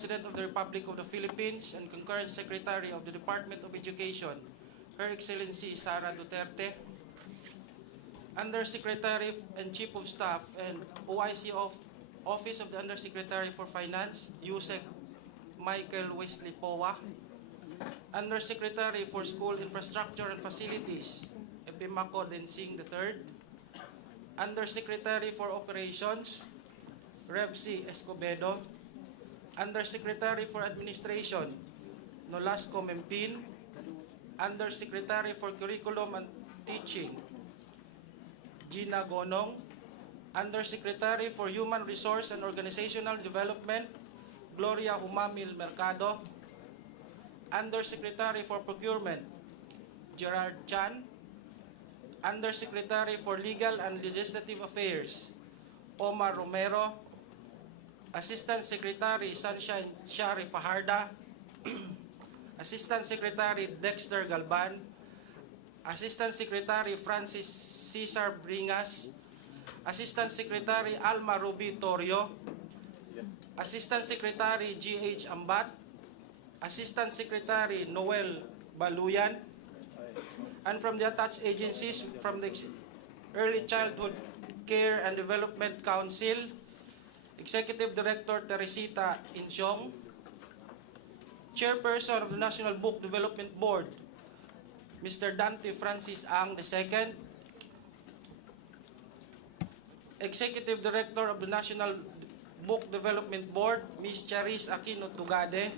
President of the Republic of the Philippines and concurrent Secretary of the Department of Education, Her Excellency Sara Duterte, Undersecretary and Chief of Staff and OIC of Office of the Undersecretary for Finance, Yusek Michael Wesley Powa, Undersecretary for School Infrastructure and Facilities, Epimako Densing III, Undersecretary for Operations, Revsi Escobedo, Undersecretary for Administration, Nolasco Mempin, Undersecretary for Curriculum and Teaching, Gina Gonong, Undersecretary for Human Resource and Organizational Development, Gloria Humamil Mercado, Undersecretary for Procurement, Gerard Chan, Undersecretary for Legal and Legislative Affairs, Omar Romero, Assistant Secretary Sunshine Shari Fajarda, Assistant Secretary Dexter Galban, Assistant Secretary Francis Cesar Bringas, Assistant Secretary Alma Ruby Torio, Assistant Secretary G.H. Ambat, Assistant Secretary Noel Baluyan, and from the attached agencies, from the Early Childhood Care and Development Council, Executive Director Teresita Insyong, Chairperson of the National Book Development Board, Mr. Dante Francis Ang II, Executive Director of the National Book Development Board, Ms. Charis Aquino Tugade,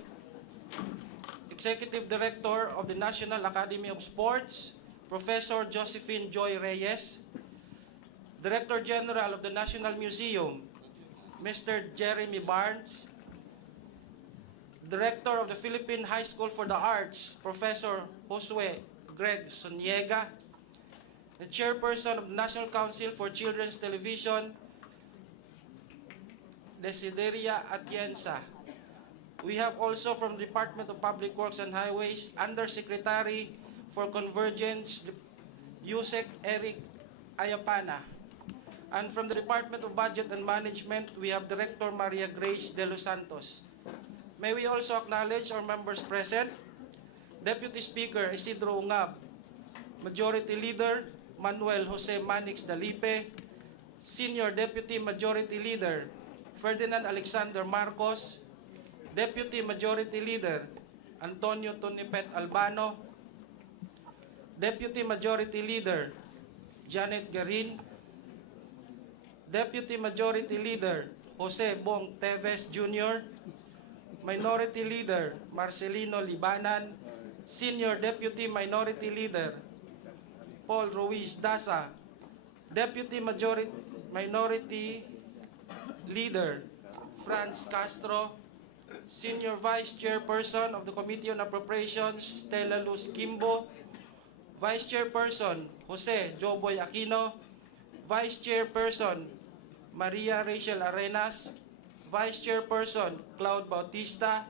Executive Director of the National Academy of Sports, Professor Josephine Joy Reyes, Director General of the National Museum, Mr. Jeremy Barnes, Director of the Philippine High School for the Arts, Professor Josue Greg Soniega, the Chairperson of the National Council for Children's Television, Desideria Atienza. We have also from the Department of Public Works and Highways, Undersecretary for Convergence, Yusek Eric Ayapana. And from the Department of Budget and Management, we have Director Maria Grace de los Santos. May we also acknowledge our members present, Deputy Speaker Isidro Ungab, Majority Leader Manuel Jose Manix Dalipe, Senior Deputy Majority Leader Ferdinand Alexander Marcos, Deputy Majority Leader Antonio Tonipet Albano, Deputy Majority Leader Janet Garin, Deputy Majority Leader Jose Bong Teves Jr., Minority Leader Marcelino Libanan, Senior Deputy Minority Leader Paul Ruiz Daza, Deputy Minority Leader Franz Castro, Senior Vice Chairperson of the Committee on Appropriations Stella Luz Kimbo, Vice Chairperson Jose Joboy Aquino, Vice Chairperson Maria Rachel Arenas, Vice Chairperson Claude Bautista,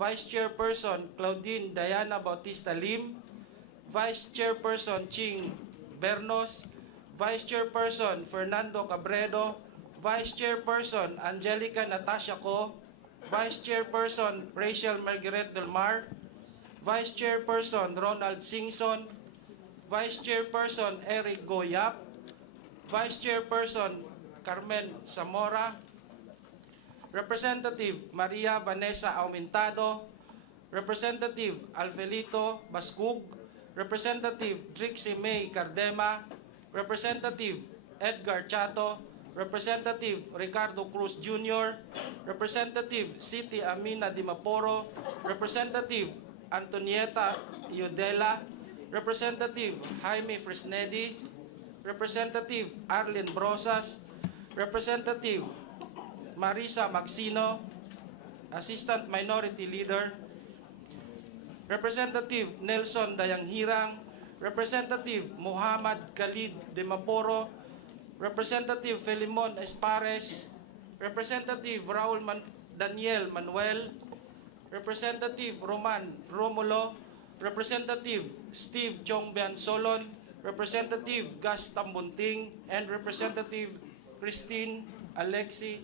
Vice Chairperson Claudine Diana Bautista Lim, Vice Chairperson Ching Bernos, Vice Chairperson Fernando Cabredo, Vice Chairperson Angelica Natasha Co, Vice Chairperson Rachel Margaret Del Mar, Vice Chairperson Ronald Singson, Vice Chairperson Eric Goyap, Vice Chairperson Carmen Zamora, Representative Maria Vanessa Aumentado, Representative Alfelito Bascug, Representative Trixie May Cardema, Representative Edgar Chato, Representative Ricardo Cruz Jr., Representative Siti Amina Dimaporo, Representative Antonieta Iudela, Representative Jaime Fresnedi, Representative Arlen Brosas, Representative Marisa Maxino, Assistant Minority Leader, Representative Nelson Dayanghirang, Representative Muhammad Khalid Dimaporo, Representative Felimon Espares, Representative Raul Daniel Manuel, Representative Roman Romulo, Representative Steve Chongbian Solon, Representative Gas Tambunting, and Representative Christine Alexi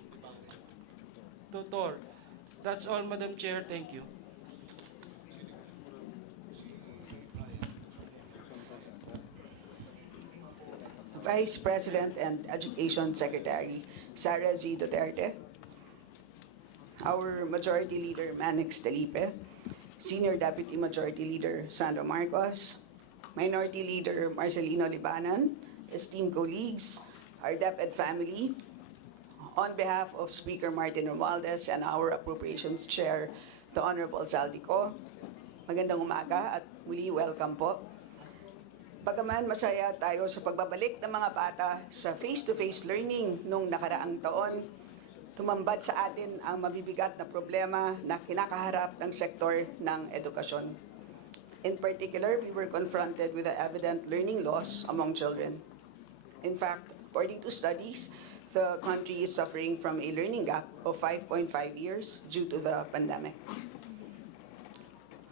Tutor. That's all, Madam Chair. Thank you. Vice President and Education Secretary Sara Z. Duterte, our Majority Leader Manix Telipe, Senior Deputy Majority Leader Sandro Marcos, Minority Leader Marcelino Libanan, esteemed colleagues, our DepEd family, on behalf of Speaker Martin Romualdez and our Appropriations Chair, the Honorable Zaldico, magandang umaga at muli welcome po. Bagaman masaya tayo sa pagbabalik ng mga bata sa face-to-face learning nung nakaraang taon, tumambad sa atin ang mabibigat na problema na kinakaharap ng sektor ng edukasyon. In particular, we were confronted with the evident learning loss among children. In fact, according to studies, the country is suffering from a learning gap of 5.5 years due to the pandemic.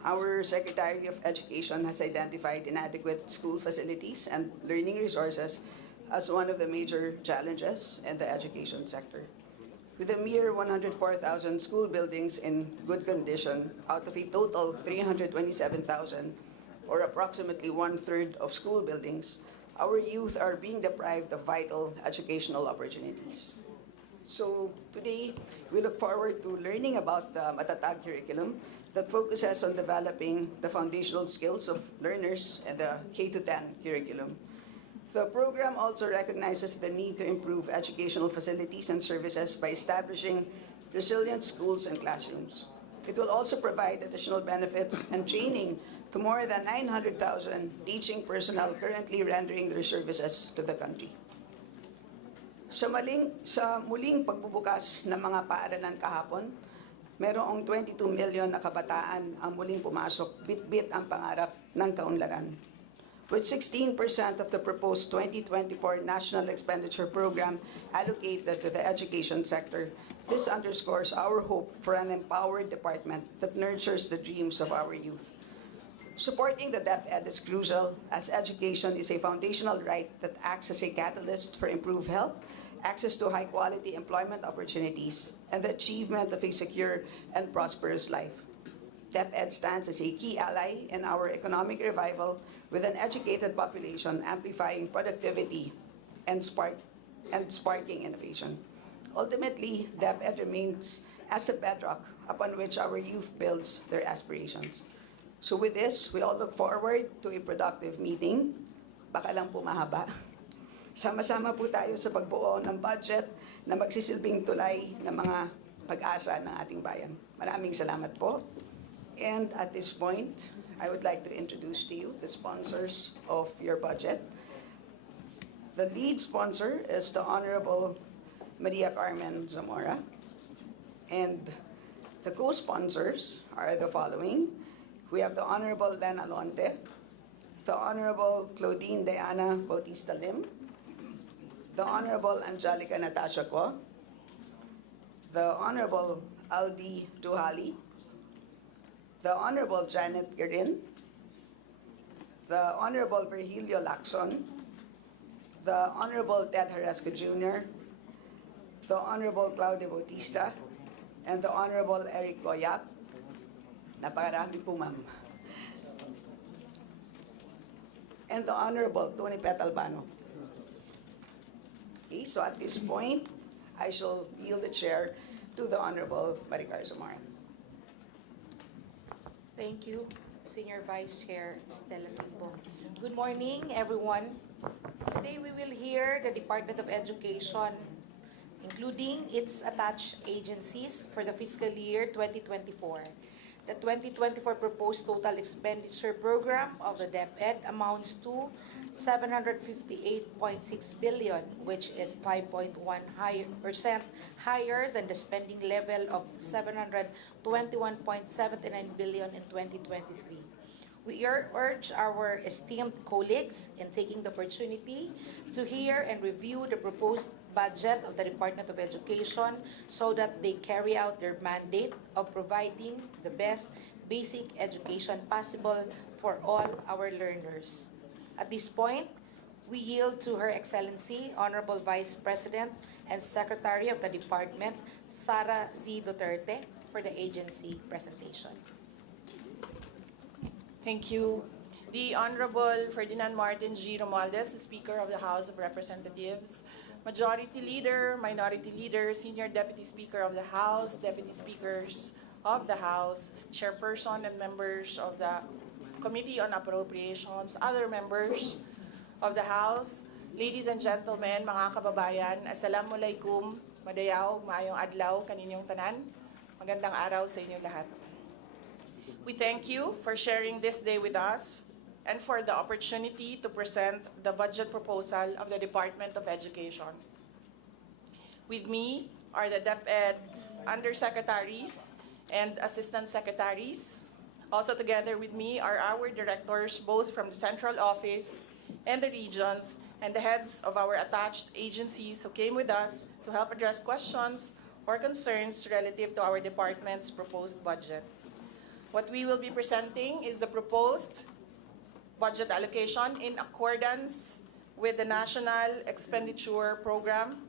Our Secretary of Education has identified inadequate school facilities and learning resources as one of the major challenges in the education sector. With a mere 104,000 school buildings in good condition out of a total 327,000, or approximately one-third of school buildings, our youth are being deprived of vital educational opportunities. So today, we look forward to learning about the Matatag curriculum that focuses on developing the foundational skills of learners in the K-10 curriculum. The program also recognizes the need to improve educational facilities and services by establishing resilient schools and classrooms. It will also provide additional benefits and training to more than 900,000 teaching personnel currently rendering their services to the country. Sa muling pagbubukas ng mga paaralan kahapon, merong 22 million na kabataan ang muling pumasok, bit-bit ang pangarap ng kaunlaran. With 16% of the proposed 2024 National Expenditure Program allocated to the education sector, this underscores our hope for an empowered department that nurtures the dreams of our youth. Supporting the DepEd is crucial, as education is a foundational right that acts as a catalyst for improved health, access to high-quality employment opportunities, and the achievement of a secure and prosperous life. DepEd stands as a key ally in our economic revival, with an educated population amplifying productivity and sparking innovation. Ultimately, DepEd remains as a bedrock upon which our youth builds their aspirations. So with this, we all look forward to a productive meeting. Baka lang po mahaba. Sama-sama po tayo sa pagbuo ng budget na magsisilbing tulay ng mga pag-asa ng ating bayan. Maraming salamat po. And at this point, I would like to introduce to you the sponsors of your budget. The lead sponsor is the Honorable Maria Carmen Zamora. And the co-sponsors are the following. We have the Honorable Len Alonte, the Honorable Claudine Diana Bautista Lim, the Honorable Angelica Natasha Ko, the Honorable Aldi Duhali, the Honorable Janet Garin, the Honorable Virgilio Lacson, the Honorable Ted Haresca Jr., the Honorable Claudia Bautista, and the Honorable Eric Goyap. Napakarami po, ma'am. And the Honorable Tony Pet Albano. Okay, so at this point, I shall yield the chair to the Honorable Maricar Zamora. Thank you, Senior Vice Chair Stella Pipo. Good morning, everyone. Today we will hear the Department of Education, including its attached agencies for the fiscal year 2024. The 2024 proposed total expenditure program of the DepEd amounts to 758.6 billion, which is 5.1% higher than the spending level of 721.79 billion in 2023. We urge our esteemed colleagues in taking the opportunity to hear and review the proposed budget of the Department of Education so that they carry out their mandate of providing the best basic education possible for all our learners. At this point, we yield to Her Excellency, Honorable Vice President and Secretary of the Department, Sara Z. Duterte, for the agency presentation. Thank you. The Honorable Ferdinand Martin G. Romualdez, the Speaker of the House of Representatives, Majority Leader, Minority Leader, Senior Deputy Speaker of the House, Deputy Speakers of the House, Chairperson and members of the Committee on Appropriations, other members of the House, ladies and gentlemen, mga kababayan, Assalamualaikum, madayaw, maayong adlaw, kaninyong tanan, magandang araw sa inyong lahat. We thank you for sharing this day with us and for the opportunity to present the budget proposal of the Department of Education. With me are the DepEd's undersecretaries and assistant secretaries. Also together with me are our directors, both from the central office and the regions, and the heads of our attached agencies who came with us to help address questions or concerns relative to our department's proposed budget. What we will be presenting is the proposed budget allocation in accordance with the National Expenditure Program,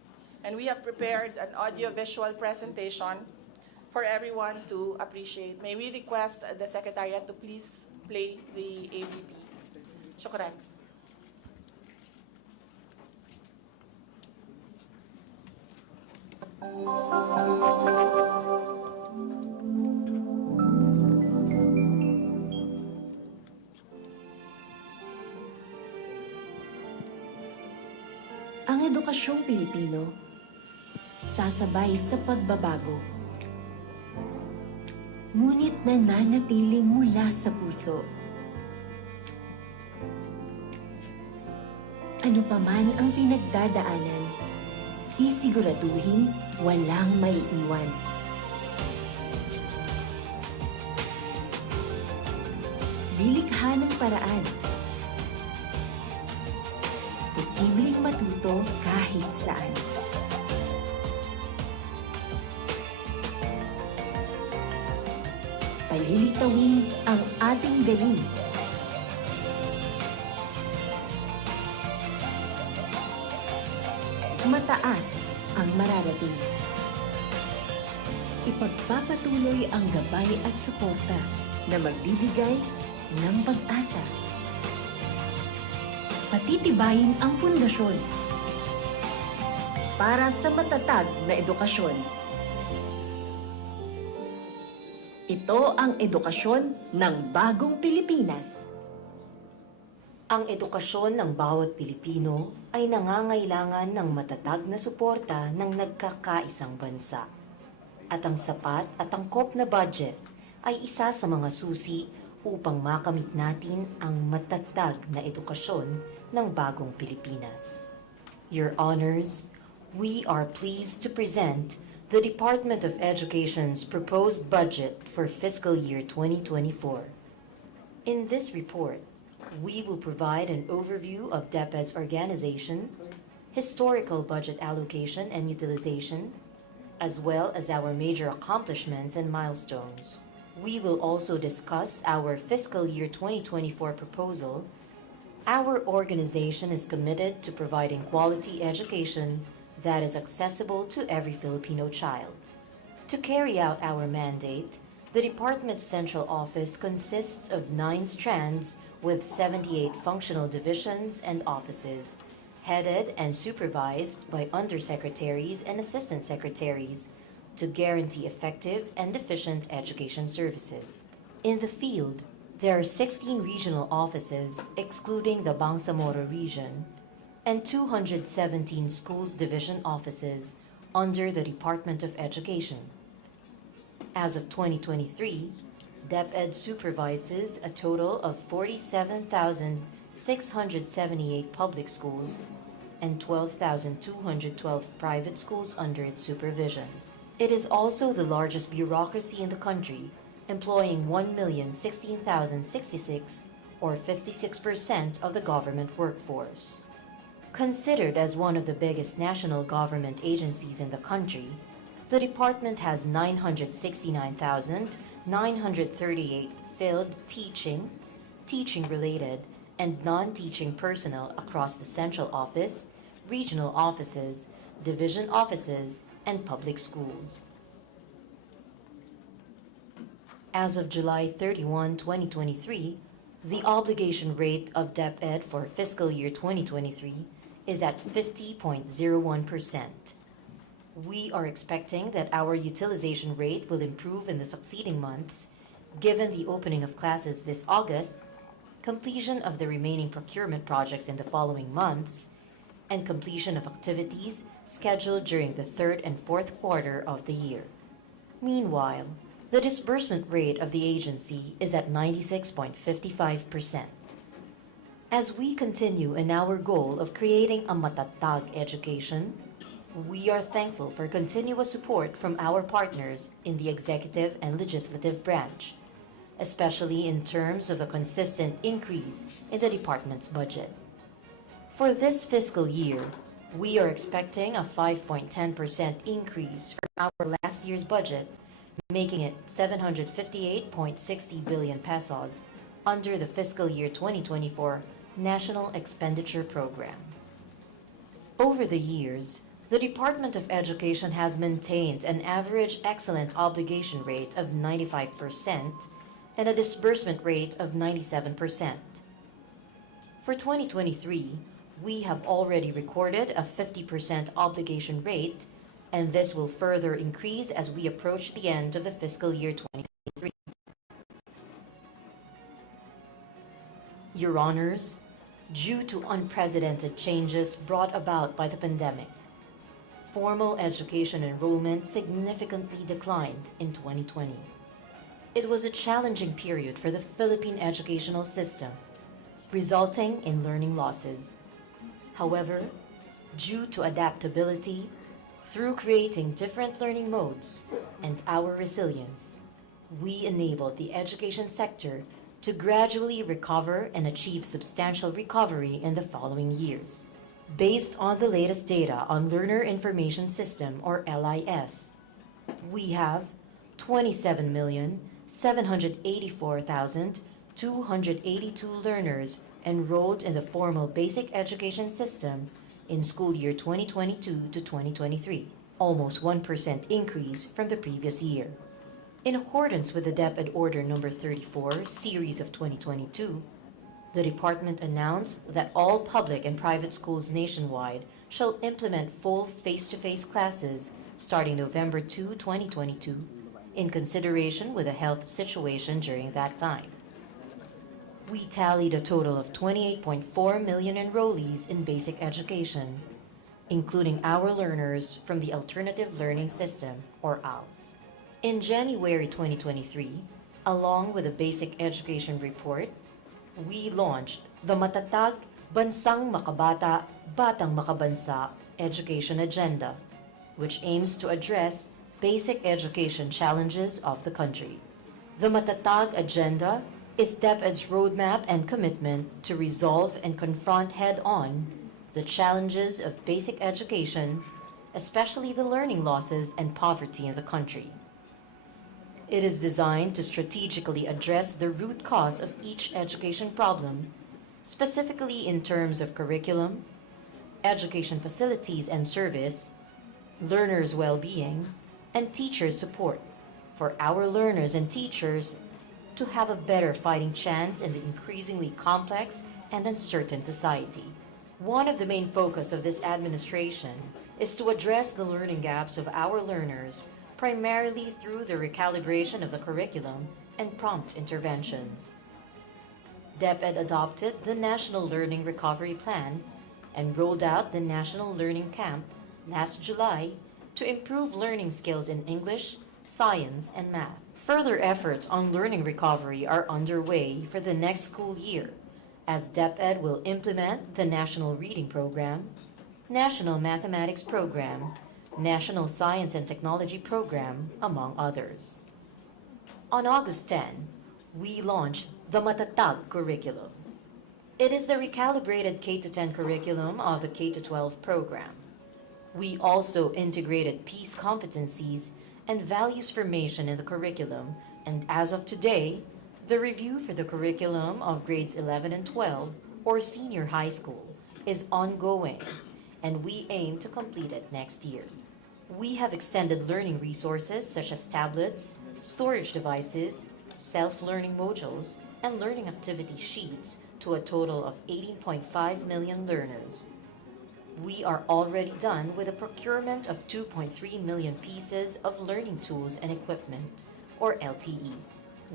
and we have prepared an audio-visual presentation for everyone to appreciate. May we request the Secretariat to please play the AVP. Shukran. Ang edukasyong Pilipino, sasabay sa pagbabago. Ngunit nananatiling mula sa puso. Ano pa man ang pinagdadaanan, sisiguraduhin walang maiiwan. Lilikha ng paraan. Posibleng matuto kahit saan. Palilitawin ang ating galing. Mataas ang mararating. Ipagpapatuloy ang gabay at suporta na magbibigay ng pag-asa. Patitibayin ang pundasyon para sa matatag na edukasyon. Ito ang edukasyon ng bagong Pilipinas. Ang edukasyon ng bawat Pilipino ay nangangailangan ng matatag na suporta ng nagkakaisang bansa. At ang sapat at angkop na budget ay isa sa mga susi upang makamit natin ang matatag na edukasyon ng bagong Pilipinas. Your Honors, we are pleased to present the Department of Education's proposed budget for fiscal year 2024. In this report, we will provide an overview of DepEd's organization, historical budget allocation and utilization, as well as our major accomplishments and milestones. We will also discuss our fiscal year 2024 proposal. Our organization is committed to providing quality education that is accessible to every Filipino child. To carry out our mandate, the department's central office consists of 9 strands with 78 functional divisions and offices, headed and supervised by undersecretaries and assistant secretaries to guarantee effective and efficient education services. In the field, there are 16 regional offices, excluding the Bangsamoro region, and 217 schools division offices under the Department of Education. As of 2023, DepEd supervises a total of 47,678 public schools and 12,212 private schools under its supervision. It is also the largest bureaucracy in the country, employing 1,016,066, or 56% of the government workforce. Considered as one of the biggest national government agencies in the country, the department has 969,938 filled teaching, teaching-related, and non-teaching personnel across the central office, regional offices, division offices, and public schools. As of July 31, 2023, the obligation rate of DepEd for fiscal year 2023 is at 50.01%. We are expecting that our utilization rate will improve in the succeeding months, given the opening of classes this August, completion of the remaining procurement projects in the following months, and completion of activities scheduled during the third and fourth quarter of the year. Meanwhile, the disbursement rate of the agency is at 96.55%. As we continue in our goal of creating a matatag education, we are thankful for continuous support from our partners in the executive and legislative branch, especially in terms of the consistent increase in the department's budget. For this fiscal year, we are expecting a 5.10% increase from our last year's budget, making it 758.60 billion pesos under the fiscal year 2024 National Expenditure Program. Over the years, the Department of Education has maintained an average excellent obligation rate of 95% and a disbursement rate of 97%. For 2023, we have already recorded a 50% obligation rate, and this will further increase as we approach the end of the fiscal year 2023. Your Honors, due to unprecedented changes brought about by the pandemic, formal education enrollment significantly declined in 2020. It was a challenging period for the Philippine educational system, resulting in learning losses. However, due to adaptability, through creating different learning modes and our resilience, we enabled the education sector to gradually recover and achieve substantial recovery in the following years. Based on the latest data on Learner Information System, or LIS, we have 27,784,282 learners enrolled in the formal basic education system in school year 2022 to 2023, almost 1% increase from the previous year. In accordance with the DepEd Order Number 34, Series of 2022, the department announced that all public and private schools nationwide shall implement full face-to-face classes starting November 2, 2022, in consideration with the health situation during that time. We tallied a total of 28.4 million enrollees in basic education, including our learners from the Alternative Learning System, or ALS. In January 2023, along with a basic education report, we launched the Matatag Bansang Makabata, Batang Makabansa Education Agenda, which aims to address basic education challenges of the country. The Matatag Agenda is DepEd's roadmap and commitment to resolve and confront head-on the challenges of basic education, especially the learning losses and poverty in the country. It is designed to strategically address the root cause of each education problem, specifically in terms of curriculum, education facilities and service, learners' well-being, and teachers' support for our learners and teachers to have a better fighting chance in the increasingly complex and uncertain society. One of the main focus of this administration is to address the learning gaps of our learners, primarily through the recalibration of the curriculum and prompt interventions. DepEd adopted the National Learning Recovery Plan and rolled out the National Learning Camp last July to improve learning skills in English, science, and math. Further efforts on learning recovery are underway for the next school year, as DepEd will implement the National Reading Program, National Mathematics Program, National Science and Technology Program, among others. On August 10, we launched the Matatag curriculum. It is the recalibrated K-10 curriculum of the K-12 program. We also integrated peace competencies and values formation in the curriculum, and as of today, the review for the curriculum of grades 11 and 12, or senior high school, is ongoing, and we aim to complete it next year. We have extended learning resources such as tablets, storage devices, self-learning modules, and learning activity sheets to a total of 18.5 million learners. We are already done with the procurement of 2.3 million pieces of learning tools and equipment, or LTE.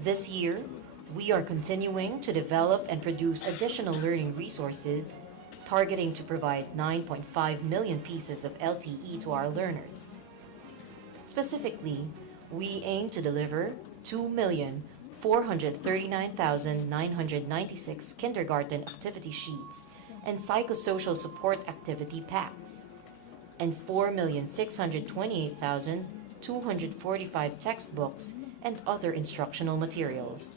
This year, we are continuing to develop and produce additional learning resources, targeting to provide 9.5 million pieces of LTE to our learners. Specifically, we aim to deliver 2,439,996 kindergarten activity sheets and psychosocial support activity packs, and 4,628,245 textbooks and other instructional materials.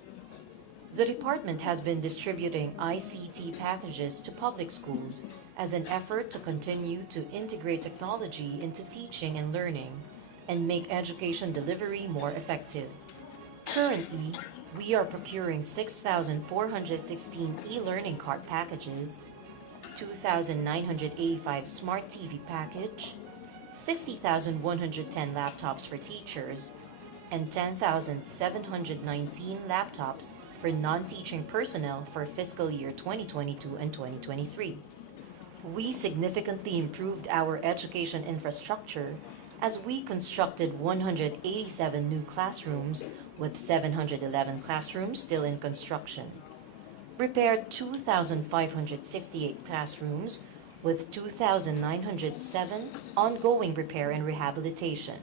The department has been distributing ICT packages to public schools as an effort to continue to integrate technology into teaching and learning and make education delivery more effective. Currently, we are procuring 6,416 e-learning cart packages, 2,985 smart TV package, 60,110 laptops for teachers, and 10,719 laptops for non-teaching personnel for fiscal year 2022 and 2023. We significantly improved our education infrastructure as we constructed 187 new classrooms with 711 classrooms still in construction, repaired 2,568 classrooms with 2,907 ongoing repair and rehabilitation,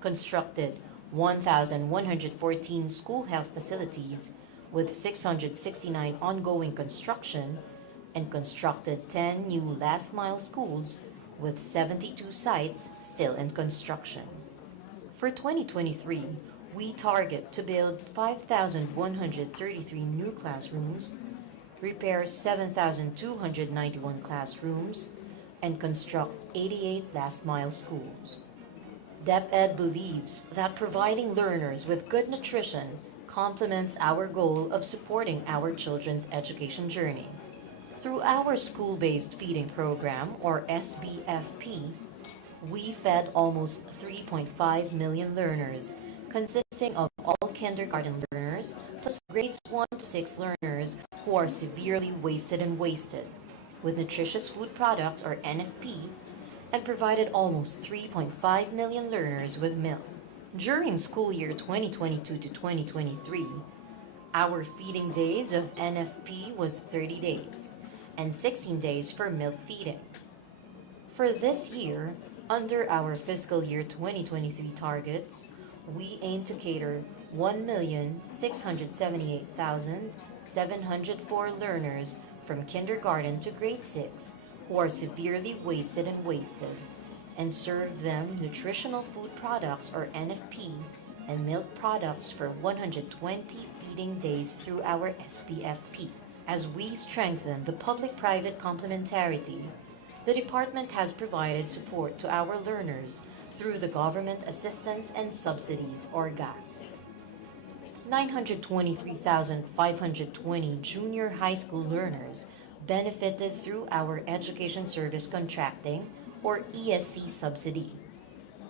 constructed 1,114 school health facilities with 669 ongoing construction, and constructed 10 new last-mile schools with 72 sites still in construction. For 2023, we target to build 5,133 new classrooms, repair 7,291 classrooms, and construct 88 last-mile schools. DepEd believes that providing learners with good nutrition complements our goal of supporting our children's education journey. Through our school-based feeding program, or SBFP, we fed almost 3.5 million learners, consisting of all kindergarten learners plus grades 1 to 6 learners who are severely wasted, with nutritious food products, or NFP, and provided almost 3.5 million learners with milk. During school year 2022 to 2023, our feeding days of NFP was 30 days, and 16 days for milk feeding. For this year, under our fiscal year 2023 targets, we aim to cater 1,678,704 learners from kindergarten to grade 6 who are severely wasted, and serve them nutritional food products, or NFP, and milk products for 120 feeding days through our SBFP. As we strengthen the public-private complementarity, the department has provided support to our learners through the Government Assistance and Subsidies, or GAS. 923,520 junior high school learners benefited through our Education Service Contracting, or ESC subsidy,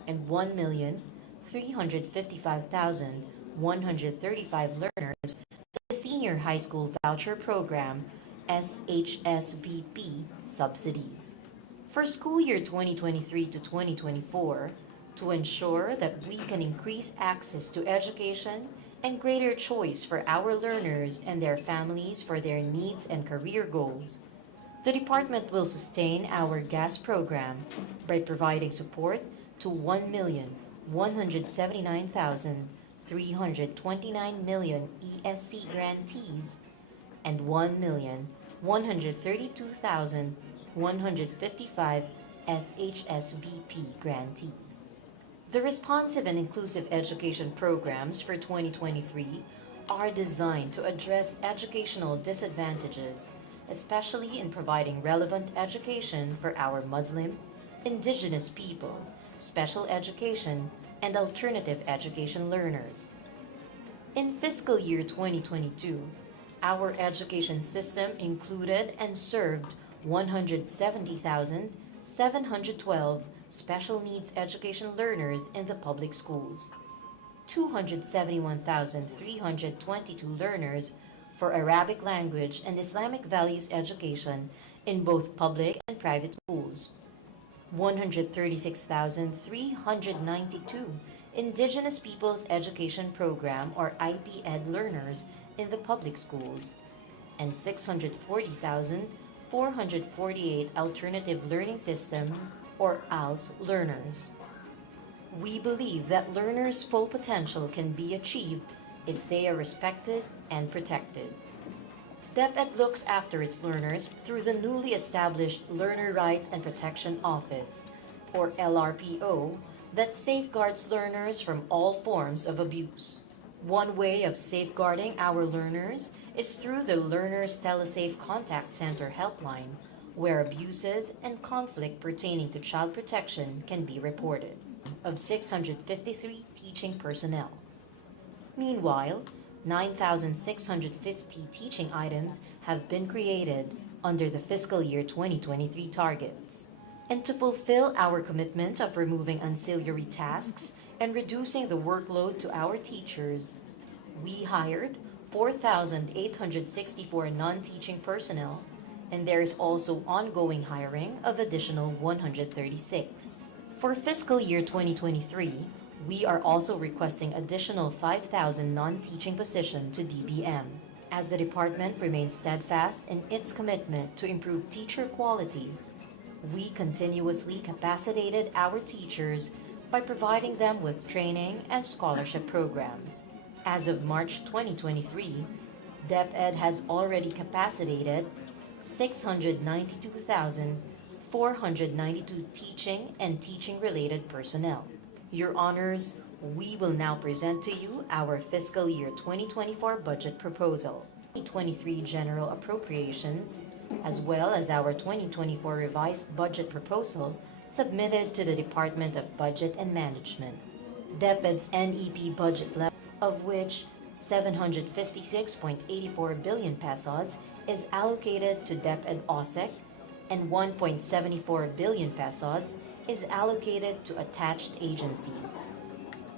and 1,355,135 learners to the Senior High School Voucher Program, SHSVP subsidies. For school year 2023 to 2024, to ensure that we can increase access to education and greater choice for our learners and their families for their needs and career goals, the department will sustain our GAS program by providing support to 1,179,329 million ESC grantees and 1,132,155 SHSVP grantees. The responsive and inclusive education programs for 2023 are designed to address educational disadvantages, especially in providing relevant education for our Muslim, Indigenous people, special education, and alternative education learners. In fiscal year 2022, our education system included and served 170,712 special needs education learners in the public schools. 271,322 learners for Arabic language and Islamic values education in both public and private schools, 136,392 Indigenous Peoples Education Program or IPED learners in the public schools, and 640,448 Alternative Learning System or ALS learners. We believe that learners' full potential can be achieved if they are respected and protected. DepEd looks after its learners through the newly established Learner Rights and Protection Office, or LRPO, that safeguards learners from all forms of abuse. One way of safeguarding our learners is through the Learners Telesafe Contact Center helpline, where abuses and conflict pertaining to child protection can be reported, of 653 teaching personnel. Meanwhile, 9,650 teaching items have been created under the fiscal year 2023 targets. And to fulfill our commitment of removing ancillary tasks and reducing the workload to our teachers, we hired 4,864 non-teaching personnel, and there is also ongoing hiring of additional 136. For fiscal year 2023, we are also requesting additional 5,000 non-teaching positions to DBM, as the department remains steadfast in its commitment to improve teacher quality. We continuously capacitated our teachers by providing them with training and scholarship programs. As of March 2023, DepEd has already capacitated 692,492 teaching and teaching-related personnel. Your Honors, we will now present to you our fiscal year 2024 budget proposal, 2023 General Appropriations, as well as our 2024 revised budget proposal submitted to the Department of Budget and Management. DepEd's NEP budget level, of which 756.84 billion pesos is allocated to DepEd OSEC and 1.74 billion pesos is allocated to attached agencies.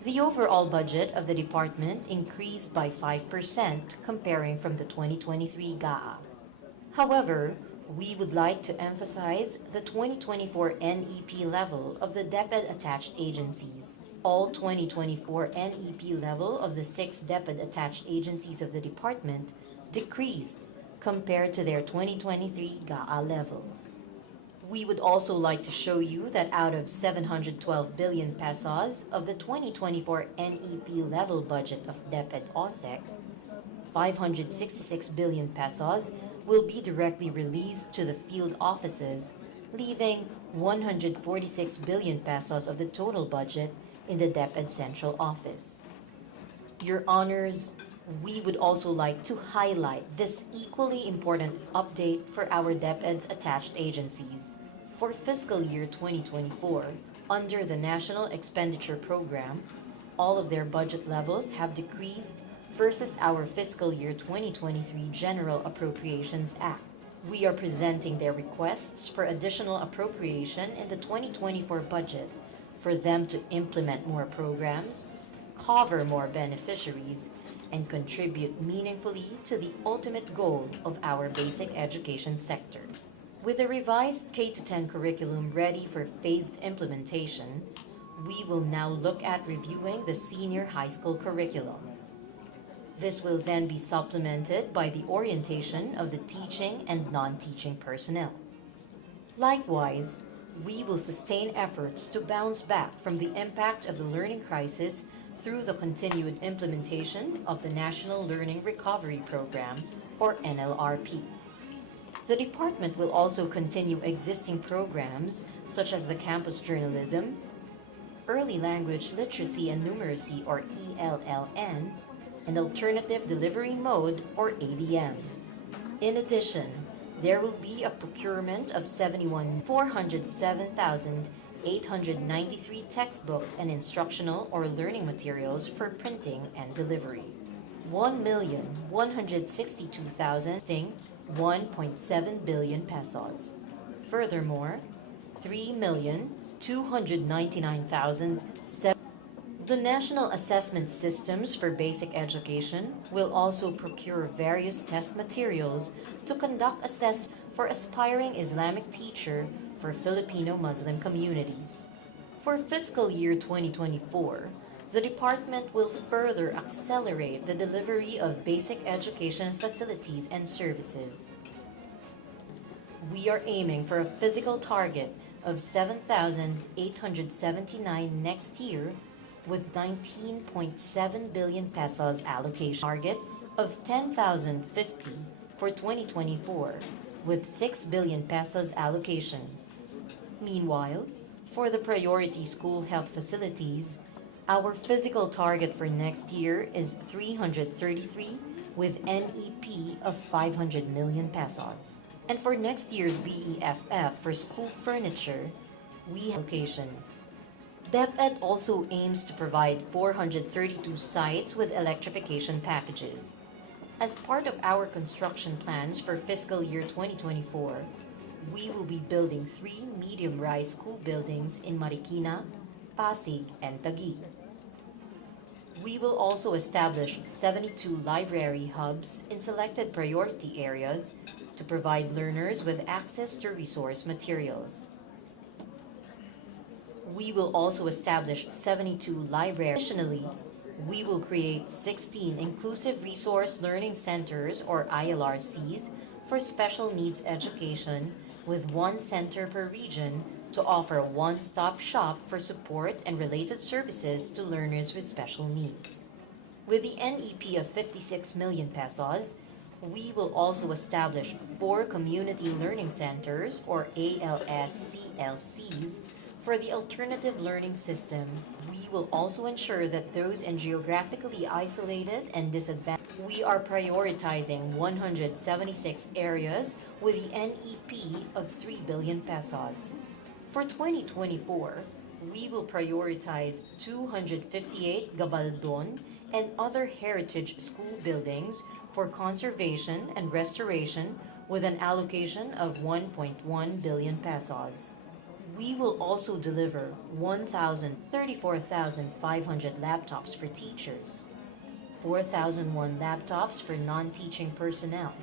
The overall budget of the department increased by 5% comparing from the 2023 GAA. However, we would like to emphasize the 2024 NEP level of the DepEd attached agencies. All 2024 NEP level of the 6 DepEd attached agencies of the department decreased compared to their 2023 GAA level. We would also like to show you that out of 712 billion pesos of the 2024 NEP level budget of DepEd OSEC, 566 billion pesos will be directly released to the field offices, leaving 146 billion pesos of the total budget in the DepEd Central Office. Your Honors, we would also like to highlight this equally important update for our DepEd's attached agencies. For fiscal year 2024, under the National Expenditure Program, all of their budget levels have decreased versus our fiscal year 2023 General Appropriations Act. We are presenting their requests for additional appropriation in the 2024 budget for them to implement more programs, cover more beneficiaries, and contribute meaningfully to the ultimate goal of our basic education sector. With a revised K-10 curriculum ready for phased implementation, we will now look at reviewing the senior high school curriculum. This will then be supplemented by the orientation of the teaching and non-teaching personnel. Likewise, we will sustain efforts to bounce back from the impact of the learning crisis through the continued implementation of the National Learning Recovery Program, or NLRP. The department will also continue existing programs such as the Campus Journalism, Early Language Literacy and Numeracy, or ELLN, and Alternative Delivery Mode, or ADM. In addition, there will be a procurement of 407,893 textbooks and instructional or learning materials for printing and delivery. 1,162,000 1.7 billion pesos. Furthermore, 3,299,000. The The National Assessment Systems for Basic Education will also procure various test materials to conduct assessment for aspiring Islamic teacher for Filipino Muslim communities. For fiscal year 2024, the department will further accelerate the delivery of basic education facilities and services. We are aiming for a physical target of 7,879 next year with 19.7 billion pesos allocation target of 10,050 for 2024 with 6 billion pesos allocation. Meanwhile, for the priority school health facilities, our physical target for next year is 333 with NEP of 500 million pesos. And for next year's BEFF for school furniture, we have allocation. DepEd also aims to provide 432 sites with electrification packages. As part of our construction plans for fiscal year 2024, we will be building 3 medium-rise school buildings in Marikina, Pasig, and Taguig. We will also establish 72 library hubs in selected priority areas to provide learners with access to resource materials. We will also establish 72 libraries. Additionally, we will create 16 Inclusive Resource Learning Centers, or ILRCs, for special needs education, with 1 center per region to offer a one-stop shop for support and related services to learners with special needs. With the NEP of 56 million pesos, we will also establish 4 community learning centers, or ALS-CLCs, for the alternative learning system. We will also ensure that those in geographically isolated and disadvantaged. We are prioritizing 176 areas with the NEP of 3 billion pesos. For 2024, we will prioritize 258 gabaldon and other heritage school buildings for conservation and restoration with an allocation of 1.1 billion pesos. We will also deliver 34,500 laptops for teachers, 4,001 laptops for non-teaching personnel,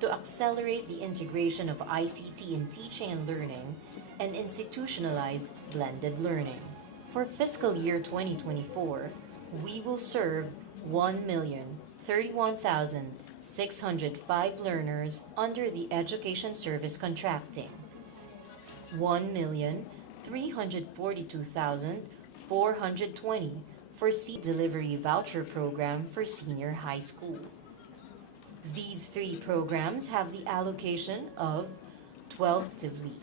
to accelerate the integration of ICT in teaching and learning and institutionalize blended learning. For fiscal year 2024, we will serve 1,031,605 learners under the Education Service Contracting, 1,342,420 for delivery voucher program for senior high school. These 3 programs have the allocation of 12 actively.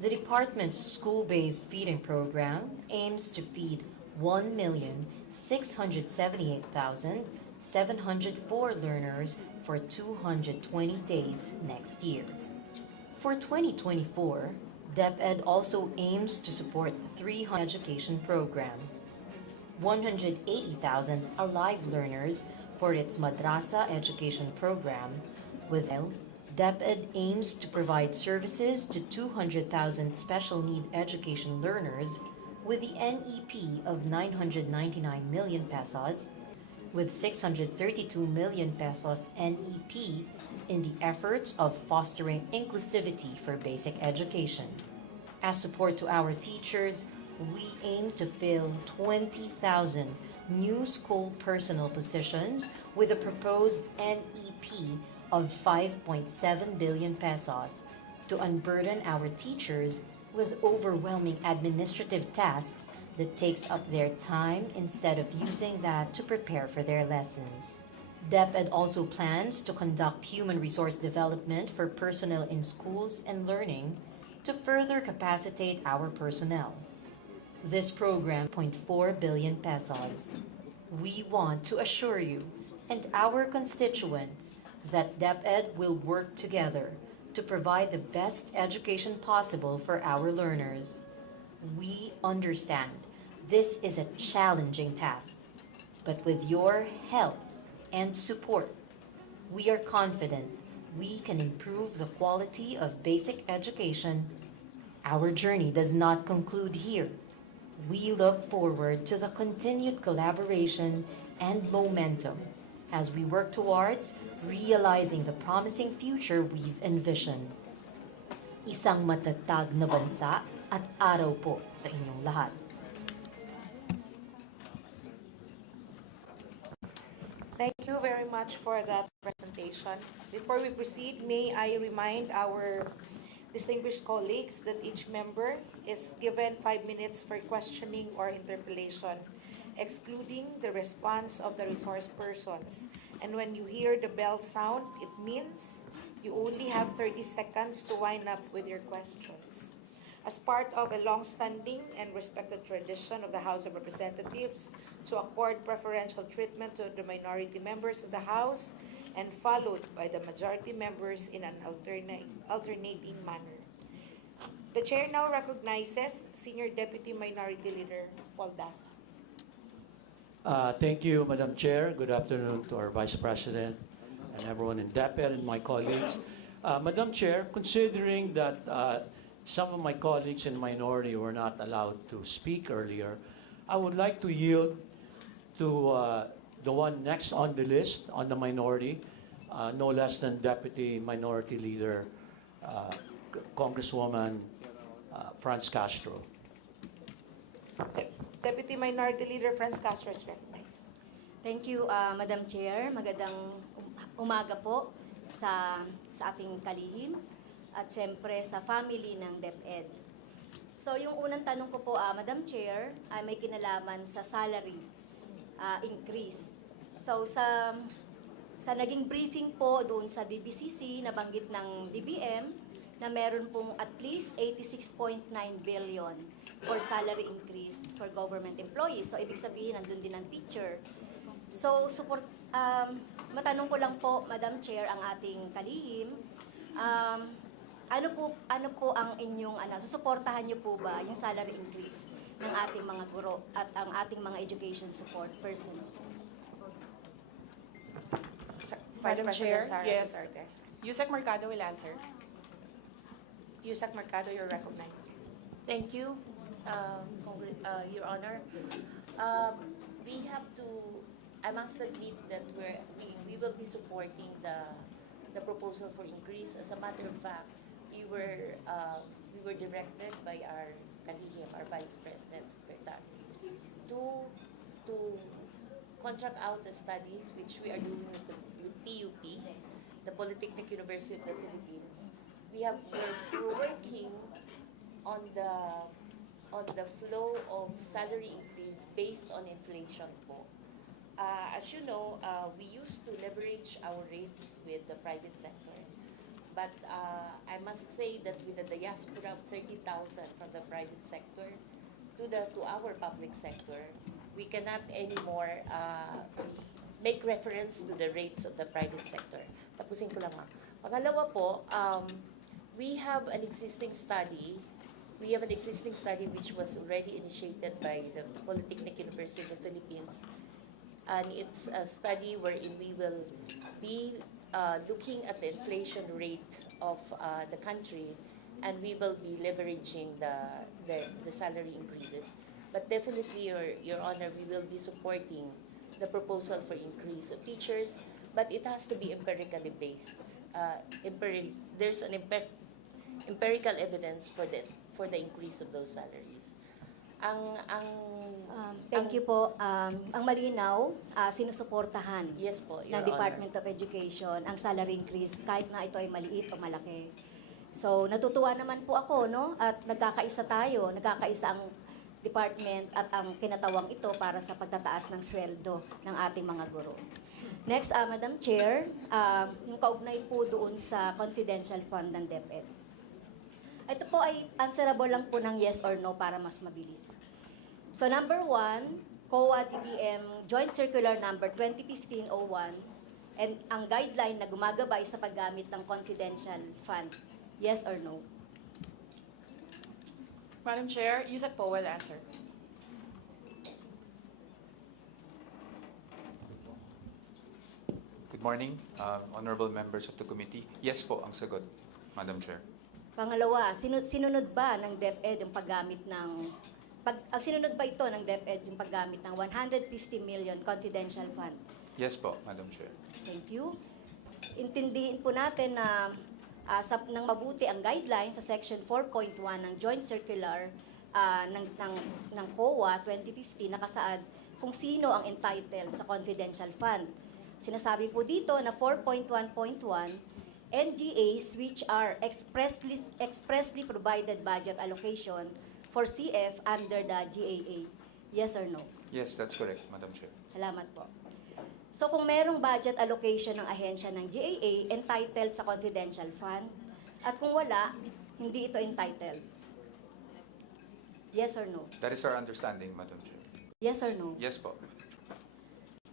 The department's school-based feeding program aims to feed 1,678,704 learners for 220 days next year. For 2024, DepEd also aims to support 300 education program, 180,000 Alive learners for its Madrasa education program. With DepEd aims to provide services to 200,000 special need education learners with the NEP of 999 million pesos, with 632 million pesos NEP in the efforts of fostering inclusivity for basic education. As support to our teachers, we aim to fill 20,000 new school personnel positions with a proposed NEP of 5.7 billion pesos to unburden our teachers with overwhelming administrative tasks that takes up their time instead of using that to prepare for their lessons. DepEd also plans to conduct human resource development for personnel in schools and learning to further capacitate our personnel. This program, 0.4 billion pesos. We want to assure you and our constituents that DepEd will work together to provide the best education possible for our learners. We understand this is a challenging task, but with your help and support, we are confident we can improve the quality of basic education. Our journey does not conclude here. We look forward to the continued collaboration and momentum as we work towards realizing the promising future we've envisioned. Isang matatag na bansa at araw po sa inyong lahat. Thank you very much for that presentation. Before we proceed, may I remind our distinguished colleagues that each member is given 5 minutes for questioning or interpellation, excluding the response of the resource persons. And when you hear the bell sound, it means you only have 30 seconds to wind up with your questions. As part of a long-standing and respected tradition of the House of Representatives to accord preferential treatment to the minority members of the House and followed by the majority members in an alternating manner. The Chair now recognizes Senior Deputy Minority Leader Paul Dasa. Thank you, Madam Chair. Good afternoon to our Vice President and everyone in DepEd and my colleagues. Madam Chair, considering that some of my colleagues in minority were not allowed to speak earlier, I would like to yield to the one next on the list on the minority, no less than Deputy Minority Leader, Congresswoman Franz Castro. Deputy Minority Leader Franz Castro is recognized. Thank you, Madam Chair. Magandang umaga po sa ating kalihim at syempre sa family ng DepEd. So yung unang tanong ko po, Madam Chair, ay may kinalaman sa salary increase. So sa naging briefing po doon sa DBCC, nabanggit ng DBM na meron pong at least 86.9 billion for salary increase for government employees. So ibig sabihin, nandun din ang teacher. So matanong ko lang po, Madam Chair, ang ating kalihim, ano po ang inyong susuportahan niyo po ba yung salary increase ng ating mga guro at ang ating mga education support personnel? Madam Chair, Sara yes. Duterte. Yusek Mercado will answer. Yusek Mercado, you're recognized. Thank you, Your Honor. We have to, I must admit that we will be supporting the proposal for increase. As a matter of fact, we were directed by our kalihim, our Vice President Secretary, to contract out the study which we are doing with the PUP, the Polytechnic University of the Philippines. We're working on the flow of salary increase based on inflation po. As you know, we used to leverage our rates with the private sector. But I must say that with the diaspora of 30,000 from the private sector to our public sector, we cannot anymore make reference to the rates of the private sector. Tapusin ko lang ma'am. Pangalawa po, we have an existing study. We have an existing study which was already initiated by the Polytechnic University of the Philippines. And it's a study wherein we will be looking at the inflation rate of the country, and we will be leveraging the salary increases. But definitely, Your Honor, we will be supporting the proposal for increase of teachers, but it has to be empirically based. There's an empirical evidence for the increase of those salaries. Thank you po. Ang malinaw, sinusuportahan Yes po, ng Your Department of Education ang salary increase kahit na ito ay maliit o malaki. So natutuwa naman po ako, no? At nagkakaisa ang department at ang kinatawang ito para sa pagtataas ng sweldo ng ating mga guro. Next, Madam Chair, yung kaugnay po doon sa confidential fund ng DepEd. Ito po ay answerable lang po ng yes or no para mas mabilis. So number 1, COA DBM Joint Circular Number 2015-01 and ang guideline na gumagabay sa paggamit ng confidential fund. Yes or no? Madam Chair, Yusek Po will answer. Good morning, honorable members of the committee. Yes po ang sagot, Madam Chair. Pangalawa, sinunod ba ng DepEd ang paggamit ng ang sinunod ba ito ng DepEd yung paggamit ng 150 million confidential fund? Yes po, Madam Chair. Thank you. Intindihin po natin na nang mabuti ang guidelines sa Section 4.1 ng Joint Circular ng COA 2050 nakasaad kung sino ang entitled sa confidential fund. Sinasabi po dito na 4.1.1, NGAs which are expressly provided budget allocation for CF under the GAA. Yes or no? Yes, that's correct, Madam Chair. Salamat po. So kung merong budget allocation ng ahensya ng GAA, entitled sa confidential fund, at kung wala, hindi ito entitled. Yes or no? That is our understanding, Madam Chair. Yes or no? Yes po.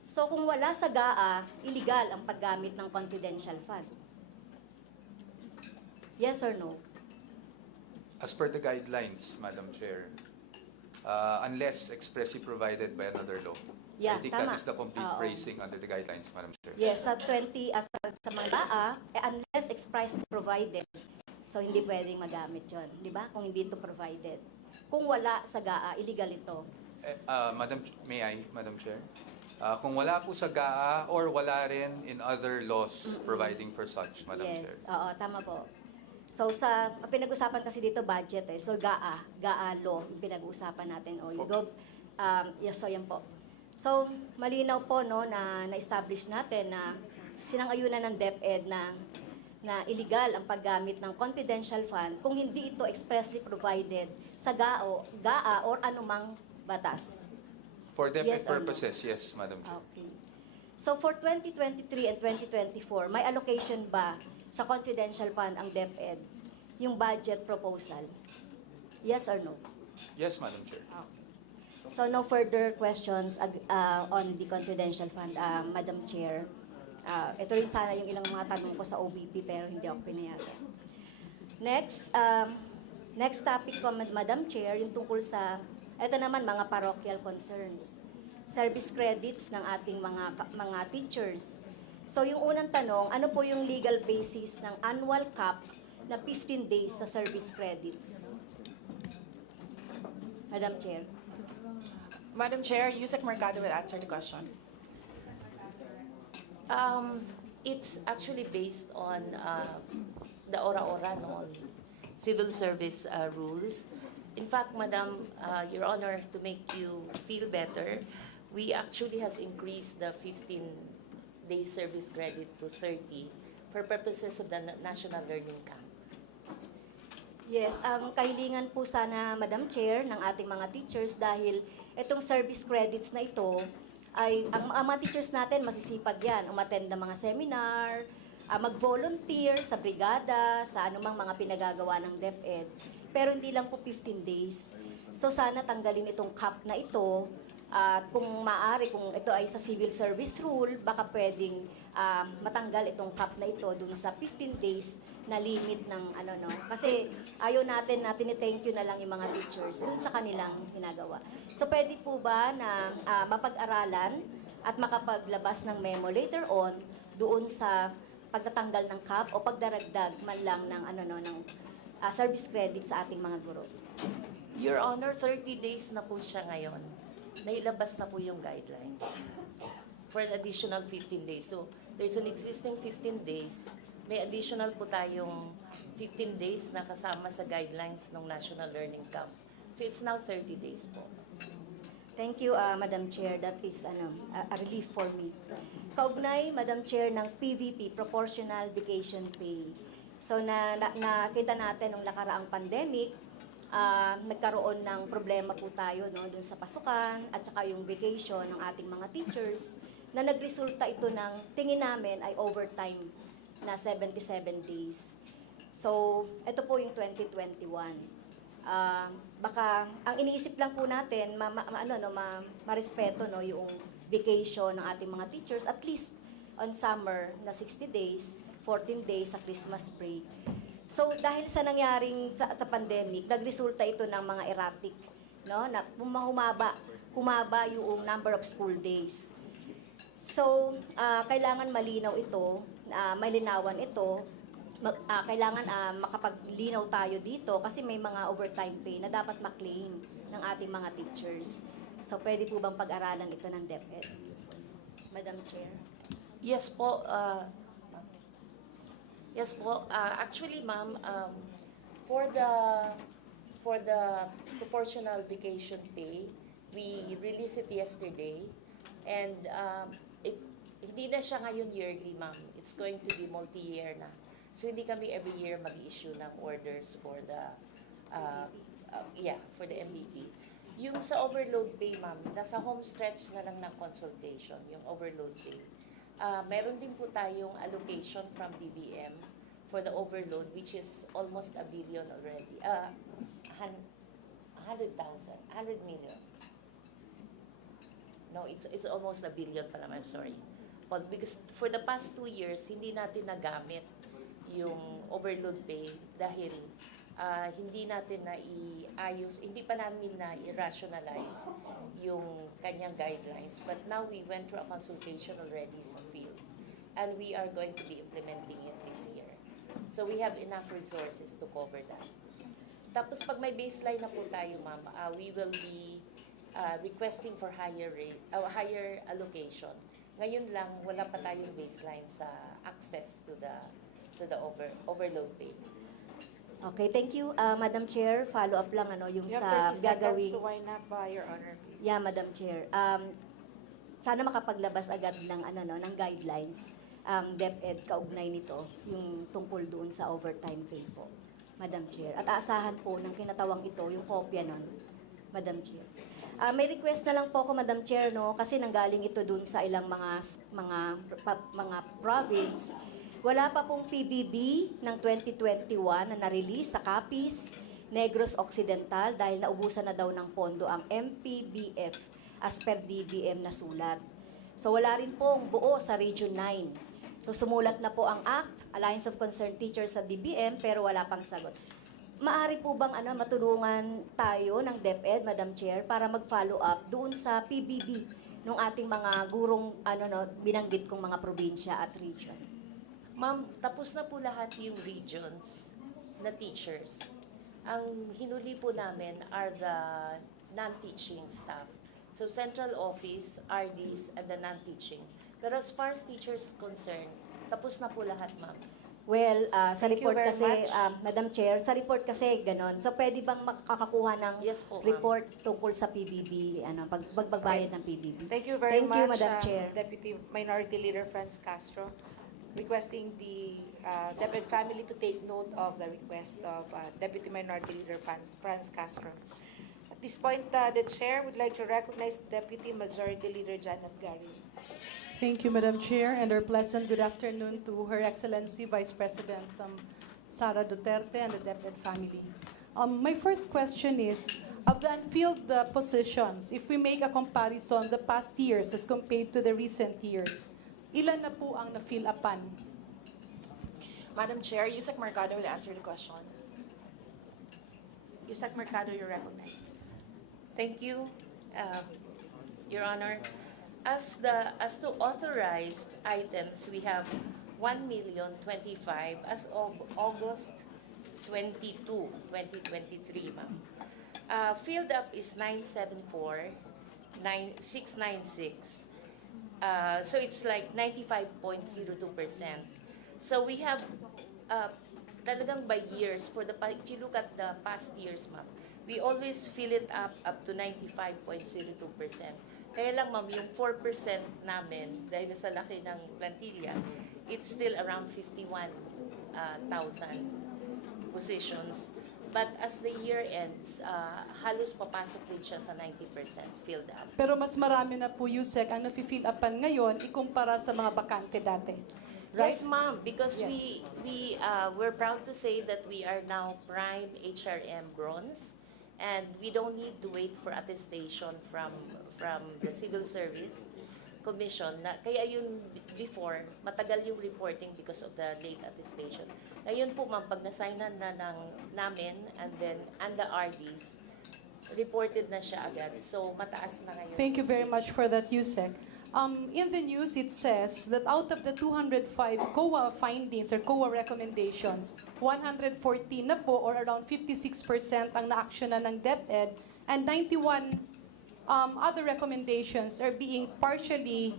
So kung wala sa GAA, illegal ang paggamit ng confidential fund. Yes or no? As per the guidelines, Madam Chair, unless expressly provided by another law. Yeah, I think tama. that is the complete Oo. phrasing under the guidelines, Madam Chair. Yes, sa 20, sa mga GAA, unless expressly provided, so hindi pwedeng magamit yon, di ba? Kung hindi ito provided. Kung wala sa GAA, illegal ito. May I, Madam Chair? Kung wala po sa GAA or wala rin in other laws providing for such, Madam Yes, Chair. oo, tama po. So pinag-usapan kasi dito budget eh. So GAA law yung pinag-uusapan natin o yung yes, so yan po. So malinaw po no na na-establish natin na sinang-ayunan ng DepEd na illegal ang paggamit ng confidential fund kung hindi ito expressly provided sa GAA or anumang batas. For DepEd Yes or no? purposes, yes, Madam Chair. Okay. So for 2023 and 2024, may allocation ba sa confidential fund ang DepEd, yung budget proposal? Yes or no? Yes, Madam Chair. Okay. So no further questions on the confidential fund, Madam Chair. Ito rin sana yung ilang mga tanong ko sa OBP pero hindi ako pinayagan. Next topic ko, Madam Chair, yung tungkol sa, ito naman mga parochial concerns. Service credits ng ating mga teachers. So yung unang tanong, ano po yung legal basis ng annual cap na 15 days sa service credits? Madam Chair. Madam Chair, Yusek Mercado will answer the question. It's actually based on the ora-ora, no, civil service rules. In fact, Madam, Your Honor, to make you feel better, we actually has increased the 15-day service credit to 30 for purposes of the National Learning Camp. Yes, ang kahilingan po sana, Madam Chair, ng ating mga teachers dahil itong service credits na ito ay ang mga teachers natin masisipag yan, umattend ng mga seminar, mag-volunteer sa brigada, sa anumang mga pinagagawa ng DepEd. Pero hindi lang po 15 days. So sana tanggalin itong cap na ito at kung maaari, kung ito ay sa civil service rule, baka pwedeng matanggal itong cap na ito dun sa 15 days na limit ng ano no. Kasi ayaw natin na thank you na lang yung mga teachers dun sa kanilang ginagawa. So pwede po ba na mapag-aralan at makapaglabas ng memo later on doon sa pagtatanggal ng cap o pagdaragdag man lang ng ano no ng service credit sa ating mga guro? Your Honor, 30 days na po siya ngayon. Nailabas na po yung guidelines for an additional 15 days. So, there's an existing 15 days. May additional po tayong 15 days na kasama sa guidelines ng National Learning Camp. So, it's now 30 days po. Thank you, Madam Chair. That is a relief for me. Kaugnay, Madam Chair, ng PVP, Proportional Vacation Pay. So, nakita natin nung nakaraang pandemic, nagkaroon ng problema po tayo no, dun sa pasukan at saka yung vacation ng ating mga teachers na nagresulta ito ng tingin namin ay overtime na 77 days. So, ito po yung 2021. Baka ang iniisip lang po natin marespeto no yung vacation ng ating mga teachers at least on summer na 60 days, 14 days sa Christmas break. So dahil sa nangyaring sa pandemic, nagresulta ito ng mga erratic no na humaba yung number of school days. So kailangan malinaw ito, malinawan ito. Kailangan makapaglinaw tayo dito kasi may mga overtime pay na dapat ma-claim. ng ating mga teachers. So pwede po bang pag-aralan ito ng DepEd? Madam Chair. Yes po. Yes po. Actually, ma'am, for the proportional vacation pay, we released it yesterday, and hindi na siya ngayon yearly, ma'am. It's going to be multi-year na. So hindi kami every year mag-issue ng orders for the for the MVP. Yung sa overload pay, ma'am, nasa home stretch na lang ng consultation, yung overload pay. Meron din po tayong allocation from DBM for the overload, which is almost 1 billion already. 100 million. No, it's almost 1 billion pala, I'm sorry. But because for the past 2 years, hindi natin nagamit yung overload pay dahil hindi natin na hindi pa namin na i-rationalize yung kanyang guidelines. But now we went through a consultation already sa field, and we are going to be implementing it this year. So we have enough resources to cover that. Tapos pag may baseline na po tayo, ma'am, we will be requesting for higher allocation. Ngayon lang, wala pa tayong baseline sa access to the overload pay. Okay, thank you, Madam Chair. Follow up lang yung You sa have 30 seconds gagawin. to wind up, Your Honor, please. Yeah, Madam Chair. Sana makapaglabas agad ng ng guidelines ang DepEd kaugnay nito, yung tungkol doon sa overtime pay po, Madam Chair. At aasahan po ng kinatawang ito yung kopya nun, Madam Chair. May request na lang po ako, Madam Chair, kasi nanggaling ito doon sa ilang mga province. Wala pa pong PBB ng 2021 na na-release sa Capiz, Negros Occidental dahil naubusan na daw ng pondo ang MPBF as per DBM na sulat. So wala rin pong buo sa Region 9. So sumulat na po ang ACT, Alliance of Concerned Teachers sa DBM, pero wala pang sagot. Maari po bang matulungan tayo ng DepEd, Madam Chair, para mag-follow up doon sa PBB ng ating mga gurong binanggit kong mga probinsya at region? Ma'am, tapos na po lahat yung regions na teachers. Ang hinuli po namin are the non-teaching staff. So central office, RDs, and the non-teaching. Pero as far as teachers concerned, tapos na po lahat, ma'am. Well, sa Thank you report very kasi, much. Madam Chair, sa report kasi ganon. So pwede bang makakakuha ng Yes po, ma'am. report tungkol sa PBB, pagbayad ng PBB? Thank you very much, Madam Chair. Deputy Minority Leader Franz Castro, requesting the DepEd family to take note of the request of Deputy Minority Leader Franz Castro. At this point, the Chair would like to recognize Deputy Majority Leader Janet Gary. Thank you, Madam Chair, and a pleasant good afternoon to Her Excellency Vice President Sara Duterte and the DepEd family. My first question is, of the unfilled positions, if we make a comparison the past years as compared to the recent years, ilan na po ang na-fill upan? Madam Chair, Yusek Mercado will answer the question. Yusek Mercado, you're recognized. Thank you, Your Honor. As to authorized items, we have 1,025,000 as of August 22, 2023, ma'am. Filled up is 974,696. So it's like 95.02%. So we have talagang by years if you look at the past years, ma'am, we always fill it up to 95.02%. Kaya lang, ma'am, yung 4% namin, dahil sa laki ng plantilla, it's still around 51,000 positions. But as the year ends, halos papasok din siya sa 90% filled up. Pero mas marami na po, Yusek, ang na-fill upan ngayon ikumpara sa mga bakante dati. Right? Yes, ma'am, because Yes. we're proud to say that we are now prime HRM bronze, and we don't need to wait for attestation from the Civil Service Commission. Kaya yun before, matagal yung reporting because of the late attestation. Ngayon po, ma'am, pag nasignan na namin and the RDs, reported na siya agad. So, mataas na ngayon. Thank you very much for that, Yusek. In the news, it says that out of the 205 COA findings or COA recommendations, 114 na po or around 56% ang na-actionan ng DepEd and 91 other recommendations are being partially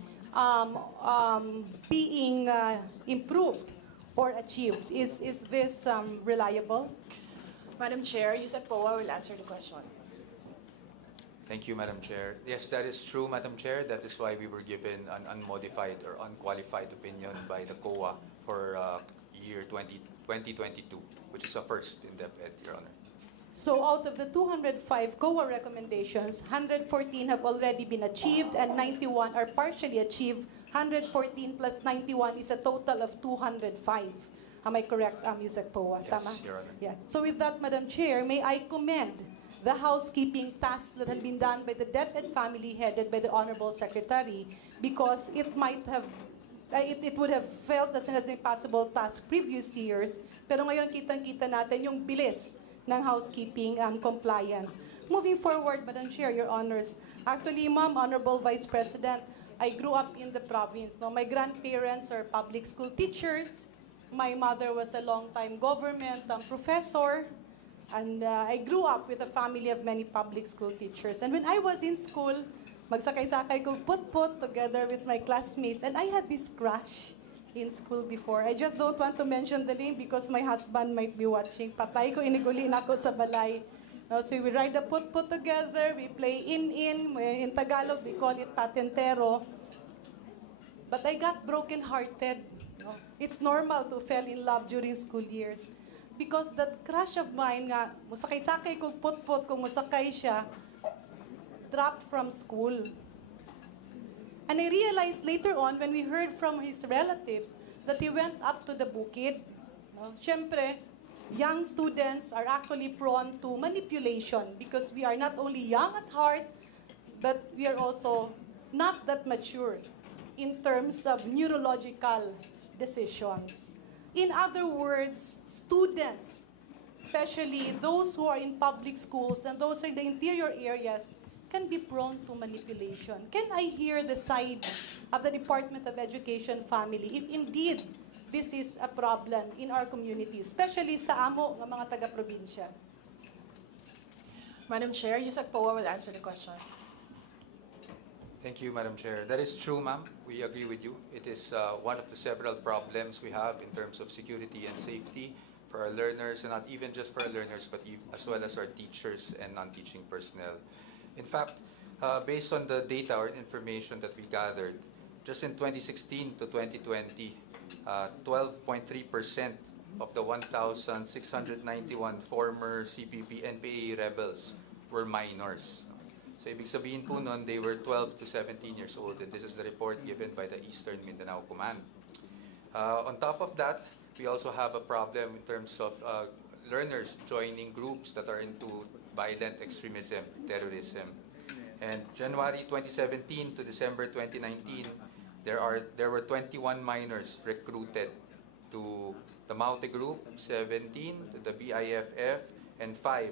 being improved or achieved. Is this reliable? Madam Chair, Yusek Poa will answer the question. Thank you, Madam Chair. Yes, that is true, Madam Chair. That is why we were given an unmodified or unqualified opinion by the COA for year 2022, which is a first in DepEd, Your Honor. So out of the 205 COA recommendations, 114 have already been achieved and 91 are partially achieved. 114 plus 91 is a total of 205. Am I correct, Yusek Poa? Yes, Tama? Your Honor. Yeah. So with that, Madam Chair, may I commend the housekeeping tasks that have been done by the DepEd family headed by the Honorable Secretary, because it might have it would have felt as an impossible task previous years, pero ngayon kitang-kita natin yung bilis ng housekeeping compliance. Moving forward, Madam Chair, Your Honors, actually, Ma'am, Honorable Vice President, I grew up in the province. No? My grandparents are public school teachers. My mother was a long-time government professor. And I grew up with a family of many public school teachers. And when I was in school, magsakay-sakay ko put-put together with my classmates. And I had this crush in school before. I just don't want to mention the name because my husband might be watching. Patay ko, inigulin ako sa balay. No, so we ride the put-put together, we play in Tagalog, we call it patentero. But I got broken-hearted. No? It's normal to fall in love during school years. Because that crush of mine nga, musakay-sakay kong put-put, kung musakay siya, dropped from school. And I realized later on, when we heard from his relatives, that he went up to the bukid. No? Siyempre, young students are actually prone to manipulation because we are not only young at heart, but we are also not that mature in terms of neurological decisions. In other words, students, especially those who are in public schools and those in the interior areas, can be prone to manipulation. Can I hear the side of the Department of Education family if indeed this is a problem in our community, especially sa amo ng mga taga-probinsya? Madam Chair, Yusek Poa will answer the question. Thank you, Madam Chair. That is true, ma'am. We agree with you. It is one of the several problems we have in terms of security and safety for our learners, and not even just for our learners, but as well as our teachers and non-teaching personnel. In fact, based on the data or information that we gathered, just in 2016 to 2020, 12.3% of the 1,691 former CPP NPA rebels were minors. So ibig sabihin po nun, they were 12 to 17 years old, and this is the report given by the Eastern Mindanao Command. On top of that, we also have a problem in terms of learners joining groups that are into violent extremism, terrorism. And January 2017 to December 2019, there were 21 minors recruited to the Maute Group, 17 to the BIFF, and 5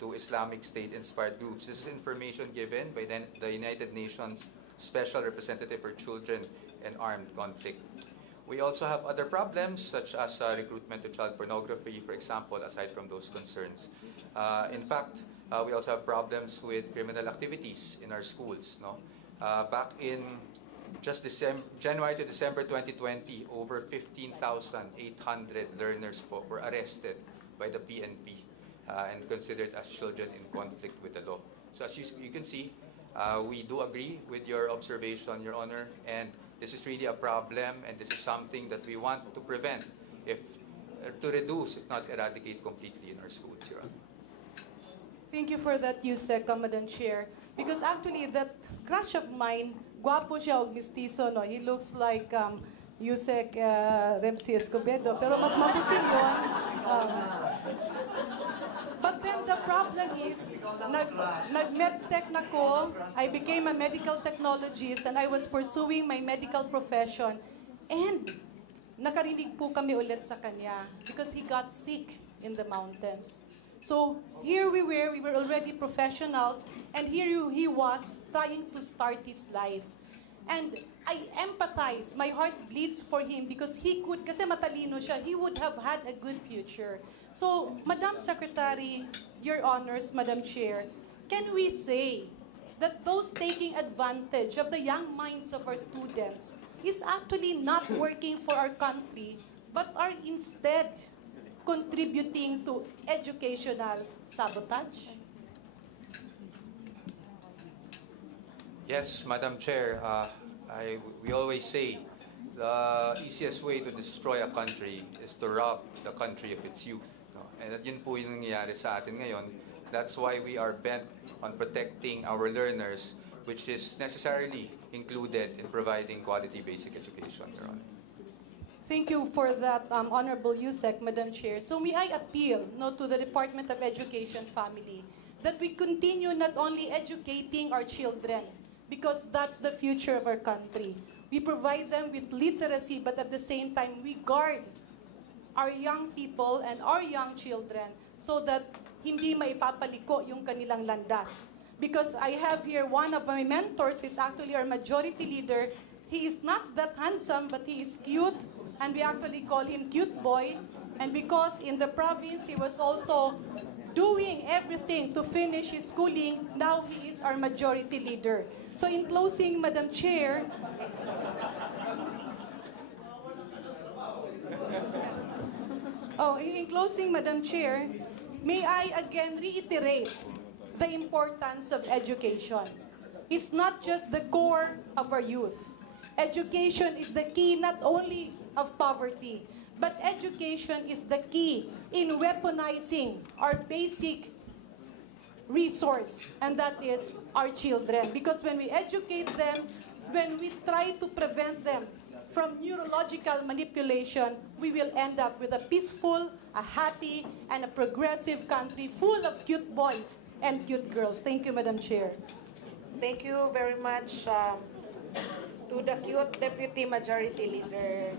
to Islamic State-inspired groups. This is information given by the United Nations Special Representative for Children and Armed Conflict. We also have other problems, such as recruitment to child pornography, for example, aside from those concerns. In fact, we also have problems with criminal activities in our schools. No? Back in just January to December 2020, over 15,800 learners were arrested by the PNP and considered as children in conflict with the law. So as you can see, we do agree with your observation, Your Honor, and this is really a problem, and this is something that we want to prevent, to reduce, if not eradicate completely in our schools, Your Honor. Thank you for that, Yusek, Madam Chair. Because actually, that crush of mine, guwapo siya og mistizo, no? He looks like Yusek Remsi Escobedo, pero mas maputi yun. But then the problem is, nag-medtech na ko, I became a medical technologist, and I was pursuing my medical profession. And nakarinig po kami ulit sa kanya because he got sick in the mountains. So here we were already professionals, and here he was trying to start his life. And I empathize, my heart bleeds for him because he could, kasi matalino siya, he would have had a good future. So, Madam Secretary, Your Honors, Madam Chair, can we say that those taking advantage of the young minds of our students is actually not working for our country, but are instead contributing to educational sabotage? Yes, Madam Chair. We always say the easiest way to destroy a country is to rob the country of its youth. No? And yun po yung nangyayari sa atin ngayon. That's why we are bent on protecting our learners, which is necessarily included in providing quality basic education, Your Honor. Thank you for that, Honorable Yusek, Madam Chair. So may I appeal to the Department of Education family that we continue not only educating our children, because that's the future of our country. We provide them with literacy, but at the same time, we guard our young people and our young children so that hindi maipapaliko yung kanilang landas. Because I have here one of my mentors, is actually our majority leader. He is not that handsome, but he is cute, and we actually call him Cute Boy. And because in the province, he was also doing everything to finish his schooling, now he is our majority leader. So in closing, Madam Chair, in closing, Madam Chair, may I again reiterate the importance of education. It's not just the core of our youth. Education is the key not only of poverty, but education is the key in weaponizing our basic resource, and that is our children. Because when we educate them, when we try to prevent them from neurological manipulation, we will end up with a peaceful, a happy, and a progressive country full of cute boys and cute girls. Thank you, Madam Chair. Thank you very much to the cute Deputy Majority Leader,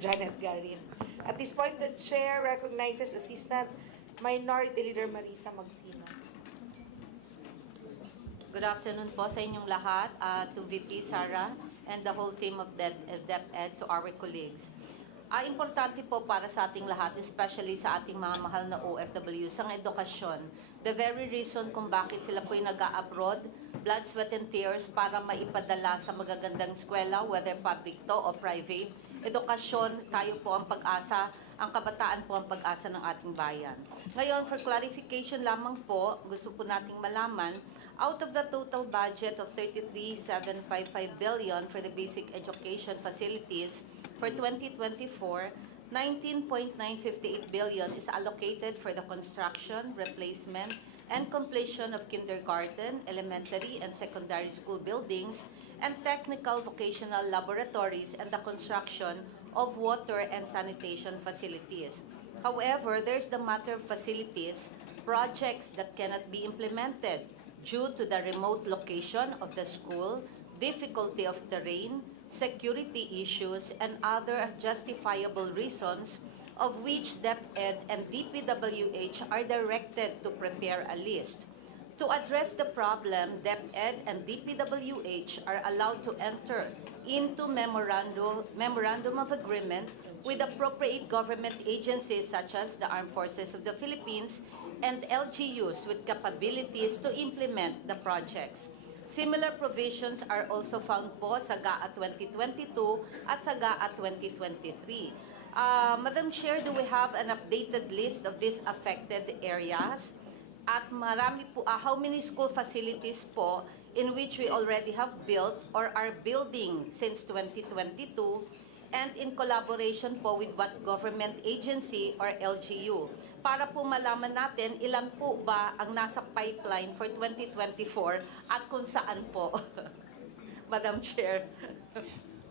Janet Garin. At this point, the Chair recognizes Assistant Minority Leader Marisa Magsino. Good afternoon po sa inyong lahat, to VP Sara and the whole team of DepEd, to our colleagues. Importante po para sa ating lahat, especially sa ating mga mahal na OFWs, ang edukasyon. The very reason kung bakit sila po'y nag-a-abroad, blood, sweat, and tears para maipadala sa magagandang eskwela, whether public to o private. Edukasyon, tayo po ang pag-asa, ang kabataan po ang pag-asa ng ating bayan. Ngayon, for clarification lamang po, gusto po nating malaman, out of the total budget of 33,755 billion for the basic education facilities for 2024, 19.958 billion is allocated for the construction, replacement, and completion of kindergarten, elementary, and secondary school buildings, and technical vocational laboratories, and the construction of water and sanitation facilities. However, there's the matter of facilities, projects that cannot be implemented due to the remote location of the school, difficulty of terrain, security issues, and other justifiable reasons, of which DepEd and DPWH are directed to prepare a list. To address the problem, DepEd and DPWH are allowed to enter into memorandum of agreement with appropriate government agencies such as the Armed Forces of the Philippines and LGUs with capabilities to implement the projects. Similar provisions are also found po sa GAA 2022 at sa GAA 2023. Madam Chair, do we have an updated list of these affected areas? At marami po, how many school facilities po in which we already have built or are building since 2022, and in collaboration po with what government agency or LGU? Para po malaman natin ilan po ba ang nasa pipeline for 2024 at kung saan po. Madam Chair.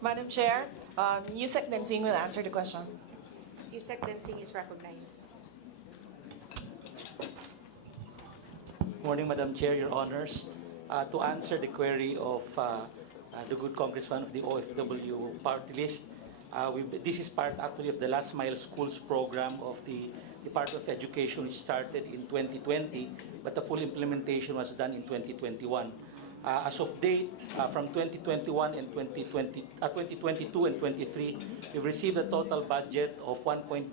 Madam Chair, Yusek Densing will answer the question. Yusek Densing is recognized. Morning, Madam Chair, Your Honors. To answer the query of the good congressman of the OFW party list, this is part actually of the Last Mile Schools program of the Department of Education, which started in 2020, but the full implementation was done in 2021. As of date, from 2021 and 2022 and 23, we've received a total budget of 1.5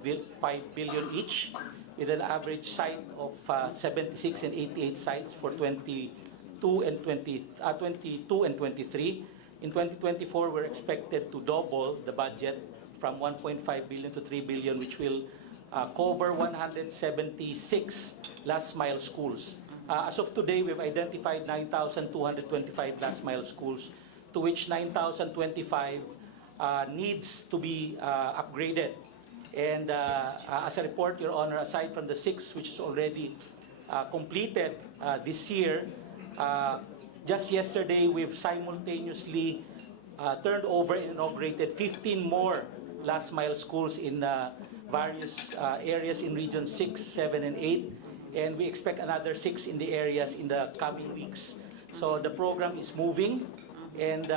billion each with an average site of 76 and 88 sites for 22 and 23. In 2024, we're expected to double the budget from 1.5 billion to 3 billion, which will cover 176 last mile schools. As of today, we've identified 9,225 last mile schools, to which 9,025 needs to be upgraded. And as a report, Your Honor, aside from the 6 which is already completed this year, just yesterday we've simultaneously turned over and inaugurated 15 more last mile schools in various areas in Region 6, 7, and 8. And we expect another 6 in the areas in the coming weeks. So the program is moving, and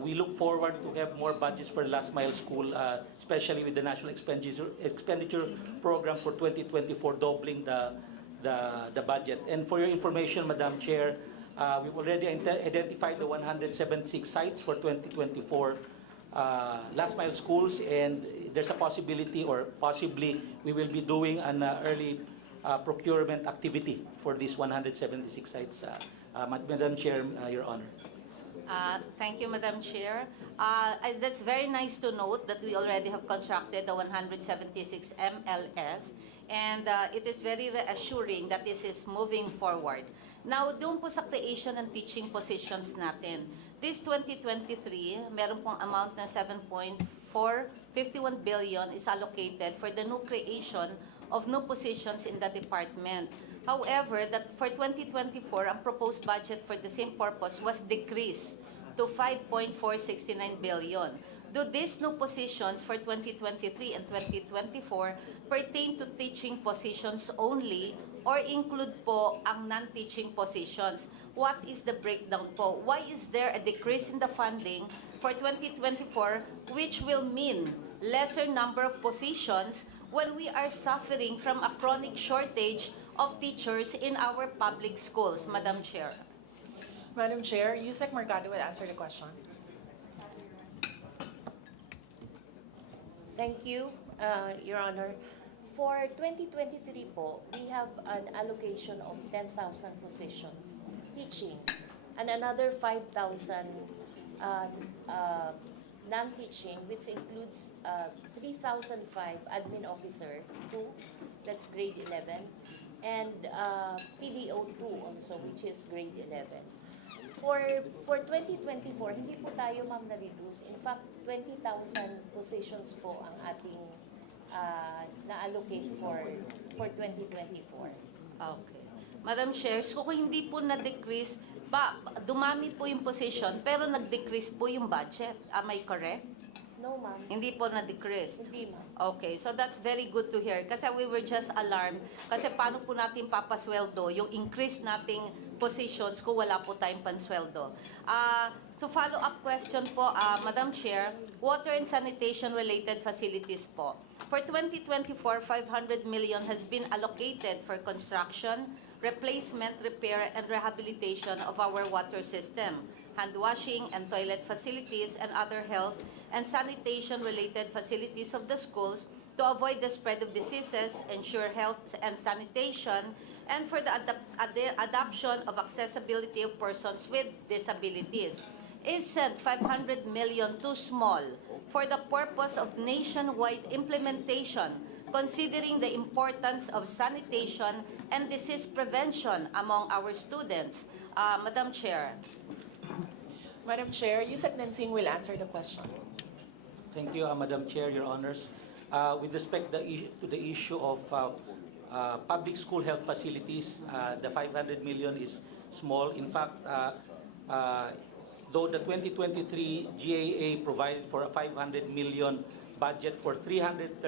we look forward to have more budgets for the last mile school, especially with the National Expenditure Program for 2024 doubling the budget. And for your information, Madam Chair, we've already identified the 176 sites for 2024 last mile schools, and there's a possibility, or possibly, we will be doing an early procurement activity for these 176 sites. Madam Chair, Your Honor. Thank you, Madam Chair. That's very nice to note that we already have constructed the 176 MLS, and it is very reassuring that this is moving forward. Now, doon po sa creation and teaching positions natin, this 2023, meron pong amount na 7.451 billion is allocated for the new creation of new positions in the department. However, that for 2024, ang proposed budget for the same purpose was decreased to 5.469 billion. Do these new positions for 2023 and 2024 pertain to teaching positions only or include po ang non-teaching positions? What is the breakdown po? Why is there a decrease in the funding for 2024, which will mean lesser number of positions when we are suffering from a chronic shortage of teachers in our public schools, Madam Chair? Madam Chair, Yusek Mercado will answer the question. Thank you, Your Honor. For 2023 po, we have an allocation of 10,000 positions teaching and another 5,000 non-teaching, which includes 3,005 admin officer 2, that's grade 11, and PDO 2 also, which is grade 11. For 2024, hindi po tayo, ma'am, na-reduce. In fact, 20,000 positions po ang ating na-allocate for 2024. Okay. Madam Chair, so kung hindi po na-decrease, dumami po yung position, pero nag-decrease po yung budget. Am I correct? No, ma'am. Hindi po na-decrease? Hindi, ma'am. Okay, so that's very good to hear. Kasi we were just alarmed. Kasi paano po natin papasweldo yung increase nating positions kung wala po tayong pansweldo. To follow-up question po, Madam Chair, water and sanitation-related facilities po. For 2024, 500 million has been allocated for construction, replacement, repair, and rehabilitation of our water system, hand washing and toilet facilities, and other health and sanitation-related facilities of the schools to avoid the spread of diseases, ensure health and sanitation, and for the adoption of accessibility of persons with disabilities. Isn't 500 million too small for the purpose of nationwide implementation, considering the importance of sanitation and disease prevention among our students? Madam Chair. Madam Chair, Yusek Nansing will answer the question. Thank you, Madam Chair, Your Honors. With respect to the issue of public school health facilities, the 500 million is small. In fact, though the 2023 GAA provided for a 500 million budget for 333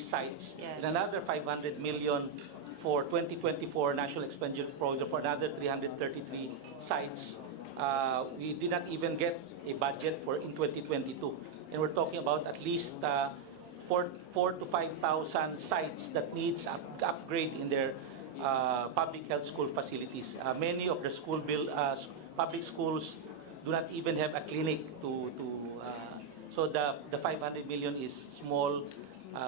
sites, Yes. and another 500 million for 2024 National Expenditure Program for another 333 sites, we did not even get a budget for in 2022. And we're talking about at least 4,000 to 5,000 sites that needs upgrade in their public health school facilities. Many of the public schools do not even have a clinic to So the 500 million is small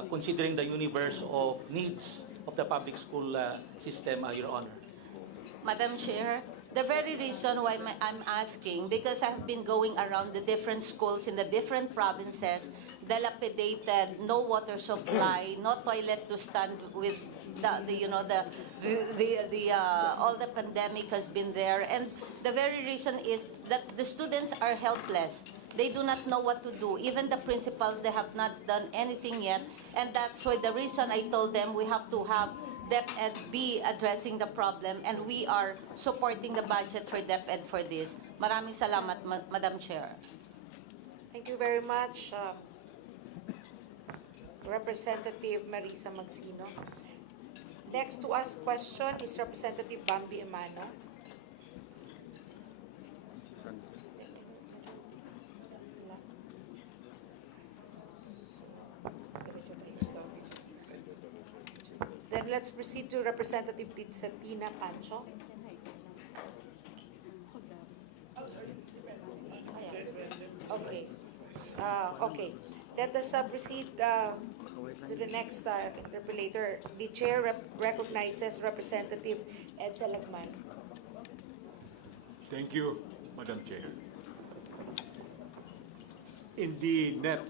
considering the universe of needs of the public school system, Your Honor. Madam Chair, the very reason why I'm asking, because I've been going around the different schools in the different provinces, dilapidated, no water supply, no toilet to stand with all the pandemic has been there, and the very reason is that the students are helpless. They do not know what to do. Even the principals, they have not done anything yet, and that's why the reason I told them we have to have DepEd be addressing the problem, and we are supporting the budget for DepEd for this. Maraming salamat, Madam Chair. Thank you very much, Representative Marisa Magsino. Next to ask question is Representative Bambi Emano. Then let's proceed to Representative Titsatina Pancho. Okay. Okay. Let us proceed to the next interpolator. The chair recognizes Representative Ed Salagman. Thank you, Madam Chair. In the NEP,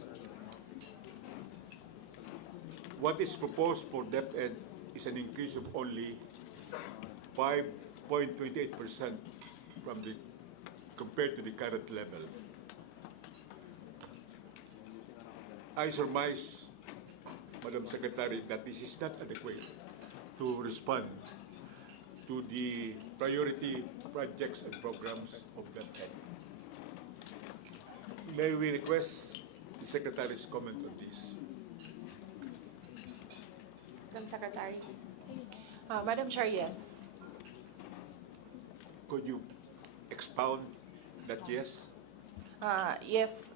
what is proposed for DepEd is an increase of only 5.28% compared to the current level. I surmise, Madam Secretary, that this is not adequate to respond to the priority projects and programs of DepEd. May we request the Secretary's comment on this? Madam Secretary. Madam Chair, yes. Could you expound that yes? Yes,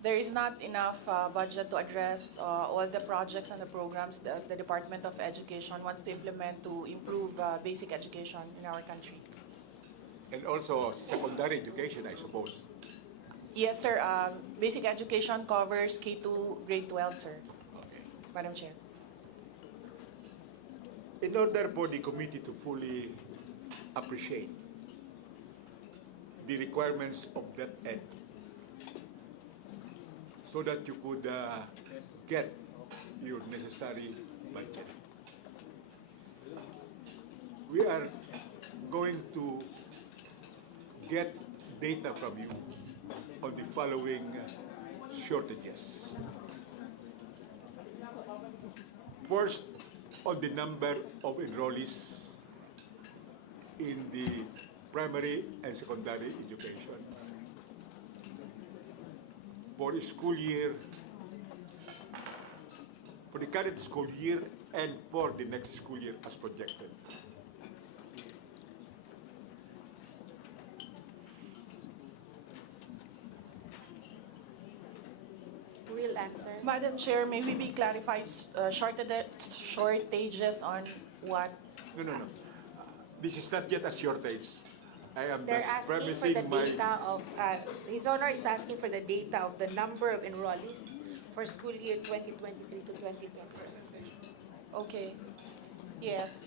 there is not enough budget to address all the projects and the programs that the Department of Education wants to implement to improve basic education in our country. And also secondary education, I suppose. Yes, sir. Basic education covers K to grade 12, sir. Okay. Madam Chair. In order for the committee to fully appreciate the requirements of DepEd, so that you could get your necessary budget, we are going to get data from you on the following shortages. First, on the number of enrollees in the primary and secondary education for the school year, for the current school year and for the next school year as projected. Will answer. Madam Chair, may we be clarified shortages on what? No. This is not yet a shortage. I am They're just asking for premising the my... data of, His Honor is asking for the data of the number of enrollees for school year 2023 to 2024. Okay. Yes.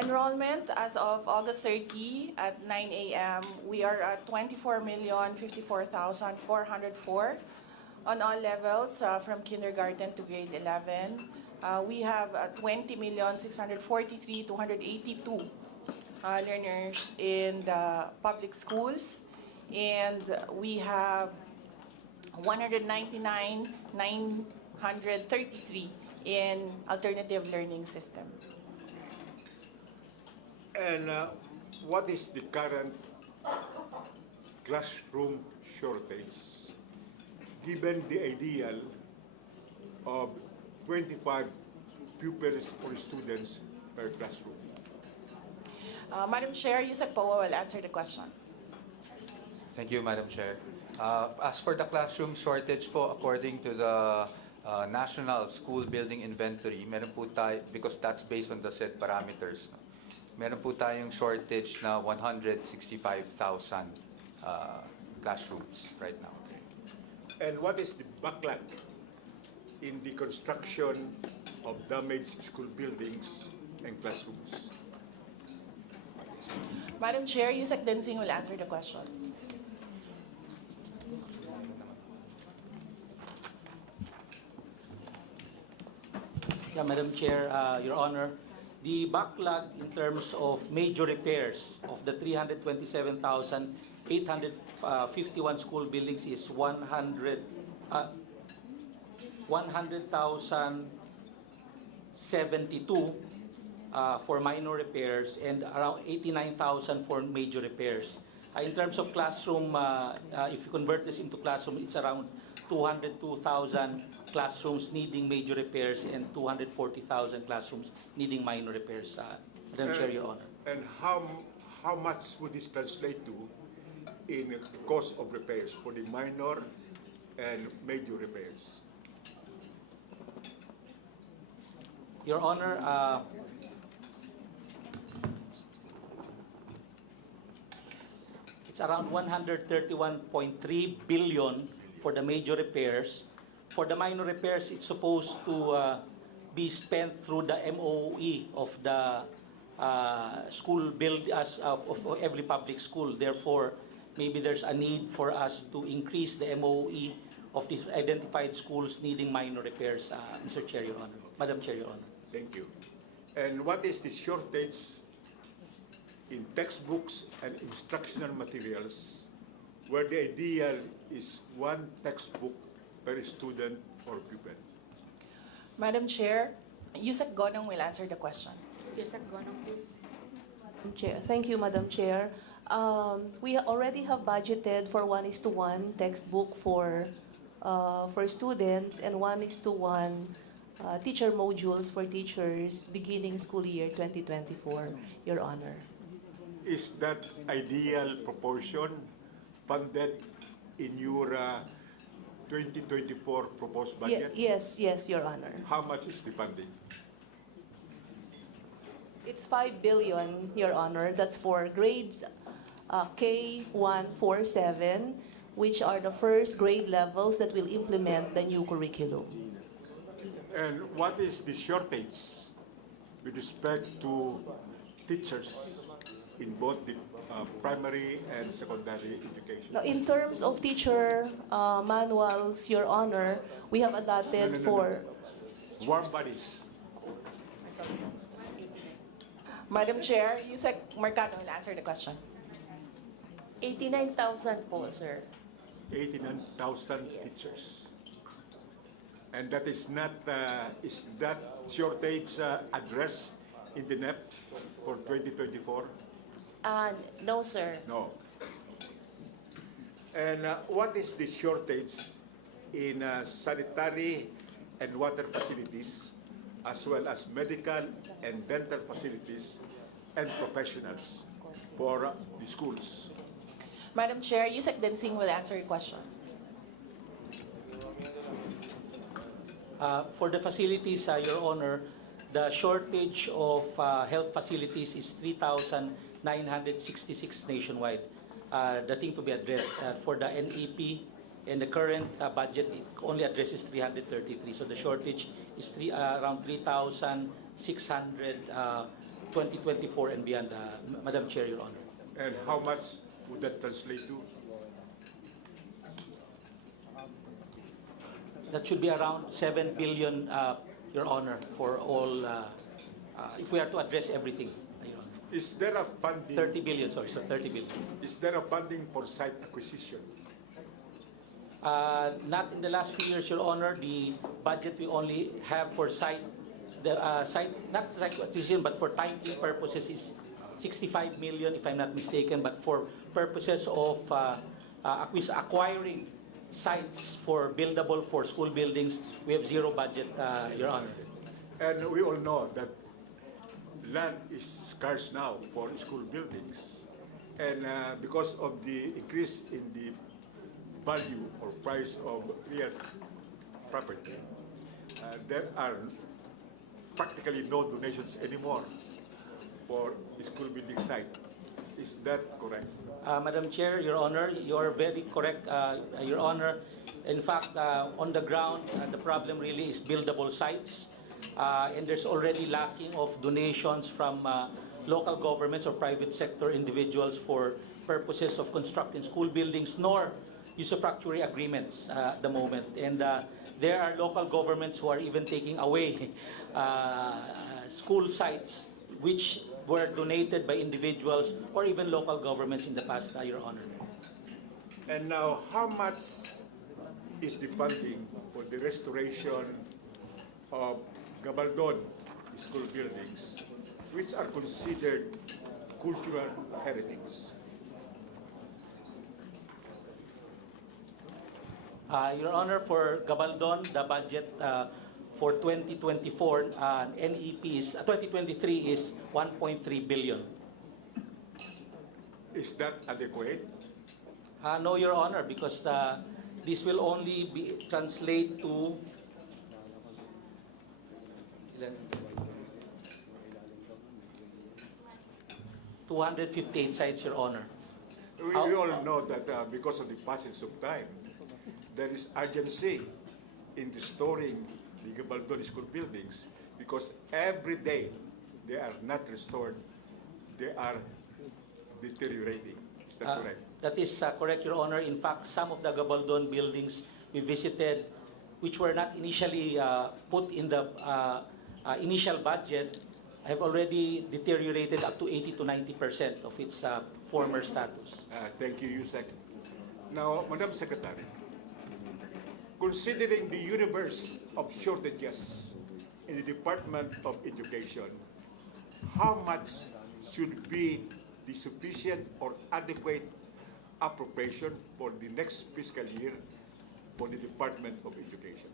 Enrollment as of August 30 at 9 a.m., we are at 24,054,404 on all levels from kindergarten to grade 11. We have 20,643,282 learners in the public schools, and we have 199,933 in alternative learning system. And what is the current classroom shortage, given the ideal of 25 pupils or students per classroom? Madam Chair, Yusek Poa will answer the question. Thank you, Madam Chair. As for the classroom shortage po, according to the National School Building Inventory, meron po tayo, because that's based on the said parameters, no? Meron po tayong shortage na 165,000 classrooms right now. And what is the backlog in the construction of damaged school buildings and classrooms? Madam Chair, Yusek Densing will answer the question. Yeah, Madam Chair, Your Honor, the backlog in terms of major repairs of the 327,851 school buildings is 100,072 for minor repairs and around 89,000 for major repairs. In terms of classroom, if you convert this into classroom, it's around 202,000 classrooms needing major repairs and 240,000 classrooms needing minor repairs. Madam Chair, Your Honor. And how much would this translate to in the cost of repairs for the minor and major repairs? Your Honor, it's around 131.3 billion for the major repairs. For the minor repairs, it's supposed to be spent through the MOE of the school build of every public school. Therefore, maybe there's a need for us to increase the MOE of these identified schools needing minor repairs, Mr. Chair, Your Honor. Madam Chair, Your Honor. Thank you. And what is the shortage in textbooks and instructional materials where the ideal is one textbook per student or pupil? Madam Chair, Yusek Gonong will answer the question. Yusek Gonong, please. Chair. Thank you, Madam Chair. We already have budgeted for 1:1 textbook for students and 1:1 teacher modules for teachers beginning school year 2024, Your Honor. Is that ideal proportion funded in your 2024 proposed budget? Yes, Your Honor. How much is the funding? It's 5 billion, Your Honor. That's for grades K1-7, which are the first grade levels that will implement the new curriculum. And what is the shortage with respect to teachers in both the primary and secondary education? Now, in terms of teacher manuals, Your Honor, we have allotted for... Warm bodies. Madam Chair, Yusek Mercado will answer the question. 89,000 po, sir. 89,000 teachers. And that is not, is that shortage addressed in the NEP for 2024? No, sir. No. And what is the shortage in sanitary and water facilities, as well as medical and dental facilities and professionals for the schools? Madam Chair, Yusek Densing will answer your question. For the facilities, Your Honor, the shortage of health facilities is 3,966 nationwide. The thing to be addressed for the NEP and the current budget, it only addresses 333. So the shortage is around 3,600 2024 and beyond, Madam Chair, Your Honor. And how much would that translate to? That should be around 7 billion, Your Honor, for all, if we are to address everything, Your Honor. Is there a funding? 30 billion, sorry, so 30 billion. Is there a funding for site acquisition? Not in the last few years, Your Honor. The budget we only have for site, not site acquisition, but for title purposes is 65 million, if I'm not mistaken. But for purposes of acquiring sites for buildable for school buildings, we have zero budget, Your Honor. And we all know that land is scarce now for school buildings. And because of the increase in the value or price of real property, there are practically no donations anymore for the school building site. Is that correct? Madam Chair, Your Honor, you are very correct, Your Honor. In fact, on the ground, the problem really is buildable sites. And there's already lacking of donations from local governments or private sector individuals for purposes of constructing school buildings, nor usufructuary agreements at the moment. And there are local governments who are even taking away school sites which were donated by individuals or even local governments in the past, Your Honor. And now, how much is the funding for the restoration of Gabaldon school buildings, which are considered cultural heritage? Your Honor, for Gabaldon, the budget for 2024 NEPs, 2023 is 1.3 billion. Is that adequate? No, Your Honor, because this will only be translate to 258 sites, Your Honor. We all know that because of the passage of time, there is urgency in restoring the Gabaldon school buildings, because every day they are not restored, they are deteriorating. Is that correct? That is correct, Your Honor. In fact, some of the Gabaldon buildings we visited, which were not initially put in the initial budget, have already deteriorated up to 80 to 90% of its former status. Thank you, Yusek. Now, Madam Secretary, considering the universe of shortages in the Department of Education, how much should be the sufficient or adequate appropriation for the next fiscal year for the Department of Education?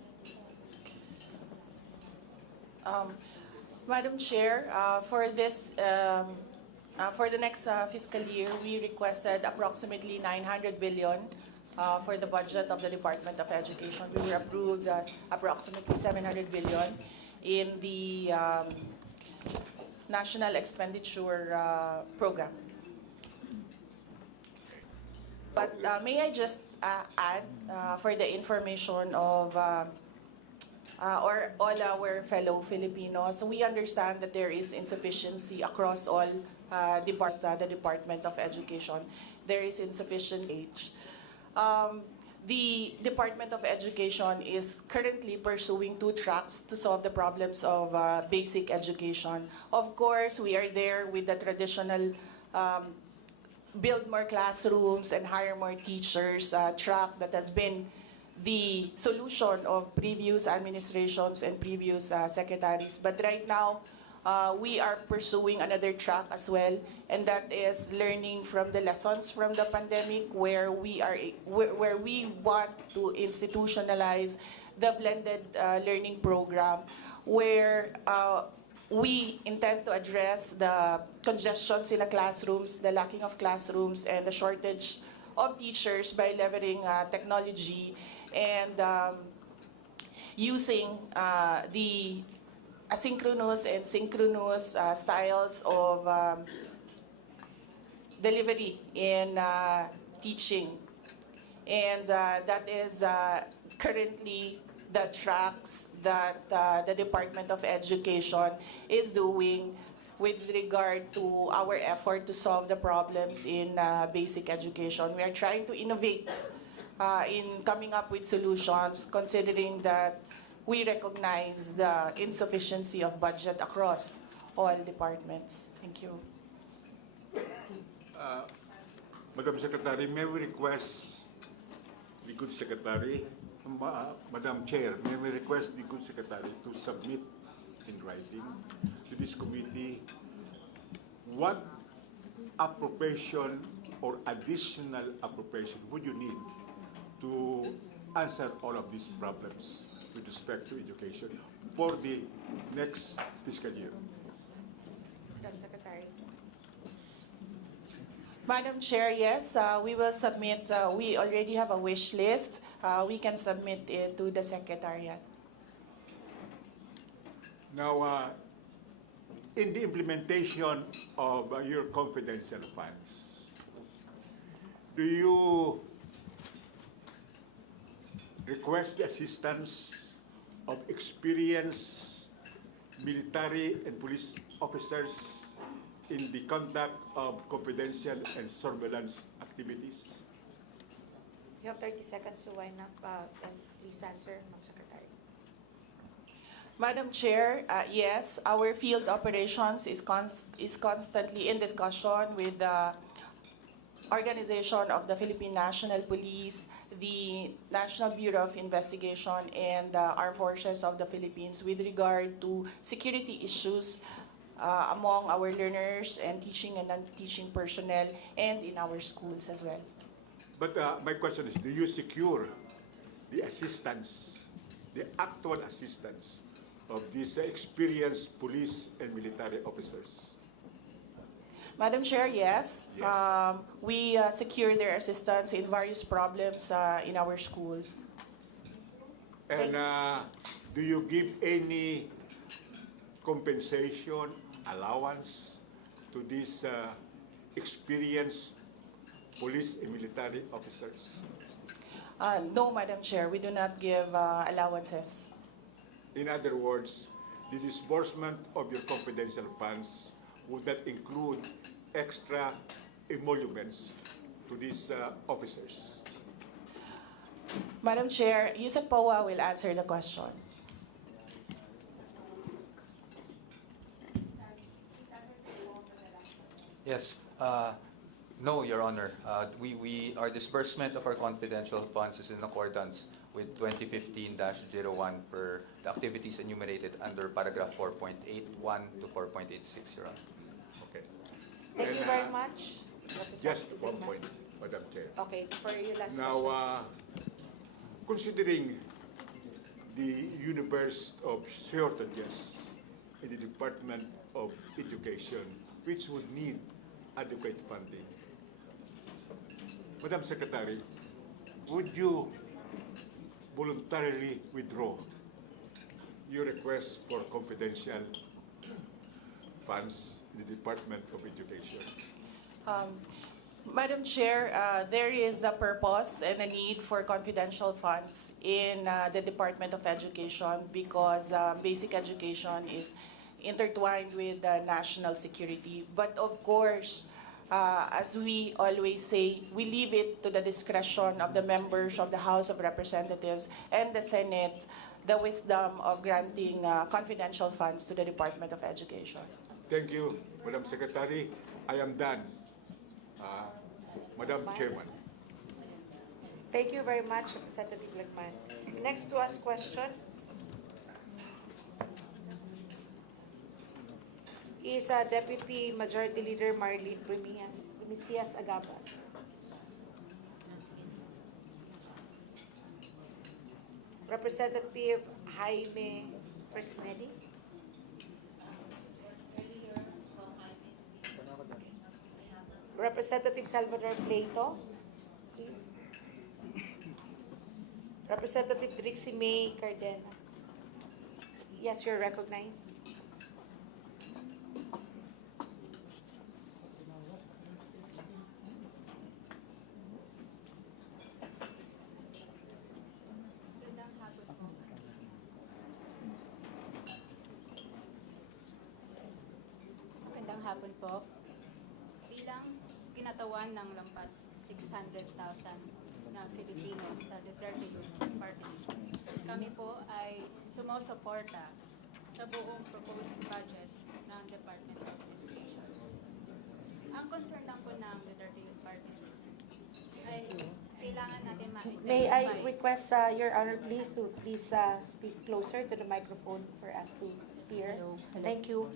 Madam Chair, for the next fiscal year, we requested approximately 900 billion for the budget of the Department of Education. We were approved approximately 700 billion in the National Expenditure Program. But may I just add for the information of or all our fellow Filipinos, we understand that there is insufficiency across all the Department of Education. There is insufficiency. The Department of Education is currently pursuing 2 tracks to solve the problems of basic education. Of course, we are there with the traditional build more classrooms and hire more teachers track that has been the solution of previous administrations and previous secretaries. But right now, we are pursuing another track as well, and that is learning from the lessons from the pandemic, where we want to institutionalize the blended learning program, where we intend to address the congestions in the classrooms, the lacking of classrooms, and the shortage of teachers by leveraging technology and using the asynchronous and synchronous styles of delivery in teaching. And that is currently the tracks that the Department of Education is doing with regard to our effort to solve the problems in basic education. We are trying to innovate in coming up with solutions, considering that we recognize the insufficiency of budget across all departments. Thank you. Madam Secretary, may we request the good Secretary, Madam Chair, may we request the good Secretary to submit in writing to this committee what appropriation or additional appropriation would you need to answer all of these problems with respect to education for the next fiscal year? Madam Secretary. Madam Chair, yes, we will submit. We already have a wish list. We can submit it to the Secretariat. Now, in the implementation of your confidential funds, do you request the assistance of experienced military and police officers in the conduct of confidential and surveillance activities? You have 30 seconds to wind up, and please answer, Ma'am Secretary. Madam Chair, yes, our field operations is constantly in discussion with the organization of the Philippine National Police, the National Bureau of Investigation, and the Armed Forces of the Philippines with regard to security issues among our learners and teaching and non-teaching personnel and in our schools as well. But my question is, do you secure the assistance, the actual assistance of these experienced police and military officers? Madam Chair, yes. Yes. We secure their assistance in various problems in our schools. And do you give any compensation, allowance to these experienced police and military officers? No, Madam Chair, we do not give allowances. In other words, the disbursement of your confidential funds would not include extra emoluments to these officers. Madam Chair, Yusek Powa will answer the question. Yes. No, Your Honor. Our disbursement of our confidential funds is in accordance with 2015-01 per the activities enumerated under paragraph 4.81 to 4.86, Your Honor. Okay. Thank you very much. Just Representative one Lingman. point, Madam Chair. Okay, for your last question. Now, considering the universe of shortages in the Department of Education, which would need adequate funding, Madam Secretary, would you voluntarily withdraw your request for confidential funds in the Department of Education? Madam Chair, there is a purpose and a need for confidential funds in the Department of Education because basic education is intertwined with national security. But of course, as we always say, we leave it to the discretion of the members of the House of Representatives and the Senate, the wisdom of granting confidential funds to the Department of Education. Thank you, Madam Secretary. I am done. Madam Chairman. Thank you very much, Representative Lingman. Next to ask question is Deputy Majority Leader Marlene Primicias Agabas. Representative Jaime Fresnelli. Representative Salvador Plato, please. Representative Trixie May Cardena. Yes, you're recognized. Magandang hapon po. Bilang kinatawan ng lampas 600,000 na Filipino sa Duterte Youth Party List, kami po ay sumusuporta sa buong proposed budget ng Department of Education. Ang concern lang po ng Duterte Youth Party List ay kailangan natin ma-identify. May I request, Your Honor, please speak closer to the microphone for us to hear. Hello. Thank you.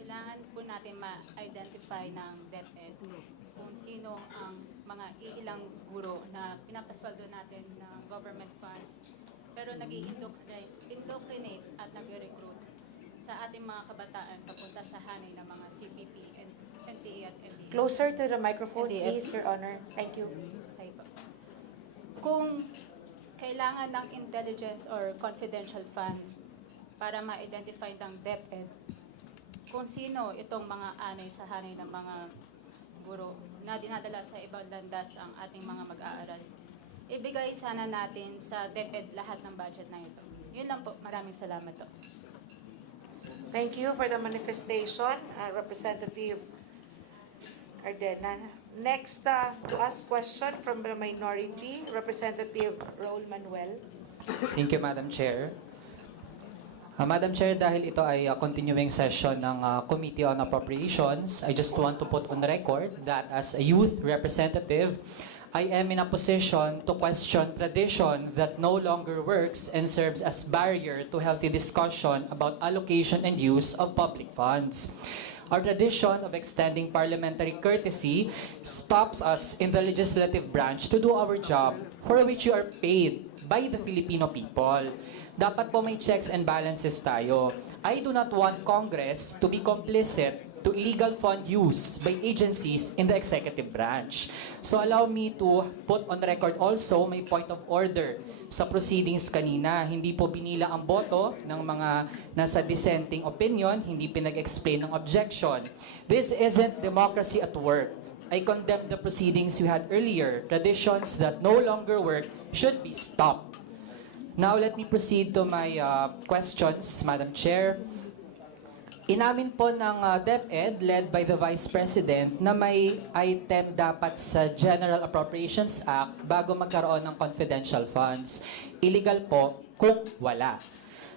Kailangan po natin ma-identify ng DepEd kung sino ang mga iilang guro na pinapasweldo natin ng government funds pero nag-i-indoctrinate at nag-recruit sa ating mga kabataan papunta sa hanay ng mga CPP, NPA at MDA. Closer to the microphone, NDF. please, Your Honor. Thank you. Okay po. Kung kailangan ng intelligence or confidential funds para ma-identify ng DepEd, kung sino itong mga anay sa hanay ng mga guro na dinadala sa ibang landas ang ating mga mag-aaral. Ibigay sana natin sa DepEd lahat ng budget na ito. Yun lang po. Maraming salamat po. Thank you for the manifestation, Representative Ardena. Next, to ask question from the minority, Representative Raul Manuel. Thank you, Madam Chair. Madam Chair, dahil ito ay continuing session ng Committee on Appropriations, I just want to put on record that as a youth representative, I am in a position to question tradition that no longer works and serves as barrier to healthy discussion about allocation and use of public funds. Our tradition of extending parliamentary courtesy stops us in the legislative branch to do our job for which you are paid by the Filipino people. Dapat po may checks and balances tayo. I do not want Congress to be complicit to illegal fund use by agencies in the executive branch. So allow me to put on record also my point of order sa proceedings kanina. Hindi po binila ang boto ng mga nasa dissenting opinion, hindi pinag-explain ng objection. This isn't democracy at work. I condemn the proceedings you had earlier. Traditions that no longer work should be stopped. Now let me proceed to my questions, Madam Chair. Inamin po ng DepEd, led by the Vice President, na may item dapat sa General Appropriations Act bago magkaroon ng confidential funds. Illegal po kung wala.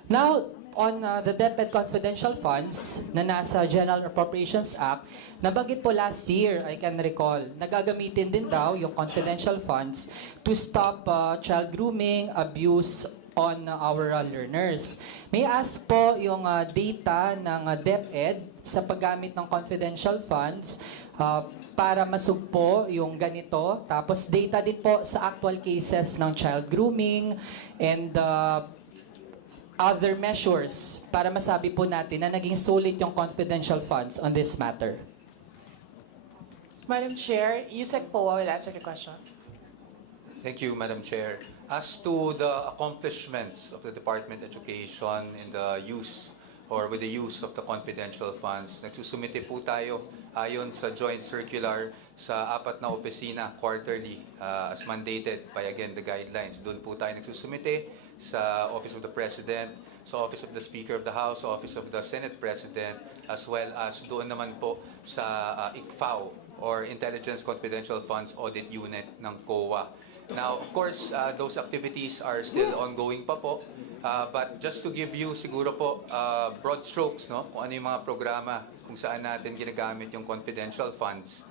Now, on the DepEd confidential funds na nasa General Appropriations Act, nabanggit po last year, I can recall, nagagamitin din daw yung confidential funds to stop child grooming, abuse on our learners. May I ask po yung data ng DepEd sa paggamit ng confidential funds para masugpo yung ganito. Tapos data din po sa actual cases ng child grooming and other measures para masabi po natin na naging sulit yung confidential funds on this matter. Madam Chair, Yusek Poa will answer the question. Thank you, Madam Chair. As to the accomplishments of the Department of Education in the use or with the use of the confidential funds, nagsusumite po tayo ayon sa joint circular sa 4 na opisina quarterly as mandated by again the guidelines. Doon po tayo nagsusumite sa Office of the President, sa Office of the Speaker of the House, sa Office of the Senate President, as well as doon naman po sa ICFAO or Intelligence Confidential Funds Audit Unit ng COA. Now, of course, those activities are still ongoing pa po. But just to give you siguro po broad strokes, no, kung ano yung mga programa kung saan natin ginagamit yung confidential funds.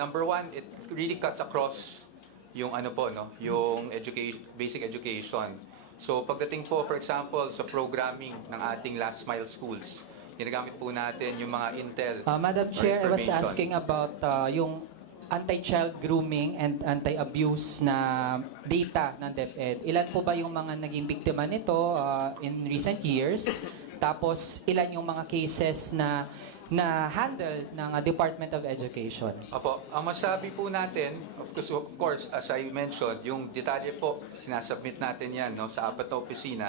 Number one, it really cuts across yung ano po, no, yung basic education. So pagdating po, for example, sa programming ng ating last mile schools, ginagamit po natin yung mga intel. Madam Chair, I was asking about yung anti-child grooming and anti-abuse na data ng DepEd. Ilan po ba yung mga naging biktima nito in recent years? Tapos ilan yung mga cases na handle ng Department of Education? Opo, ang masabi po natin, of course, as I mentioned, yung detalye po, sinasubmit natin yan, no, sa 4 na opisina.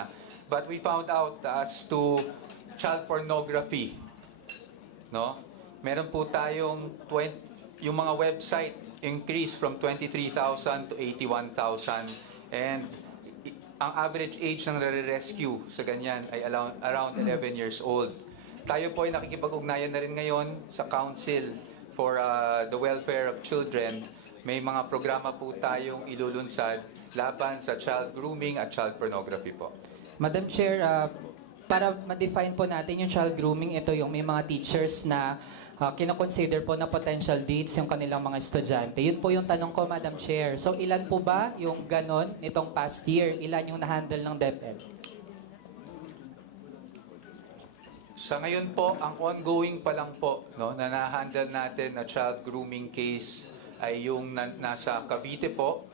But we found out as to child pornography, no? Meron po tayong yung mga website increase from 23,000 to 81,000 and ang average age ng rescue sa ganyan ay around 11 years old. Tayo po ay nakikipag-ugnayan na rin ngayon sa Council for the Welfare of Children. May mga programa po tayong ilulunsad laban sa child grooming at child pornography po. Madam Chair, para ma-define po natin yung child grooming, ito yung may mga teachers na kinoconsider po na potential dates yung kanilang mga estudyante. Yun po yung tanong ko, Madam Chair. So, ilan po ba yung ganon nitong past year? Ilan yung na-handle ng DepEd? Sa ngayon po, ang ongoing pa lang po, no, na na-handle natin na child grooming case ay yung nasa Cavite po.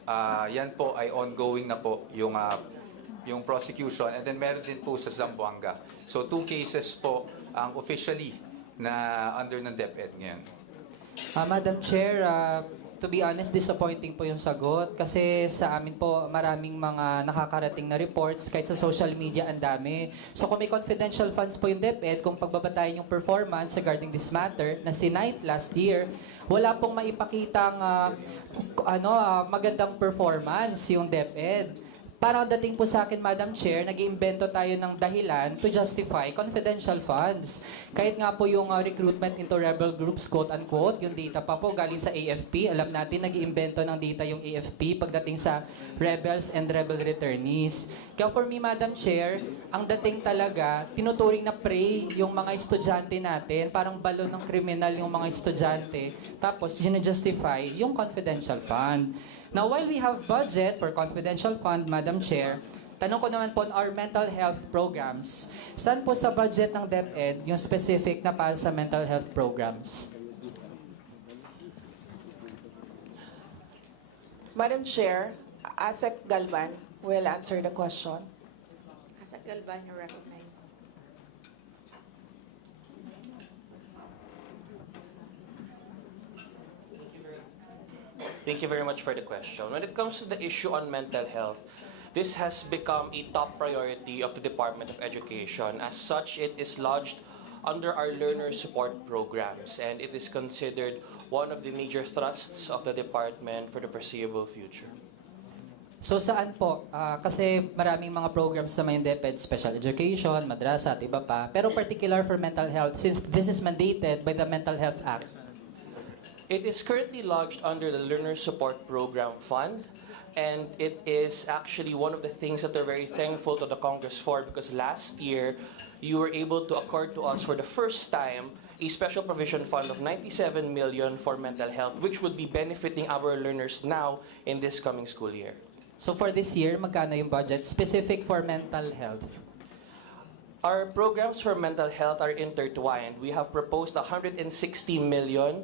Yan po ay ongoing na po yung prosecution. And then meron din po sa Zamboanga. So 2 cases po ang officially na under ng DepEd ngayon. Madam Chair, to be honest, disappointing po yung sagot. Kasi sa amin po, maraming mga nakakarating na reports, kahit sa social media, ang dami. So kung may confidential funds po yung DepEd, kung pagbabatayin yung performance regarding this matter, na sinight last year, wala pong maipakitang magandang performance yung DepEd. Parang dating po sa akin, Madam Chair, nag-iimbento tayo ng dahilan to justify confidential funds. Kahit nga po yung recruitment into rebel groups, quote-unquote, yung data pa po galing sa AFP. Alam natin, nag-iimbento ng data yung AFP pagdating sa rebels and rebel returnees. Kaya for me, Madam Chair, ang dating talaga, tinuturing na prey yung mga estudyante natin, parang balon ng kriminal yung mga estudyante, tapos justify yung confidential fund. Now, while we have budget for confidential fund, Madam Chair, tanong ko naman po on our mental health programs. Saan po sa budget ng DepEd yung specific na para sa mental health programs? Madam Chair, Asek Galvan will answer the question. Asek Galvan, you recognize. Thank you very much for the question. When it comes to the issue on mental health, this has become a top priority of the Department of Education. As such, it is lodged under our learner support programs, and it is considered one of the major thrusts of the department for the foreseeable future. So saan po? Kasi maraming mga programs naman yung DepEd, special education, madrasa at iba pa. Pero particular for mental health, since this is mandated by the Mental Health Act. It is currently lodged under the Learner Support Program Fund, and it is actually one of the things that we're very thankful to the Congress for, because last year, you were able to accord to us for the first time a special provision fund of 97 million for mental health, which would be benefiting our learners now in this coming school year. So for this year, magkano yung budget specific for mental health? Our programs for mental health are intertwined. We have proposed 160 million,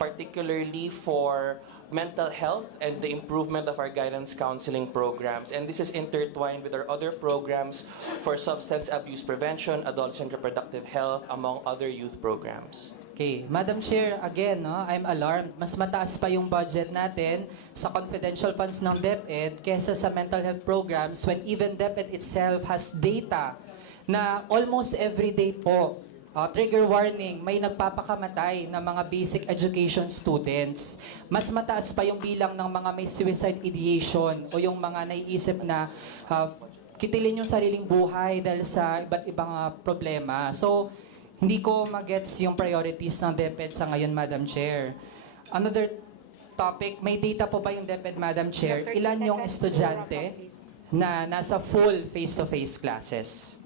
particularly for mental health and the improvement of our guidance counseling programs. And this is intertwined with our other programs for substance abuse prevention, adults and reproductive health, among other youth programs. Okay, Madam Chair, again, I'm alarmed. Mas mataas pa yung budget natin sa confidential funds ng DepEd kesa sa mental health programs when even DepEd itself has data na almost every day po, trigger warning, may nagpapakamatay na mga basic education students. Mas mataas pa yung bilang ng mga may suicide ideation o yung mga naiisip na kitilin yung sariling buhay dahil sa iba't ibang problema. So, hindi ko magets yung priorities ng DepEd sa ngayon, Madam Chair. Another topic, may data po ba yung DepEd, Madam Chair? Ilan yung estudyante na nasa full face-to-face classes?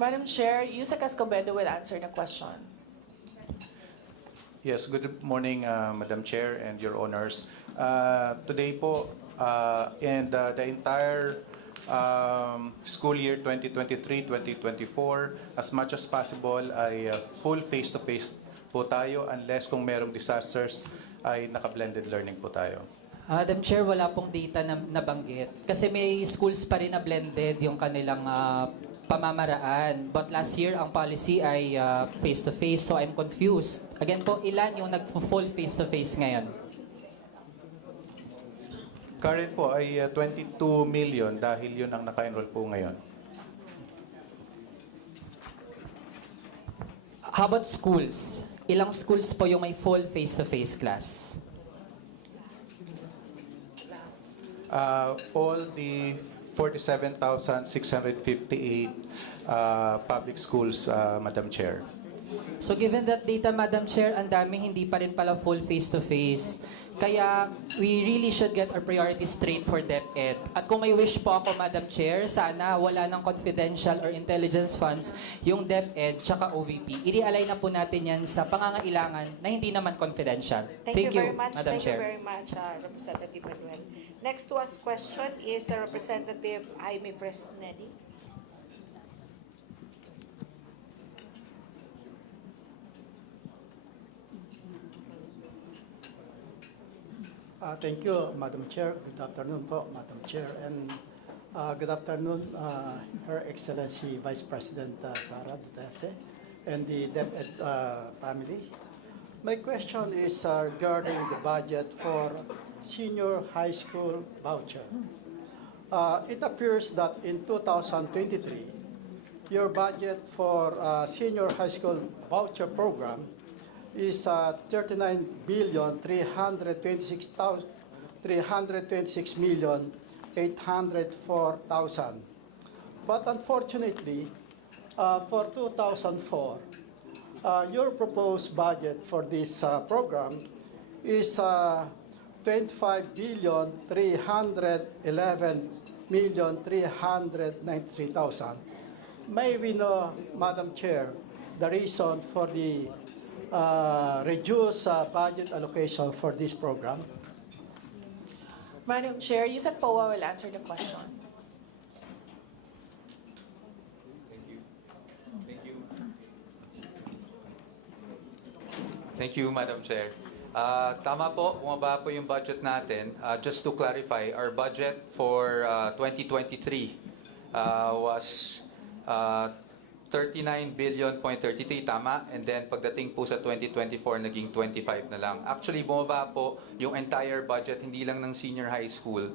Madam Chair, Yusek Escobedo will answer the question. Yes, good morning, Madam Chair and your honors. Today po, and the entire school year 2023-2024, as much as possible ay full face-to-face po tayo unless kung merong disasters ay naka-blended learning po tayo. Madam Chair, wala pong data na nabanggit. Kasi may schools pa rin na blended yung kanilang pamamaraan. But last year, ang policy ay face-to-face, so I'm confused. Again po, ilan yung nag-full face-to-face ngayon? Current po ay 22 million dahil yun ang naka-enroll po ngayon. How about schools? Ilang schools po yung may full face-to-face class? All the 47,658 public schools, Madam Chair. So given that data, Madam Chair, ang dami hindi pa rin pala full face-to-face. Kaya we really should get our priorities straight for DepEd. At kung may wish po ako, Madam Chair, sana wala ng confidential or intelligence funds yung DepEd tsaka OVP. I-realign na po natin yan sa pangangailangan na hindi naman confidential. Thank you very much. Madam Thank Chair. you very much, Representative Manuel. Next to ask question is Representative Jaime Presnelli. Thank you, Madam Chair. Good afternoon po, Madam Chair. And good afternoon, Her Excellency Vice President Sara Duterte and the DepEd family. My question is regarding the budget for senior high school voucher. It appears that in 2023, your budget for senior high school voucher program is 39,326,804,000. But unfortunately, for 2004, your proposed budget for this program is 25,311,393,000. May we know, Madam Chair, the reason for the reduced budget allocation for this program? Madam Chair, Yusek Poa will answer the question. Thank you, Madam Chair. Tama po, bumaba po yung budget natin. Just to clarify, our budget for 2023 was 39 billion.33, tama? And then pagdating po sa 2024, naging 25 na lang. Actually, bumaba po yung entire budget, hindi lang ng senior high school,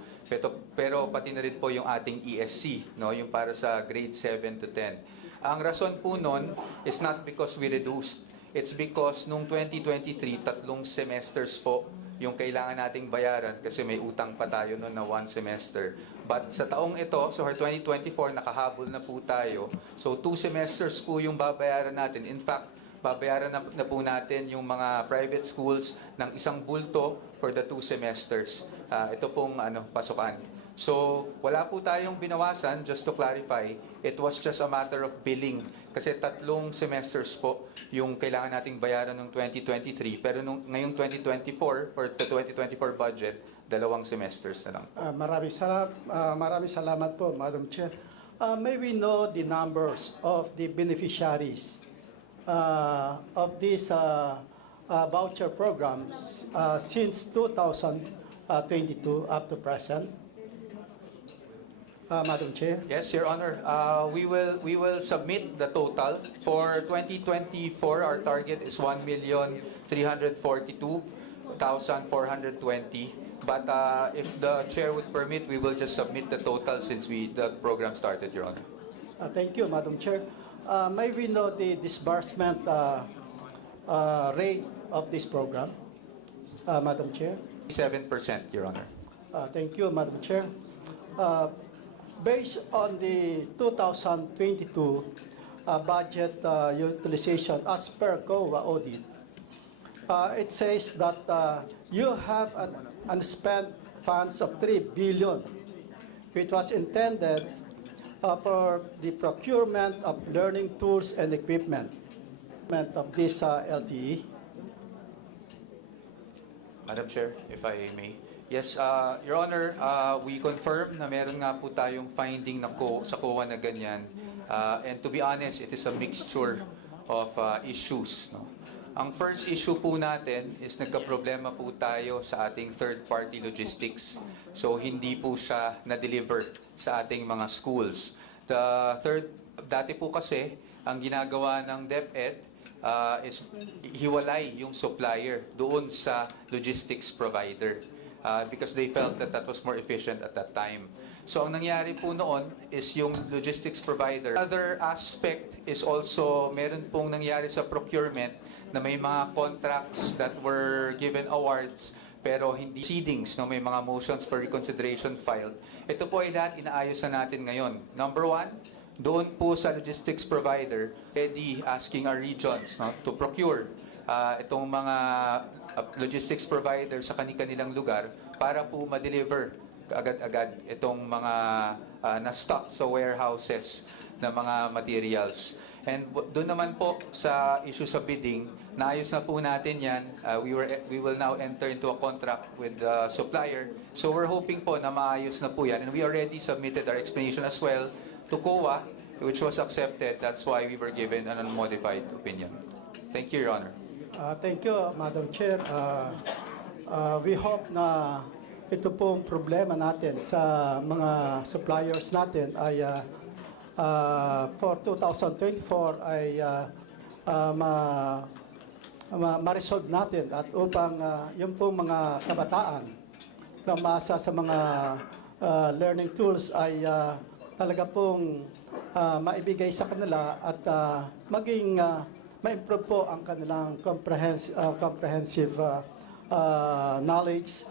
pero pati na rin po yung ating ESC, no? Yung para sa grade 7 to 10. Ang rason po nun is not because we reduced. It's because nung 2023, 3 semesters po yung kailangan nating bayaran kasi may utang pa tayo noon na 1 semester. But sa taong ito, so for 2024, nakahabol na po tayo. So 2 semesters po yung babayaran natin. In fact, babayaran na po natin yung mga private schools ng isang bulto for the 2 semesters. Ito pong pasukan. So, wala po tayong binawasan, just to clarify, it was just a matter of billing. Kasi 3 semesters po yung kailangan nating bayaran ng 2023. Pero ngayong 2024, for the 2024 budget, 2 semesters na lang po. Maraming salamat po, Madam Chair. May we know the numbers of the beneficiaries of these voucher programs since 2022 up to present? Madam Chair. Yes, Your Honor. We will submit the total. For 2024, our target is 1,342,420. But if the Chair would permit, we will just submit the total since the program started, Your Honor. Thank you, Madam Chair. May we know the disbursement rate of this program, Madam Chair? 7%, Your Honor. Thank you, Madam Chair. Based on the 2022 budget utilization as per COA audit, it says that you have an unspent funds of 3 billion, which was intended for the procurement of learning tools and equipment of this LTE. Madam Chair, if I may. Yes, Your Honor, we confirm na meron nga po tayong finding sa COA na ganyan. And to be honest, it is a mixture of issues. No? Ang first issue po natin is nagka-problema po tayo sa ating third-party logistics. So, hindi po siya na-deliver sa ating mga schools. Dati po kasi, ang ginagawa ng DepEd is hiwalay yung supplier doon sa logistics provider. Because they felt that that was more efficient at that time. So ang nangyari po noon is yung logistics provider. Another aspect is also meron pong nangyari sa procurement na may mga contracts that were given awards pero hindi proceedings, no, may mga motions for reconsideration filed. Ito po ay lahat inaayos na natin ngayon. Number 1, doon po sa logistics provider, already asking our regions, no, to procure itong mga logistics provider sa kanilang lugar para po ma-deliver agad-agad itong mga na-stock sa warehouses na mga materials. And doon naman po sa issue sa bidding, naayos na po natin yan. We will now enter into a contract with the supplier. So we're hoping po na maayos na po yan. And we already submitted our explanation as well to COA, which was accepted. That's why we were given an unmodified opinion. Thank you, Your Honor. Thank you, Madam Chair. We hope na ito pong problema natin sa mga suppliers natin ay for 2024 ay ma-resolve natin at upang yung pong mga kabataan na maasa sa mga learning tools ay talaga pong maibigay sa kanila at maging ma-improve po ang kanilang comprehensive knowledge.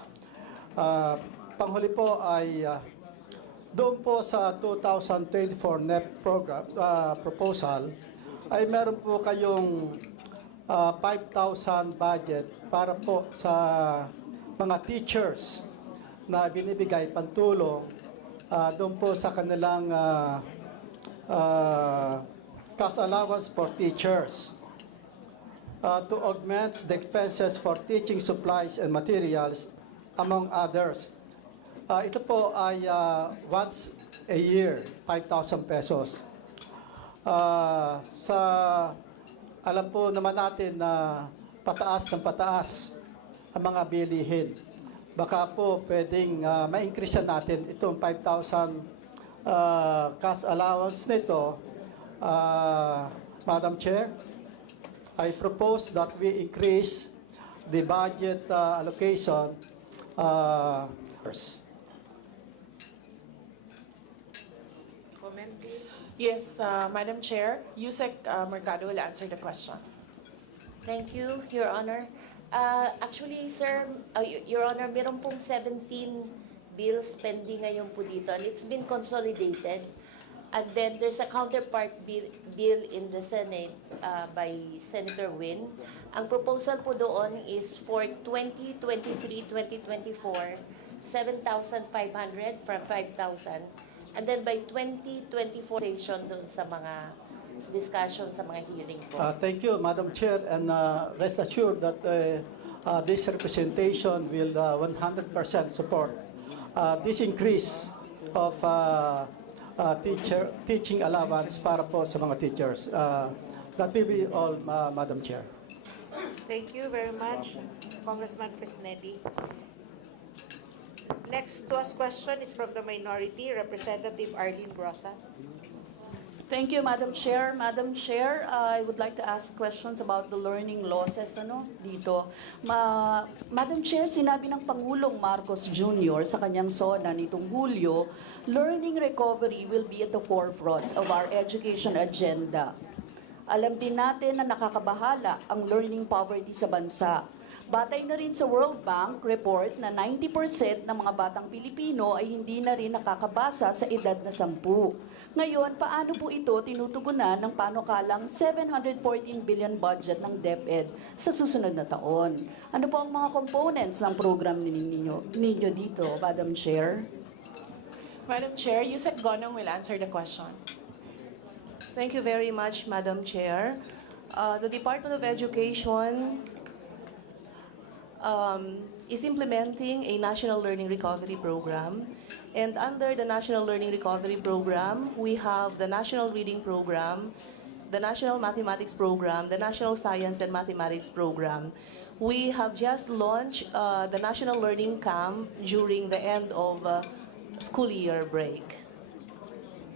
Panghuli po ay doon po sa 2024 NEP program, proposal ay meron po kayong 5,000 budget para po sa mga teachers na binibigay pantulong doon po sa kanilang cash allowance for teachers to augment the expenses for teaching supplies and materials, among others. Ito po ay once a year, 5,000 pesos. Alam po naman natin na pataas ng pataas ang mga bilihin. Baka po pwedeng ma-increase natin itong 5,000 cash allowance nito. Madam Chair, I propose that we increase the budget allocation first. Comment, please. Yes, Madam Chair, Yusek Mercado will answer the question. Thank you, Your Honor. Actually, sir, Your Honor, meron pong 17 bills pending ngayon po dito, and it's been consolidated. And then there's a counterpart bill in the Senate by Senator Win. Ang proposal po doon is for 2023-2024, 7,500 from 5,000. And then by 2024, session doon sa mga discussion, sa mga hearing po. Thank you, Madam Chair, and rest assured that this representation will 100% support this increase of teaching allowance para po sa mga teachers. That will be all, Madam Chair. Thank you very much, Congressman Fresnedi. Next to ask question is from the minority, Representative Arlene Brosas. Thank you, Madam Chair. Madam Chair, I would like to ask questions about the learning losses dito. Madam Chair, sinabi ng Pangulong Marcos Jr. sa kanyang SONA nitong Hulyo, learning recovery will be at the forefront of our education agenda. Alam din natin na nakakabahala ang learning poverty sa bansa. Batay na rin sa World Bank report na 90% ng mga batang Pilipino ay hindi na rin nakakabasa sa edad na 10. Ngayon, paano po ito tinutugunan ng panukalang 714 billion budget ng DepEd sa susunod na taon? Ano po ang mga components ng program ninyo dito, Madam Chair? Madam Chair, Yusek Gonong will answer the question. Thank you very much, Madam Chair. The Department of Education is implementing a National Learning Recovery Program. And under the National Learning Recovery Program, we have the National Reading Program, the National Mathematics Program, the National Science and Mathematics Program. We have just launched the National Learning Camp during the end of school year break.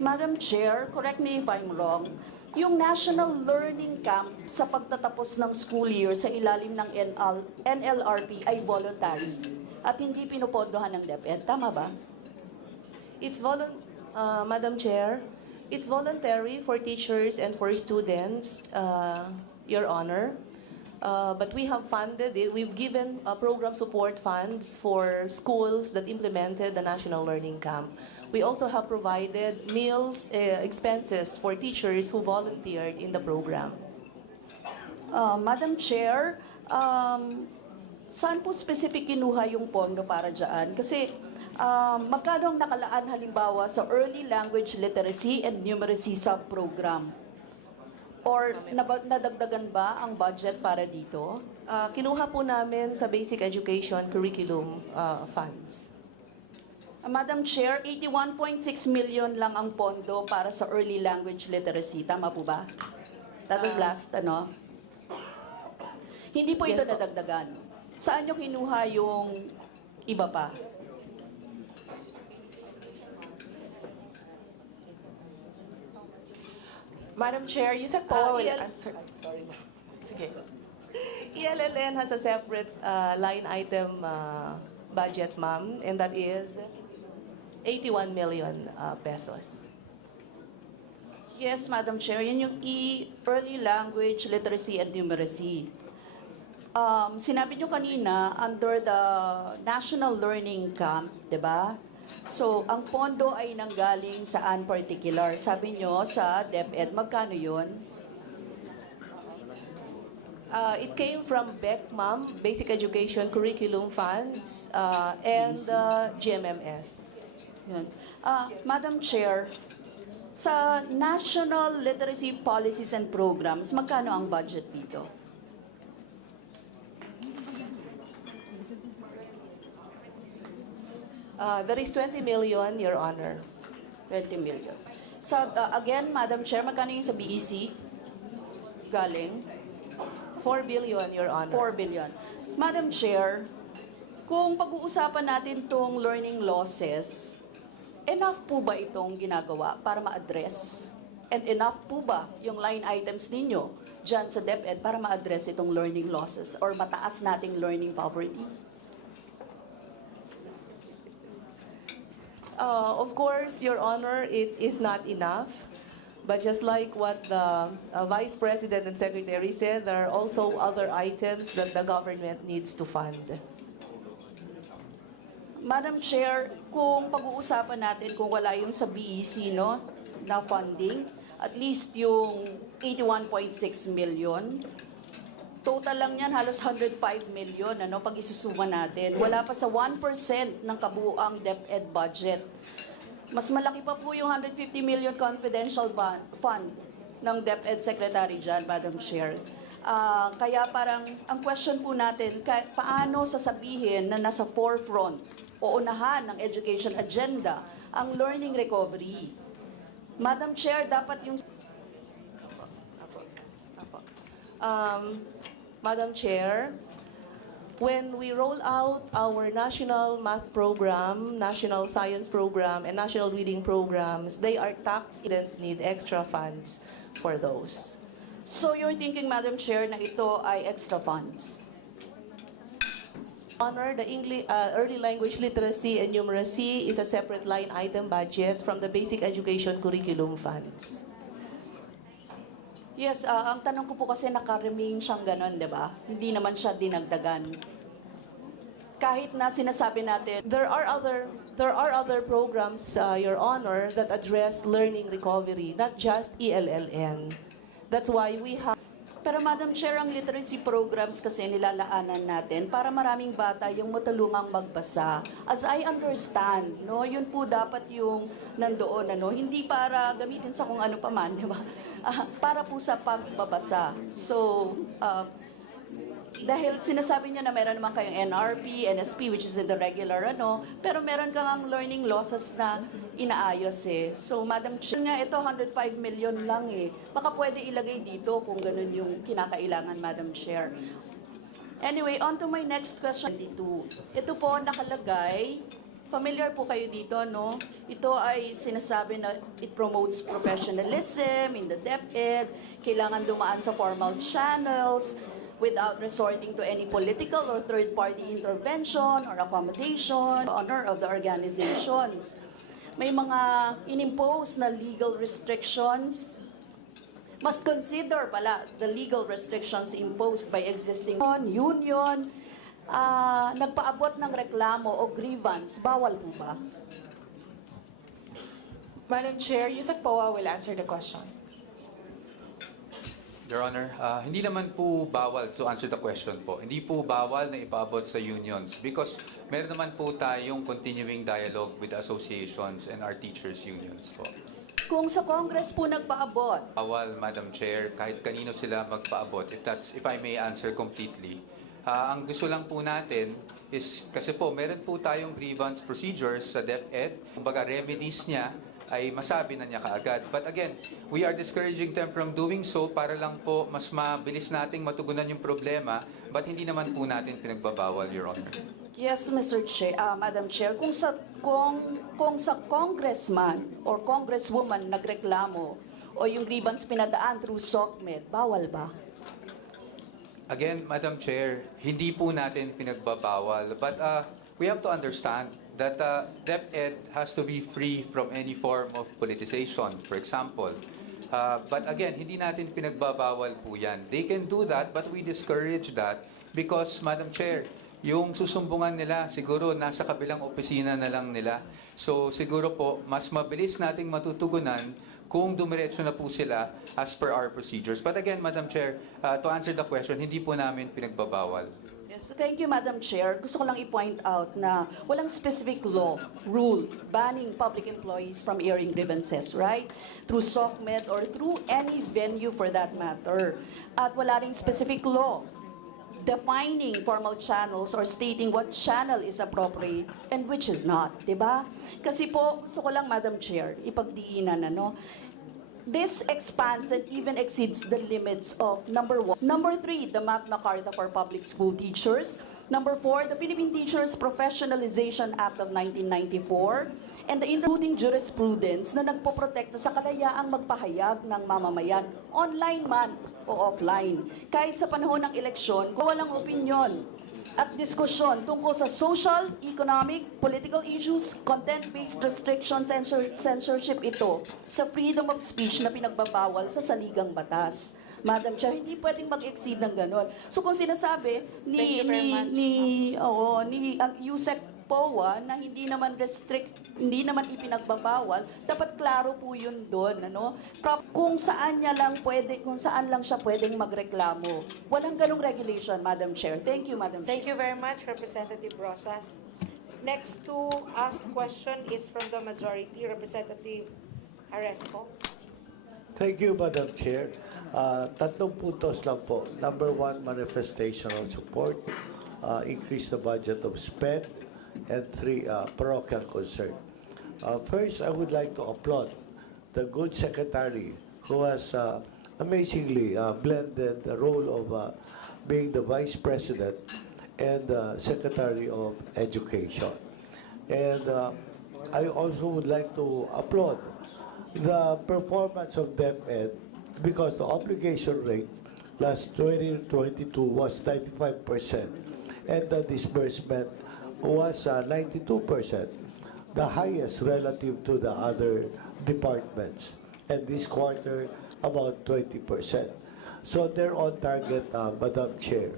Madam Chair, correct me if I'm wrong, yung National Learning Camp sa pagtatapos ng school year sa ilalim ng NLRP ay voluntary at hindi pinupondohan ng DepEd. Tama ba? Madam Chair, it's voluntary for teachers and for students, Your Honor. But we have funded it. We've given program support funds for schools that implemented the National Learning Camp. We also have provided meals expenses for teachers who volunteered in the program. Madam Chair, saan po specific kinuha yung pondo para dyan? Kasi magkano ang nakalaan halimbawa sa Early Language Literacy and Numeracy Sub-Program? Or nadagdagan ba ang budget para dito? Kinuha po namin sa Basic Education Curriculum Funds. Madam Chair, 81.6 million lang ang pondo para sa early language literacy. Tama po ba? That was last, ano? Hindi po ito nadagdagan. Saan nyo kinuha yung iba pa? Madam Chair, Yusek po will answer. Sige. ELLN has a separate line item budget, ma'am, and that is 81 million pesos. Yes, Madam Chair, yun yung Early Language Literacy and Numeracy. Sinabi nyo kanina, under the National Learning Camp, di ba? So, ang pondo ay nanggaling saan particular? Sabi nyo sa DepEd, magkano yun? It came from BEC, ma'am, Basic Education Curriculum Funds, and GMMS. Yun. Madam Chair, sa National Literacy Policies and Programs, magkano ang budget dito? There is 20 million, Your Honor. 20 million. So, again, Madam Chair, magkano yung sa BEC? Galing? 4 billion, Your Honor. 4 billion. Madam Chair, kung pag-uusapan natin tong learning losses, enough po ba itong ginagawa para ma-address? And enough po ba yung line items ninyo dyan sa DepEd para ma-address itong learning losses or mataas nating learning poverty? Of course, Your Honor, it is not enough. But just like what the Vice President and Secretary said, there are also other items that the government needs to fund. Madam Chair, kung pag-uusapan natin kung wala yung sa BEC, no, na funding, at least yung 81.6 million, total lang yan, halos 105 million, ano, pag isusuma natin. Wala pa sa 1% ng kabuuang DepEd budget. Mas malaki pa po yung 150 million confidential fund ng DepEd Secretary dyan, Madam Chair. Kaya parang, ang question po natin, paano sasabihin na nasa forefront o unahan ng education agenda ang learning recovery? Madam Chair, dapat yung... Madam Chair, when we roll out our national math program, national science program, and national reading programs, they are tapped and need extra funds for those. So you're thinking, Madam Chair, na ito ay extra funds? Honor, the early language literacy and numeracy is a separate line item budget from the basic education curriculum funds. Yes, ang tanong ko po kasi naka-remain siyang ganun, di ba? Hindi naman siya dinagdagan. Kahit na sinasabi natin, there are other programs, Your Honor, that address learning recovery, not just ELLN. That's why we have... Pero Madam Chair, ang literacy programs kasi nilalaanan natin para maraming bata yung matulungang magbasa. As I understand, no, yun po dapat yung nandoon, ano, hindi para gamitin sa kung ano pa man, di ba? Para po sa pagbabasa. So, dahil sinasabi niyo na meron naman kayong NRP, NSP, which is in the regular, ano, pero meron kang ang learning losses na inaayos eh. So, Madam Chair, nga ito, 105 million lang eh. Baka pwede ilagay dito kung ganun yung kinakailangan, Madam Chair. Anyway, on to my next question. Ito po nakalagay, familiar po kayo dito, no? Ito ay sinasabi na it promotes professionalism in the DepEd, kailangan dumaan sa formal channels, without resorting to any political or third-party intervention or accommodation, honor of the organizations. May mga inimpose na legal restrictions. Must consider pala the legal restrictions imposed by existing union. Nagpaabot ng reklamo o grievance, bawal po ba? Madam Chair, Yusek Poa will answer the question. Your Honor, hindi naman po bawal, to answer the question po, hindi po bawal na ipaabot sa unions because meron naman po tayong continuing dialogue with the associations and our teachers' unions po. Kung sa Congress po nagpaabot. Bawal, Madam Chair, kahit kanino sila magpaabot, if I may answer completely. Ang gusto lang po natin is, kasi po, meron po tayong grievance procedures sa DepEd, kumbaga remedies niya, ay masabi na niya kaagad. But again, we are discouraging them from doing so para lang po mas mabilis nating matugunan yung problema, but hindi naman po natin pinagbabawal, Your Honor. Yes, Mr. Chair, Madam Chair, kung sa congressman or congresswoman nagreklamo o yung grievance pinadaan through SOCMED, bawal ba? Again, Madam Chair, hindi po natin pinagbabawal. But we have to understand that DepEd has to be free from any form of politicization, for example. But again, hindi natin pinagbabawal po yan. They can do that, but we discourage that because, Madam Chair, yung susumbungan nila, siguro nasa kabilang opisina na lang nila. So siguro po, mas mabilis nating matutugunan kung dumiretso na po sila as per our procedures. But again, Madam Chair, to answer the question, hindi po namin pinagbabawal. Yes, thank you, Madam Chair. Gusto ko lang i-point out na walang specific law, rule, banning public employees from airing grievances, right? Through SOCMED or through any venue for that matter. At wala ring specific law defining formal channels or stating what channel is appropriate and which is not, di ba? Kasi po, gusto ko lang, Madam Chair, ipagdiinan, this expands and even exceeds the limits of number 1. Number 3, the Magna Carta for Public School Teachers. Number 4, the Philippine Teachers Professionalization Act of 1994. And the including jurisprudence na nagpoprotekta sa kalayaang magpahayag ng mamamayan, online man o offline. Kahit sa panahon ng eleksyon, kung walang opinyon at diskusyon tungkol sa social, economic, political issues, content-based restrictions and censorship ito sa freedom of speech na pinagbabawal sa saligang batas. Madam Chair, hindi pwedeng mag-exceed ng ganon. So kung sinasabi ang USEC POA na hindi naman ipinagbabawal, dapat klaro po yun doon, kung saan lang siya pwedeng magreklamo. Walang ganong regulation, Madam Chair. Thank you, Madam Chair. Thank you very much, Representative Rosas. Next to ask question is from the majority, Representative Aresco. Thank you, Madam Chair. Tatlong puntos lang po. Number 1, manifestation of support, increase the budget of SPED, and 3, parochial concern. First, I would like to applaud the good secretary who has amazingly blended the role of being the vice president and secretary of education. And I also would like to applaud the performance of DepEd because the obligation rate last 2022 was 95% and the disbursement was 92%, the highest relative to the other departments. And this quarter, about 20%. So they're on target, Madam Chair.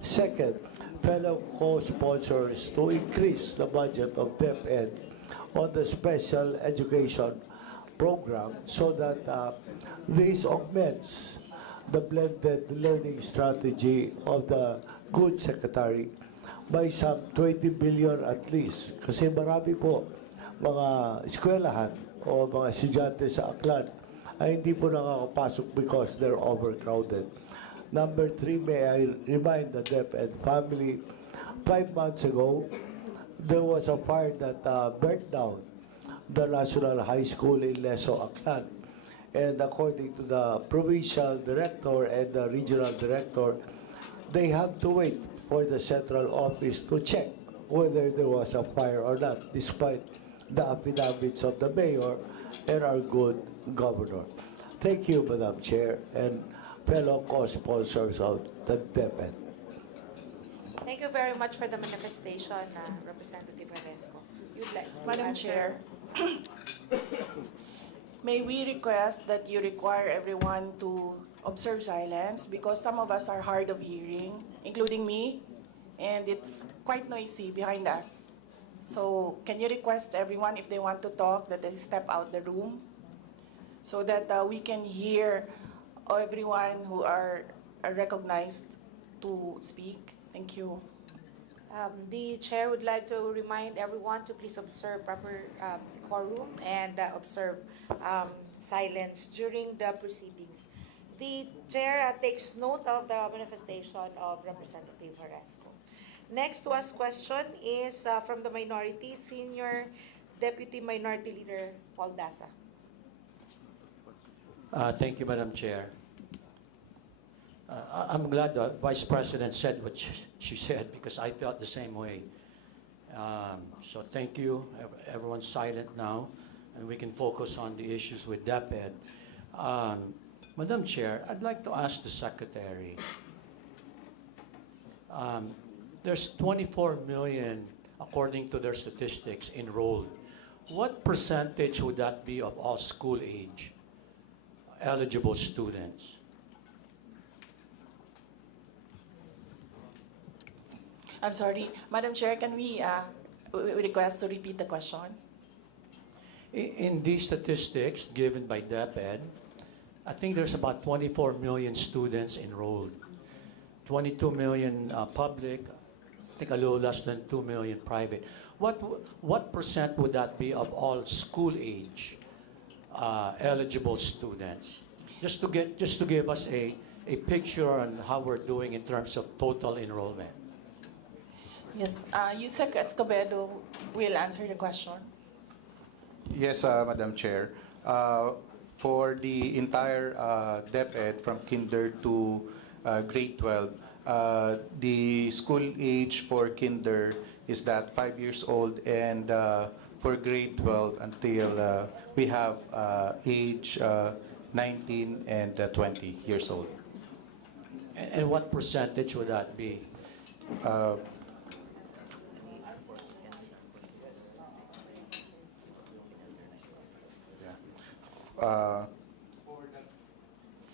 Second, fellow co-sponsors to increase the budget of DepEd on the special education program so that this augments the blended learning strategy of the good secretary by some 20 billion at least. Kasi marami po mga eskwelahan o mga estudyante sa Aklan ay hindi po nakakapasok because they're overcrowded. Number 3, may I remind the DepEd family, 5 months ago, there was a fire that burnt down the National High School in Leso, Aklan. And according to the provincial director and the regional director, they have to wait for the central office to check whether there was a fire or not, despite the affidavits of the mayor and our good governor. Thank you, Madam Chair, and fellow co-sponsors of the DepEd. Thank you very much for the manifestation, Representative Aresco. You'd like to Madam answer? Chair, may we request that you require everyone to observe silence because some of us are hard of hearing, including me, and it's quite noisy behind us. So can you request everyone, if they want to talk, that they step out the room so that we can hear everyone who are recognized to speak? Thank you. The chair would like to remind everyone to please observe proper quorum and observe silence during the proceedings. The chair takes note of the manifestation of Representative Aresco. Next to ask question is from the minority, Senior Deputy Minority Leader Paul Dasa. Thank you, Madam Chair. I'm glad the Vice President said what she said because I felt the same way. So thank you. Everyone's silent now, and we can focus on the issues with DepEd. Madam Chair, I'd like to ask the Secretary, there's 24 million, according to their statistics, enrolled. What percentage would that be of all school age eligible students? I'm sorry, Madam Chair, can we request to repeat the question? In these statistics given by DepEd, I think there's about 24 million students enrolled. 22 million public, I think a little less than 2 million private. What percent would that be of all school age eligible students? Just to give us a picture on how we're doing in terms of total enrollment. Yes, Yusek Escobedo will answer the question. Yes, Madam Chair. For the entire DepEd from kinder to grade 12, the school age for kinder is that 5 years old, and for grade 12 until we have age 19 and 20 years old. And what percentage would that be?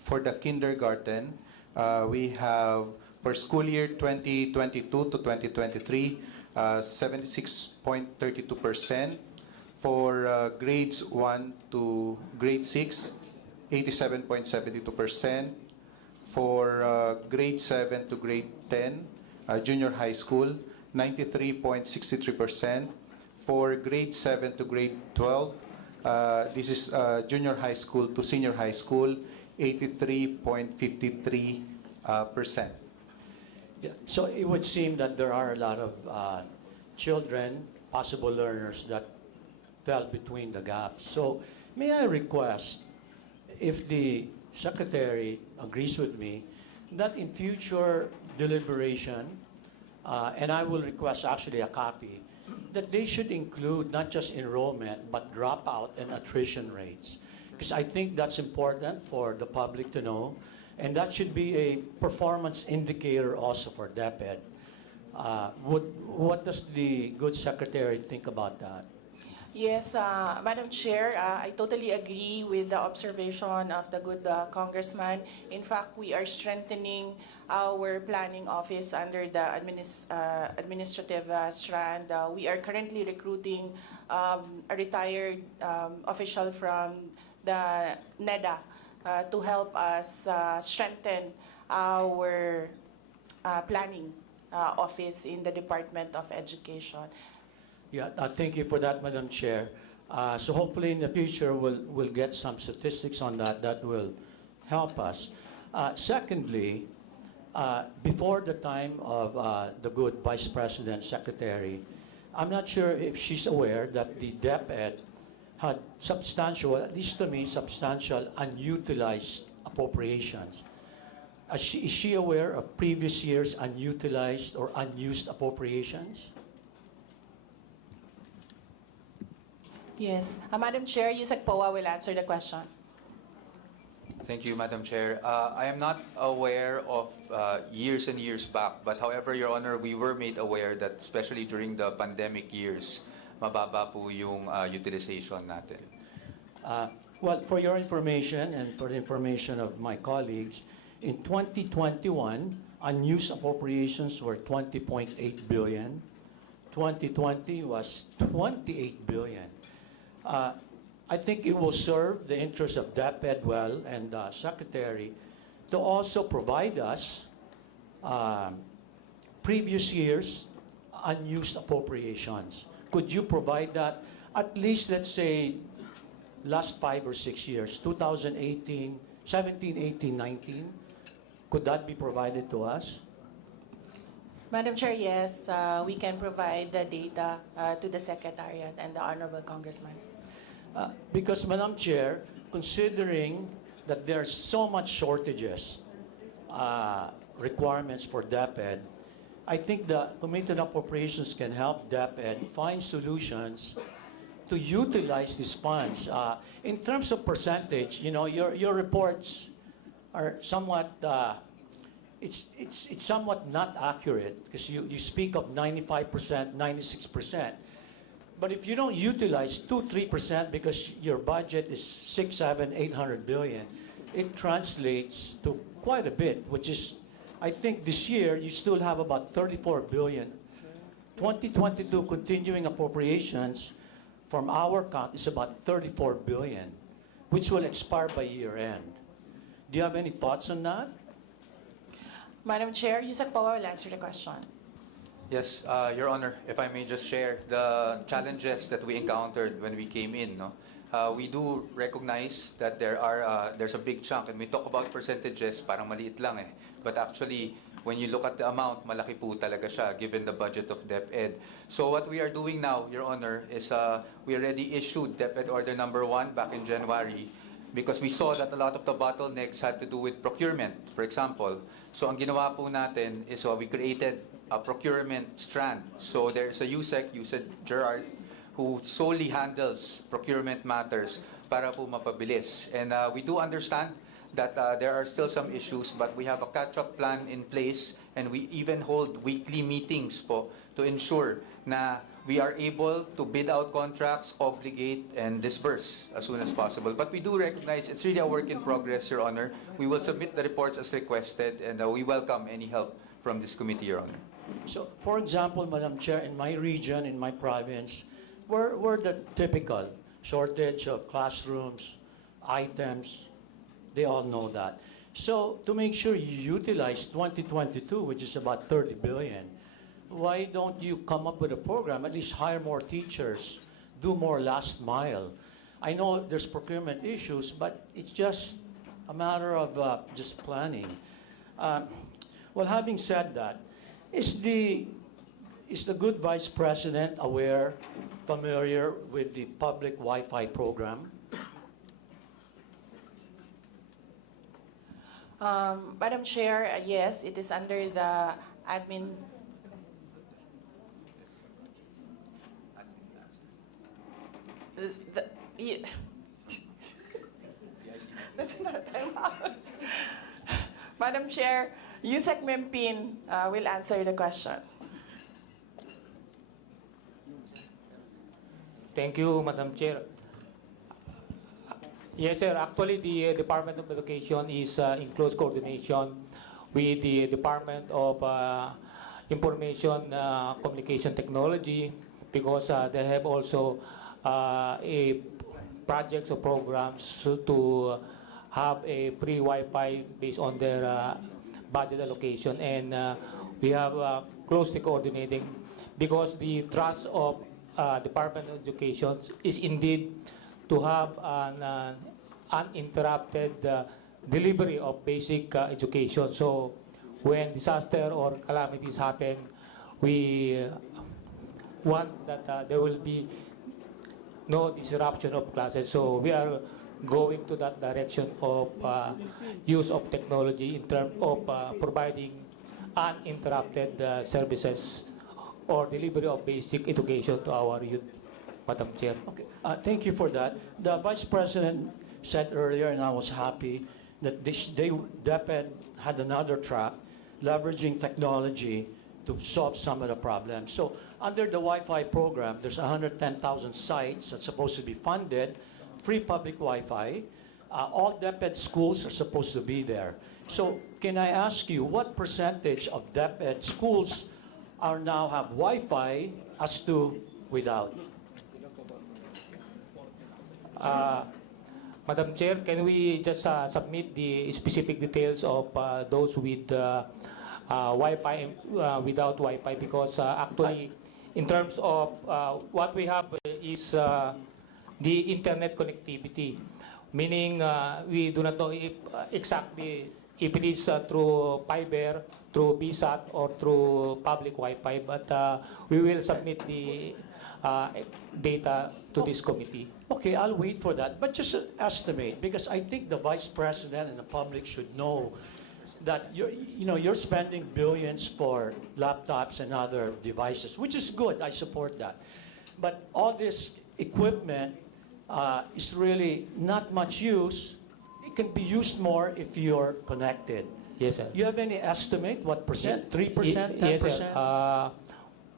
For the kindergarten, we have for school year 2022 to 2023, 76.32%. For grades 1 to grade 6, 87.72%. For grade 7 to grade 10, junior high school, 93.63%. For grade 7 to grade 12, this is junior high school to senior high school, 83.53%. Yeah. So it would seem that there are a lot of children, possible learners, that fell between the gaps. So may I request, if the Secretary agrees with me, that in future deliberation, and I will request actually a copy, that they should include not just enrollment, but dropout and attrition rates. Because I think that's important for the public to know, and that should be a performance indicator also for DepEd. What does the good Secretary think about that? Yes, Madam Chair, I totally agree with the observation of the good Congressman. In fact, we are strengthening our planning office under the administrative strand. We are currently recruiting a retired official from the NEDA to help us strengthen our planning office in the Department of Education. Yeah, thank you for that, Madam Chair. So hopefully in the future we'll get some statistics on that that will help us. Secondly, before the time of the good Vice President Secretary, I'm not sure if she's aware that the DepEd had substantial, at least to me, substantial unutilized appropriations. Is she aware of previous years' unutilized or unused appropriations? Yes. Madam Chair, Yusek Poa will answer the question. Thank you, Madam Chair. I am not aware of years and years back, but however, Your Honor, we were made aware that especially during the pandemic years, mababa po yung utilization natin. Well, for your information and for the information of my colleagues, in 2021, unused appropriations were 20.8 billion. 2020 was 28 billion. I think it will serve the interest of DepEd well and Secretary to also provide us previous years' unused appropriations. Could you provide that at least, let's say, last 5 or 6 years, 2018, 17, 18, 19? Could that be provided to us? Madam Chair, yes, we can provide the data to the Secretariat and the Honorable Congressman. Because, Madam Chair, considering that there are so much shortages, requirements for DepEd, I think the Committee on Appropriations can help DepEd find solutions to utilize these funds. In terms of percentage, you know, your reports are somewhat it's somewhat not accurate because you speak of 95%, 96%. But if you don't utilize 2-3% because your budget is 6, 7, 800 billion, it translates to quite a bit, which is, I think this year you still have about 34 billion. 2022 continuing appropriations from our count is about 34 billion, which will expire by year end. Do you have any thoughts on that? Madam Chair, Yusek Pawa will answer the question. Yes, Your Honor, if I may just share the challenges that we encountered when we came in. No? We do recognize that there's a big chunk, and we talk about percentages, parang maliit lang eh. But actually, when you look at the amount, malaki po talaga siya given the budget of DepEd. So what we are doing now, Your Honor, is we already issued DepEd Order Number 1 back in January because we saw that a lot of the bottlenecks had to do with procurement, for example. So ang ginawa po natin is we created a procurement strand. So there's a USEC, Gerard, who solely handles procurement matters para po mapabilis. And we do understand that there are still some issues, but we have a catch-up plan in place, and we even hold weekly meetings po to ensure na we are able to bid out contracts, obligate, and disburse as soon as possible. But we do recognize it's really a work in progress, Your Honor. We will submit the reports as requested, and we welcome any help from this committee, Your Honor. So, for example, Madam Chair, in my region, in my province, we're the typical shortage of classrooms, items. They all know that. So, to make sure you utilize 2022, which is about 30 billion, why don't you come up with a program, at least hire more teachers, do more last mile? I know there's procurement issues, but it's just a matter of just planning. Well, having said that, is the good Vice President aware, familiar with the public Wi-Fi program? Madam Chair, yes, it is under the admin. That's not a timeout. Madam Chair, Yusek Mempin will answer the question. Thank you, Madam Chair. Yes, sir. Actually, the Department of Education is in close coordination with the Department of Information Communication Technology because they have also a projects or programs to have a free Wi-Fi based on their budget allocation, and we have closely coordinating because the thrust of Department of Education is indeed to have an uninterrupted delivery of basic education. So when disaster or calamities happen, we want that there will be no disruption of classes. So we are going to that direction of use of technology in terms of providing uninterrupted services or delivery of basic education to our youth, Madam Chair. Okay, thank you for that. The Vice President said earlier, and I was happy, that DepEd had another track, leveraging technology to solve some of the problems. So under the Wi-Fi program, there's 110,000 sites that's supposed to be funded, free public Wi-Fi. All DepEd schools are supposed to be there. So can I ask you, what percentage of DepEd schools are now have Wi-Fi as to without? Madam Chair, can we just submit the specific details of those with Wi-Fi without Wi-Fi? Because actually, in terms of what we have is the internet connectivity, meaning we do not know if, exactly if it is through fiber, through BSAT, or through public Wi-Fi, but we will submit the data to this committee. Okay, I'll wait for that. But just estimate, because I think the Vice President and the public should know that you're spending billions for laptops and other devices, which is good. I support that. But all this equipment is really not much use. It can be used more if you're connected. Yes, sir. You have any estimate? What percent? 3%? 10%? Yes, sir.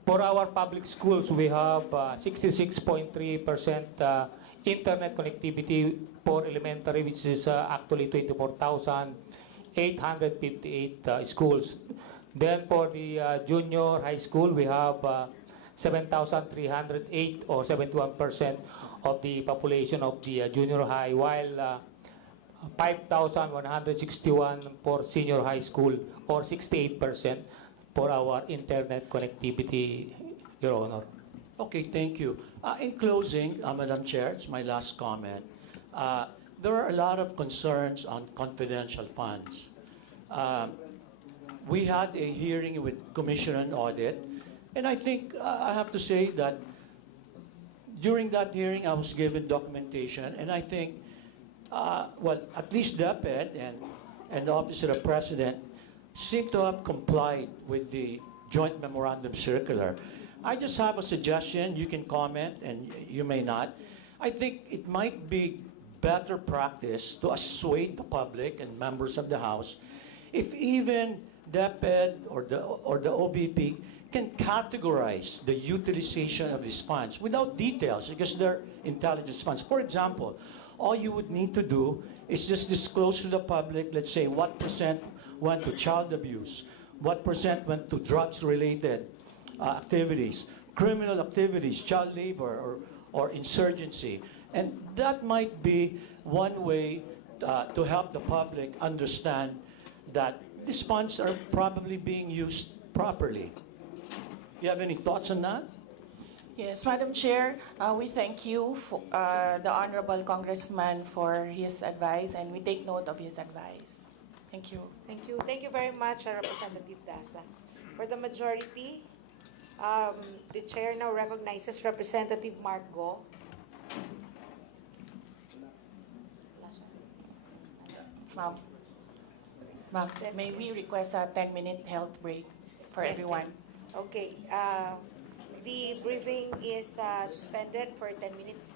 For our public schools, we have 66.3% internet connectivity for elementary, which is actually 24,858 schools. Then for the junior high school, we have 7,308 or 71% of the population of the junior high, while 5,161 for senior high school, or 68% for our internet connectivity, Your Honor. Okay, thank you. In closing, Madam Chair, it's my last comment. There are a lot of concerns on confidential funds. We had a hearing with Commission on Audit, and I think I have to say that during that hearing I was given documentation, and I think, well, at least DepEd and the Office of the President seem to have complied with the joint memorandum circular. I just have a suggestion. You can comment and you may not. I think it might be better practice to assuage the public and members of the House if even DepEd or the OVP can categorize the utilization of these funds without details, because they're intelligence funds. For example, all you would need to do is just disclose to the public, let's say, what percent went to child abuse, what percent went to drugs-related activities, criminal activities, child labor, or insurgency. And that might be one way to help the public understand that these funds are probably being used properly. You have any thoughts on that? Yes, Madam Chair, we thank you, for, the Honorable Congressman, for his advice, and we take note of his advice. Thank you. Thank you. Thank you very much, Representative Daza. For the majority, the chair now recognizes Representative Mark Go. Ma'am, may we request a 10-minute health break for everyone? Okay. The briefing is suspended for 10 minutes.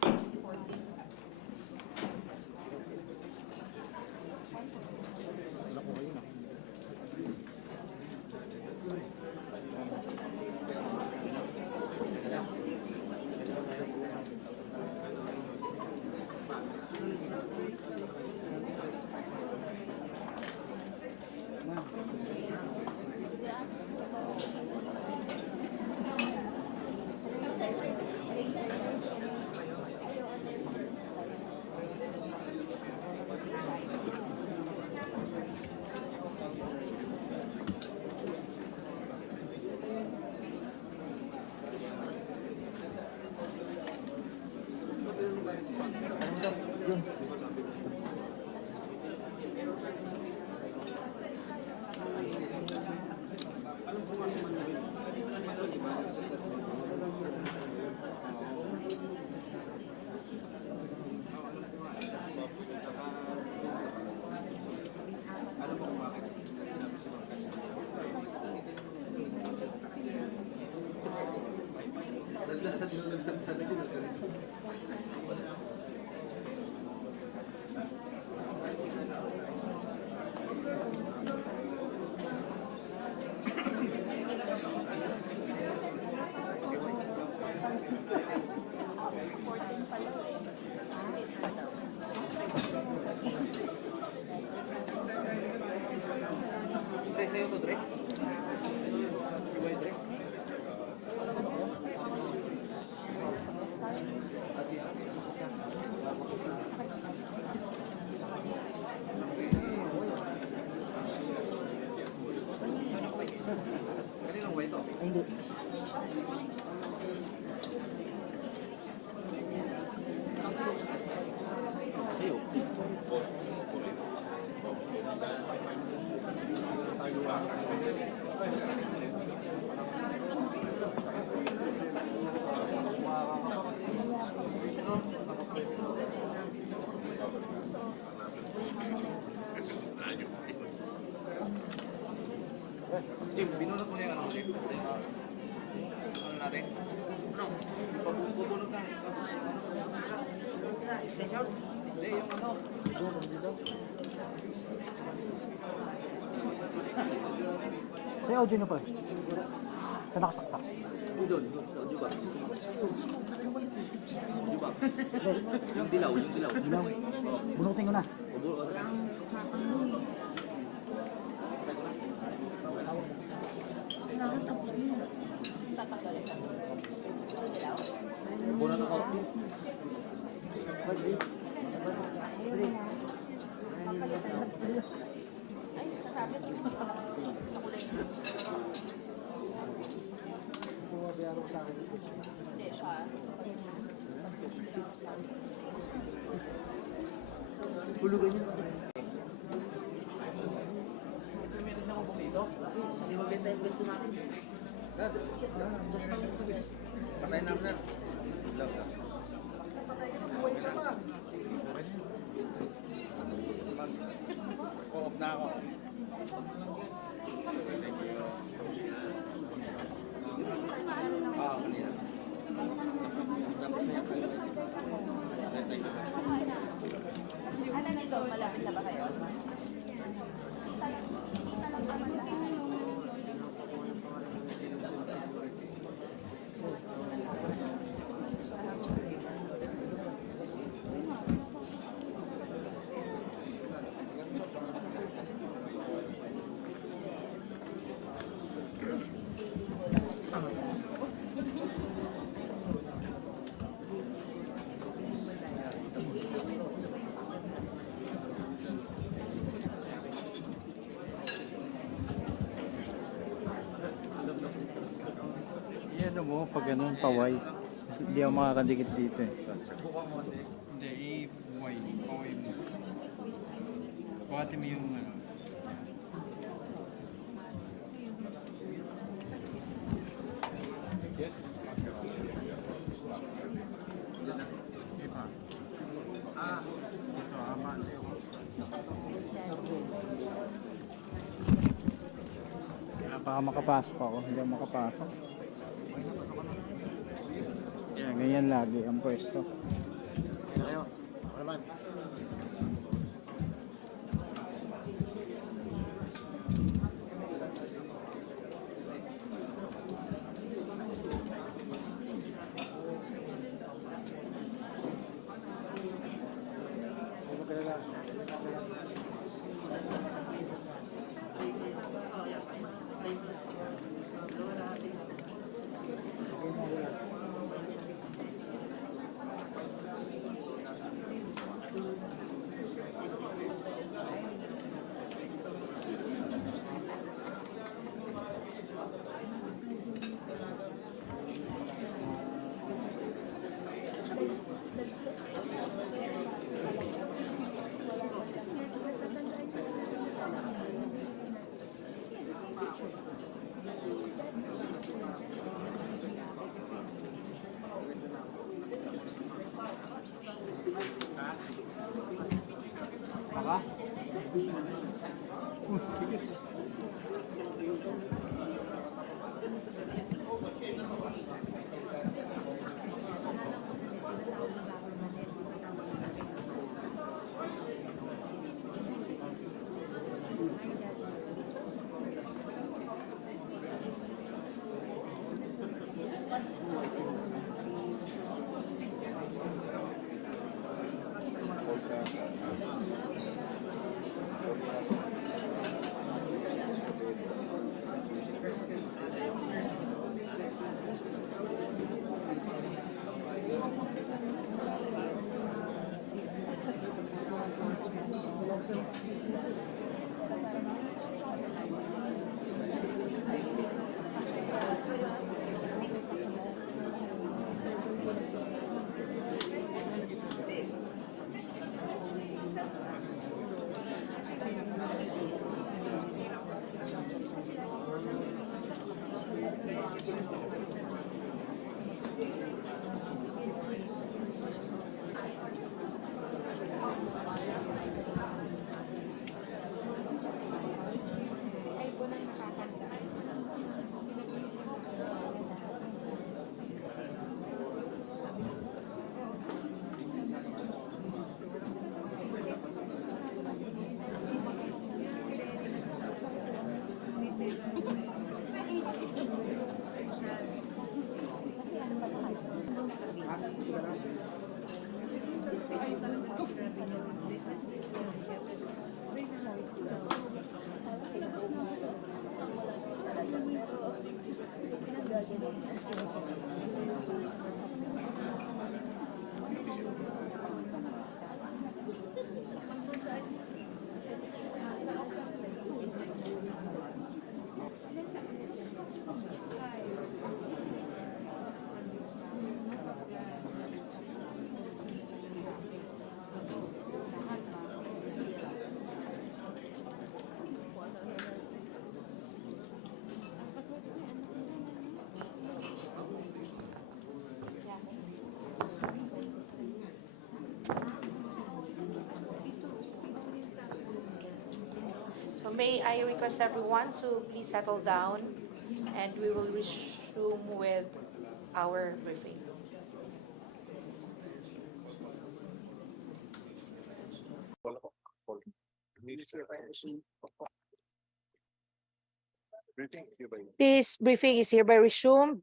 Binunot mo na yung ano ulit. Ano natin? Ano? Bubunot na. Hindi, yung ano. Sa audio na pa. Sa nakasaksak. Doon, sa audio ba? Yung dilaw, yung dilaw. Dilaw. Bunutin ko na. Bunot ako. Hulugan niya. Meron na ako dito. Hindi magbenta yung gusto natin. Patay na, sir. Co-op na ako. Kanina. Ano nito? Malapit na ba kayo? Yan mo, pag ganun, paway. Hindi ako makakadikit dito eh. Hindi, i-buhay. Paway mo. Buhati mo yung ano. Iba. Ito, haba. Baka makapasok ako. Hindi ako makapasok. Kaya ganyan lagi ang pwesto. Kayo, ako naman. Baka? May I request everyone to please settle down and we will resume with our briefing. This briefing is hereby resumed.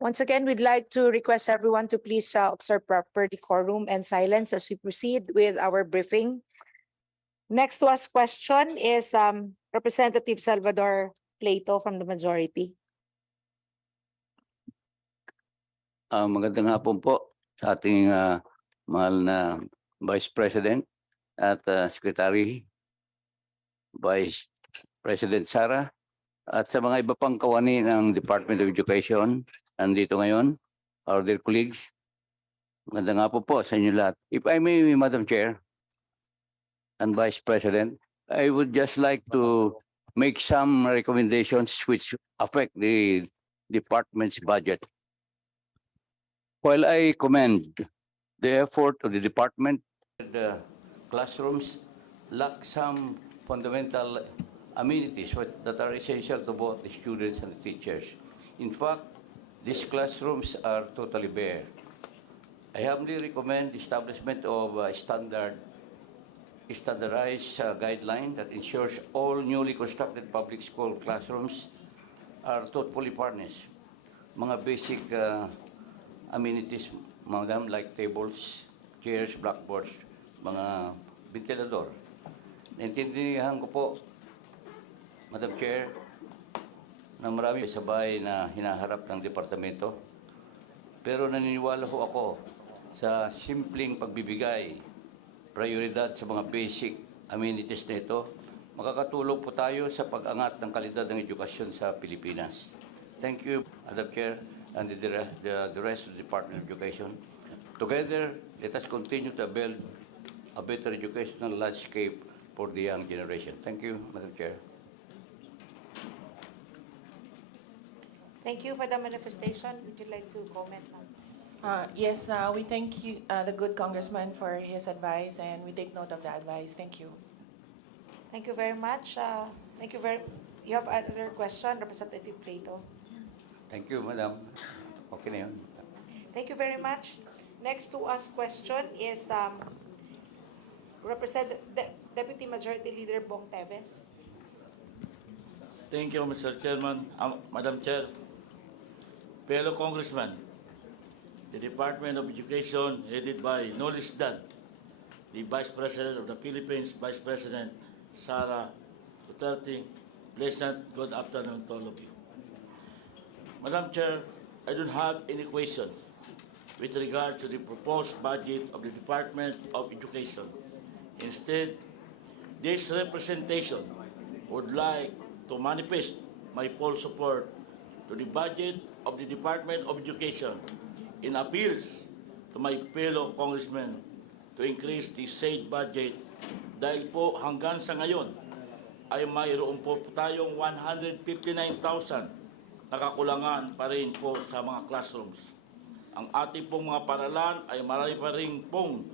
Once again, we'd like to request everyone to please observe proper decorum and silence as we proceed with our briefing. Next to ask question is Representative Salvador Plato from the majority. Magandang hapon po sa ating mahal na Vice President at Secretary Vice President Sara at sa mga iba pang kawani ng Department of Education andito ngayon, our dear colleagues. Magandang hapon po sa inyo lahat. If I may, Madam Chair and Vice President, I would just like to make some recommendations which affect the department's budget. While I commend the effort of the department, the classrooms lack some fundamental amenities that are essential to both the students and the teachers. In fact, these classrooms are totally bare. I humbly recommend the establishment of a standardized guideline that ensures all newly constructed public school classrooms are thoughtfully furnished. Mga basic amenities, madam, like tables, chairs, blackboards, mga ventilador. Naintindihan ko po, Madam Chair, na marami sabay na hinaharap ng departamento. Pero naniniwala ho ako sa simpleng pagbibigay, prioridad sa mga basic amenities na ito, makakatulong po tayo sa pag-angat ng kalidad ng edukasyon sa Pilipinas. Thank you, Madam Chair, and the rest of the Department of Education. Together, let us continue to build a better educational landscape for the young generation. Thank you, Madam Chair. Thank you for the manifestation. Would you like to comment, ma'am? Yes, we thank you, the good congressman for his advice, and we take note of the advice. Thank you. Thank you very much. You have another question, Representative Plato. Thank you, Madam. Okay na yun. Thank you very much. Next to ask question is Deputy Majority Leader Bong Teves. Thank you, Mr. Chairman, Madam Chair. Fellow Congressman, the Department of Education, headed by no less than the Vice President of the Philippines, Vice President Sara Duterte, pleasant good afternoon to all of you. Madam Chair, I don't have any question with regard to the proposed budget of the Department of Education. Instead, this representation would like to manifest my full support to the budget of the Department of Education in appeals to my fellow congressmen to increase the said budget dahil po hanggang sa ngayon ay mayroon po tayong 159,000 nakakulangan pa rin po sa mga classrooms. Ang ating pong mga paralan ay marami pa rin pong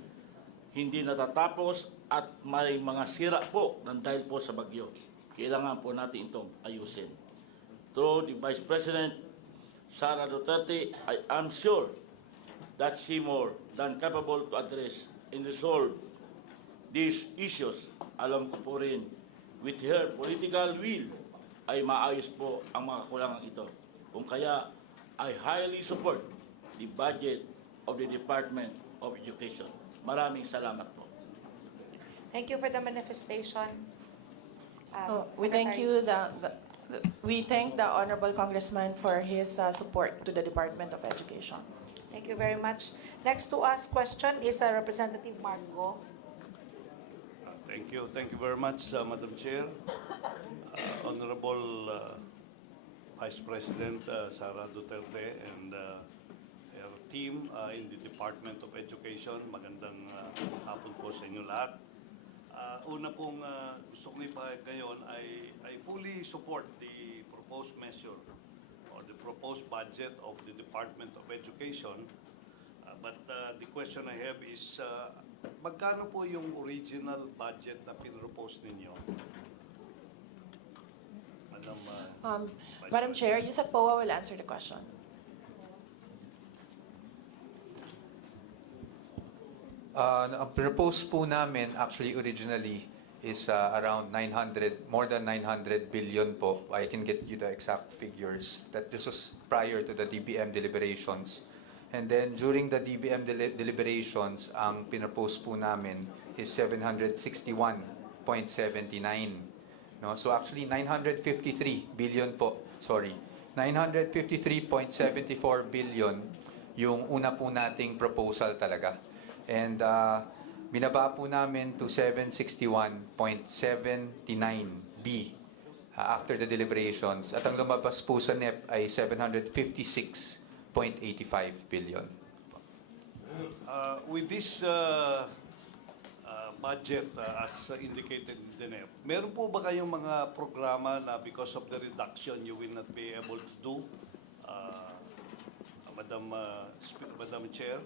hindi natatapos at may mga sira po dahil po sa bagyo. Kailangan po natin itong ayusin. Through the Vice President Sara Duterte, I am sure that she more than capable to address and resolve these issues. Alam ko po rin, with her political will, ay maayos po ang mga kulangan ito. Kung kaya, I highly support the budget of the Department of Education. Maraming salamat po. Thank you for the manifestation. We thank you. We thank the Honorable Congressman for his support to the Department of Education. Thank you very much. Next to ask question is Representative Margo. Thank you very much, Madam Chair. Honorable Vice President Sara Duterte and her team in the Department of Education, magandang hapon po sa inyo lahat. Una pong gusto kong ipahayag ngayon I fully support the proposed measure or the proposed budget of the Department of Education. But the question I have is magkano po yung original budget na pinropose ninyo? Madam, Madam Chair, Yusek Poa will answer the question. Ang propose po namin actually originally is around 900, more than 900 billion po. I can get you the exact figures. That this was prior to the DBM deliberations. And then during the DBM deliberations, ang pinropose po namin is 761.79. No? So actually 953 billion po. Sorry. 953.74 billion yung una po nating proposal talaga. And binaba po namin to 761.79B after the deliberations. At ang lumabas po sa NEP ay 756.85 billion. With this budget as indicated in the NEP, meron po ba kayong mga programa na because of the reduction you will not be able to do? Madam Chair?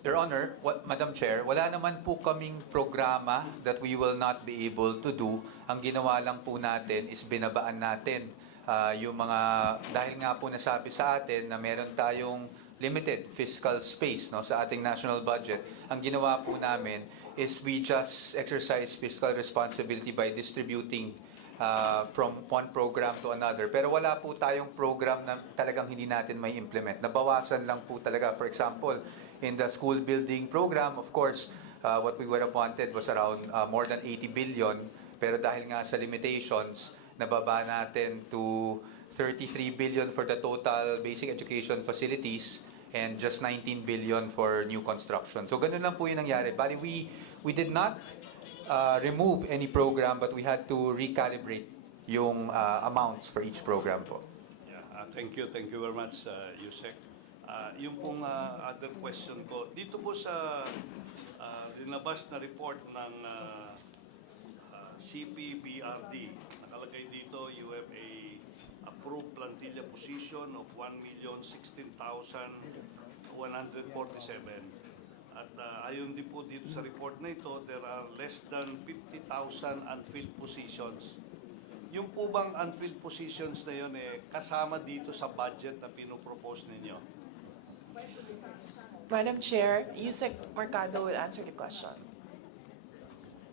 Your Honor, Madam Chair, wala naman po kaming programa that we will not be able to do. Ang ginawa lang po natin is binabaan natin yung mga, dahil nga po nasabi sa atin na meron tayong limited fiscal space no, sa ating national budget. Ang ginawa po namin is we just exercise fiscal responsibility by distributing from one program to another. Pero wala po tayong program na talagang hindi natin may implement. Nabawasan lang po talaga. For example, in the school building program, of course, what we would have wanted was around more than 80 billion. Pero dahil nga sa limitations, nababa natin to 33 billion for the total basic education facilities and just 19 billion for new construction. So ganun lang po yung nangyari. Bali, we did not remove any program, but we had to recalibrate yung amounts for each program po. Yeah, thank you very much, Yusek. Yung pong other question ko, dito po sa linabas na report ng CPBRD, nakalagay dito you have a approved plantilla position of 1,016,147. At ayon din po dito sa report na ito, there are less than 50,000 unfilled positions. Yung po bang unfilled positions na yun kasama dito sa budget na pinopropose ninyo? Madam Chair, Yusek Mercado will answer the question.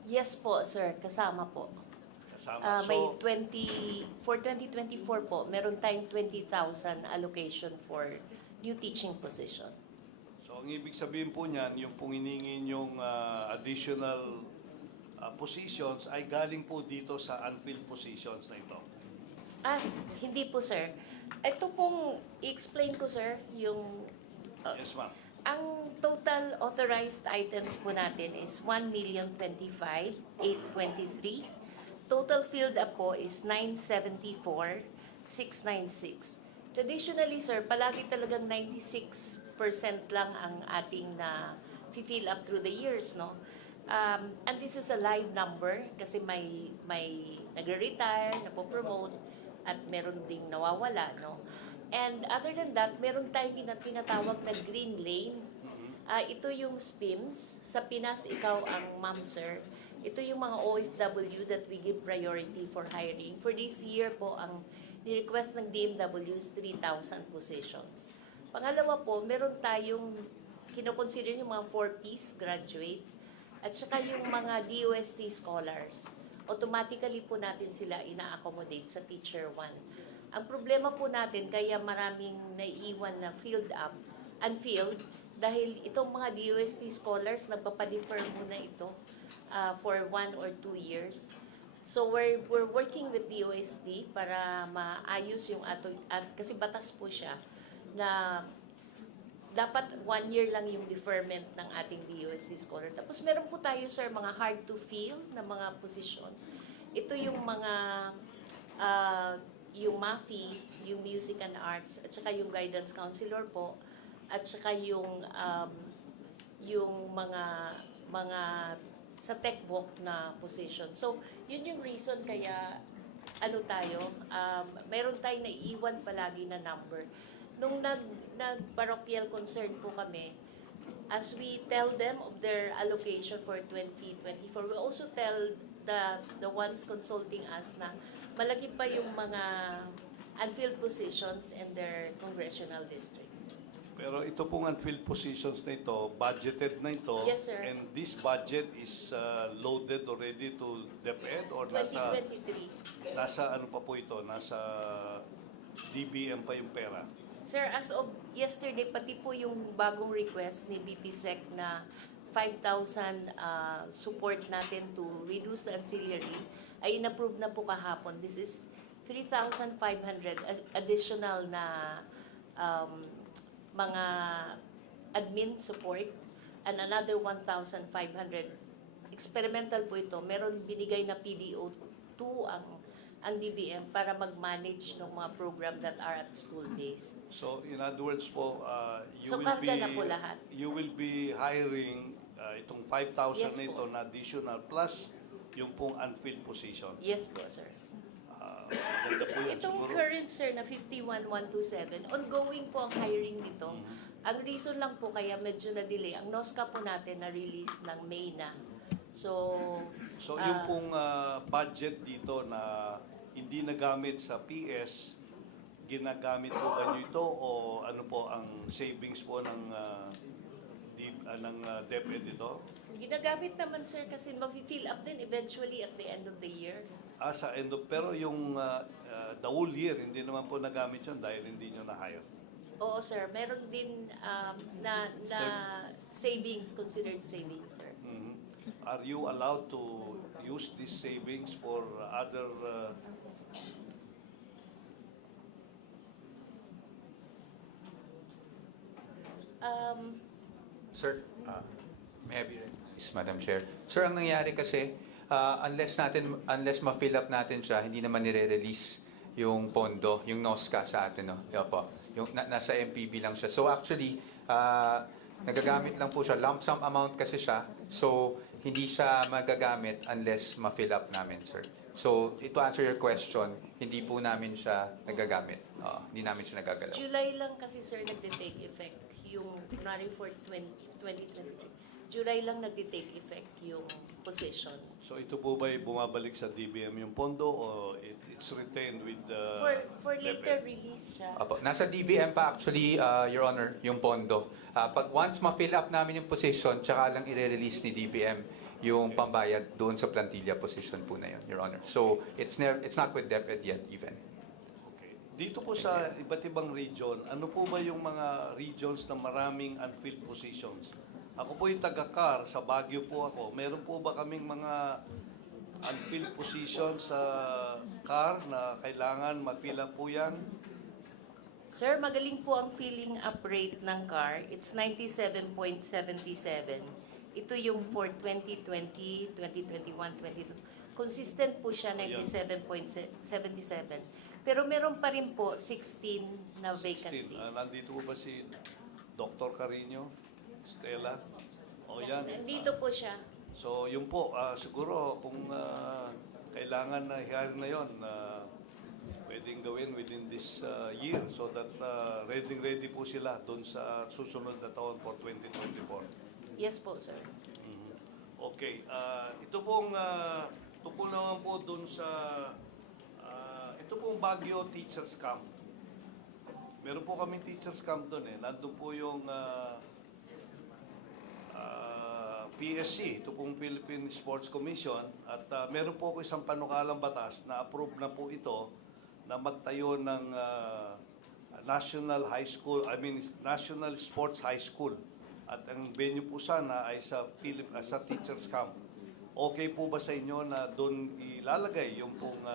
Yes po, sir. Kasama po. Kasama. May 20, for 2024 po, meron tayong 20,000 allocation for new teaching position. So ang ibig sabihin po niyan, yung pong hiningin yung additional positions ay galing po dito sa unfilled positions na ito? Hindi po, sir. Ito pong i-explain ko, sir, yung yes, ma'am. ang total authorized items po natin is 1,025,823. Total filled up po is 974,696. Traditionally, sir, palagi talagang 96% lang ang ating na fill up through the years, no? And this is a live number kasi may nagre-retire, napopromote, at meron ding nawawala, no? And other than that, meron tayong tinatawag na green lane. Ito yung SPIMS. Sa Pinas, ikaw ang ma'am, sir. Ito yung mga OFW that we give priority for hiring. For this year po, ang ni-request ng DMW is 3,000 positions. Pangalawa po, meron tayong kinoconsider yung mga 4Ps graduate at saka yung mga DOST scholars. Automatically po natin sila ina-accommodate sa Teacher 1. Ang problema po natin, kaya maraming naiiwan na filled up, unfilled, dahil itong mga DOST scholars, nagpapadefer muna ito for 1 or 2 years. So we're working with DOST para maayos yung kasi batas po siya na dapat 1 year lang yung deferment ng ating DOST scholar. Tapos meron po tayo, sir, mga hard to fill na mga posisyon. Ito yung mga yung MAFI, yung Music and Arts, at saka yung Guidance Counselor po, at saka yung mga sa tech walk na position. So, yun yung reason kaya meron tayong naiiwan palagi na number. Nung nag-parochial concern po kami, as we tell them of their allocation for 2024, we also tell the ones consulting us na malaki pa yung mga unfilled positions in their congressional district. Pero ito pong unfilled positions na ito, budgeted na ito. Yes, sir. And this budget is loaded already to DepEd or 2023. nasa ano pa po ito? Nasa DBM pa yung pera? Sir, as of yesterday, pati po yung bagong request ni BPSEC na 5,000 support natin to reduce the ancillary ay in-approve na po kahapon. This is 3,500 additional na mga admin support and another 1,500. Experimental po ito. Meron binigay na PDO2 ang DBM para mag-manage ng mga program that are at school-based. So in other words po, you will be hiring itong 5,000 Yes na ito po. na additional plus yung pong unfilled positions. Yes po, sir. Ganda po yan. Itong Siguro, current, sir, na 51,127, ongoing po ang hiring nito. Ang reason lang po kaya medyo na-delay, ang NOSCA po natin na-release ng May na. So yung pong budget dito na hindi nagamit sa PS, ginagamit po ba nyo ito o ano po ang savings po ng DepEd ito? Ginagamit naman, sir, kasi mag-fill up din eventually at the end of the year. Sa end of, pero yung the whole year, hindi naman po nagamit yun dahil hindi nyo na-hire. Oo, sir. Meron din na savings, considered savings, sir. Are you allowed to use these savings for other Sir, may I be yes, Madam Chair. Sir, ang nangyari kasi, unless ma-fill up natin siya, hindi naman nire-release yung pondo, yung NOSCA sa atin. No? Opo. Yung, nasa MPB lang siya. So actually, nagagamit lang po siya. Lump sum amount kasi siya. So hindi siya magagamit unless ma-fill up namin, sir. So to answer your question, hindi po namin siya nagagamit. Hindi namin siya nagagalaw. July lang kasi, sir, nagde-take effect yung kunwari for 2023. July lang nagde-take effect yung position. So ito po ba bumabalik sa DBM yung pondo o it's retained with the For later release siya. Opo. Nasa DBM pa actually, Your Honor, yung pondo. Pag once ma-fill up namin yung position, tsaka lang i-release ni DBM yung pambayad doon sa plantilla position po na yun, Your Honor. So it's not with DepEd yet even. Okay. Dito po sa iba't ibang region, ano po ba yung mga regions na maraming unfilled positions? Ako po yung taga-CAR, sa Baguio po ako. Meron po ba kaming mga unfilled positions sa CAR na kailangan ma-fill up po yan? Sir, magaling po ang filling up rate ng CAR. It's 97.77. Ito yung for 2020, 2021, 2022. Consistent po siya, 97.77. Pero meron pa rin po 16 na vacancies. Nandito po ba si Dr. Carino? Stella? O yan. Nandito po siya. So yun po, siguro kung kailangan na i-hire na yun, pwedeng gawin within this year so that ready po sila doon sa susunod na taon for 2024. Yes po, sir. Okay. Ito po naman po doon sa ito pong Baguio Teachers Camp. Meron po kaming teachers camp doon eh. Nandun po yung PSC, ito pong Philippine Sports Commission, at meron po ako isang panukalang batas na approve na po ito na magtayo ng National Sports High School. At ang venue po sana ay sa teachers camp. Okay po ba sa inyo na doon ilalagay yung pong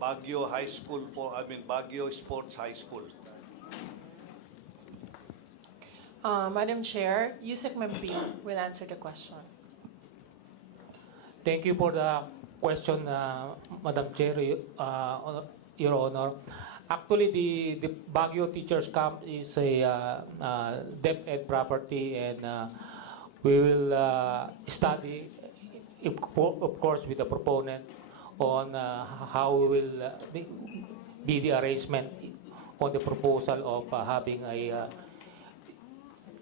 Baguio High School po, Baguio Sports High School? Madam Chair, Yusek Mempi will answer the question. Thank you for the question, Madam Chair, Your Honor. Actually, the Baguio Teachers Camp is a DepEd property, and we will study, of course, with the proponent on how we will be the arrangement on the proposal of having a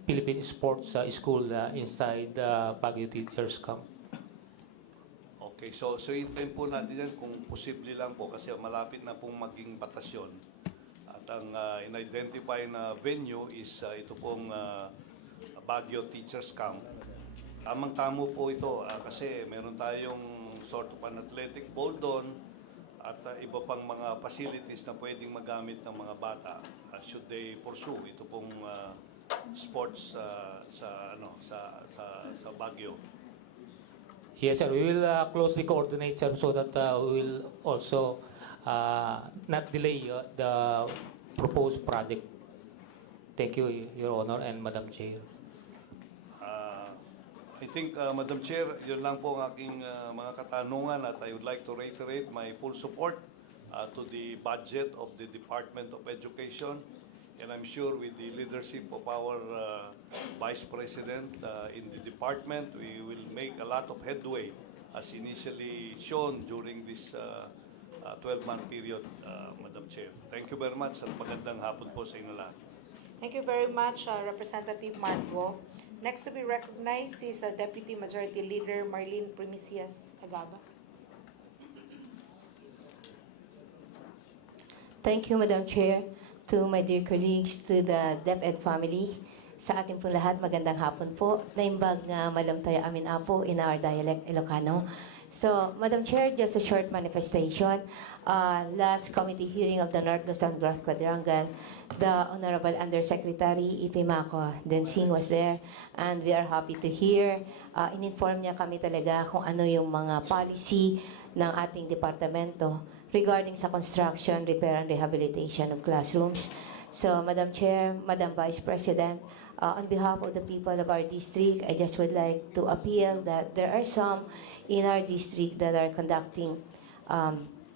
Philippine Sports School inside Baguio Teachers Camp. Okay, so hintayin po natin yan kung posible lang po kasi malapit na pong maging batasyon. At ang in-identify na venue is ito pong Baguio Teachers Camp. Tamang-tamo po ito kasi meron tayong sort of an athletic bowl doon at iba pang mga facilities na pwedeng magamit ng mga bata should they pursue ito pong sports sa Baguio. Yes, sir. We will closely coordinate, sir, so that we will also not delay the proposed project. Thank you, Your Honor and Madam Chair. I think, Madam Chair, yun lang po ang aking mga katanungan at I would like to reiterate my full support to the budget of the Department of Education. And I'm sure with the leadership of our Vice President in the department, we will make a lot of headway as initially shown during this 12-month period, Madam Chair. Thank you very much at magandang hapon po sa inyo lahat. Thank you very much, Representative Marco. Next to be recognized is Deputy Majority Leader Marlene Primicias Agaba. Thank you, Madam Chair. To my dear colleagues, to the DepEd family, sa ating pong lahat, magandang hapon po. Naimbag nga malamtaya amin apo in our dialect Ilocano. So, Madam Chair, just a short manifestation. Last committee hearing of the North Luzon Growth Quadrangle, the Honorable Undersecretary Ipimako Densing was there, and we are happy to hear. In-inform niya kami talaga kung ano yung mga policy ng ating departamento regarding sa construction, repair, and rehabilitation of classrooms. So, Madam Chair, Madam Vice President, on behalf of the people of our district, I just would like to appeal that there are some in our district that are conducting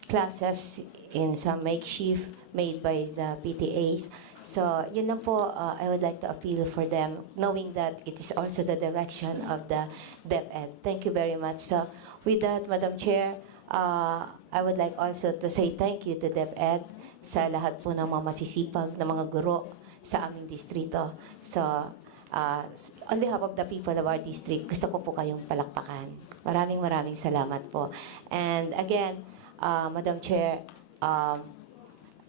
classes in some makeshift made by the PTAs. So, yun lang po, I would like to appeal for them, knowing that it is also the direction of the DepEd. Thank you very much. So, with that, Madam Chair, I would like also to say thank you to DepEd sa lahat po ng mga masisipag na mga guro sa aming distrito. So, on behalf of the people of our district, gusto ko po kayong palakpakan. Maraming salamat po. And again, Madam Chair,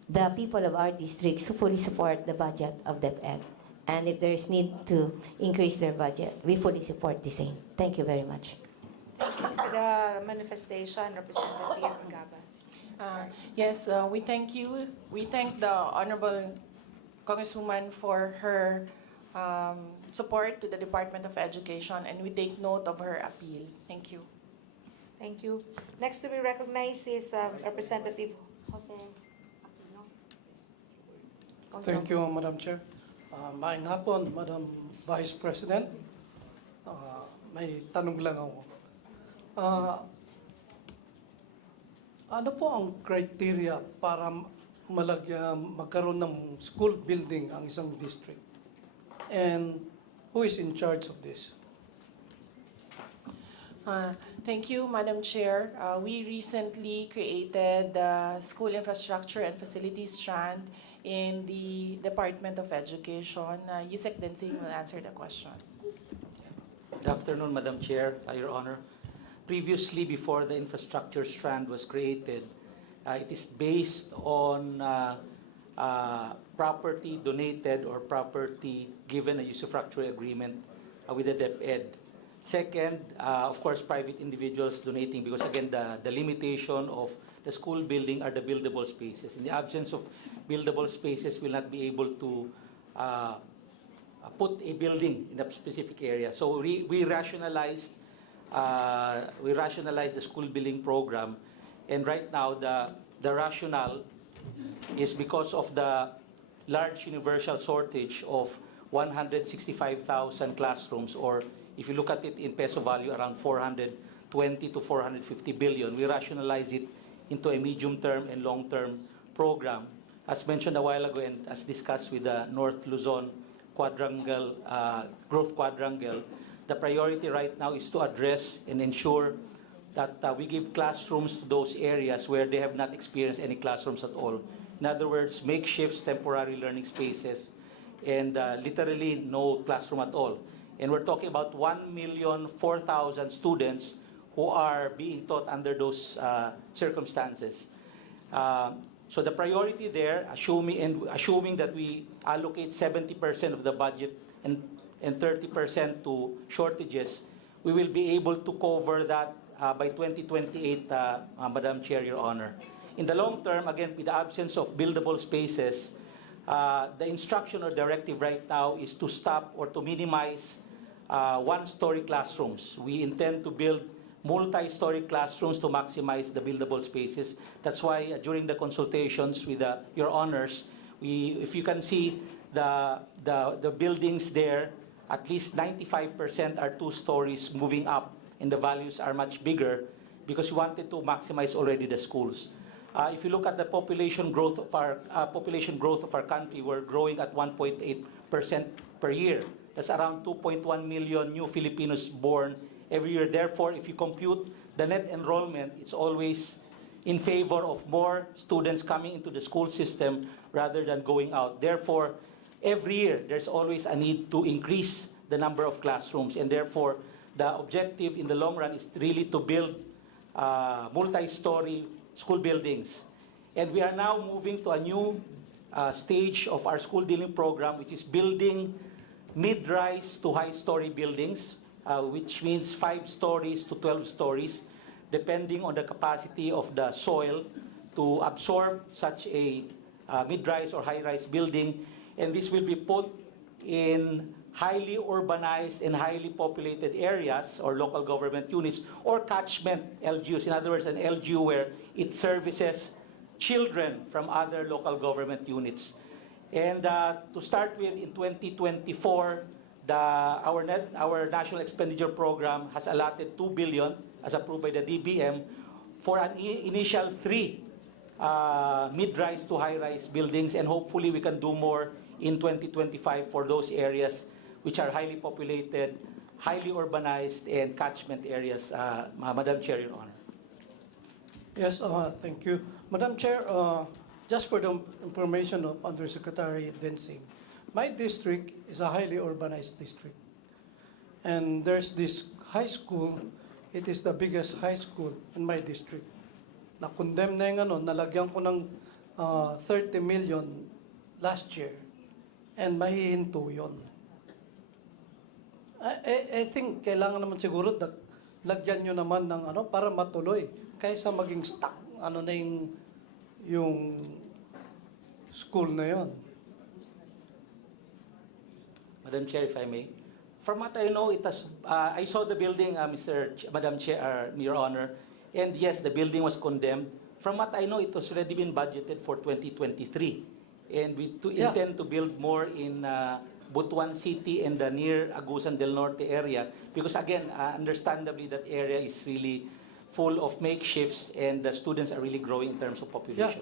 the people of our district fully support the budget of DepEd. And if there is need to increase their budget, we fully support the same. Thank you very much. For the manifestation, Representative Gabas. Yes, we thank you. We thank the Honorable Congresswoman for her support to the Department of Education, and we take note of her appeal. Thank you. Thank you. Next to be recognized is Representative Jose Aquino. Thank you, Madam Chair. Maayong hapon, Madam Vice President. May tanong lang ako. Ano po ang criteria para magkaroon ng school building ang isang district? And who is in charge of this? Thank you, Madam Chair. We recently created the School Infrastructure and Facilities Strand in the Department of Education. Yusek Densing will answer the question. Good afternoon, Madam Chair, Your Honor. Previously, before the infrastructure strand was created, it is based on property donated or property given a usufructuary agreement with the DepEd. Second, of course, private individuals donating because, again, the limitation of the school building are the buildable spaces. In the absence of buildable spaces, we'll not be able to put a building in a specific area. So we rationalized the school building program, and right now the rationale is because of the large universal shortage of 165,000 classrooms, or if you look at it in peso value, around 420 to 450 billion. We rationalize it into a medium-term and long-term program. As mentioned a while ago and as discussed with the North Luzon Quadrangle, Growth Quadrangle, the priority right now is to address and ensure that we give classrooms to those areas where they have not experienced any classrooms at all. In other words, makeshifts, temporary learning spaces. and literally no classroom at all. And we're talking about 1,004,000 students who are being taught under those circumstances. So the priority there, assuming that we allocate 70% of the budget and 30% to shortages, we will be able to cover that by 2028, Madam Chair, Your Honor. In the long term, again, with the absence of buildable spaces, the instruction or directive right now is to stop or to minimize one-story classrooms. We intend to build multi-story classrooms to maximize the buildable spaces. That's why during the consultations with Your Honors, if you can see the buildings there, at least 95% are 2 stories moving up, and the values are much bigger because we wanted to maximize already the schools. If you look at the population growth of our country, we're growing at 1.8% per year. That's around 2.1 million new Filipinos born every year. Therefore, if you compute the net enrollment, it's always in favor of more students coming into the school system rather than going out. Therefore, every year, there's always a need to increase the number of classrooms, and therefore, the objective in the long run is really to build multi-story school buildings. And we are now moving to a new stage of our school building program, which is building mid-rise to high-story buildings, which means 5 stories to 12 stories, depending on the capacity of the soil to absorb such a mid-rise or high-rise building. And this will be put in highly urbanized and highly populated areas or local government units or catchment LGUs. In other words, an LGU where it services children from other local government units. And to start with, in 2024, our national expenditure program has allotted 2 billion as approved by the DBM for an initial 3 mid-rise to high-rise buildings, and hopefully we can do more in 2025 for those areas which are highly populated, highly urbanized, and catchment areas. Madam Chair, Your Honor. Yes, thank you. Madam Chair, just for the information of Undersecretary Densing, my district is a highly urbanized district. And there's this high school, it is the biggest high school in my district. Na-condemn na yung ano, nalagyan ko ng 30 million last year. And mahihinto yun. I think kailangan naman siguro lagyan nyo naman ng ano para matuloy kaysa maging stuck ano na yung school na yon. Madam Chair, if I may. From what I know, it has. I saw the building, Madam Chair, Your Honor, and yes, the building was condemned. From what I know, it was already been budgeted for 2023, and we intend to build more in Butuan City and the near Agusan del Norte area, because again, understandably, that area is really full of makeshifts, and the students are really growing in terms of population.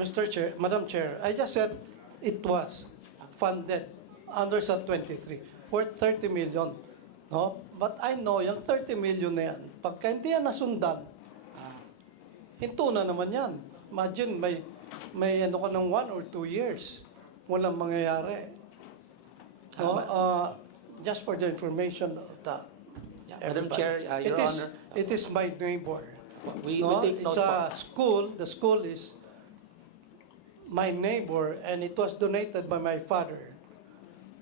Mr. Chair, Madam Chair, I just said it was funded under sa 23 for 30 million. No? But I know yung 30 million na yan, pagka hindi yan nasundan, hinto na naman yan. Imagine, may ano ka ng 1 or 2 years, walang mangyayari. No? Just for the information of the Madam Chair, Your Honor. It is my neighbor. We take note. It's a school. The school is my neighbor, and it was donated by my father.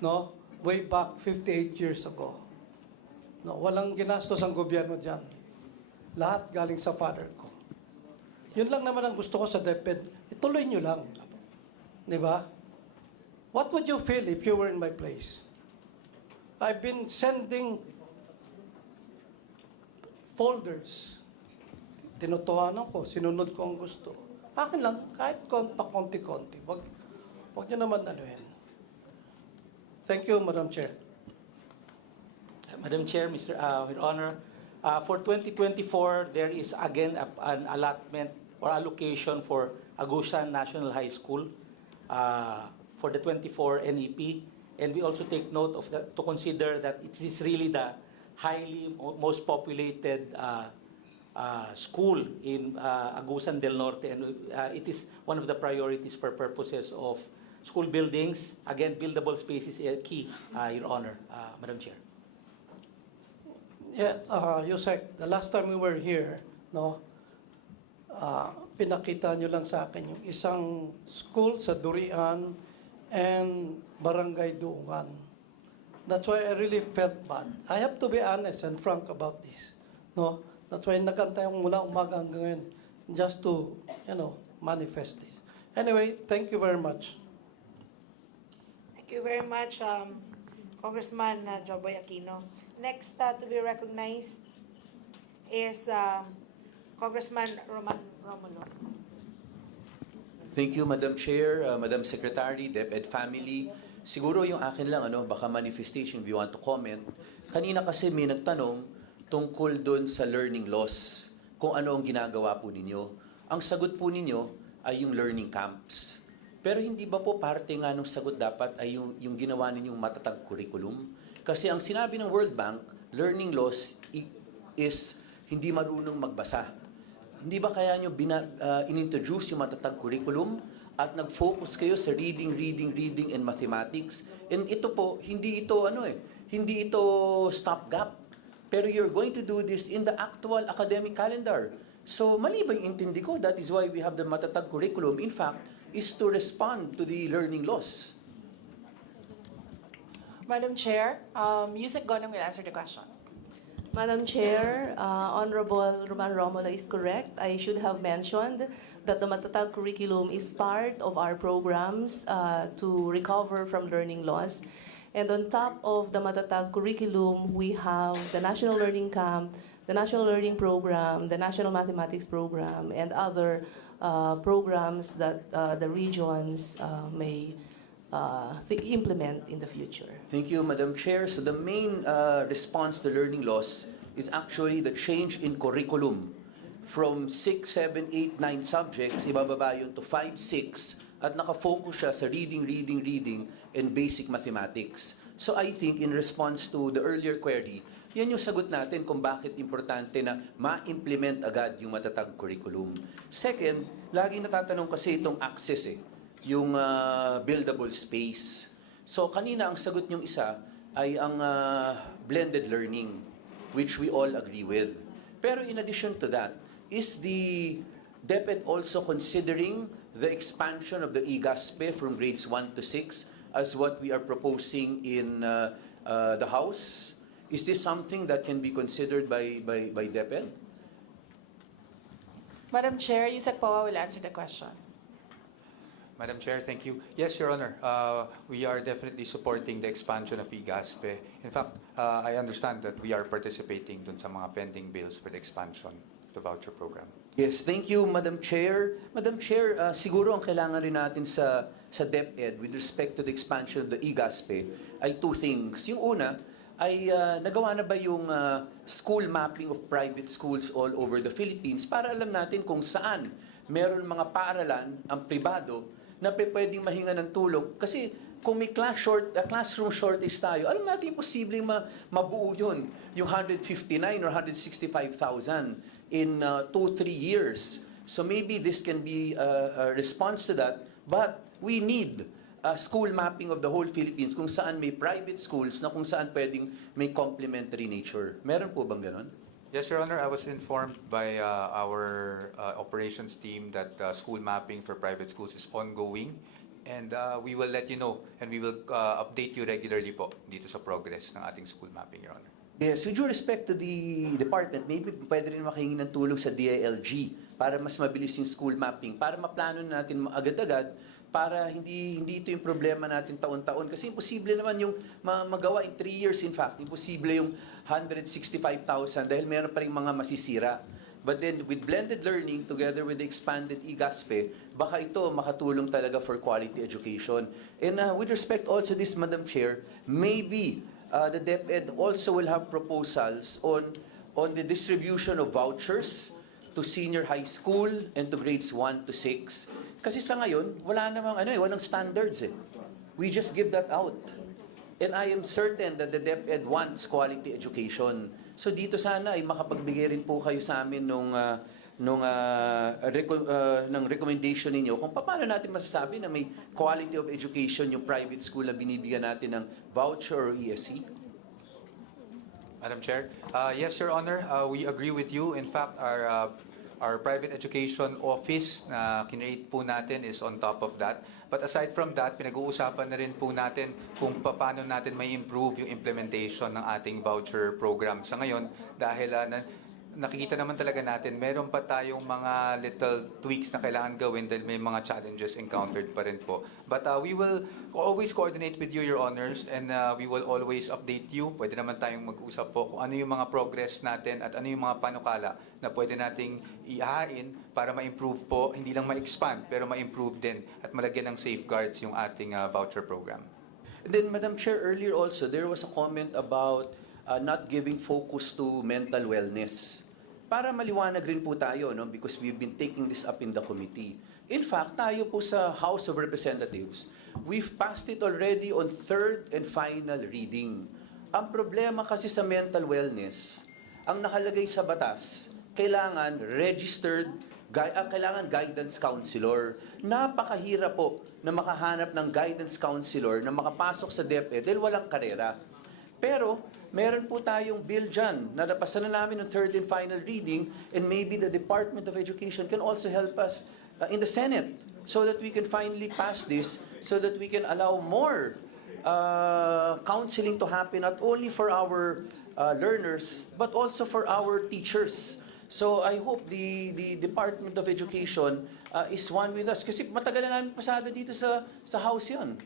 No, way back 58 years ago. No, walang ginastos ang gobyerno diyan. Lahat galing sa father ko. Yun lang naman ang gusto ko sa DepEd. Ituloy nyo lang. Di ba? What would you feel if you were in my place? I've been sending folders. Tinutuhanan ko, sinunod ko ang gusto. Akin lang, kahit konti-konti. Wag nyo naman anuhin. Thank you, Madam Chair. Madam Chair, Your Honor, for 2024, there is again an allotment or allocation for Agusan National High School for the 24 NEP. And we also take note of that to consider that it is really the most populated school in Agusan del Norte, and it is one of the priorities for purposes of school buildings. Again, buildable space is key, Your Honor, Madam Chair. Yeah, Yusek, the last time we were here, no, pinakita nyo lang sa akin yung isang school sa Durian and Barangay Duungan. That's why I really felt bad. I have to be honest and frank about this. No, that's why nagkantay akong mula umaga hanggang ngayon just to, manifest this. Anyway, thank you very much. Thank you very much, Congressman Joboy Aquino. Next to be recognized is Congressman Romulo. Thank you, Madam Chair, Madam Secretary, DepEd family. Siguro yung akin lang, baka manifestation if you want to comment. Kanina kasi may nagtanong tungkol doon sa learning loss, kung ano ang ginagawa po ninyo. Ang sagot po ninyo ay yung learning camps. Pero hindi ba po parte nga ng sagot dapat ay yung ginawa ninyong matatag curriculum? Kasi ang sinabi ng World Bank, learning loss is hindi marunong magbasa. Hindi ba kaya nyo inintroduce yung matatag curriculum at nag-focus kayo sa reading, and mathematics? And ito po, hindi ito stopgap. Pero you're going to do this in the actual academic calendar. So mali ba yung intindi ko? That is why we have the matatag curriculum. In fact, is to respond to the learning loss. Madam Chair, Yusek Gonong will answer the question. Madam Chair, Honorable Roman Romulo is correct. I should have mentioned that the Matatag curriculum is part of our programs to recover from learning loss. And on top of the Matatag curriculum, we have the National Learning Camp, the National Learning Program, the National Mathematics Program, and other programs that the regions may implement in the future. Thank you, Madam Chair. So the main response to learning loss is actually the change in curriculum. From 6, 7, 8, 9 subjects, ibababa yun to 5, 6, at nakafocus siya sa reading, and basic mathematics. So I think in response to the earlier query, yan yung sagot natin kung bakit importante na ma-implement agad yung matatag curriculum. Second, laging natatanong kasi itong access yung buildable space. So kanina ang sagot niyong isa ay ang blended learning, which we all agree with. Pero in addition to that, is the DepEd also considering the expansion of the IGASPE from grades 1 to 6 as what we are proposing in the House? Is this something that can be considered by DepEd? Madam Chair, Yusek Poa will answer the question. Madam Chair, thank you. Yes, Your Honor, we are definitely supporting the expansion of IGASPE. In fact, I understand that we are participating dun sa mga pending bills for the expansion of the voucher program. Yes, thank you, Madam Chair. Madam Chair, siguro ang kailangan rin natin sa DepEd with respect to the expansion of the IGASPE ay two things. Yung una ay nagawa na ba yung school mapping of private schools all over the Philippines para alam natin kung saan meron mga paaralan, ang pribado, na pwedeng mahinga ng tulong. Kasi kung may classroom shortage tayo, alam natin posibleng mabuo yun, yung 159 or 165,000 in 2-3 years. So maybe this can be a response to that, but we need school mapping of the whole Philippines kung saan may private schools na kung saan pwedeng may complementary nature. Meron po bang ganon? Yes, Your Honor, I was informed by our operations team that school mapping for private schools is ongoing, and we will let you know and we will update you regularly po dito sa progress ng ating school mapping, Your Honor. Yes, with due respect to the department, maybe pwede rin makahingi ng tulong sa DILG para mas mabilis yung school mapping, para maplano natin agad-agad, para hindi ito yung problema natin taon-taon. Kasi imposible naman yung magawa in 3 years, in fact. Imposible yung 165,000 dahil meron pa rin mga masisira. But then with blended learning together with the expanded IGASPE, baka ito makatulong talaga for quality education. And with respect also this, Madam Chair, maybe the DepEd also will have proposals on the distribution of vouchers to senior high school and to grades 1 to 6. Kasi sa ngayon, walang standards . We just give that out. And I am certain that the DepEd wants quality education. So dito sana ay makapagbigay rin po kayo sa amin ng recommendation ninyo kung paano natin masasabi na may quality of education yung private school na binibigyan natin ng voucher or ESC? Madam Chair, yes, Your Honor, we agree with you. In fact, our private education office na kinreate po natin is on top of that. But aside from that, pinag-uusapan na rin po natin kung paano natin may improve yung implementation ng ating voucher program. Sa ngayon, dahil nakikita naman talaga natin, meron pa tayong mga little tweaks na kailangan gawin dahil may mga challenges encountered pa rin po. But we will always coordinate with you, Your Honors, and we will always update you. Pwede naman tayong mag-usap po kung ano yung mga progress natin at ano yung mga panukala na pwede nating ihain para ma-improve po, hindi lang ma-expand, pero ma-improve din at malagyan ng safeguards yung ating voucher program. And then, Madam Chair, earlier also, there was a comment about not giving focus to mental wellness. Para maliwanag rin po tayo, no, because we've been taking this up in the committee. In fact, tayo po sa House of Representatives, we've passed it already on third and final reading. Ang problema kasi sa mental wellness, ang nakalagay sa batas, kailangan registered, kailangan guidance counselor. Napakahirap po na makahanap ng guidance counselor na makapasok sa DepEd dahil walang karera. Pero, meron po tayong bill dyan na napasa na namin ng third and final reading, and maybe the Department of Education can also help us in the Senate so that we can finally pass this, so that we can allow more counseling to happen, not only for our learners, but also for our teachers. So I hope the Department of Education is one with us. Kasi matagal na namin pasado dito sa House yun.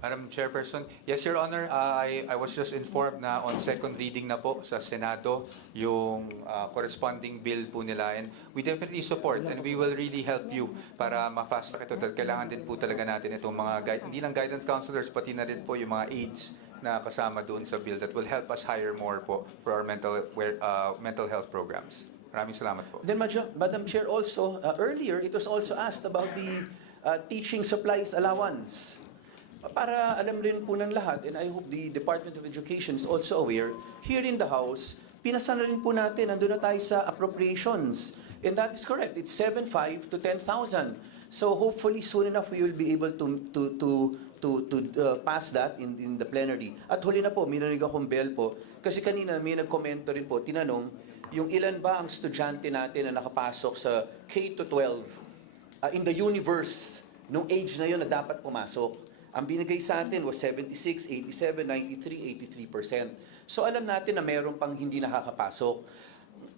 Madam Chairperson, yes, Your Honor, I was just informed na on second reading na po sa Senado yung corresponding bill po nila, and we definitely support and we will really help you para ma-fast track ito dahil kailangan din po talaga natin itong mga hindi lang guidance counselors, pati na rin po yung mga aides na kasama doon sa bill that will help us hire more po for our mental health programs. Maraming salamat po. Then, Madam Chair, also, earlier, it was also asked about the teaching supplies allowance. Para alam rin po ng lahat, and I hope the Department of Education is also aware, here in the House, pinasa na rin po natin, nandun na tayo sa appropriations. And that is correct, it's 7,500 to 10,000. So hopefully soon enough we will be able to pass that in the plenary. At huli na po, minarinig akong bell po, kasi kanina may nagkomento rin po, tinanong, yung ilan ba ang estudyante natin na nakapasok sa K-12 in the universe, nung age na yun na dapat pumasok. Ang binigay sa atin was 76, 87, 93, 83%. So alam natin na meron pang hindi nakakapasok.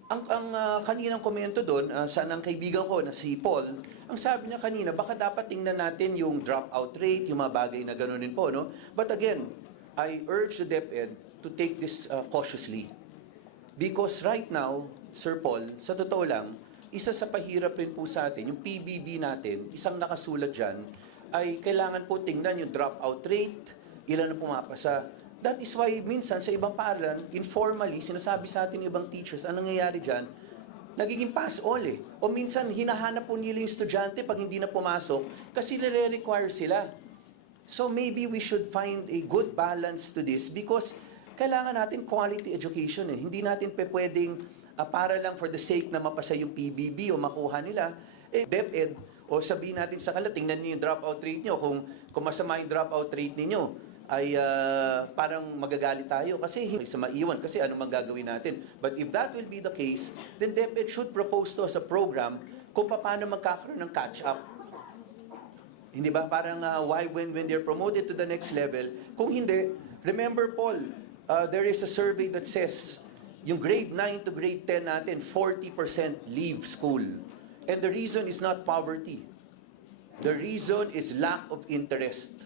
Ang kaninang komento doon, saan ang kaibigan ko na si Paul, ang sabi niya kanina, baka dapat tingnan natin yung dropout rate, yung mga bagay na gano'n po, no? But again, I urge the DepEd to take this cautiously. Because right now, Sir Paul, sa totoo lang, isa sa pahirap rin po sa atin, yung PBB natin, isang nakasulat dyan, ay kailangan po tingnan yung dropout rate, ilan na pumapasa. That is why minsan sa ibang paaralan, informally, sinasabi sa atin ibang teachers, anong nangyayari dyan? Nagiging pass all eh. O minsan, hinahanap po nila yung estudyante pag hindi na pumasok kasi nire-require sila. So maybe we should find a good balance to this because kailangan natin quality education eh. Hindi natin pwedeng para lang for the sake na mapasa yung PBB o makuha nila. DepEd, o sabihin natin sa kanila, tingnan niyo yung dropout rate niyo. Kung masama yung dropout rate niyo, ay parang magagalit tayo kasi hindi sa maiwan kasi ano mang gagawin natin. But if that will be the case, then DepEd should propose to us a program kung paano magkakaroon ng catch-up. Hindi ba? Parang why when they're promoted to the next level. Kung hindi, remember Paul, there is a survey that says yung grade 9 to grade 10 natin, 40% leave school. And the reason is not poverty. The reason is lack of interest.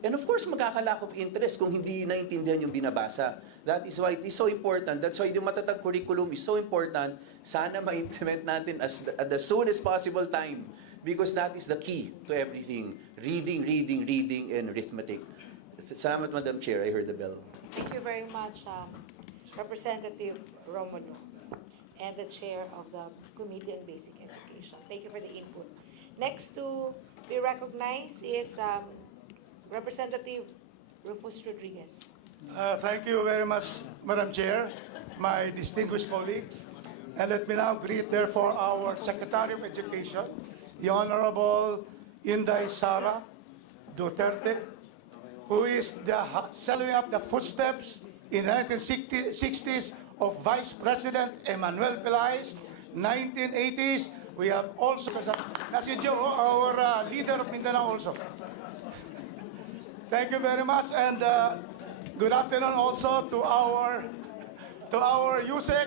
And of course, magkaka-lack of interest kung hindi naintindihan yung binabasa. That is why it is so important. That's why yung matatag curriculum is so important. Sana ma-implement natin at the soonest possible time. Because that is the key to everything. Reading, reading, reading, and arithmetic. Salamat, Madam Chair. I heard the bell. Thank you very much, Representative Romulo, and the Chair of the Committee on Basic Education. Thank you for the input. Next to be recognized is Representative Rufus Rodriguez. Thank you very much, Madam Chair, my distinguished colleagues, And let me now greet, therefore, our Secretary of Education, the Honorable Inday Sara Duterte, who is following up the footsteps in the 1960s of Vice President Emmanuel Pelaez, 1980s. We have also, Nasi Joe, our leader of Mindanao also. Thank you very much, and good afternoon also to our USEC,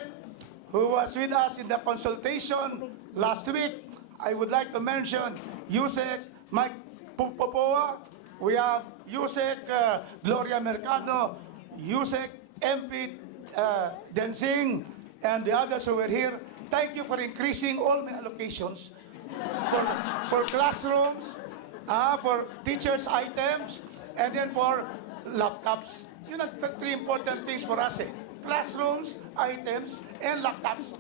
who was with us in the consultation last week. I would like to mention USEC Mike Popoa, we have USEC Gloria Mercado, USEC MP Densing, and the others who were here. Thank you for increasing all my allocations for classrooms, for teachers' items, and then for laptops. You know, the three important things for us, classrooms, items, and laptops.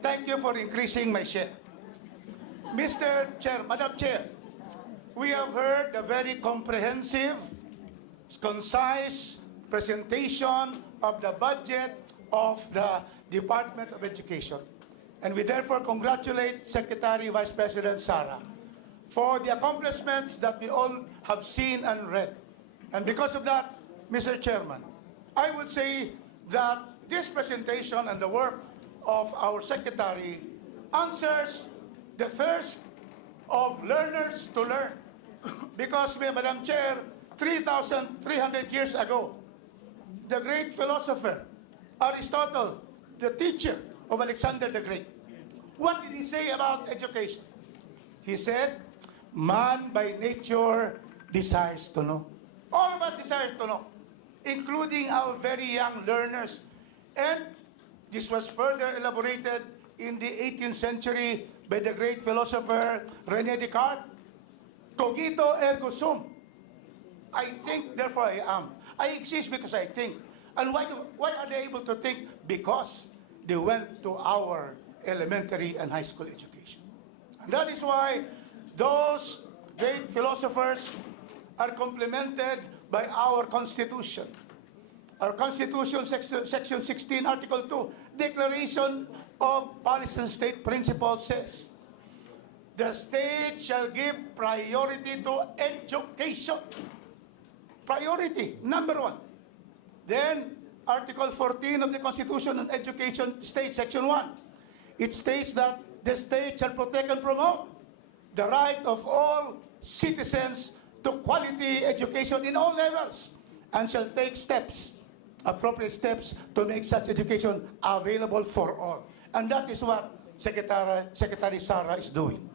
Thank you for increasing my share. Mr. Chair, Madam Chair, we have heard a very comprehensive, concise presentation of the budget of the Department of Education. And we therefore congratulate Secretary Vice President Sara for the accomplishments that we all have seen and read. And because of that, Mr. Chairman, I would say that this presentation and the work of our Secretary answers the thirst of learners to learn. Because, Madam Chair, 3,300 years ago, the great philosopher, Aristotle, the teacher of Alexander the Great, what did he say about education? He said, man by nature desires to know. All of us desire to know, including our very young learners. And this was further elaborated in the 18th century by the great philosopher René Descartes. Cogito ergo sum. I think, therefore I am. I exist because I think. And why are they able to think? Because they went to our elementary and high school education. And that is why those great philosophers are complemented by our Constitution. Our Constitution, Section 16, Article 2, Declaration of Policy and State Principles says, the state shall give priority to education. Priority, number one. Then, Article 14 of the Constitution on Education states, Section 1, it states that the state shall protect and promote the right of all citizens to quality education in all levels, and shall take steps, appropriate steps, to make such education available for all. And that is what Secretary Sara is doing.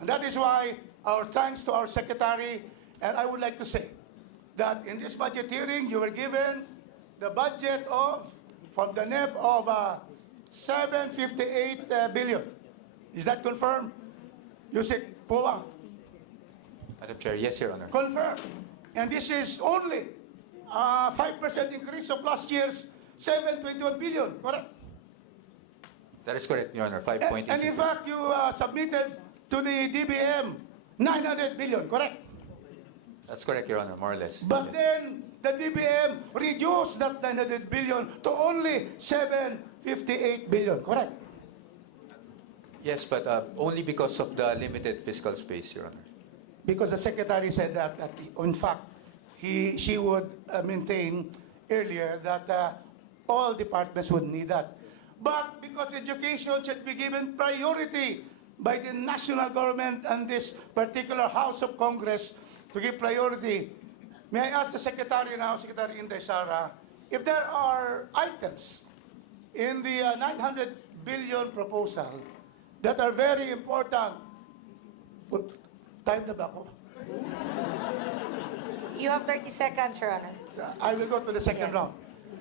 And that is why our thanks to our Secretary, and I would like to say that in this budget hearing, you were given the budget of, from the NEP of 758 billion. Is that confirmed? Yusek Poa? Madam Chair, yes, Your Honor. Confirmed. And this is only 5% increase of last year's 721 billion, correct? That is correct, Your Honor, 5.8. And in fact, you submitted to the DBM 900 billion, correct? That's correct, Your Honor, more or less. But then the DBM reduced that 900 billion to only 758 billion, correct? Yes, but only because of the limited fiscal space, Your Honor. Because the Secretary said that in fact, she would maintain earlier that all departments would need that. But because education should be given priority by the national government and this particular House of Congress to give priority, may I ask the Secretary now, Secretary Inday Sara, if there are items in the 900 billion proposal that are very important. Time na ba ako? You have 30 seconds, Your Honor. I will go to the second round.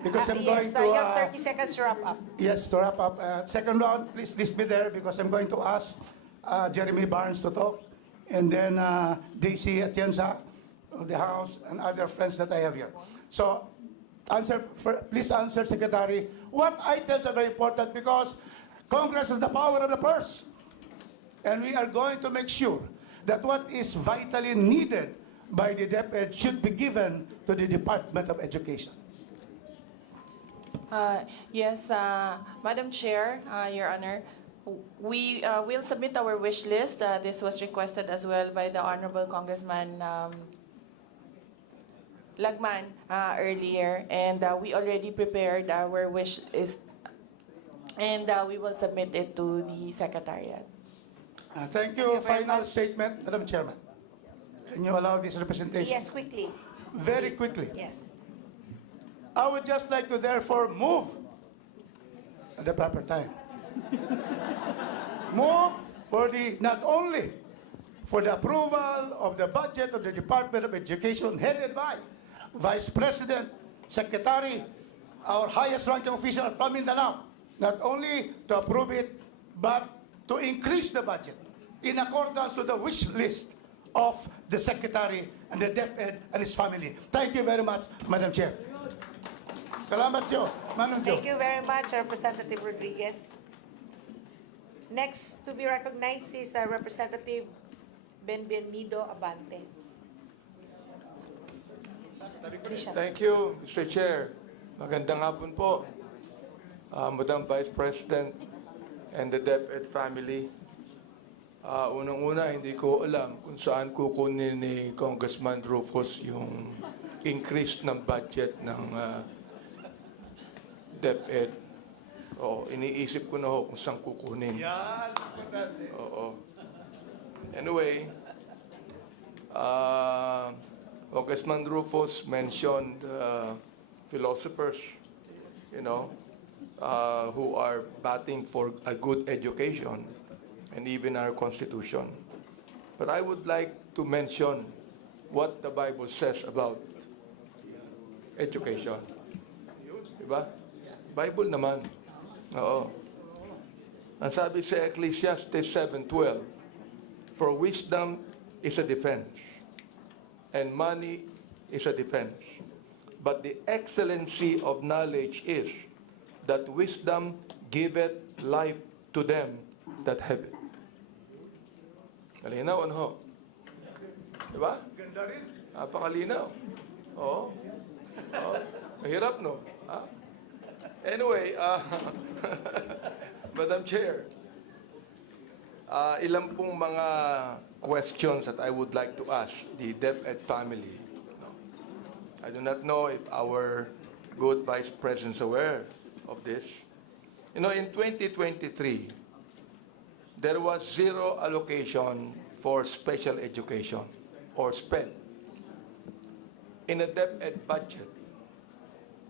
Because I'm going yes, to... you have 30 seconds to wrap up. Yes, to wrap up. Second round, please list me there because I'm going to ask Jeremy Barnes to talk. And then Daisy Atienza of the House and other friends that I have here. So, please answer, Secretary. What items are very important? Because Congress has the power of the purse. And we are going to make sure that what is vitally needed by the DepEd should be given to the Department of Education. Yes, Madam Chair, Your Honor, we will submit our wish list. This was requested as well by the Honorable Congressman Lagman earlier, and we already prepared our wish list, and we will submit it to the Secretariat. Thank you. Final statement, Madam Chairman. Can you allow this representation? Yes, quickly. Very Please. quickly. Yes. I would just like to therefore move at the proper time. Move for the, not only for the approval of the budget of the Department of Education headed by Vice President, Secretary, our highest ranking official from Mindanao, not only to approve it, but to increase the budget in accordance with the wish list of the Secretary and the DepEd and his family. Thank you very much, Madam Chair. Salamat Jo. Manong Jo. Thank you very much, Representative Rodriguez. Next to be recognized is Representative Benvenido Abante. Thank you, Mr. Chair. Magandang hapon po, Madam Vice President and the DepEd family. Unang-una, hindi ko alam kung saan kukunin ni Congressman Rufus yung increase ng budget ng DepEd. Iniisip ko na ho kung saan kukunin. Yan. Oo. Anyway, Congressman Rufus mentioned philosophers, who are batting for a good education and even our Constitution. But I would like to mention what the Bible says about education. Diba? Bible naman. Oo. Ang sabi sa Ecclesiastes 7:12, for wisdom is a defense, and money is a defense. But the excellency of knowledge is that wisdom giveth life to them that have it. Malinaw, ano ho? Diba? Ganda rin. Napakalinaw. Oo. Oo. Mahirap, no? Ha? Anyway, Madam Chair, ilang pong mga questions that I would like to ask the DepEd family. I do not know if our good Vice President is aware of this. In 2023, there was zero allocation for special education or SPED in a DepEd budget.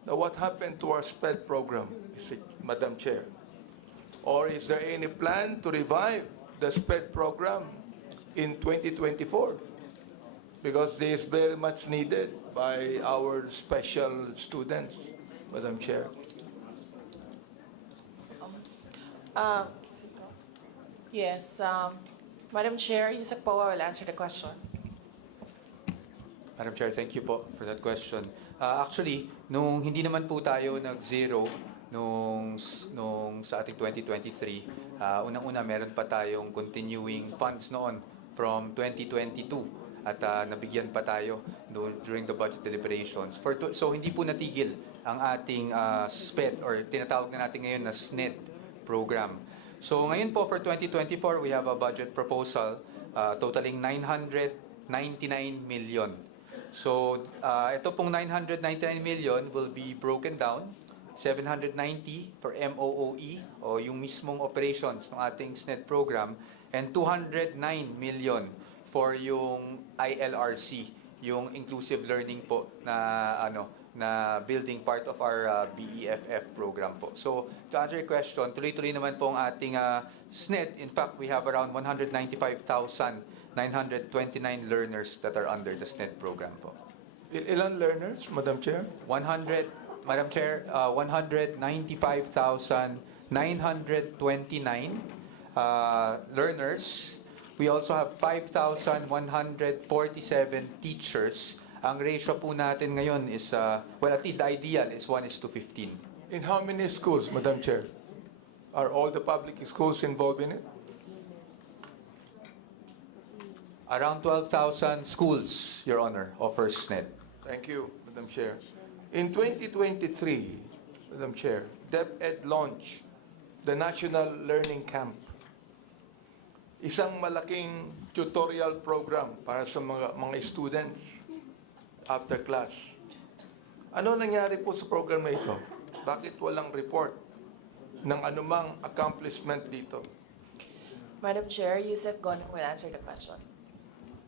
Now, what happened to our SPED program, Madam Chair? Or is there any plan to revive the SPED program in 2024? Because this is very much needed by our special students, Madam Chair. Yes, Madam Chair, Yusek Powa will answer the question. Madam Chair, thank you po for that question. Actually, nung hindi naman po tayo nag-zero nung sa ating 2023, unang-una meron pa tayong continuing funds noon from 2022 at nabigyan pa tayo during the budget deliberations. So hindi po natigil ang ating SPED or tinatawag na natin ngayon na SNED program. So ngayon po for 2024, we have a budget proposal totaling 999 million. So ito pong 999 million will be broken down. 790 for MOOE o yung mismong operations ng ating SNED program and 209 million for yung ILRC, yung inclusive learning po na building part of our BEFF program po. So to answer your question, tuloy-tuloy naman po ang ating SNED. In fact, we have around 195,929 learners that are under the SNED program po. Ilan learners, Madam Chair? 195,929 learners. We also have 5,147 teachers. Ang ratio po natin ngayon is, well, at least the ideal is 1:15. In how many schools, Madam Chair? Are all the public schools involved in it? Around 12,000 schools, Your Honor, offers SNED. Thank you, Madam Chair. In 2023, Madam Chair, DepEd launch the National Learning Camp. Isang malaking tutorial program para sa mga students after class. Ano nangyari po sa program na ito? Bakit walang report ng anumang accomplishment dito? Madam Chair, Yusek Gonong will answer the question.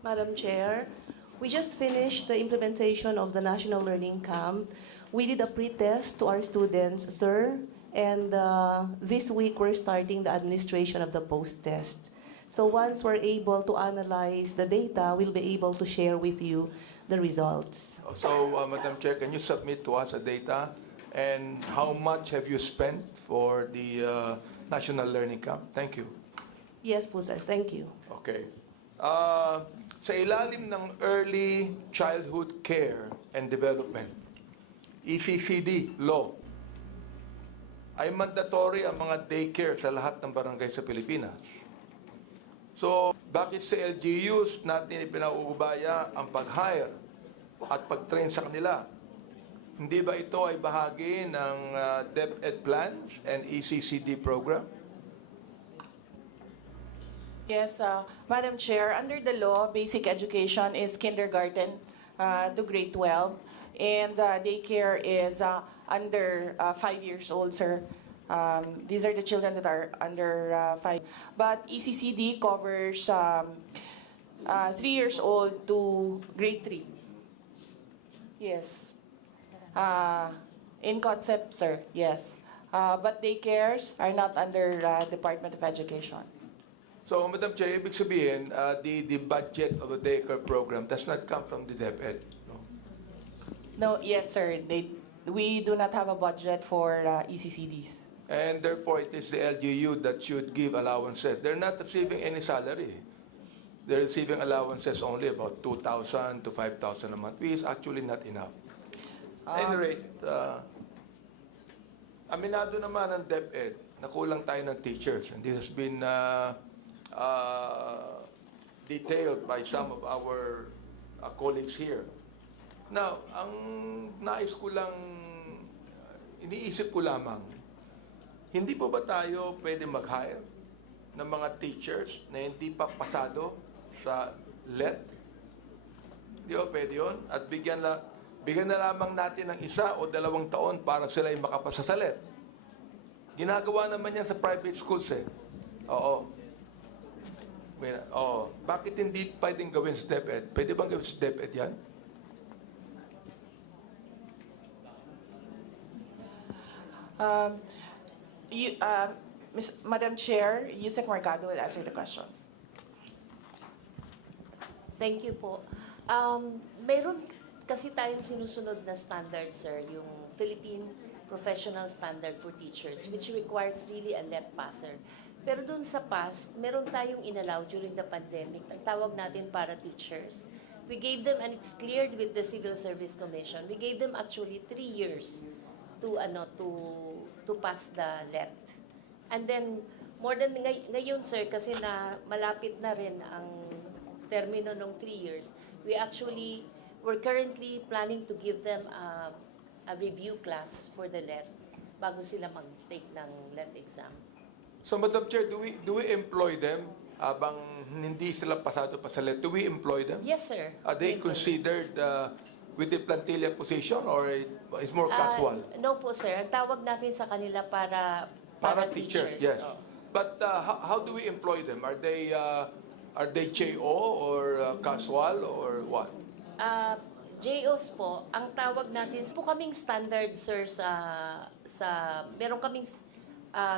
Madam Chair, we just finished the implementation of the National Learning Camp. We did a pre-test to our students, sir, and this week we're starting the administration of the post-test. So once we're able to analyze the data, we'll be able to share with you the results. So, Madam Chair, can you submit to us the data? And how much have you spent for the National Learning Camp? Thank you. Yes po, sir. Thank you. Okay. Sa ilalim ng Early Childhood Care and Development, ECCD law, ay mandatory ang mga daycare sa lahat ng barangay sa Pilipinas. So, bakit sa LGUs natin ipinauubaya ang pag-hire at pag-train sa kanila? Hindi ba ito ay bahagi ng DepEd plans and ECCD program? Yes, Madam Chair, under the law, basic education is kindergarten to grade 12, and daycare is under 5 years old, sir. These are the children that are under 5. But ECCD covers 3 years old to grade 3. Yes. In concept, sir, yes. But daycares are not under Department of Education. So, Madam Chair, ibig sabihin, the budget of the daycare program does not come from the DepEd. No, yes, sir. We do not have a budget for ECCDs. And therefore, it is the LGU that should give allowances. They're not receiving any salary. They're receiving allowances only about 2,000 to 5,000 a month, which is actually not enough. At any rate, aminado naman ang DepEd na kulang tayo ng teachers. And this has been detailed by some of our colleagues here. Now, ang nais ko lang, iniisip ko lamang, hindi po ba tayo pwede mag-hire ng mga teachers na hindi pa pasado sa LET? Di ba pwede yun? At bigyan na lamang natin ng 1 o 2 taon para sila ay makapasa sa LET. Ginagawa naman yan sa private schools eh. Oo. Bakit hindi pwedeng gawin sa DepEd? Pwede bang gawin sa DepEd yan? Madam Chair, Yusek Mercado will answer the question. Thank you po. Mayroon kasi tayong sinusunod na standard, sir, yung Philippine Professional Standard for Teachers, which requires really a LET passer. Pero dun sa past, meron tayong inallow during the pandemic, ang tawag natin para teachers. We gave them, and it's cleared with the Civil Service Commission, we gave them actually 3 years to pass the LET. And then, more than ngayon, sir, kasi na malapit na rin ang termino ng 3 years, we're currently planning to give them a review class for the LET bago sila mag-take ng LET exam. So, Madam Chair, do we employ them habang hindi sila pasado pa sa LET? Do we employ them? Yes, sir. Are they considered with the plantilla position or it's more casual? No po, sir. Ang tawag natin sa kanila para teachers, yes. Oh. But how do we employ them? Are they JO or casual or what? JOs po, ang tawag natin po kaming standard, sir, meron kaming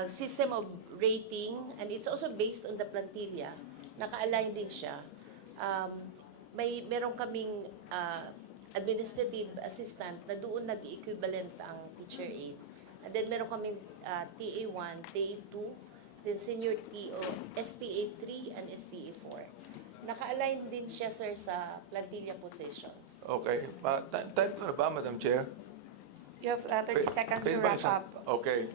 system of rating, and it's also based on the plantilla. Naka-align din siya. Meron kaming administrative assistant na doon nag-equivalent ang teacher aide. And then meron kaming TA1, TA2, then senior TO, STA3 and STA4. Naka-align din siya, sir, sa plantilla positions. Okay. Time ko na ba, Madam Chair? You have 30 seconds to wrap up. Okay.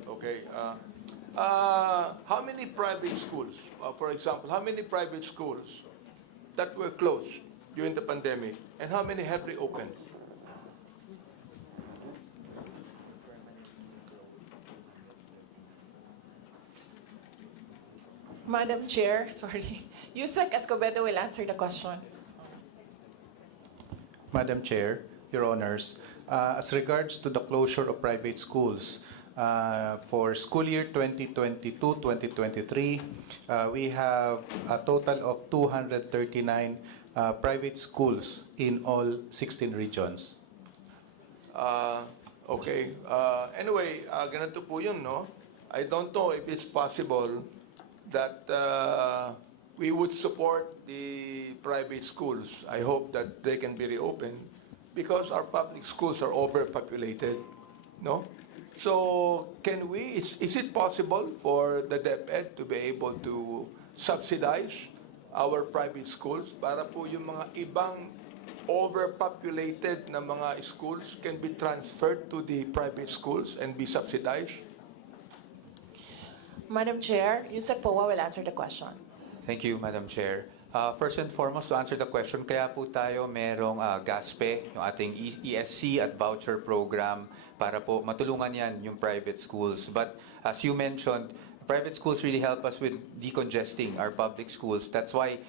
How many private schools, for example, how many private schools that were closed during the pandemic and how many have reopened? Madam Chair, sorry. Yusek Escobedo will answer the question. Madam Chair, Your Honors, as regards to the closure of private schools, for school year 2022-2023, we have a total of 239 private schools in all 16 regions. Okay. Anyway, ganito po yun, no? I don't know if it's possible that we would support the private schools. I hope that they can be reopened because our public schools are overpopulated, no? So, can we, is it possible for the DepEd to be able to subsidize our private schools para po yung mga ibang overpopulated na mga schools can be transferred to the private schools and be subsidized? Madam Chair, Yusek Powa will answer the question. Thank you, Madam Chair. First and foremost, to answer the question, kaya po tayo merong GASPE, yung ating ESC at voucher program, para po matulungan yan yung private schools. But as you mentioned, private schools really help us with decongesting our public schools. That's why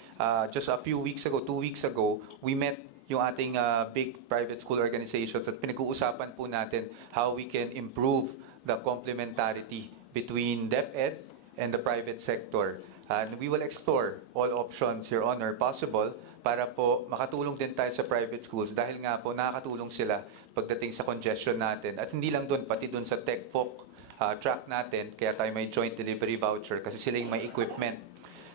just a few weeks ago, 2 weeks ago, we met yung ating big private school organizations at pinag-uusapan po natin how we can improve the complementarity between DepEd and the private sector. And we will explore all options, Your Honor, possible para po makatulong din tayo sa private schools dahil nga po nakakatulong sila pagdating sa congestion natin. At hindi lang doon, pati doon sa TechPOC track natin, kaya tayo may joint delivery voucher kasi sila yung may equipment.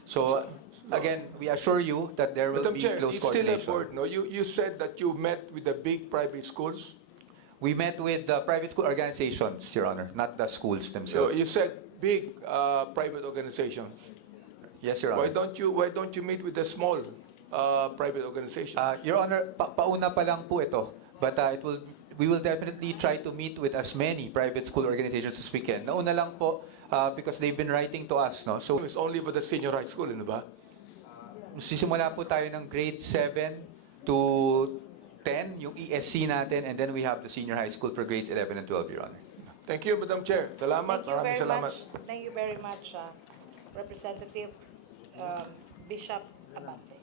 So, again, we assure you that there will Madam be Chair, close it's still coordination. a board, no? You said that you met with the big private schools? We met with the private school organizations, Your Honor, not the schools So themselves. you said big private organizations. Yes, Your Honor. Why don't you meet with the small private organizations? Your Honor, pauna pa lang po ito. But we will definitely try to meet with as many private school organizations as we can. Nauna lang po because they've been writing to us, no? So it's only for the senior high school, ano ba? Sisimula po tayo ng grade 7 to 10, yung ESC natin, and then we have the senior high school for grades 11 and 12, Your Honor. Thank you, Madam Chair. Salamat. Maraming salamat. Thank you very much, Representative Bishop Abante.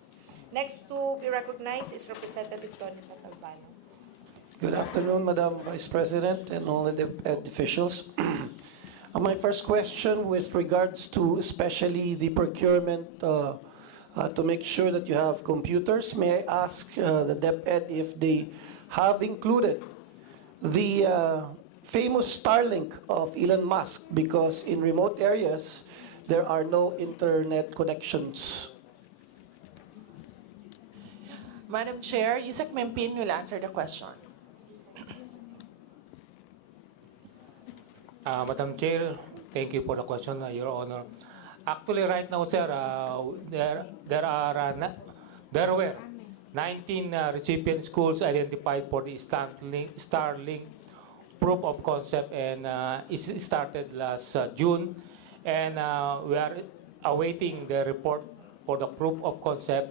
Next to be recognized is Representative Tony Montalbano. Good afternoon, Madam Vice President and all the DepEd officials. My first question with regards to especially the procurement to make sure that you have computers. May I ask the DepEd if they have included the famous Starlink of Elon Musk, because in remote areas there are no internet connections. Madam Chair, Yusek Mempin will answer the question. Madam Chair, thank you for the question, Your Honor. Actually, right now, sir, there were 19 recipient schools identified for the Starlink proof of concept, and it started last June, and we are awaiting the report for the proof of concept.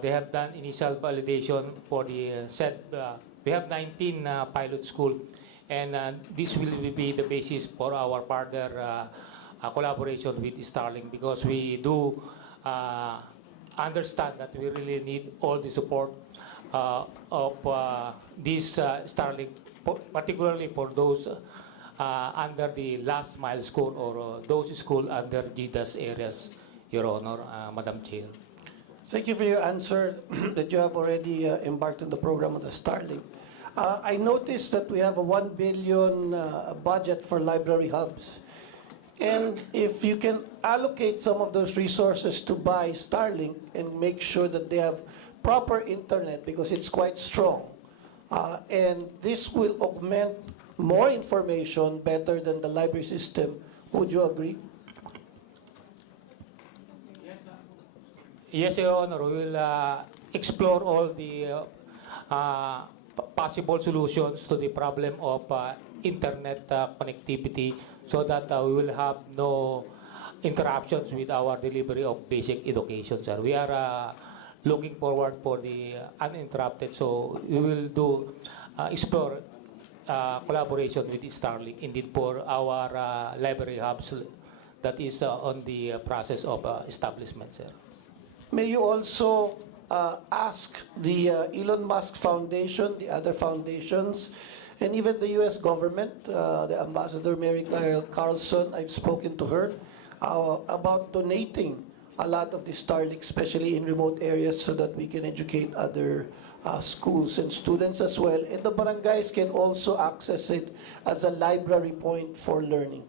They have done initial validation for the said. We have 19 pilot school, and this will be the basis for our further collaboration with Starlink, because we do understand that we really need all the support of this Starlink, particularly for those under the last mile school or those schools under GDAS areas, Your Honor, Madam Chair. Thank you for your answer that you have already embarked on the program of the Starlink. I noticed that we have a 1 billion budget for library hubs. And if you can allocate some of those resources to buy Starlink and make sure that they have proper internet, because it's quite strong, and this will augment more information better than the library system, would you agree? Yes, Your Honor, we will explore all the possible solutions to the problem of internet connectivity, so that we will have no interruptions with our delivery of basic education, sir. We are looking forward for the uninterrupted, so we will do explore collaboration with Starlink indeed for our library hubs that is on the process of establishment, sir. May you also ask the Elon Musk Foundation, the other foundations, and even the U.S. government, the Ambassador Mary Carlson, I've spoken to her, about donating a lot of the Starlink, especially in remote areas, so that we can educate other schools and students as well. And the barangays can also access it as a library point for learning.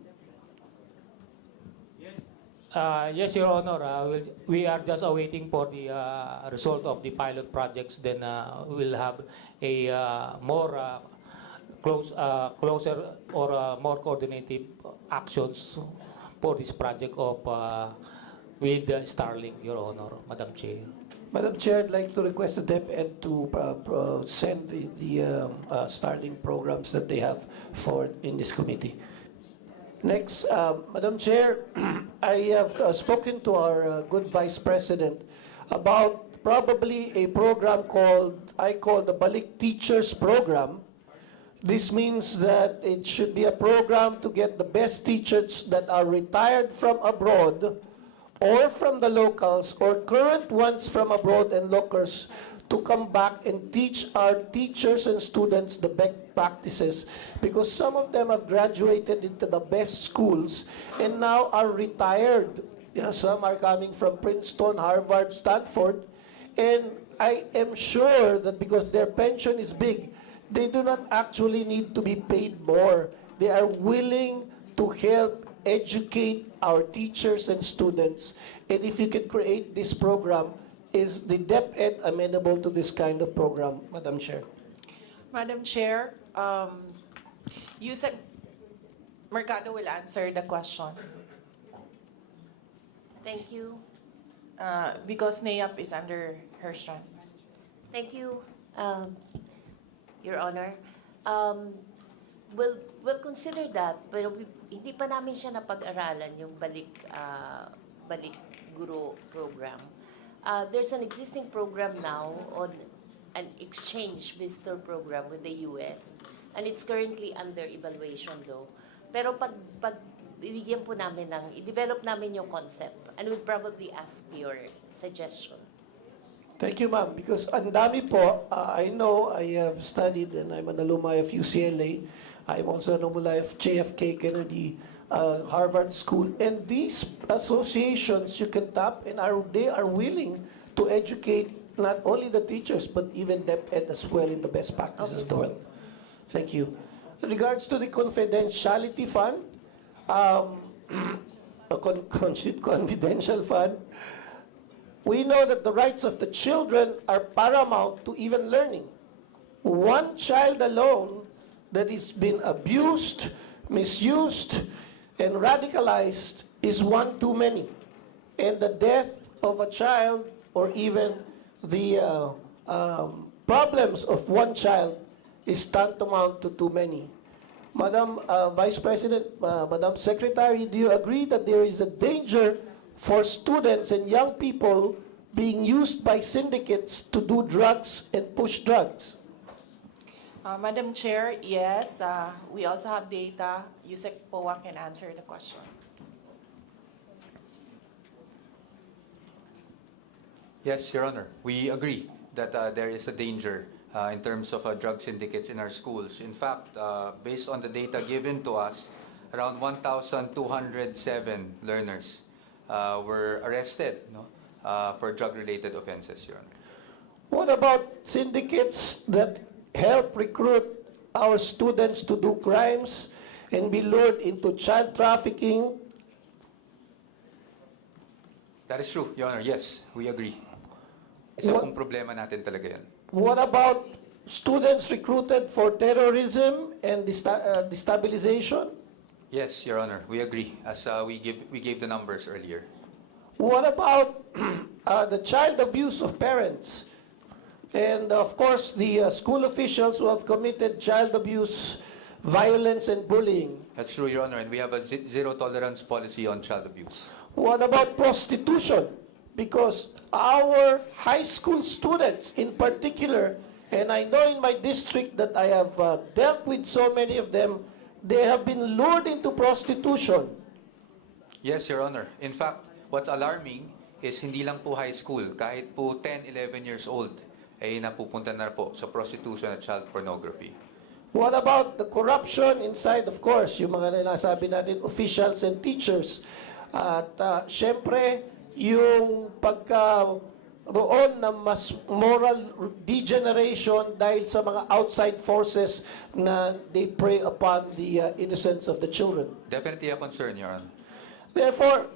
Yes, Your Honor. We are just awaiting for the result of the pilot projects. Then we'll have a more closer or more coordinated actions for this project of with Starlink, Your Honor, Madam Chair. Madam Chair, I'd like to request the DepEd to send the Starlink programs that they have for in this committee. Next, Madam Chair, I have spoken to our good Vice President about probably a program I call the Balik Teachers Program. This means that it should be a program to get the best teachers that are retired from abroad or from the locals or current ones from abroad and locals to come back and teach our teachers and students the best practices, because some of them have graduated into the best schools and now are retired. Some are coming from Princeton, Harvard, Stanford, and I am sure that because their pension is big, they do not actually need to be paid more. They are willing to help educate our teachers and students. And if you can create this program, is the DepEd amenable to this kind of program, Madam Chair? Madam Chair, Yusek Mercado will answer the question. Thank you. Because NAYAP is under her strand. Thank you, Your Honor. We'll consider that, pero hindi pa namin siya napag-aralan yung balik guro program. There's an existing program now on an exchange visitor program with the US, and it's currently under evaluation though. Pero pag bibigyan po namin i-develop namin yung concept, and we'll probably ask your suggestion. Thank you, ma'am. Because ang dami po, I know I have studied and I'm an alumni of UCLA. I'm also an alumni of JFK Kennedy, Harvard School. And these associations you can tap, and they are willing to educate not only the teachers, but even DepEd as well in the best practices of the world. Thank you. In regards to the confidentiality fund, confidential fund, we know that the rights of the children are paramount to even learning. One child alone that has been abused, misused, and radicalized is one too many. And the death of a child, or even the problems of one child, is tantamount to too many. Madam Vice President, Madam Secretary, do you agree that there is a danger for students and young people being used by syndicates to do drugs and push drugs? Madam Chair, yes, we also have data. Yusek Powa can answer the question. Yes, Your Honor. We agree that there is a danger in terms of drug syndicates in our schools. In fact, based on the data given to us, around 1,207 learners were arrested for drug-related offenses, Your Honor. What about syndicates that help recruit our students to do crimes and be lured into child trafficking? That is true, Your Honor. Yes, we agree. Isa pong problema natin talaga yan. What about students recruited for terrorism and destabilization? Yes, Your Honor, we agree, as we gave the numbers earlier. What about the child abuse of parents? And of course, the school officials who have committed child abuse, violence, and bullying. That's true, Your Honor, and we have a zero tolerance policy on child abuse. What about prostitution? Because our high school students in particular, and I know in my district that I have dealt with so many of them, they have been lured into prostitution. Yes, Your Honor. In fact, what's alarming is hindi lang po high school, kahit po 10, 11 years old, ay napupunta na po sa prostitution at child pornography. What about the corruption inside, of course, yung mga nasabi natin, officials and teachers? At syempre, yung pagkaroon ng mas moral degeneration dahil sa mga outside forces na they prey upon the innocence of the children. Definitely a concern, Your Honor. Therefore,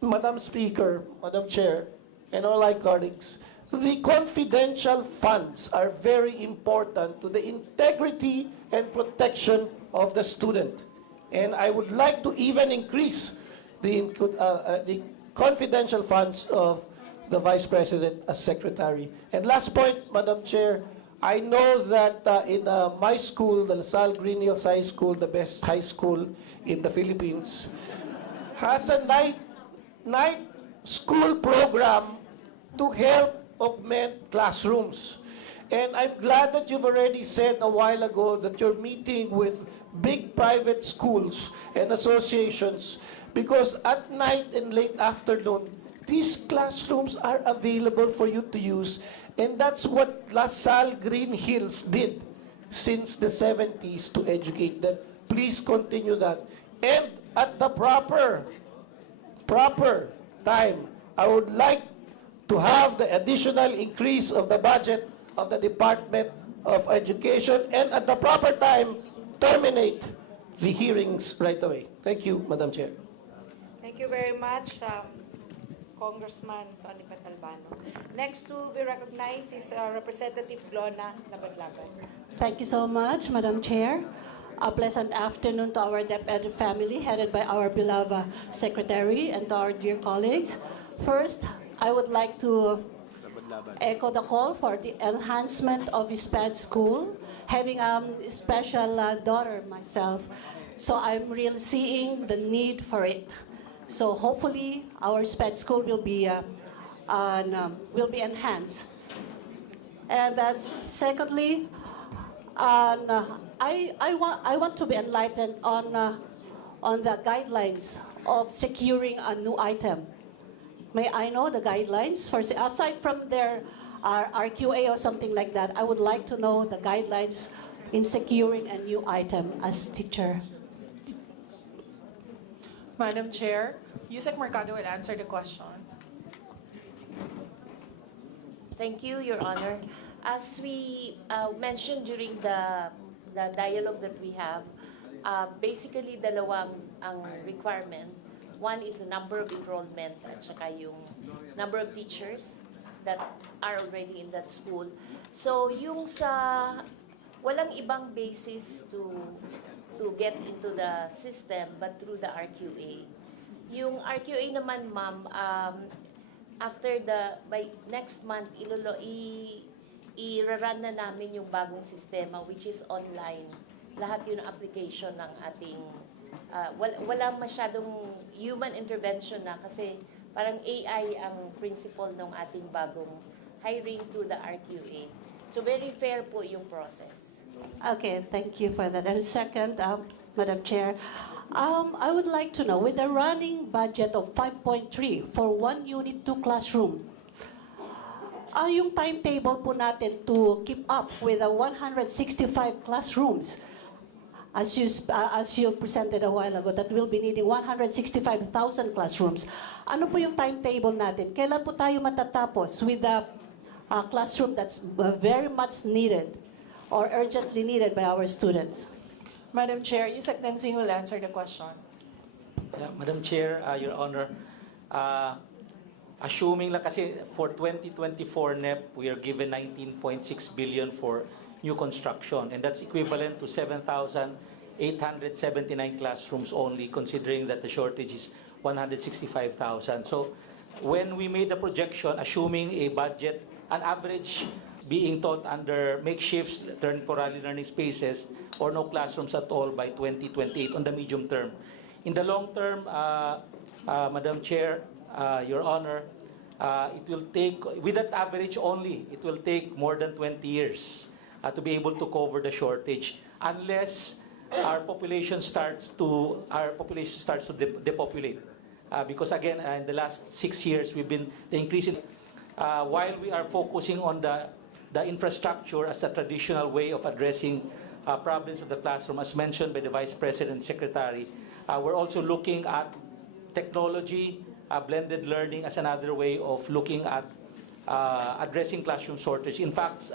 Madam Speaker, Madam Chair, and all my colleagues, the confidential funds are very important to the integrity and protection of the student. And I would like to even increase the confidential funds of the Vice President as Secretary. And last point, Madam Chair, I know that in my school, the LaSalle Green Hills High School, the best high school in the Philippines, has a night school program to help augment classrooms. And I'm glad that you've already said a while ago that you're meeting with big private schools and associations, because at night and late afternoon, these classrooms are available for you to use. And that's what LaSalle Green Hills did since the 70s to educate them. Please continue that. And at the proper time, I would like to have the additional increase of the budget of the Department of Education, and at the proper time, terminate the hearings right away. Thank you, Madam Chair. Thank you very much, Congressman Tony Patalbano. Next to be recognized is Representative Glona Laban-Laban. Thank you so much, Madam Chair. A pleasant afternoon to our DepEd family, headed by our beloved Secretary, and to our dear colleagues. First, I would like to echo the call for the enhancement of SPED school. Having a special daughter myself, so I'm really seeing the need for it. So hopefully our SPED school will be enhanced. And secondly, I want to be enlightened on the guidelines of securing a new item. May I know the guidelines? Aside from their RQA or something like that, I would like to know the guidelines in securing a new item as teacher. Madam Chair, Yusek Mercado will answer the question. Thank you, Your Honor. As we mentioned during the dialogue that we have, basically dalawang ang requirement. One is the number of enrollment at saka yung number of teachers that are already in that school. So yung sa walang ibang basis to get into the system but through the RQA. Yung RQA naman, ma'am, after by next month i-run na namin yung bagong sistema, which is online. Lahat yun ang application ng ating wala masyadong human intervention na kasi parang AI ang principle ng ating bagong hiring through the RQA. So very fair po yung process. Okay, thank you for that. And second, Madam Chair, I would like to know, with a running budget of 5.3 for 1 unit, 2 classroom, yung timetable po natin to keep up with the 165 classrooms, as you presented a while ago, that we'll be needing 165,000 classrooms. Ano po yung timetable natin? Kailan po tayo matatapos with the classroom that's very much needed or urgently needed by our students? Madam Chair, Yusek Tenzing will answer the question. Yeah, Madam Chair, Your Honor, assuming lang kasi for 2024 NEP, we are given 19.6 billion for new construction, and that's equivalent to 7,879 classrooms only, considering that the shortage is 165,000. So when we made the projection, assuming a budget, an average being taught under makeshifts, temporary learning spaces, or no classrooms at all by 2028 on the medium term. In the long term, Madam Chair, Your Honor, it will take, with that average only, it will take more than 20 years to be able to cover the shortage, unless our population starts to depopulate. Because again, in the last 6 years, we've been increasing. While we are focusing on the infrastructure as a traditional way of addressing problems of the classroom, as mentioned by the Vice President and Secretary, we're also looking at technology, blended learning as another way of looking at addressing classroom shortage. In fact,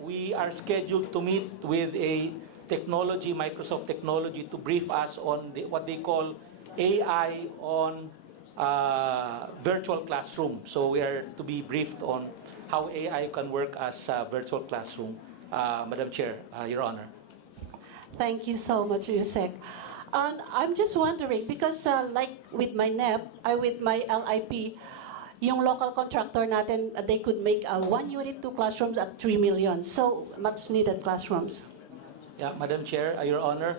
we are scheduled to meet with a Microsoft Technology, to brief us on what they call AI on virtual classroom. So we are to be briefed on how AI can work as a virtual classroom. Madam Chair, Your Honor. Thank you so much, Yusek. And I'm just wondering, because like with my with my LIP, yung local contractor natin, they could make 1 unit, 2 classrooms at 3 million. So much needed classrooms. Yeah, Madam Chair, Your Honor,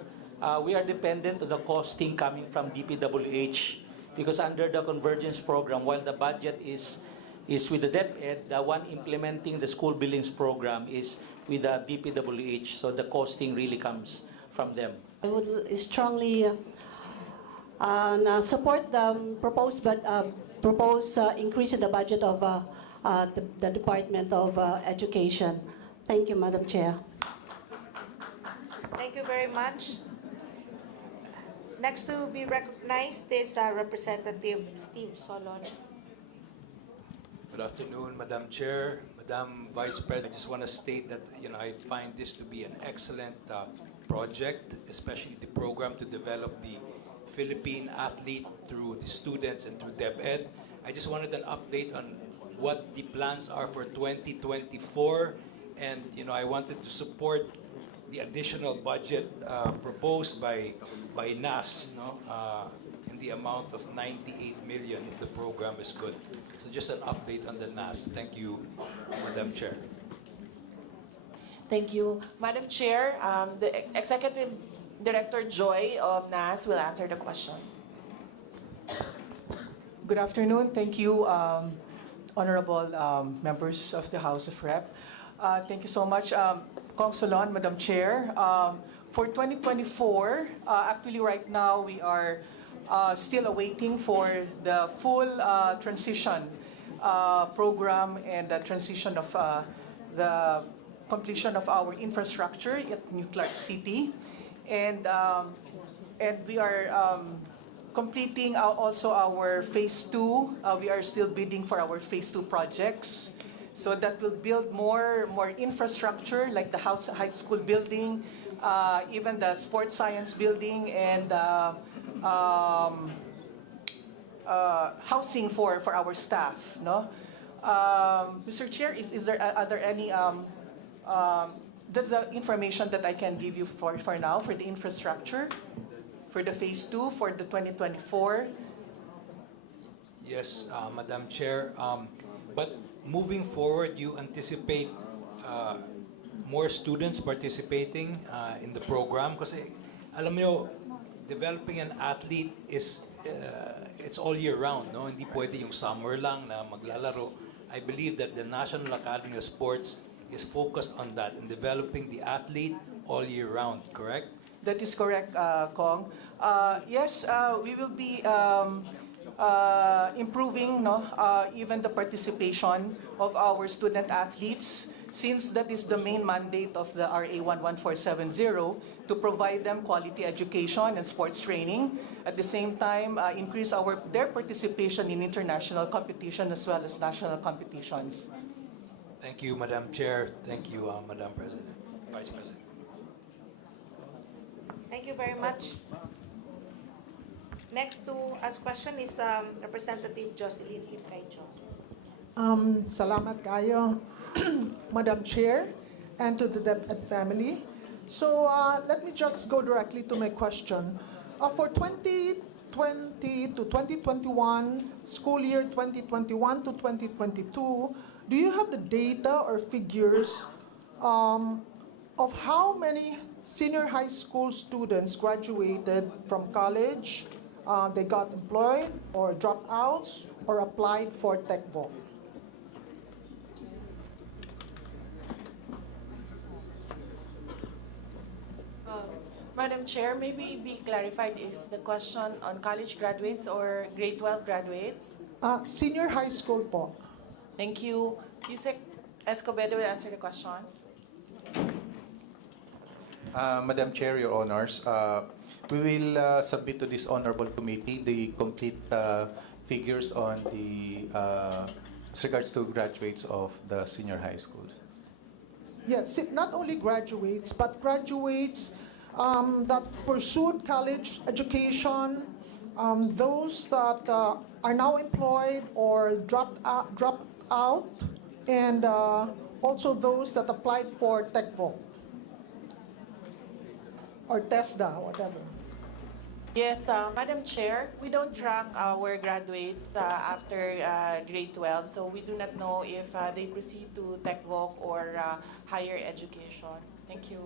we are dependent on the costing coming from DPWH, because under the convergence program, while the budget is with the DepEd, the one implementing the school buildings program is with the DPWH. So the costing really comes from them. I would strongly support the proposed increase in the budget of the Department of Education. Thank you, Madam Chair. Thank you very much. Next to be recognized is Representative Steve Solon. Good afternoon, Madam Chair, Madam Vice President. I just want to state that I find this to be an excellent project, especially the program to develop the Philippine athlete through the students and through DepEd. I just wanted an update on what the plans are for 2024, and I wanted to support the additional budget proposed by NAS, in the amount of 98 million if the program is good. So just an update on the NAS. Thank you, Madam Chair. Thank you. Madam Chair, the Executive Director Joy of NAS will answer the question. Good afternoon. Thank you, honorable members of the House of Rep. Thank you so much, Kong Solon, Madam Chair. For 2024, actually right now we are still awaiting for the full transition program and the transition of the completion of our infrastructure at New Clark City, and we are completing also our phase 2. We are still bidding for our phase 2 projects, so that will build more infrastructure like the high school building, even the sports science building, and housing for our staff. No, Mr. Chair, are there any? That's the information that I can give you for now for the infrastructure, for the phase 2 for the 2024. Yes, Madam Chair. But moving forward, you anticipate more students participating in the program? Kasi alam mo, developing an athlete is it's all year round, no? Hindi pwede yung summer lang na maglalaro. I believe that the National Academy of Sports is focused on that, in developing the athlete all year round, correct? That is correct, Kong. Yes, we will be improving even the participation of our student athletes, since that is the main mandate of the RA 11470, to provide them quality education and sports training. At the same time, increase their participation in international competition as well as national competitions. Thank you, Madam Chair. Thank you, Madam President, Vice President. Thank you very much. Next to ask question is Representative Jocelyn Hipkaicho. Salamat kayo, Madam Chair, and to the DepEd family. So let me just go directly to my question. For 2020 to 2021, school year 2021 to 2022, do you have the data or figures of how many senior high school students graduated from college, they got employed or dropped out or applied for TechVol? Madam Chair, maybe be clarified, is the question on college graduates or grade 12 graduates? Senior high school po. Thank you. Yusek Escobedo will answer the question. Madam Chair, Your Honors, we will submit to this honorable committee the complete figures on the as regards to graduates of the senior high schools. Yes, not only graduates, but graduates that pursued college education, those that are now employed or dropped out, and also those that applied for TechVoc or TESDA, whatever. Yes, Madam Chair, we don't track our graduates after grade 12, so we do not know if they proceed to TechVoc or higher education. Thank you.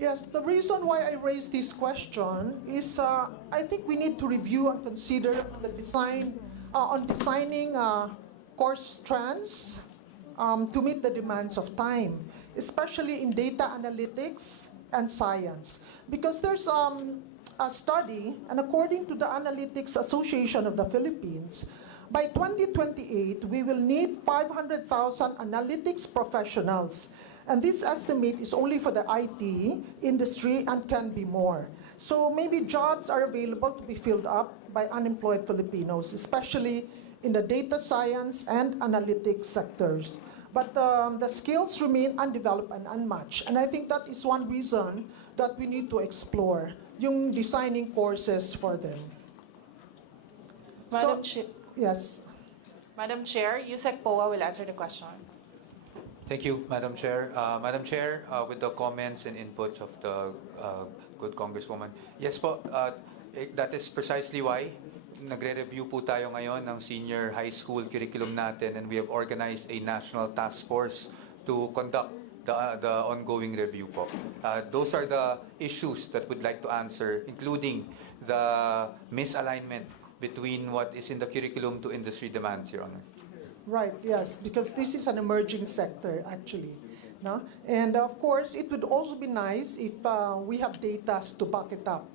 Yes, the reason why I raised this question is I think we need to review and consider the design on designing course strands to meet the demands of time, especially in data analytics and science, because there's a study, and according to the Analytics Association of the Philippines, by 2028 we will need 500,000 analytics professionals. And this estimate is only for the IT industry and can be more. So maybe jobs are available to be filled up by unemployed Filipinos, especially in the data science and analytics sectors. But the skills remain undeveloped and unmatched. And I think that is one reason that we need to explore yung designing courses for them. Madam Chair. Yes. Madam Chair, Yusek Poa will answer the question. Thank you, Madam Chair. Madam Chair, with the comments and inputs of the good Congresswoman, yes po, that is precisely why nagre-review po tayo ngayon ng senior high school curriculum natin, and we have organized a national task force to conduct the ongoing review po. Those are the issues that we'd like to answer, including the misalignment between what is in the curriculum to industry demands, Your Honor. Right, yes, because this is an emerging sector actually. No? And of course, it would also be nice if we have data to back it up.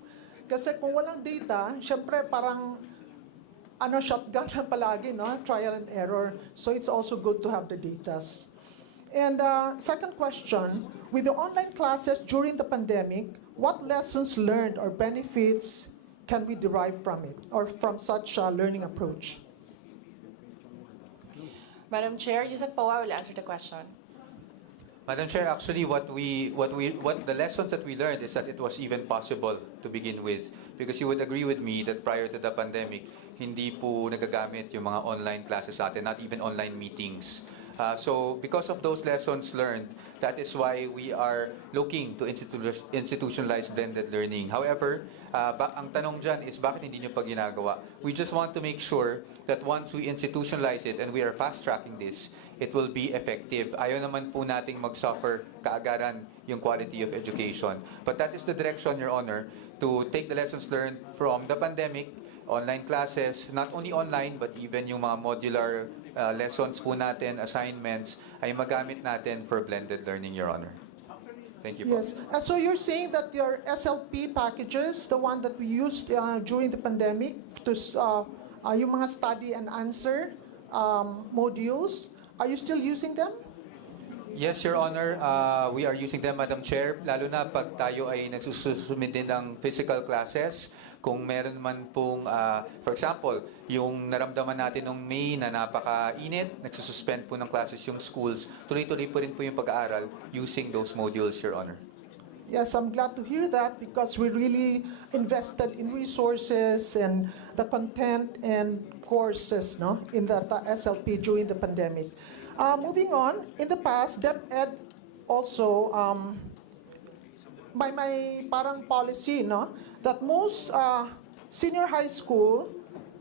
Kasi kung walang data, syempre parang shotgun na palagi, no? Trial and error. So it's also good to have the data. And second question, with the online classes during the pandemic, what lessons learned or benefits can we derive from it or from such a learning approach? Madam Chair, Yusek Poa will answer the question. Madam Chair, actually, what the lessons that we learned is that it was even possible to begin with, because you would agree with me that prior to the pandemic, hindi po nagagamit yung mga online classes natin, not even online meetings. So because of those lessons learned, that is why we are looking to institutionalize blended learning. However, ang tanong dyan is bakit hindi nyo pa ginagawa? We just want to make sure that once we institutionalize it and we are fast-tracking this, it will be effective. Ayaw naman po nating mag-suffer kaagaran yung quality of education. But that is the direction, Your Honor, to take the lessons learned from the pandemic, online classes, not only online, but even yung mga modular lessons po natin, assignments, ay magamit natin for blended learning, Your Honor. Thank you po. Yes. So you're saying that your SLP packages, the one that we used during the pandemic, to yung mga study and answer modules, are you still using them? Yes, Your Honor, we are using them, Madam Chair, lalo na pag tayo ay nagsusumid din ng physical classes. Kung meron man pong, for example, yung naramdaman natin nung May na napaka-init, nagsususpend po ng classes yung schools, tuloy-tuloy po rin po yung pag-aaral using those modules, Your Honor. Yes, I'm glad to hear that because we really invested in resources and the content and courses in that SLP during the pandemic. Moving on, in the past, DepEd also, by my parang policy, that most senior high school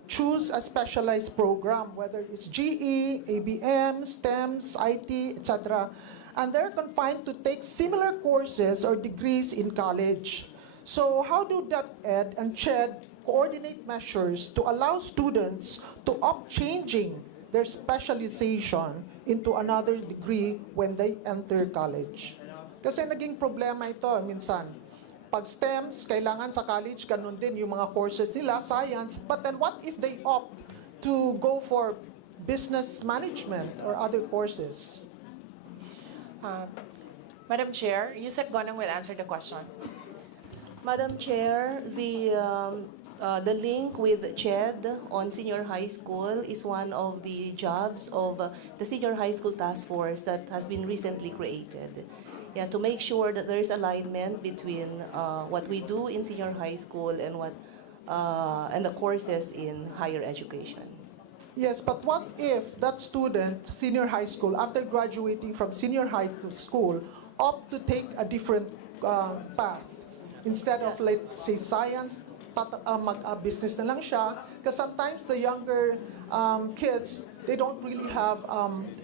choose a specialized program, whether it's GE, ABM, STEMs, IT, etc. And they're confined to take similar courses or degrees in college. So how do DepEd and CHED coordinate measures to allow students to opt changing their specialization into another degree when they enter college? Kasi naging problema ito minsan. pag STEMs, kailangan sa college, ganun din yung mga courses nila, science. But then what if they opt to go for business management or other courses? Madam Chair, Yusek Gonang will answer the question. Madam Chair, the link with CHED on senior high school is one of the jobs of the senior high school task force that has been recently created. Yeah, to make sure that there is alignment between what we do in senior high school and the courses in higher education. Yes, but what if that student, senior high school, after graduating from senior high school, opt to take a different path? Instead of, let's say, science, mag-business na lang siya. Because sometimes the younger kids, they don't really have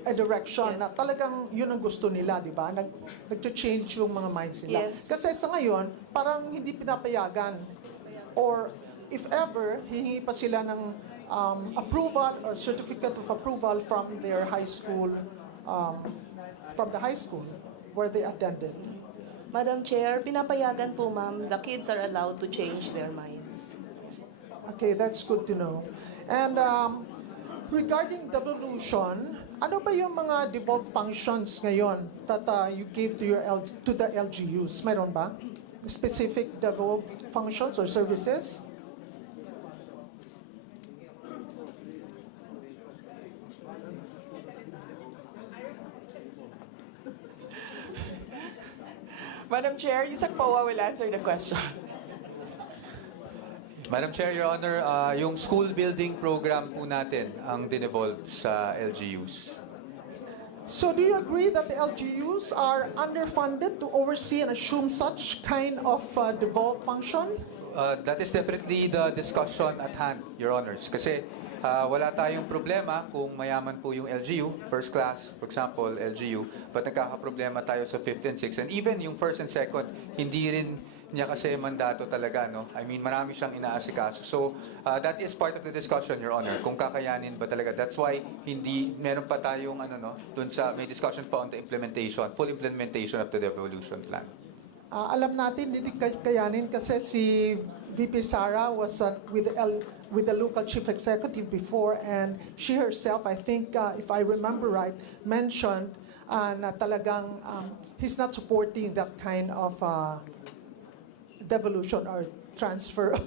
a direction na talagang yun ang gusto nila, di ba? Nag-change yung mga minds nila. Yes. Kasi sa ngayon, parang hindi pinapayagan. Or if ever, hihingi pa sila ng approval or certificate of approval from their high school, from the high school where they attended. Madam Chair, pinapayagan po, ma'am, the kids are allowed to change their minds. Okay, that's good to know. And regarding devolution, ano ba yung mga devolved functions ngayon that you gave to the LGUs? Meron ba? Specific devolved functions or services? Madam Chair, Yusek Poa will answer the question. Madam Chair, Your Honor, yung school building program po natin ang dinevolve sa LGUs. So do you agree that the LGUs are underfunded to oversee and assume such kind of devolved function? That is definitely the discussion at hand, Your Honors. Kasi wala tayong problema kung mayaman po yung LGU, first class, for example, LGU, but nagkakaproblema tayo sa 5th and 6th. And even yung first and second, hindi rin niya kasi mandato talaga, no? I mean, marami siyang inaasikaso. So, that is part of the discussion, Your Honor, kung kakayanin ba talaga. That's why meron pa tayong, dun sa, may discussion pa on the implementation, full implementation of the devolution plan. Alam natin, hindi kayanin kasi si VP Sara was with the local chief executive before, and she herself, I think, if I remember right, mentioned na talagang he's not supporting that kind of devolution or transfer of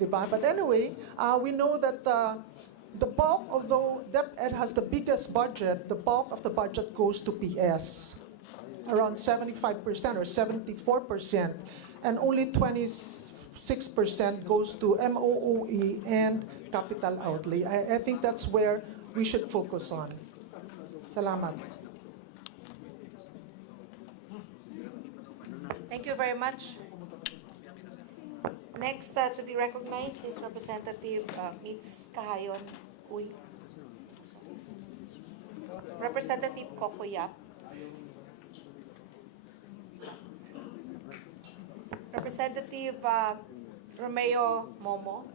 diba? But anyway, we know that the bulk, although DepEd has the biggest budget, the bulk of the budget goes to PS, around 75% or 74%, and only 26% goes to MOOE and capital outlay. I think that's where we should focus on. Salamat. Thank you very much. Next to be recognized is Representative Mitz Kahayon Uy. Representative Kokoyap. Representative Romeo Momo.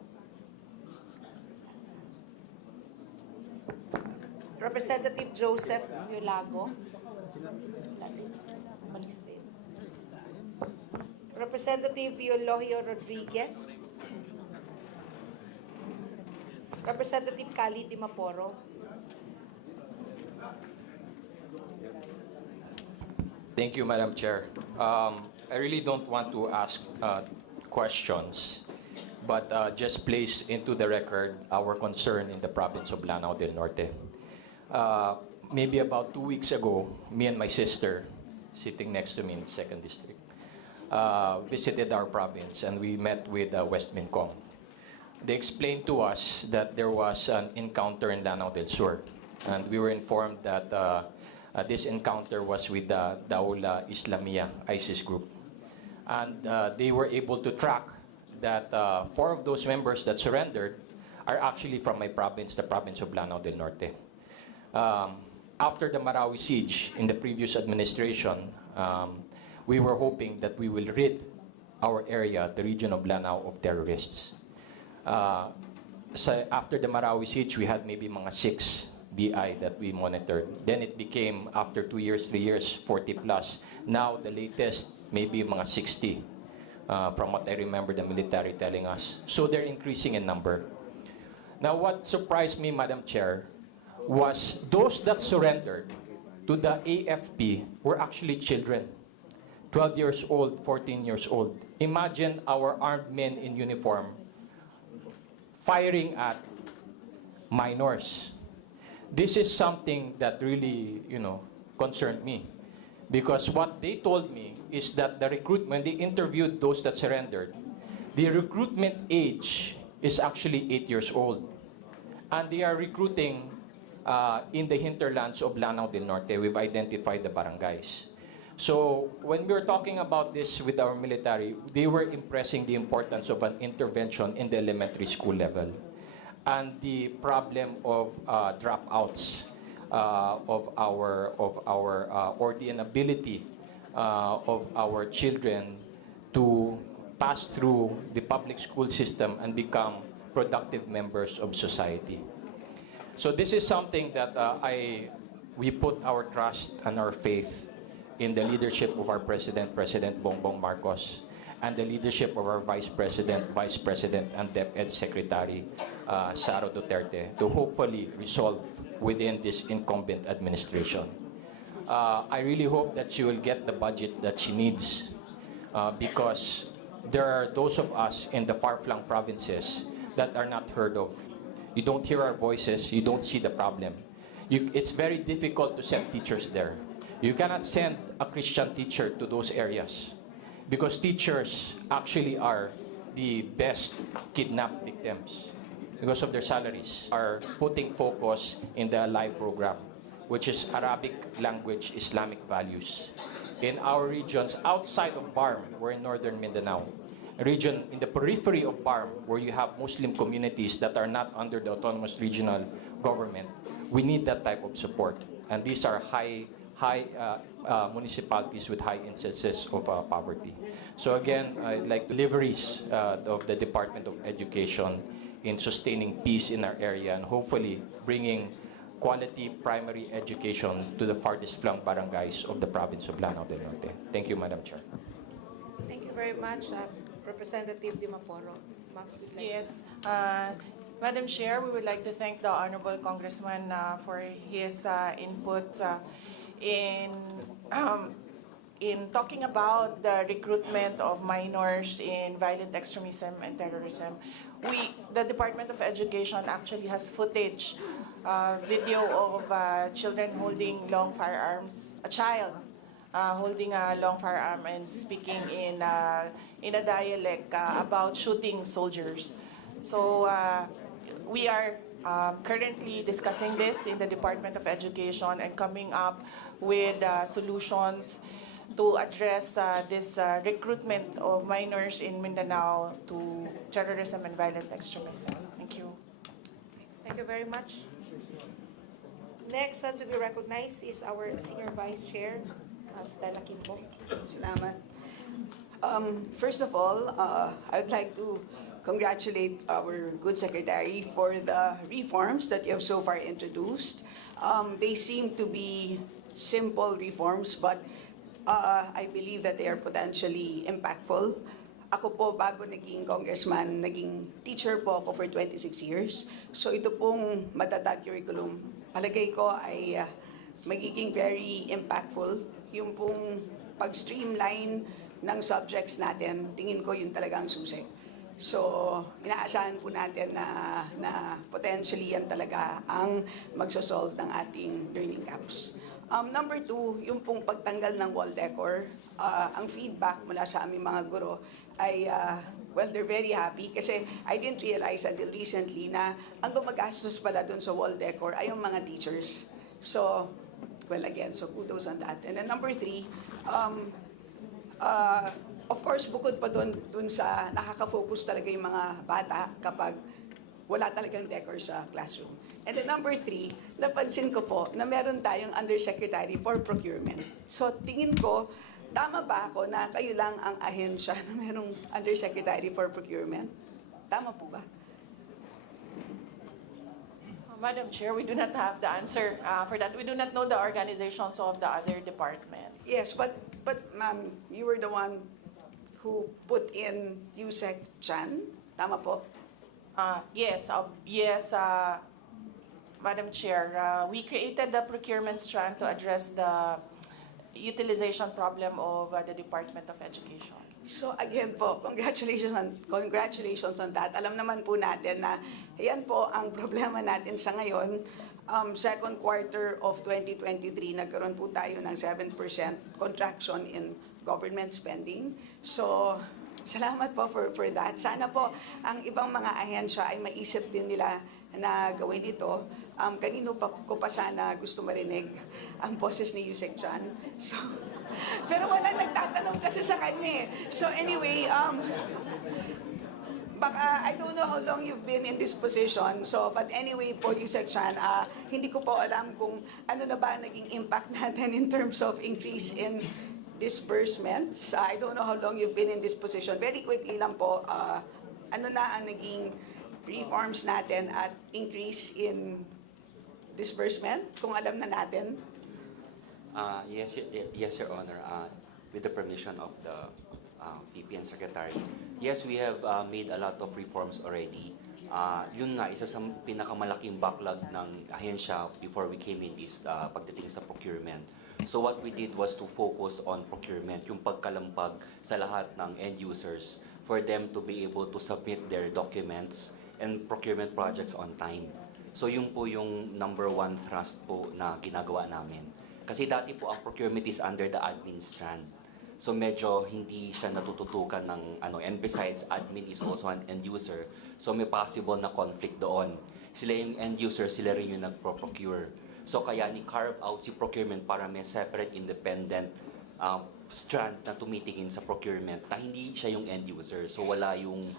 Representative Joseph Yulago. Representative Eulogio Rodriguez. Representative Cali Dimaporo. Thank you, Madam Chair. I really don't want to ask questions, but just place into the record our concern in the province of Lanao del Norte. Maybe about 2 weeks ago, me and my sister, sitting next to me in the 2nd District, visited our province, and we met with West Mincom. They explained to us that there was an encounter in Lanao del Sur, and we were informed that this encounter was with the Daula Islamia ISIS group. And they were able to track that 4 of those members that surrendered are actually from my province, the province of Lanao del Norte. After the Marawi siege in the previous administration, we were hoping that we will rid our area, the region of Lanao, of terrorists. So after the Marawi siege, we had maybe mga 6 DI that we monitored. Then it became, after 2 years, 3 years, 40 plus. Now, the latest, maybe mga 60. from what I remember the military telling us. So they're increasing in number. Now, what surprised me, Madam Chair, was those that surrendered to the AFP were actually children, 12 years old, 14 years old. Imagine our armed men in uniform firing at minors. This is something that really, concerned me. Because what they told me is that the recruitment, when they interviewed those that surrendered, the recruitment age is actually 8 years old. And they are recruiting in the hinterlands of Lanao del Norte. We've identified the barangays. So when we were talking about this with our military, they were impressing the importance of an intervention in the elementary school level and the problem of dropouts or the inability of our children to pass through the public school system and become productive members of society. So this is something that we put our trust and our faith in the leadership of our President, President Bongbong Marcos, and the leadership of our Vice President, and DepEd Secretary, Sara Duterte, to hopefully resolve within this incumbent administration. I really hope that she will get the budget that she needs, because there are those of us in the far-flung provinces that are not heard of. You don't hear our voices, you don't see the problem. It's very difficult to send teachers there. You cannot send a Christian teacher to those areas because teachers actually are the best kidnapped victims because of their salaries. Are putting focus in the Alive program, which is Arabic language, Islamic values. In our regions outside of BARM, we're in northern Mindanao, a region in the periphery of BARM where you have Muslim communities that are not under the autonomous regional government, we need that type of support. And these are high municipalities with high instances of poverty. So again, I'd like deliveries of the Department of Education in sustaining peace in our area and hopefully bringing quality primary education to the farthest flung barangays of the province of Lanao del Norte. Thank you, Madam Chair. Thank you very much, Representative Dimaporo. Yes. Madam Chair, we would like to thank the Honorable Congressman for his input in talking about the recruitment of minors in violent extremism and terrorism. The Department of Education actually has footage, video of children holding long firearms, a child holding a long firearm and speaking in a dialect about shooting soldiers. So we are currently discussing this in the Department of Education and coming up with solutions to address this recruitment of minors in Mindanao to terrorism and violent extremism. Thank you. Thank you very much. Next to be recognized is our Senior Vice Chair, Stella Kimbo. Salamat. First of all, I'd like to congratulate our good secretary for the reforms that you have so far introduced. They seem to be simple reforms, but I believe that they are potentially impactful. Ako po, bago naging congressman, naging teacher po ako for 26 years. So ito pong matatag curriculum, palagay ko ay magiging very impactful. Yung pong pag-streamline ng subjects natin, tingin ko yun talagang susi. So, inaasahan po natin na potentially yan talaga ang magsosolve ng ating learning gaps. Number two, yung pong pagtanggal ng wall decor, ang feedback mula sa aming mga guro ay, well, they're very happy kasi I didn't realize until recently na ang gumagastos pala dun sa wall decor ay yung mga teachers. So, well, again, so kudos on that. And then number three, of course, bukod pa dun sa nakaka-focus talaga yung mga bata kapag wala talagang decor sa classroom. And then number three, napansin ko po na meron tayong Undersecretary for Procurement. So tingin ko, tama ba ako na kayo lang ang ahensya na merong Undersecretary for Procurement? Tama po ba? Madam Chair, we do not have the answer for that. We do not know the organizations of the other departments. Yes, but ma'am, you were the one who put in Yusek Chan. Tama po? Yes, Madam Chair. We created the procurement strand to address the utilization problem of the Department of Education. So again po, congratulations on that. Alam naman po natin na yan po ang problema natin sa ngayon. Second quarter of 2023, nagkaroon po tayo ng 7% contraction in government spending. So, salamat po for that. Sana po ang ibang mga ahensya ay maisip din nila na gawin ito. Kanino ko pa sana gusto marinig ang boses ni Yusek Chan. So, pero wala nagtatanong kasi sa kanya eh. So anyway, baka I don't know how long you've been in this position. So, but anyway po, Yusek Chan, hindi ko po alam kung ano na ba naging impact natin in terms of increase in disbursements. I don't know how long you've been in this position. Very quickly lang po, ano na ang naging reforms natin at increase in disbursement, kung alam na natin? Yes, Your Honor. With the permission of the PPN Secretary, yes, we have made a lot of reforms already. Yun nga, isa sa pinakamalaking backlog ng ahensya before we came in is pagdating sa procurement. So what we did was to focus on procurement, yung pagkalampag sa lahat ng end users for them to be able to submit their documents and procurement projects on time. So yun po yung number one thrust po na ginagawa namin. Kasi dati po ang procurement is under the admin strand. So medyo hindi siya natututukan ng ano. And besides, admin is also an end user. So may possible na conflict doon. Sila yung end user, sila rin yung nagpro-procure. So kaya ni-carve out si procurement para may separate independent strand na tumitingin sa procurement na hindi siya yung end user. So wala yung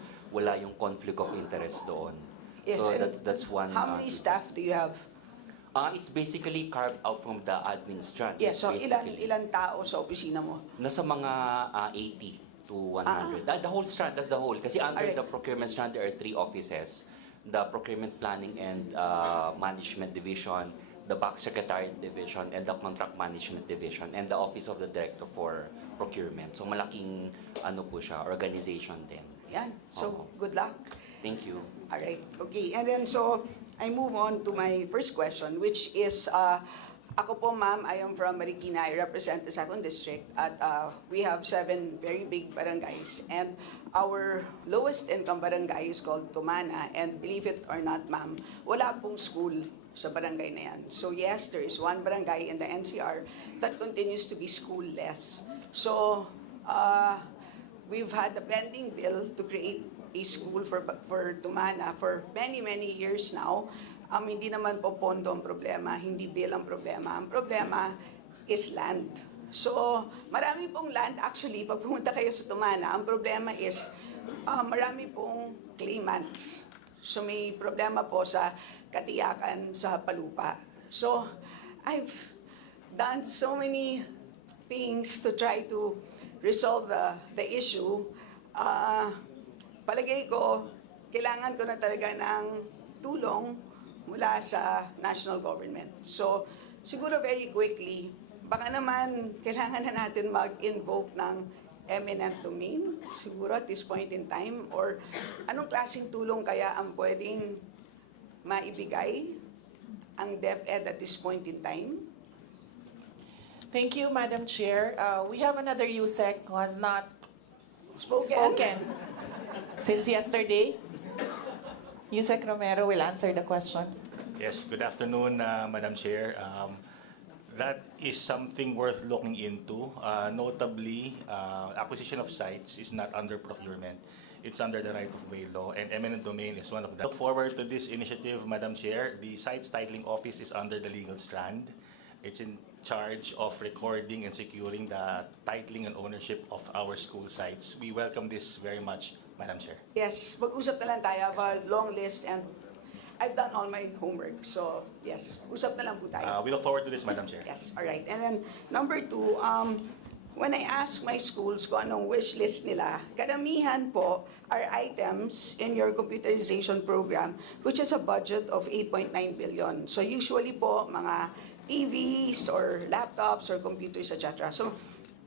conflict of interest doon. Yes, so that's one. How many staff do you have? It's basically carved out from the admin strand. Yes, so ilan tao sa opisina mo? Nasa mga 80 to 100. The whole strand, that's the whole. Kasi under the procurement strand, there are 3 offices. The Procurement Planning and Management Division, the Back Secretariat Division, and the Contract Management Division, and the Office of the Director for Procurement. So malaking ano po siya, organization din. Yan. So, good luck. Thank you. All right. Okay. And then, so, I move on to my first question, which is, ako po, ma'am, I am from Marikina. I represent the 2nd District. At we have 7 very big barangays. And our lowest income barangay is called Tumana. And believe it or not, ma'am, wala pong school sa barangay na yan. So yes, there is one barangay in the NCR that continues to be schoolless. So, we've had a pending bill to create a school for Tumana for many years now. Hindi naman po pondo ang problema, hindi bill ang problema. Ang problema is land. So, marami pong land. Actually, pag pumunta kayo sa Tumana, ang problema is marami pong claimants. So, may problema po sa katiyakan sa palupa. So, I've done so many things to try to resolve the issue. Palagay ko, kailangan ko na talaga ng tulong mula sa national government. So, siguro very quickly, baka naman kailangan na natin mag-invoke ng eminent domain, siguro at this point in time, or anong klaseng tulong kaya ang pwedeng maibigay ang DepEd at this point in time? Thank you, Madam Chair. We have another USEC who has not spoken since yesterday. USEC Romero will answer the question. Yes, good afternoon, Madam Chair. That is something worth looking into. Notably, acquisition of sites is not under procurement. It's under the right-of-way law, and eminent domain is one of them. Look forward to this initiative, Madam Chair. The Sites Titling Office is under the legal strand. It's in charge of recording and securing the titling and ownership of our school sites. We welcome this very much, Madam Chair. Yes, mag-usap na lang tayo. I have a long list and I've done all my homework. So, yes, usap na lang po tayo. We look forward to this, Madam Chair. Yes, all right. And then, number 2, when I ask my schools kung anong wish list nila, karamihan po are items in your computerization program, which has a budget of 8.9 billion. So, usually po, mga TVs or laptops or computers, etc. So,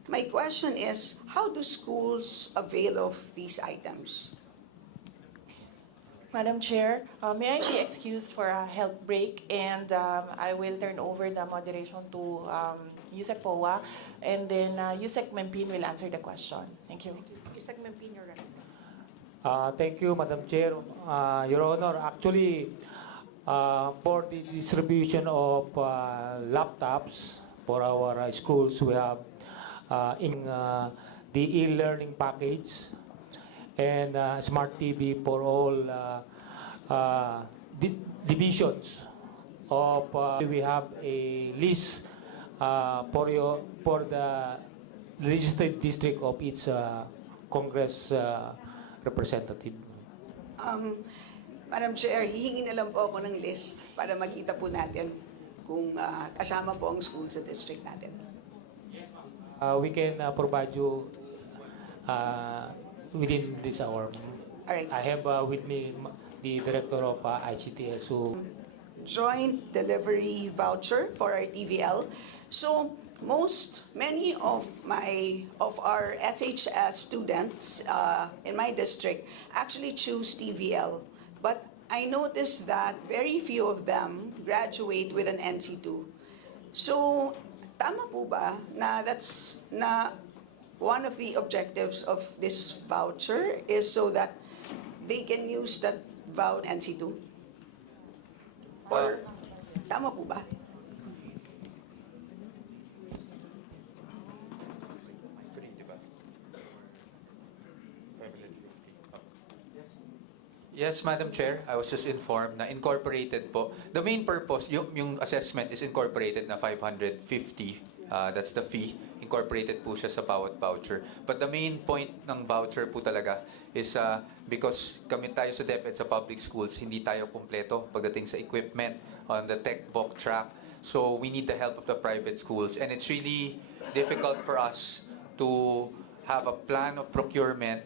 my question is, how do schools avail of these items? Madam Chair, may I be excused for a health break, and I will turn over the moderation to Yusek Powa, and then Yusek Mempin will answer the question. Thank you. Yusek Mempin, you're right. Thank you, Madam Chair. Your Honor, actually, for the distribution of laptops for our schools, we have in the e-learning package and smart TV for all divisions of. We have a list for the legislative district of each Congress representative. Madam Chair, hihingi na lang po ako ng list para makita po natin kung kasama po ang school sa district natin. We can provide you within this hour. All right. I have with me the director of ICTS who Joint delivery voucher for our TVL. So many of our SHS students in my district actually choose TVL, but I noticed that very few of them graduate with an NC2. So tama po ba na one of the objectives of this voucher is so that they can use that voucher NC2? Or tama po ba? Yes, Madam Chair. I was just informed na incorporated po. The main purpose, yung assessment is incorporated na 550. That's the fee. Incorporated po siya sa bawat voucher. But the main point ng voucher po talaga is because kami tayo sa DepEd sa public schools, hindi tayo kumpleto pagdating sa equipment on the tech book track. So we need the help of the private schools. And it's really difficult for us to have a plan of procurement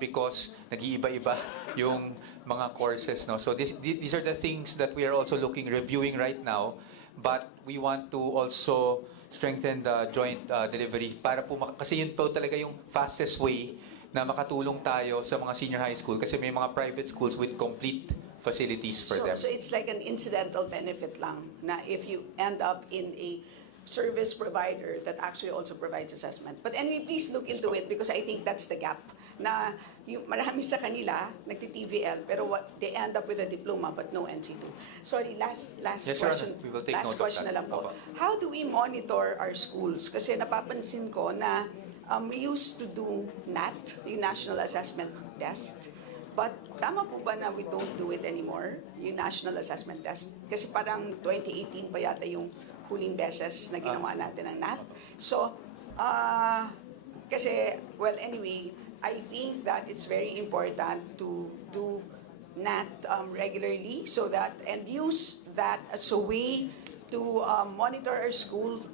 because nag-iiba-iba yung mga courses. No? So these are the things that we are also reviewing right now. But we want to also strengthen the joint delivery para po kasi yun po talaga yung fastest way na makatulong tayo sa mga senior high school kasi may mga private schools with complete facilities for them. So it's like an incidental benefit lang na if you end up in a service provider that actually also provides assessment. But anyway, please look into it because I think that's the gap na yung marami sa kanila nagti-TVL pero they end up with a diploma but no NC2. Sorry, last Yes, question. we will take Last note of question that. na lang po. How do we monitor our schools? Kasi napapansin ko na we used to do NAT, yung National Assessment Test. But tama po ba na we don't do it anymore, yung National Assessment Test? Kasi parang 2018 pa yata yung huling beses na ginawa natin ang NAT. So, kasi, well, anyway, I think that it's very important to do NAT regularly so that, and use that as a way to monitor our school's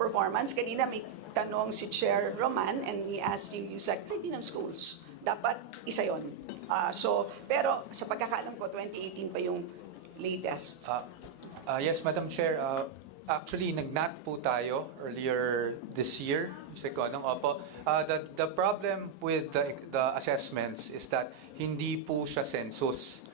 performance. Kanina may tanong si Chair Roman and he asked you, quality ng schools. Dapat isa yon. Pero sa pagkakaalam ko, 2018 pa yung latest. Yes, Madam Chair. Actually, nag-NAT po tayo earlier this year. Opo. The problem with the assessments is that hindi po siya census.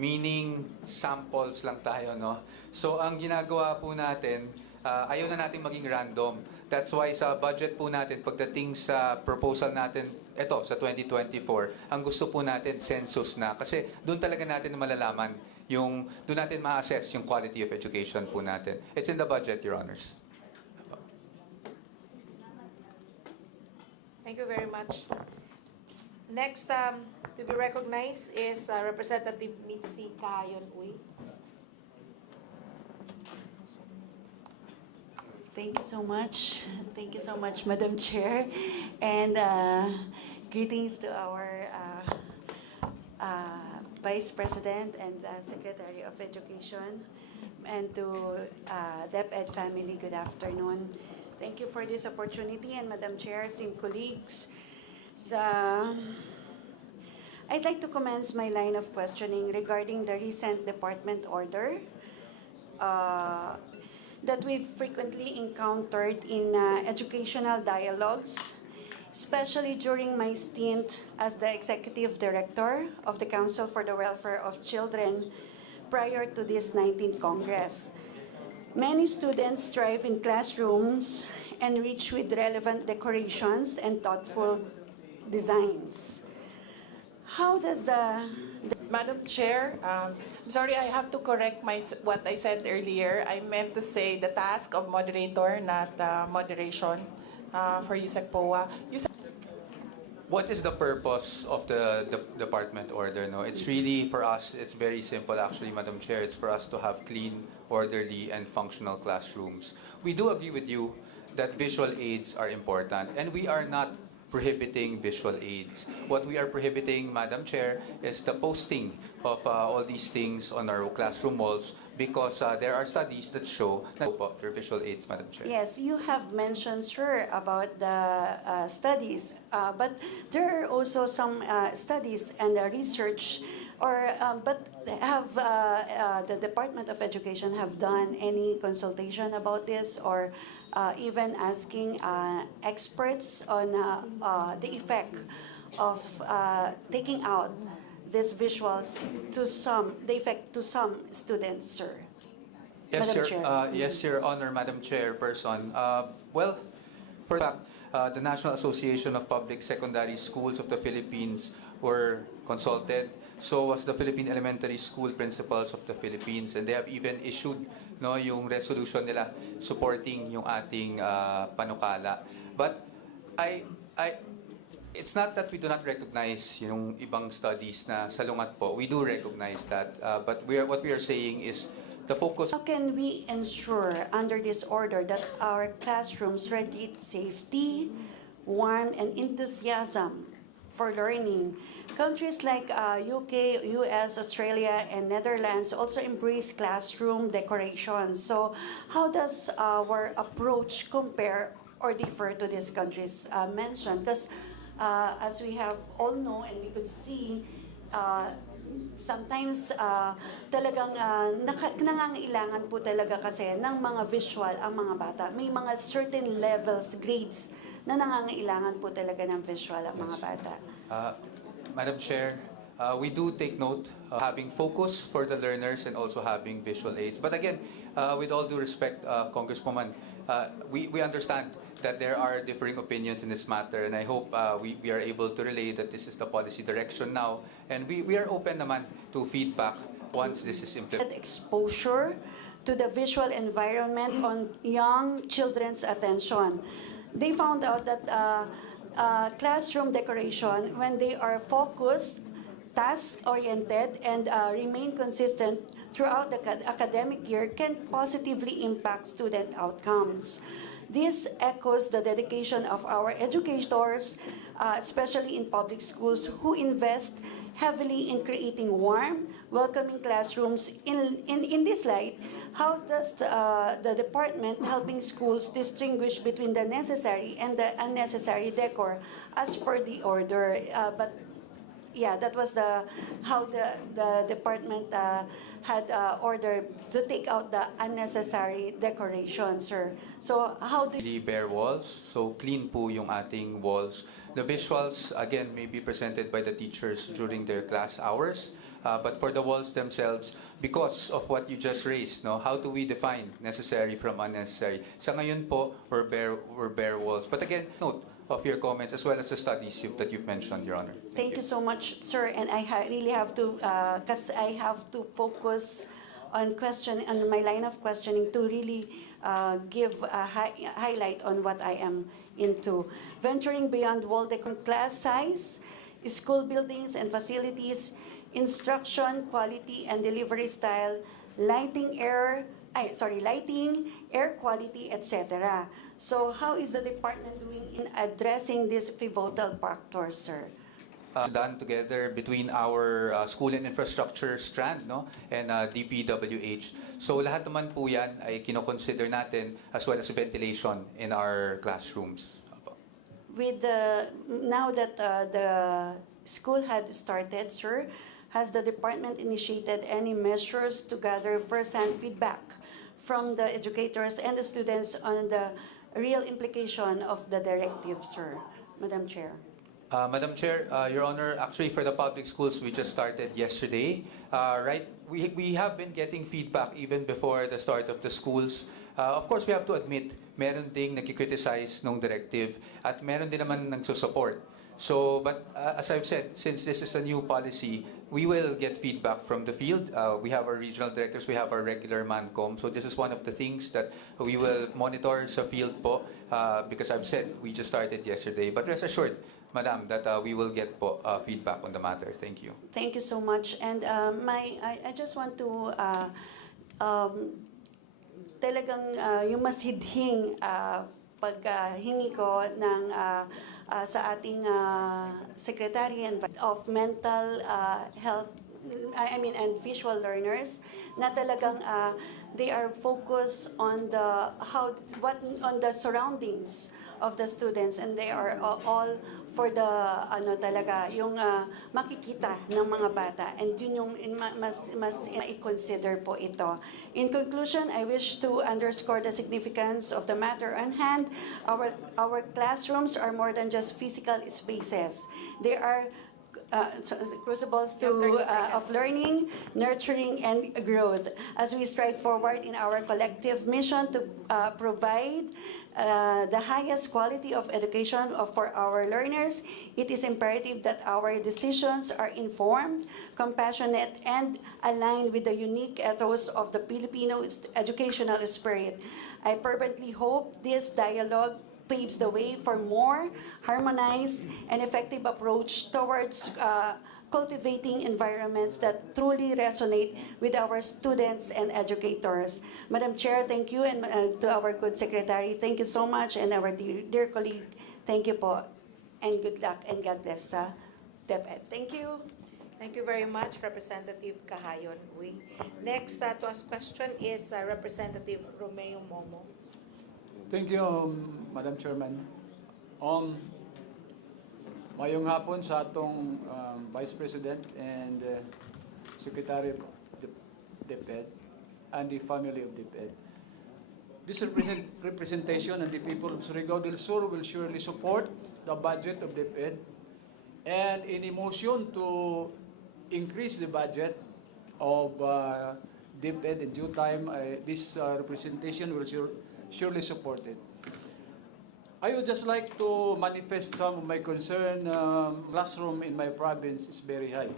Meaning, samples lang tayo, no? So, ang ginagawa po natin, ayaw na natin maging random. That's why sa budget po natin, pagdating sa proposal natin, sa 2024, ang gusto po natin, census na. Kasi doon talaga natin malalaman doon natin ma-assess yung quality of education po natin. It's in the budget, Your Honors. Thank you very much. Next to be recognized is Representative Mitzi Kahayon Uy. Thank you so much. Thank you so much, Madam Chair. And greetings to our Vice President and Secretary of Education, and to DepEd family, good afternoon. Thank you for this opportunity, and Madam Chair, esteemed colleagues. I'd like to commence my line of questioning regarding the recent department order that we've frequently encountered in educational dialogues, especially during my stint as the Executive Director of the Council for the Welfare of Children prior to this 19th Congress. Many students thrive in classrooms enriched with relevant decorations and thoughtful designs. How does the Madam Chair, I'm sorry, I have to correct what I said earlier. I meant to say the task of moderator, not moderation for USEC POA. What is the purpose of the department order? No, it's really for us. It's very simple, actually, Madam Chair. It's for us to have clean, orderly, and functional classrooms. We do agree with you that visual aids are important, and we are not prohibiting visual aids. What we are prohibiting, Madam Chair, is the posting of all these things on our classroom walls, because there are studies that show that they're visual aids, Madam Chair. Yes, you have mentioned, sir, about the studies, but there are also some studies and research, but have the Department of Education have done any consultation about this, or even asking experts on the effect of taking out these visuals to the effect to some students, sir? Yes, Madam Chair. Yes, Your Honor, Madam Chairperson. Well, for that, the National Association of Public Secondary Schools of the Philippines were consulted. So was the Philippine Elementary School Principals of the Philippines, and they have even issued yung resolution nila supporting yung ating panukala. But it's not that we do not recognize yung ibang studies na salungat po. We do recognize that. But what we are saying is the focus. How can we ensure under this order that our classrooms radiate safety, warmth, and enthusiasm for learning? Countries like UK, US, Australia, and Netherlands also embrace classroom decorations. So how does our approach compare or differ to these countries mentioned? Because as we have all know and we could see, sometimes talagang nangangailangan po talaga kasi ng mga visual ang mga bata. May mga certain levels, grades na nangangailangan po talaga ng visual ang mga bata. Madam Chair, we do take note of having focus for the learners and also having visual aids. But again, with all due respect, Congresswoman, we understand that there are differing opinions in this matter, and I hope we are able to relay that this is the policy direction now, and we are open naman to feedback once this is implemented. Exposure to the visual environment on young children's attention. They found out that classroom decoration, when they are focused, task-oriented, and remain consistent throughout the academic year, can positively impact student outcomes. This echoes the dedication of our educators, especially in public schools, who invest heavily in creating warm, welcoming classrooms. In this light, how does the department helping schools distinguish between the necessary and the unnecessary decor as per the order? But yeah, that was how the department had ordered to take out the unnecessary decorations, sir. So how do Really bare walls, so clean po yung ating walls. The visuals, again, may be presented by the teachers during their class hours. But for the walls themselves, because of what you just raised, how do we define necessary from unnecessary? Sa ngayon po, we're bare walls. But again, note of your comments as well as the studies that you've mentioned, Your Honor. Thank you so much, sir. And I really have to, because I have to focus on my line of questioning to really give a highlight on what I am into. Venturing beyond wall decor, class size, school buildings and facilities, instruction, quality and delivery style, lighting, air quality, etc. So how is the department doing in addressing these pivotal factors, sir? Done together between our school and infrastructure strand and DPWH. So lahat naman po yan ay kinoconsider natin as well as ventilation in our classrooms. Now that the school had started, sir, has the department initiated any measures to gather first-hand feedback from the educators and the students on the real implication of the directive, sir? Madam Chair. Madam Chair, Your Honor, actually for the public schools, we just started yesterday. Right, we have been getting feedback even before the start of the schools. Of course, we have to admit, meron ding nagkikriticize nung directive at meron din naman nagsusupport. So, but as I've said, since this is a new policy, we will get feedback from the field. We have our regional directors, we have our regular MANCOM. So this is one of the things that we will monitor sa field po because I've said we just started yesterday. But rest assured, Madam, that we will get po, feedback on the matter. Thank you. Thank you so much. And I just want to talagang yung masidhing paghingi ko ng sa ating Secretary of Mental Health, and visual learners, na talagang they are focused on on the surroundings of the students, and they are all for the talaga yung makikita ng mga bata, and yun yung mas i-consider po ito. In conclusion, I wish to underscore the significance of the matter on hand. Our classrooms are more than just physical spaces. They are crucibles of learning, nurturing, and growth. As we stride forward in our collective mission to provide the highest quality of education for our learners, it is imperative that our decisions are informed, compassionate, and aligned with the unique ethos of the Filipino educational spirit. I fervently hope this dialogue paves the way for more harmonized and effective approach towards cultivating environments that truly resonate with our students and educators. Madam Chair, thank you, and to our good Secretary, thank you so much, and our dear colleague, thank you po, and good luck, and God bless sa DepEd. Thank you. Thank you very much, Representative Kahayon. Next to ask question is Representative Romeo Momo. Thank you, Madam Chairman. Mayong hapon sa atong Vice President and Secretary of DepEd and the family of DepEd. This representation and the people of Surigao del Sur will surely support the budget of DepEd, and in a motion to increase the budget of DepEd in due time, this representation will surely support it. I would just like to manifest some of my concern. Classroom in my province is very high.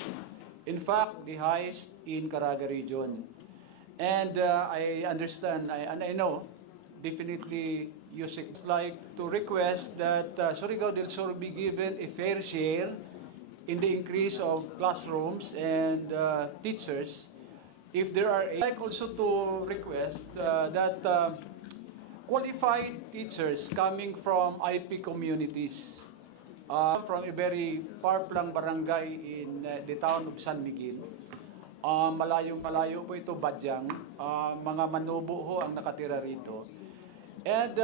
In fact, the highest in Caraga region. And I understand, and I know, definitely you like to request that Surigao del Sur be given a fair share in the increase of classrooms and teachers. If there are, I'd like also to request that qualified teachers coming from IP communities, from a very far-flung barangay in the town of San Miguel. Malayong-malayo po ito, Badyang. Mga manubo ho ang nakatira rito. And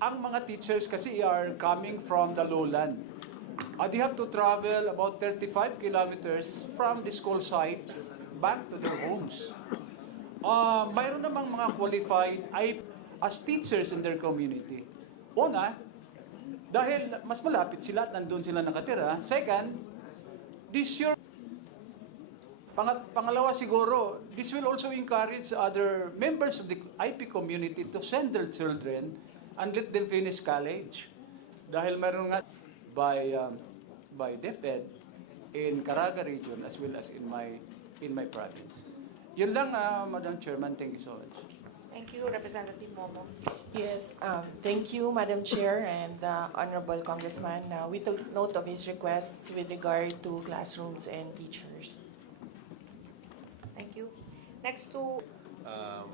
ang mga teachers kasi are coming from the lowland. They have to travel about 35 kilometers from the school site back to their homes. Mayroon namang mga qualified as teachers in their community. Una, dahil mas malapit sila at nandun sila nakatira. Second, pangalawa siguro, this will also encourage other members of the IP community to send their children and let them finish college. Dahil mayroon nga by DepEd in Caraga region as well as in my province. Yun lang, Madam Chairman. Thank you so much. Thank you, Representative Momo. Yes, thank you, Madam Chair and Honorable Congressman. We took note of his requests with regard to classrooms and teachers. Thank you. Next to...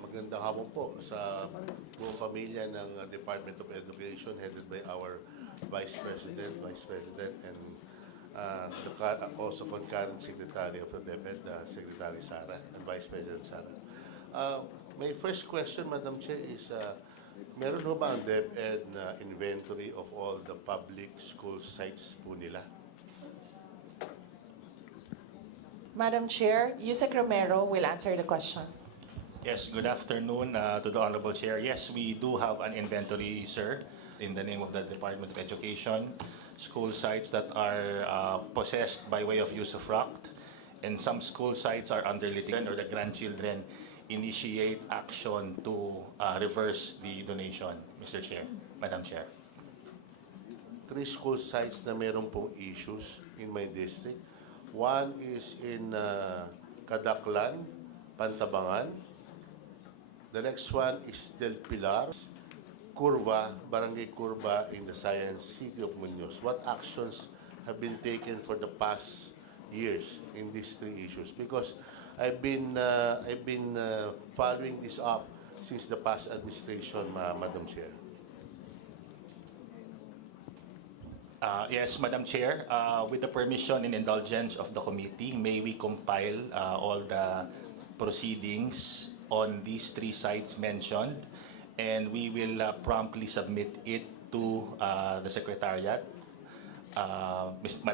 Magandang hapon po sa buong pamilya ng Department of Education headed by our Vice President, and also concurrent Secretary of the DepEd, Secretary Sara, and Vice President Sara. My first question, Madam Chair, is meron ho ba ang DepEd na inventory of all the public school sites po nila? Madam Chair, Yusek Romero will answer the question. Yes, good afternoon to the Honorable Chair. Yes, we do have an inventory, sir, in the name of the Department of Education, school sites that are possessed by way of use of ract, and some school sites are under litigation or the grandchildren initiate action to reverse the donation, Mr. Chair, Madam Chair. 3 school sites na meron pong issues in my district. One is in Kadaklan, Pantabangan. The next one is Del Pilar, Curva, Barangay Curva in the Science City of Muñoz. What actions have been taken for the past years in these 3 issues? Because I've been following this up since the past administration, Madam Chair. Yes, Madam Chair, with the permission and indulgence of the committee, may we compile all the proceedings on these 3 sites mentioned, and we will promptly submit it to the Secretariat. Haven't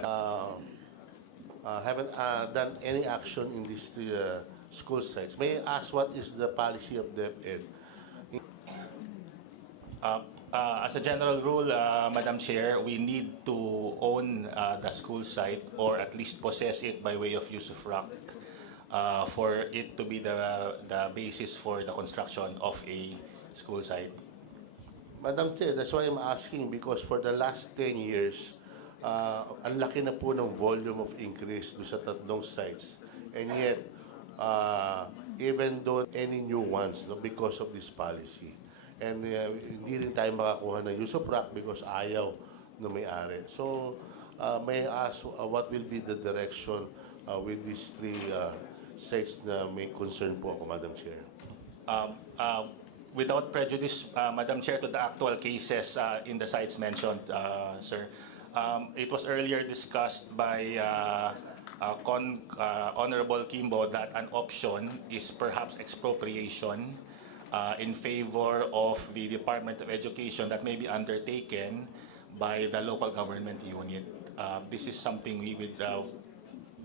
done any action in these 3 school sites. May I ask what is the policy of DepEd? As a general rule, Madam Chair, we need to own the school site or at least possess it by way of use of ract for it to be the basis for the construction of a school site. Madam Chair, that's why I'm asking, because for the last 10 years, ang laki na po ng volume of increase doon sa 3 sites. And yet, even though any new ones, no, because of this policy. And hindi rin tayo makakuha ng use of ract because ayaw na may-ari. So, may I ask what will be the direction with these 3 sites na may concern po ako, Madam Chair? Without prejudice, Madam Chair, to the actual cases in the sites mentioned, sir, it was earlier discussed by Honorable Kimbo that an option is perhaps expropriation in favor of the Department of Education that may be undertaken by the local government unit. This is something we would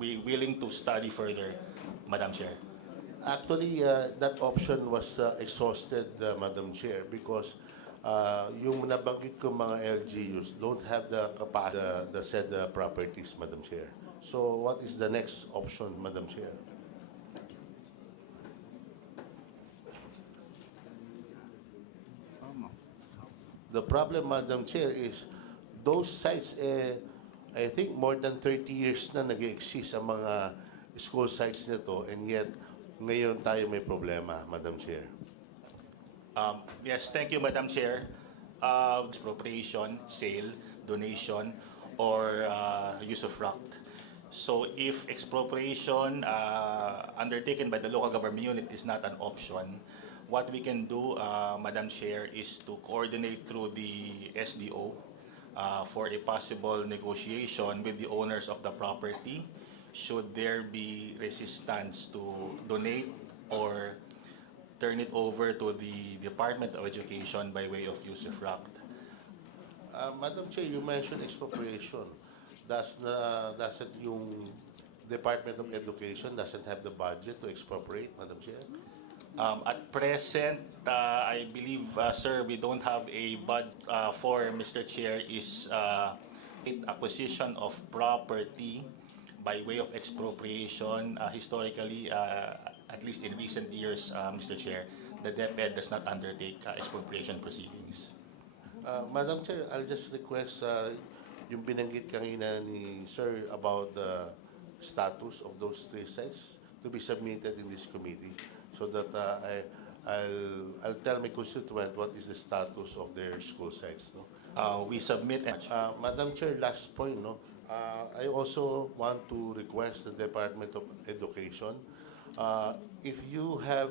be willing to study further, Madam Chair. Actually, that option was exhausted, Madam Chair, because yung nabanggit ko mga LGUs don't have the capacity, the said properties, Madam Chair. So what is the next option, Madam Chair? The problem, Madam Chair, is those sites, I think more than 30 years na nag-exist ang mga school sites nito, and yet ngayon tayo may problema, Madam Chair. Yes, thank you, Madam Chair. Expropriation, sale, donation, or use of ract. So if expropriation undertaken by the local government unit is not an option, what we can do, Madam Chair, is to coordinate through the SDO for a possible negotiation with the owners of the property should there be resistance to donate or turn it over to the Department of Education by way of use of ract. Madam Chair, you mentioned expropriation. Doesn't yung Department of Education doesn't have the budget to expropriate, Madam Chair? At present, I believe, sir, we don't have a budget for, Mr. Chair, is acquisition of property by way of expropriation. Historically, at least in recent years, Mr. Chair, the DepEd does not undertake expropriation proceedings. Madam Chair, I'll just request yung binanggit kanina ni Sir about the status of those 3 sites to be submitted in this committee, so that I'll tell my constituent what is the status of their school sites. No? We submit. Madam Chair, last point. No? I also want to request the Department of Education, if you have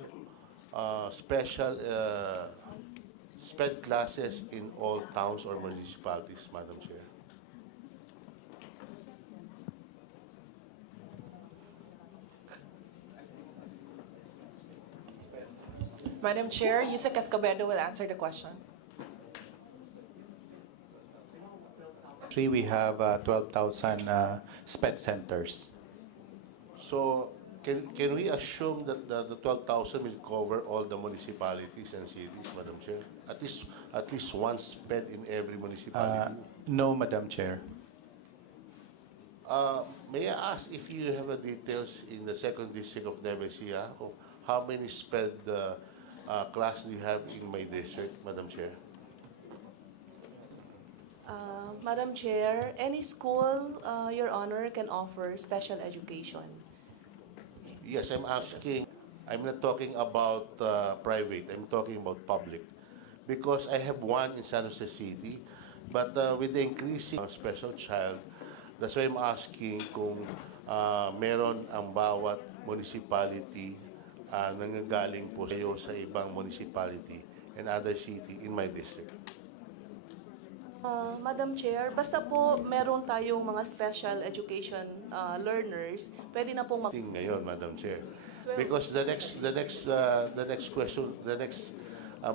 special SPED classes in all towns or municipalities, Madam Chair. Madam Chair, Yusek Escobedo will answer the question. We have 12,000 SPED centers. So, can we assume that the 12,000 will cover all the municipalities and cities, Madam Chair? At least one sped in every municipality. No, Madam Chair. May I ask if you have the details in the second district of Nevesia of how many sped class do you have in my district, Madam Chair? Madam Chair, any school, Your Honor, can offer special education. Yes, I'm asking. I'm not talking about private. I'm talking about public. Because I have one in San Jose City, but with the increasing special child, that's why I'm asking kung meron ang bawat municipality nanggagaling po sa ibang municipality and other city in my district. Madam Chair, basta po meron tayong mga special education learners, pwede na pong Ngayon, Madam Chair, because the next question, the next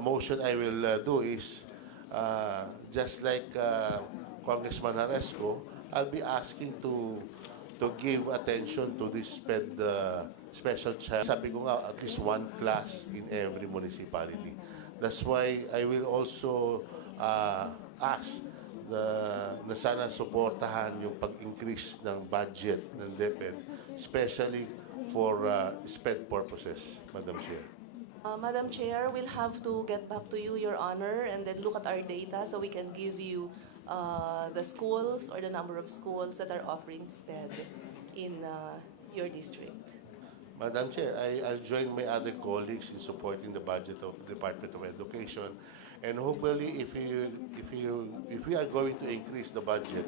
motion I will do is just like Congressman Aresco, I'll be asking to give attention to this special child. Sabi ko nga, at least one class in every municipality. That's why I will also ask na sana suportahan yung pag-increase ng budget ng DepEd, especially for SPED purposes, Madam Chair. Madam Chair, we'll have to get back to you, Your Honor, and then look at our data so we can give you the schools or the number of schools that are offering SPED in your district. Madam Chair, I'll join my other colleagues in supporting the budget of the Department of Education. And hopefully, if we are going to increase the budget,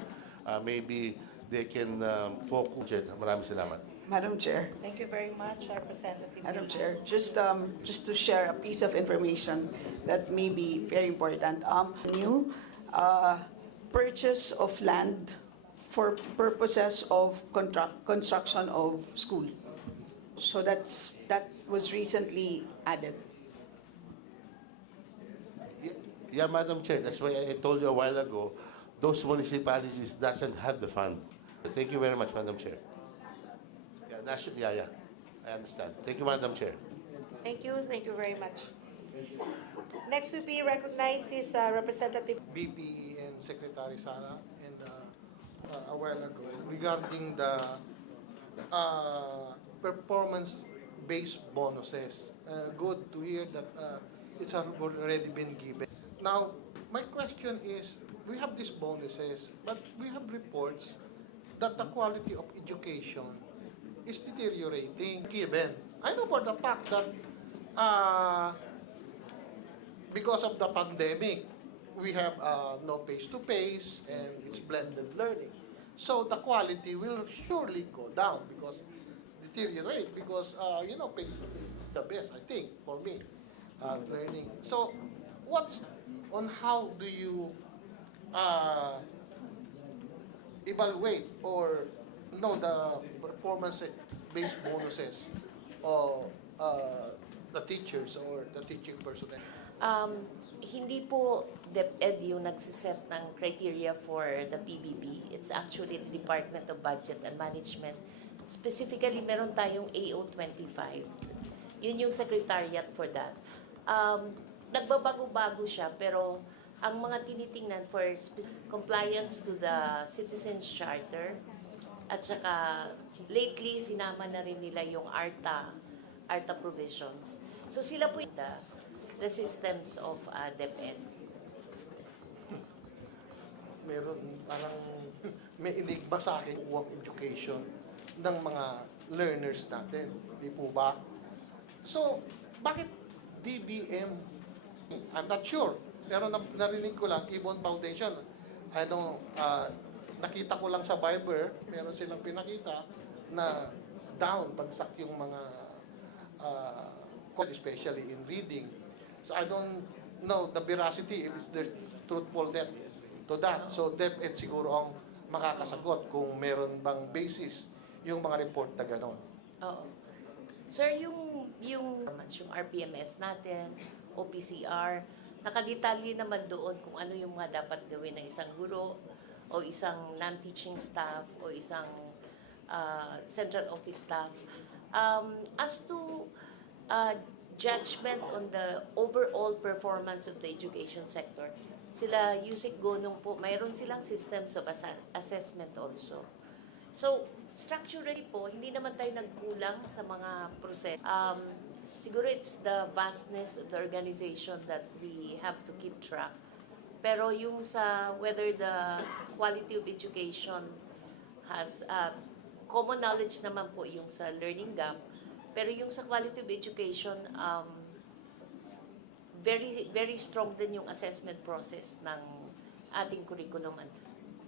maybe they can focus. Maraming salamat. Madam Chair. Thank you very much, Representative. Madam Chair, just to share a piece of information that may be very important. New purchase of land for purposes of construction of school. So that was recently added. Yeah, Madam Chair, that's why I told you a while ago, those municipalities doesn't have the fund. Thank you very much, Madam Chair. Yeah, I understand. Thank you, Madam Chair. Thank you very much. Next to be recognized is Representative BP and Secretary Sara and a while ago regarding the performance-based bonuses. Good to hear that it's already been given. Now, my question is, we have these bonuses, but we have reports that the quality of education is deteriorating given. I know for the fact that because of the pandemic, we have no face-to-face and it's blended learning. So the quality will surely go down because deteriorate because face-to-face is the best, I think, for me, learning. So what's on how do you evaluate or know the performance-based bonuses of the teachers or the teaching personnel? Hindi po DepEd yung nagsiset ng criteria for the PBB. It's actually the Department of Budget and Management. Specifically, meron tayong AO25. Yun yung secretariat for that. Nagbabago-bago siya, pero ang mga tinitingnan for compliance to the Citizens Charter, at saka lately, sinama na rin nila yung ARTA provisions. So sila po the systems of DepEd. Meron parang may enigma sa akin uwang education ng mga learners natin. Di po ba? So, bakit DBM? I'm not sure. Pero narinig ko lang, Ibon Foundation. Nakita ko lang sa Viber, meron silang pinakita na down, bagsak yung mga especially in reading. So I don't know the veracity if there's truthfulness to that. So DepEd siguro ang makakasagot kung meron bang basis yung mga report na gano'n. Oo. Sir, yung RPMS natin, OPCR, nakadetalye naman doon kung ano yung mga dapat gawin ng isang guro o isang non-teaching staff o isang central office staff. As to judgment on the overall performance of the education sector, sila Yusik Gonong po, mayroon silang systems of assessment also. So, structurally po, hindi naman tayo nagkulang sa mga proseso. Siguro it's the vastness of the organization that we have to keep track. Pero yung sa whether the quality of education has common knowledge naman po yung sa learning gap, pero yung sa quality of education, very strong din yung assessment process ng ating curriculum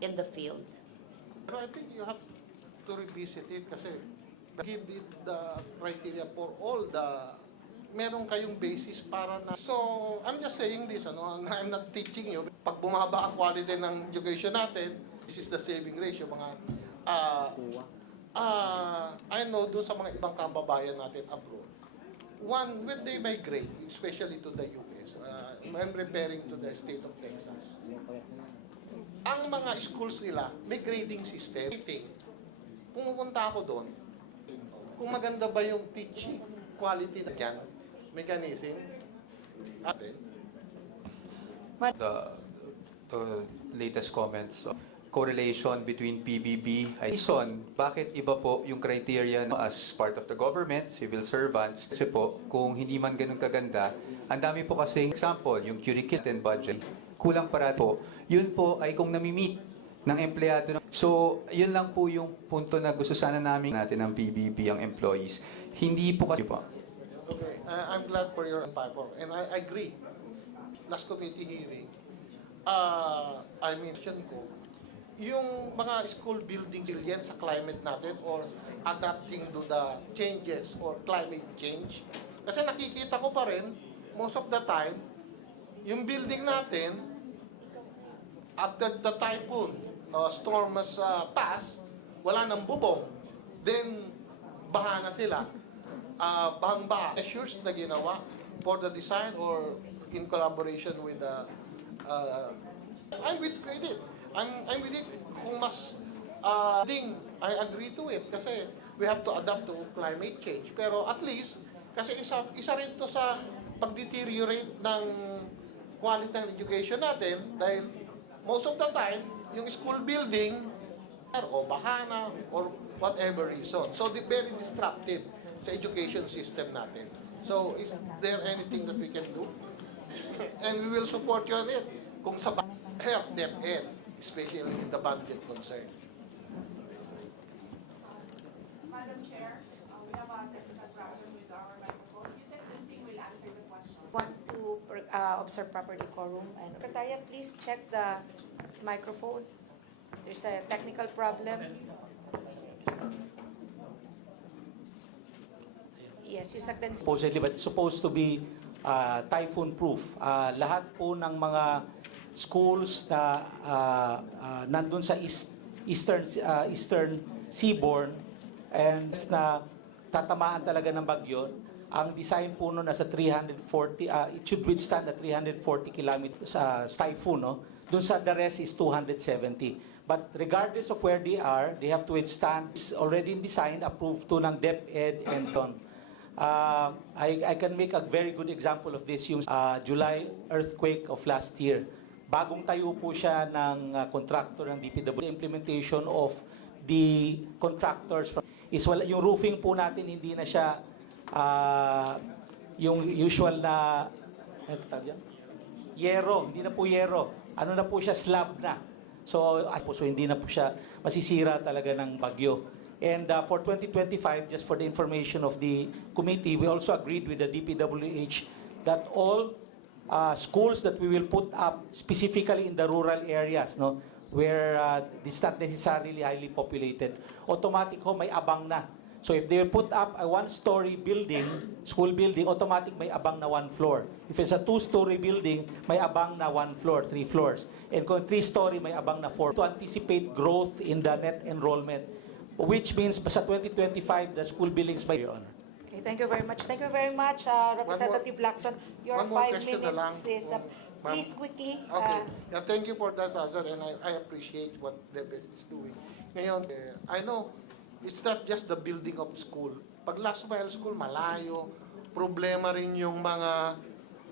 in the field. Pero I think you have to revisit it kasi give it the criteria for all the meron kayong basis para na. So, I'm just saying this, I'm not teaching you. Pag bumaba ang quality ng education natin, this is the saving ratio, mga I know doon sa mga ibang kababayan natin abroad. One, when they migrate, especially to the US, I'm referring to the state of Texas. Ang mga schools nila, may grading system. Pumupunta ako doon, kung maganda ba yung teaching quality na yan, mechanism, the latest comments, correlation between PBB. Reason, bakit iba po yung criteria as part of the government, civil servants? Kasi po, kung hindi man ganun kaganda, ang dami po kasing example, yung curriculum and budget, kulang para po. Yun po ay kung nami-meet ng empleyado. So, yun lang po yung punto na gusto sana namin natin ng PBB, ang employees. Hindi po kasi po. Okay, I'm glad for your platform, and I agree. Last committee hearing, I mentioned ko, yung mga school building yan sa climate natin or adapting to the changes or climate change. Kasi nakikita ko pa rin, most of the time, yung building natin, after the typhoon, storm has passed, wala nang bubong, then baha na sila. Bahang-baha measures na ginawa for the design or in collaboration with the I'm with it. I'm with it. Kung mas I agree to it kasi we have to adapt to climate change. Pero at least kasi isa rin to sa pag-deteriorate ng quality ng education natin dahil most of the time yung school building o bahana or whatever reason. So very disruptive sa education system natin. So, is there anything that we can do? And we will support you on it. Kung sa help DepEd, especially in the budget concern. Madam Chair, we have a technical problem with our microphones. You said Lindsay will answer the question. Want to observe proper decorum. And Secretariat, please check the microphone. There's a technical problem. Yes, you said Supposedly, but it's supposed to be typhoon-proof. Lahat po ng mga schools na nandun sa eastern seaboard and na tatamaan talaga ng bagyo, ang design po nun nasa 340, it should withstand the 340 kilometers typhoon, no? Dun sa the rest is 270. But regardless of where they are, they have to withstand. It's already in design, approved to ng DepEd and on. I can make a very good example of this, yung July earthquake of last year. Bagong tayo po siya ng contractor ng DPW. The implementation of the contractors is yung roofing po natin hindi na siya yung usual na yero, hindi na po yero. Ano na po siya, slab na. So hindi na po siya masisira talaga ng bagyo. And for 2025, just for the information of the committee, we also agreed with the DPWH that all schools that we will put up specifically in the rural areas, no, where it's not necessarily highly populated, automatic ho may abang na. So if they will put up a one-story building, school building, automatic may abang na 1 floor. If it's a 2-story building, may abang na 1 floor, 3 floors. And kung 3-story, may abang na 4. To anticipate growth in the net enrollment, which means sa 2025, the school buildings by Your Honor. Okay, thank you very much. Thank you very much, Representative Lacson. Your 5 minutes is up. Please quickly. Okay. Thank you for that answer, and I appreciate what DepEd is doing. Ngayon, I know it's not just the building of school. Pag last mile school, malayo, problema rin yung mga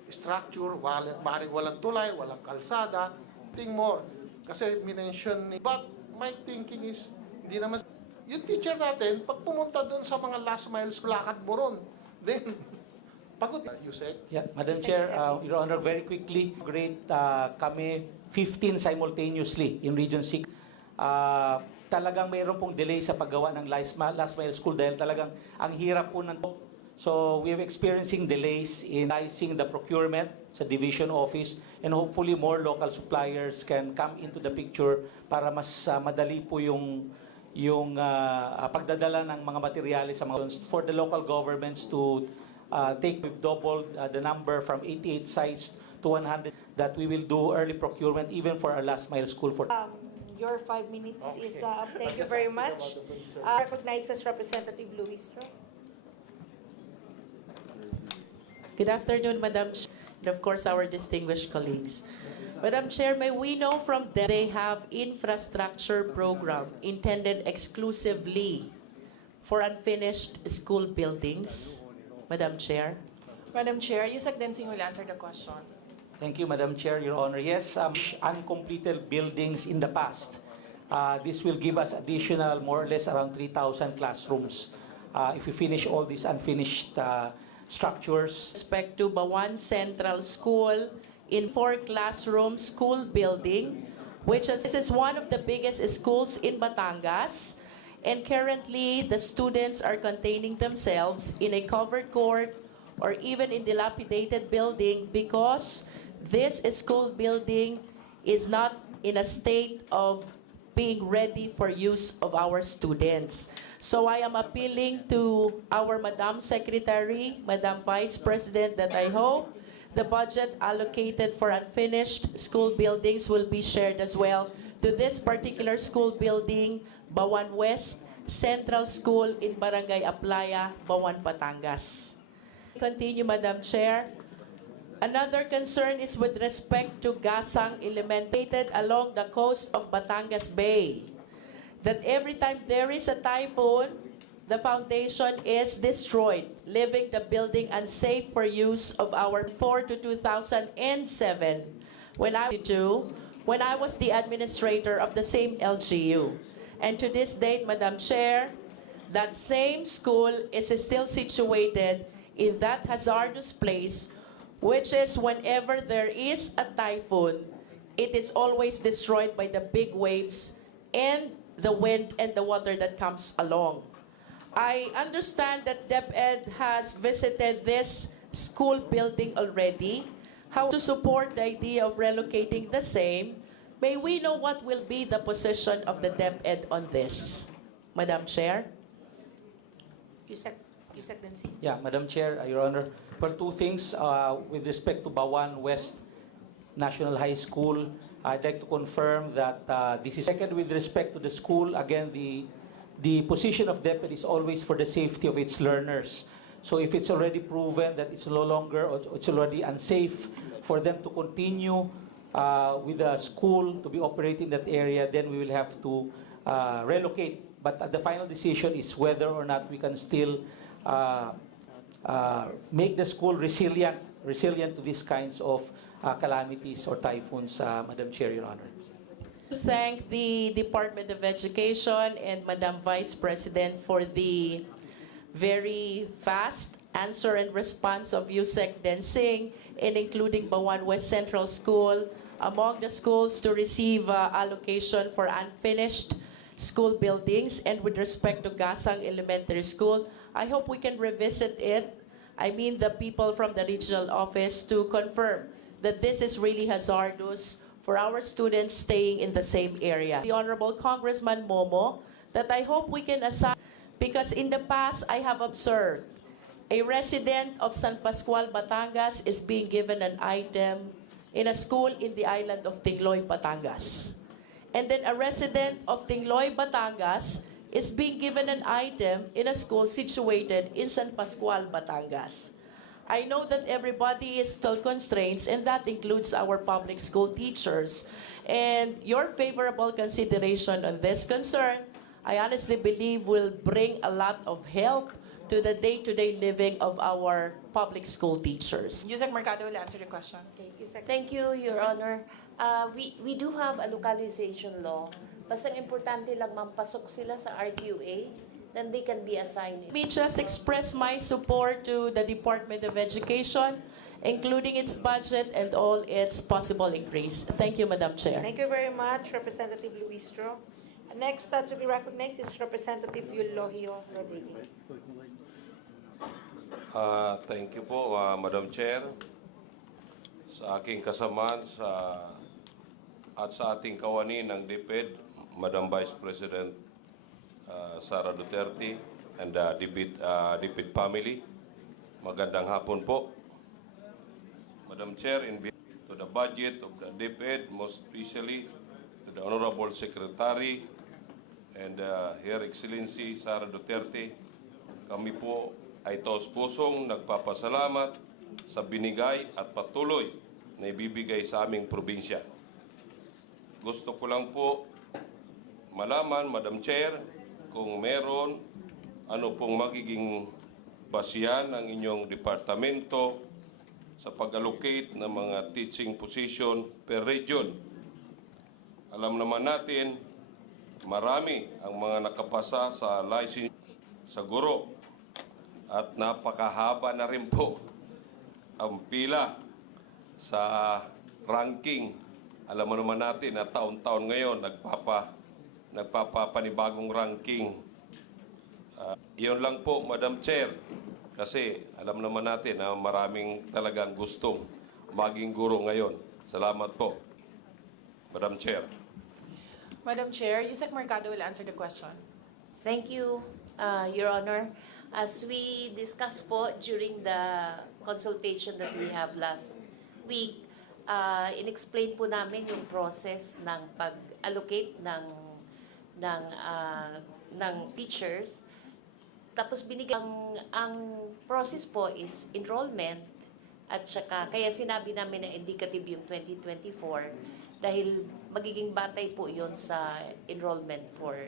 structure, maaaring walang tulay, walang kalsada, think more. Kasi minention ni, but my thinking is, hindi naman, yung teacher natin, pag pumunta doon sa mga last mile school, lakad mo ron. Then, pagod, you said? Yeah, Madam Chair, Your Honor, very quickly, great kami 15 simultaneously in Region 6. Talagang mayroon pong delay sa paggawa ng last mile school dahil talagang ang hirap po ng. So we are experiencing delays in finalizing the procurement sa division office, and hopefully more local suppliers can come into the picture para mas madali po yung pagdadala ng mga materyales sa mga for the local governments to we've doubled the number from 88 sites to 100 that we will do early procurement even for our last mile school for. Your 5 minutes is up. Thank you very much. Recognizes Representative Luis. Good afternoon, Madam Chair, and of course our distinguished colleagues. Madam Chair, may we know from them they have infrastructure program intended exclusively for unfinished school buildings? Madam Chair. Madam Chair, Yusek Densing will answer the question. Thank you, Madam Chair, Your Honor. Yes, uncompleted buildings in the past. This will give us additional, more or less, around 3,000 classrooms if we finish all these unfinished structures. Respect to Bawan Central School in 4-classroom school building, which is one of the biggest schools in Batangas. And currently, the students are containing themselves in a covered court or even in dilapidated building because this school building is not in a state of being ready for use of our students. So I am appealing to our Madam Secretary, Madam Vice President, that I hope the budget allocated for unfinished school buildings will be shared as well to this particular school building, Bawan West Central School in Barangay Aplaya, Bawan, Batangas. Continue, Madam Chair. Another concern is with respect to Gasang Elementary along the coast of Batangas Bay. That every time there is a typhoon, the foundation is destroyed, leaving the building unsafe for use of our 4 to 2007. When I was the administrator of the same LGU. And to this date, Madam Chair, that same school is still situated in that hazardous place, which is whenever there is a typhoon, it is always destroyed by the big waves and the wind and the water that comes along. I understand that DepEd has visited this school building already. How to support the idea of relocating the same? May we know what will be the position of the DepEd on this, Madam Chair? Yusek Densing. Yeah, Madam Chair, Your Honor. Well, two things with respect to Bawan West National High School. I'd like to confirm that this is second with respect to the school. Again, the position of DepEd is always for the safety of its learners. So if it's already proven that it's no longer, or it's already unsafe for them to continue with the school to be operating that area, then we will have to relocate. But the final decision is whether or not we can still make the school resilient to these kinds of calamities or typhoons, Madam Chair, Your Honor. Thank the Department of Education and Madam Vice President for the very fast answer and response of Yusek Densing in including Bawan West Central School among the schools to receive allocation for unfinished school buildings. And with respect to Gasang Elementary School, I hope we can revisit it. I mean the people from the regional office to confirm that this is really hazardous for our students staying in the same area. The Honorable Congressman Momo, that I hope we can assign, because in the past I have observed a resident of San Pascual, Batangas is being given an item in a school in the island of Tingloy, Batangas. And then a resident of Tingloy, Batangas is being given an item in a school situated in San Pascual, Batangas. I know that everybody is still constraints, and that includes our public school teachers. And your favorable consideration on this concern, I honestly believe will bring a lot of help to the day-to-day living of our public school teachers. Yusek Mercado will answer the question. Okay, Yusek. Thank you, Your Honor. We do have a localization law. Basta ang importante lang mampasok sila sa RQA, then they can be assigned. Let me just express my support to the Department of Education, including its budget and all its possible increase. Thank you, Madam Chair. Thank you very much, Representative Luistro. Next to be recognized is Representative Eulogio Rodriguez. Thank you po, Madam Chair. Sa aking kasamaan at sa ating kawani ng DepEd, Madam Vice President Sara Duterte and the DepEd family, magandang hapon po. Madam Chair, to the budget of the DepEd, most especially to the Honorable Secretary and Her Excellency Sara Duterte, kami po ay taos-pusong nagpapasalamat sa binigay at patuloy na ibibigay sa aming probinsya. Gusto ko lang po malaman, Madam Chair, kung meron ano pong magiging basihan ng inyong departamento sa pag-allocate ng mga teaching position per region. Alam naman natin, marami ang mga nakapasa sa license sa guro at napakahaba na rin po ang pila sa ranking. Alam mo naman natin na taon-taon ngayon nagpapapanibagong ranking. Iyon lang po, Madam Chair, kasi alam naman natin na maraming talagang gustong maging guro ngayon. Salamat po, Madam Chair. Madam Chair, Yusek Mercado will answer the question. Thank you, Your Honor. As we discussed po during the consultation that we have last week, in-explain po namin yung process ng pag-allocate ng teachers. Tapos ang process po is enrollment at saka kaya sinabi namin na indicative yung 2024 dahil magiging batay po yon sa enrollment for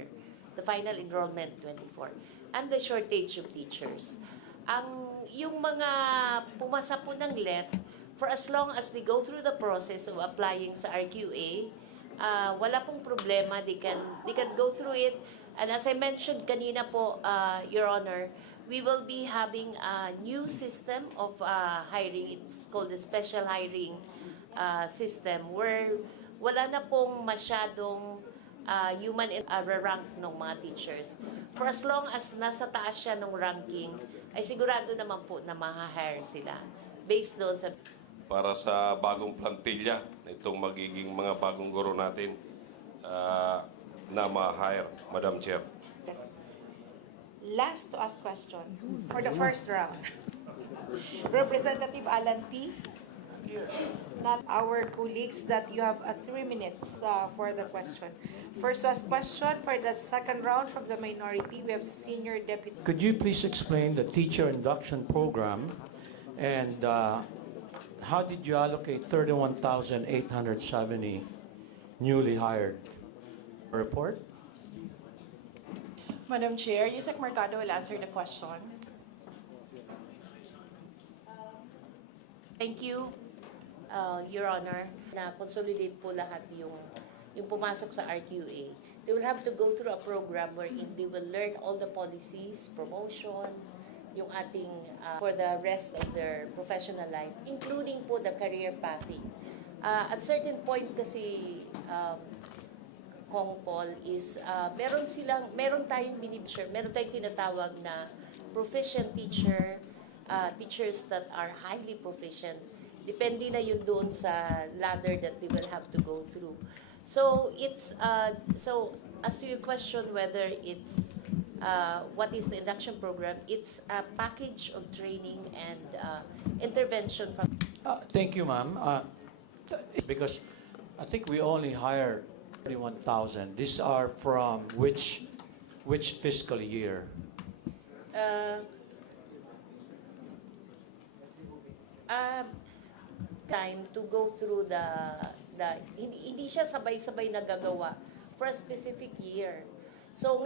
the final enrollment 24 and the shortage of teachers. Yung mga pumasa po ng LET, for as long as they go through the process of applying sa RQA, wala pong problema. They can go through it. And as I mentioned kanina po, Your Honor, we will be having a new system of hiring. It's called the special hiring system where wala na pong masyadong human rank ng mga teachers. For as long as nasa taas siya ng ranking, ay sigurado naman po na ma-hire sila based doon sa para sa bagong plantilla itong magiging mga bagong guro natin na ma-hire, Madam Chair. Yes. Last to ask question for the first round. Representative Alan T. Not our colleagues that you have 3 minutes for the question. First to ask question for the second round from the minority, we have Senior Deputy. Could you please explain the teacher induction program and how did you allocate 31,870 newly hired? Report? Madam Chair, Yusek Mercado will answer the question. Thank you, Your Honor, na consolidate po lahat yung pumasok sa RQA. They will have to go through a program wherein they will learn all the policies, promotion, yung ating for the rest of their professional life, including po the career pathing. At certain point kasi, Kong Paul, is meron tayong tinatawag na proficient teacher, teachers that are highly proficient. Depende na yun doon sa ladder that they will have to go through. So it's so as to your question whether it's what is the induction program, it's a package of training and intervention from. Thank you, ma'am. Because I think we only hired 31,000. These are from which fiscal year? Time to go through the hindi siya sabay-sabay nagagawa for a specific year. So,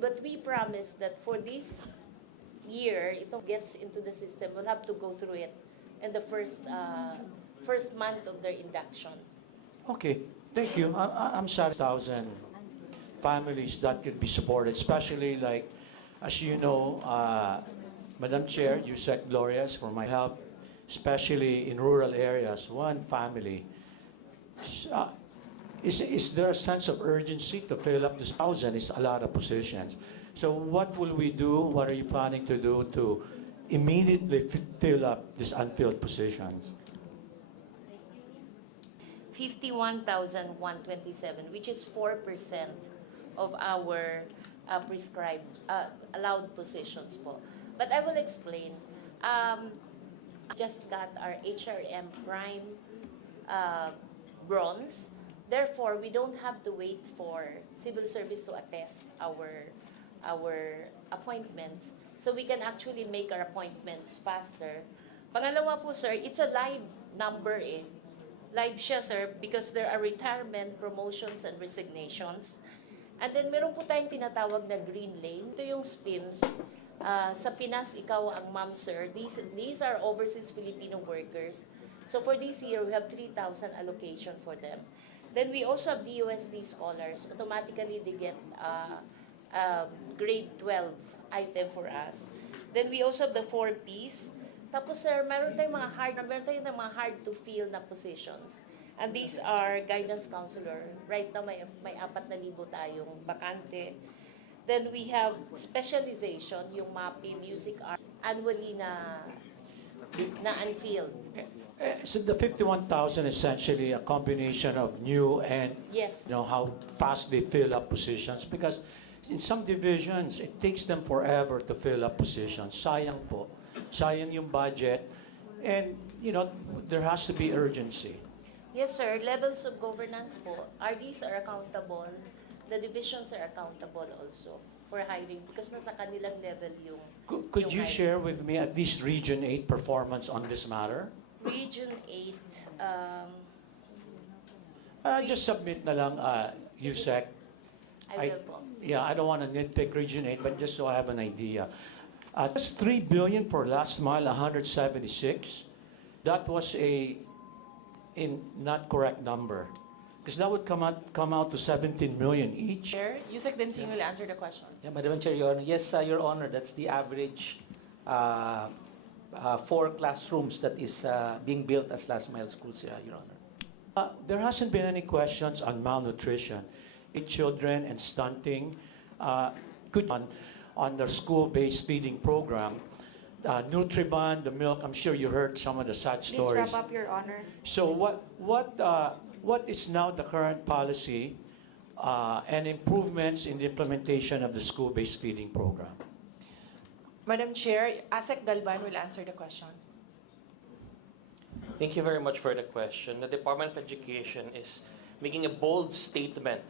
but we promise that for this year, it gets into the system, we'll have to go through it in the first month of their induction. Okay, thank you. I'm sorry, 1,000 families that could be supported, especially like, as you know, Madam Chair, you said Glorias for my help, especially in rural areas, one family. Is there a sense of urgency to fill up this 1,000? It's a lot of positions. So what will we do? What are you planning to do to immediately fill up these unfilled positions? 51,127, which is 4% of our prescribed, allowed positions po. But I will explain. Just got our HRM Prime Bronze. Therefore, we don't have to wait for civil service to attest our appointments. So we can actually make our appointments faster. Pangalawa po, sir, it's a live number eh. Live siya, sir, because there are retirement, promotions, and resignations. And then meron po tayong tinatawag na green lane. Ito yung SPIMS. Sa Pinas, ikaw ang ma'am, sir. These are overseas Filipino workers. So for this year, we have 3,000 allocation for them. Then we also have DUSD scholars. Automatically, they get grade 12 item for us. Then we also have the 4 Ps. Tapos, sir, meron tayong mga hard to fill na positions. And these are guidance counselor. Right now, may 4,000 tayong bakante. Then we have specialization, yung MAPI, music, art, annually na unfilled. So the 51,000 essentially a combination of new and Yes. you know how fast they fill up positions, because in some divisions it takes them forever to fill up positions. Sayang po. Sayang yung budget, and you know there has to be urgency. Yes, sir. Levels of governance po. RDs are accountable. The divisions are accountable also for hiring because nasa kanilang level yung Could yung you hiring. share with me at least Region 8 performance on this matter? Region 8, Just submit na lang, USEC. I will po. Yeah, I don't want to nitpick Region 8, but just so I have an idea. That's 3 billion for last mile, 176. That was a not correct number. Because that would come out to 17 million each. Chair, Yusek Densing will answer the question. Yeah, Madam Chair, Your Honor. Yes, Your Honor, that's the average 4 classrooms that is being built as last mile schools here, Your Honor. There hasn't been any questions on malnutrition. Children and stunting could on their school-based feeding program. Nutriband, the milk, I'm sure you heard some of the sad Please stories. wrap up, Your Honor. So what is now the current policy and improvements in the implementation of the school-based feeding program? Madam Chair, Asek Galban will answer the question. Thank you very much for the question. The Department of Education is making a bold statement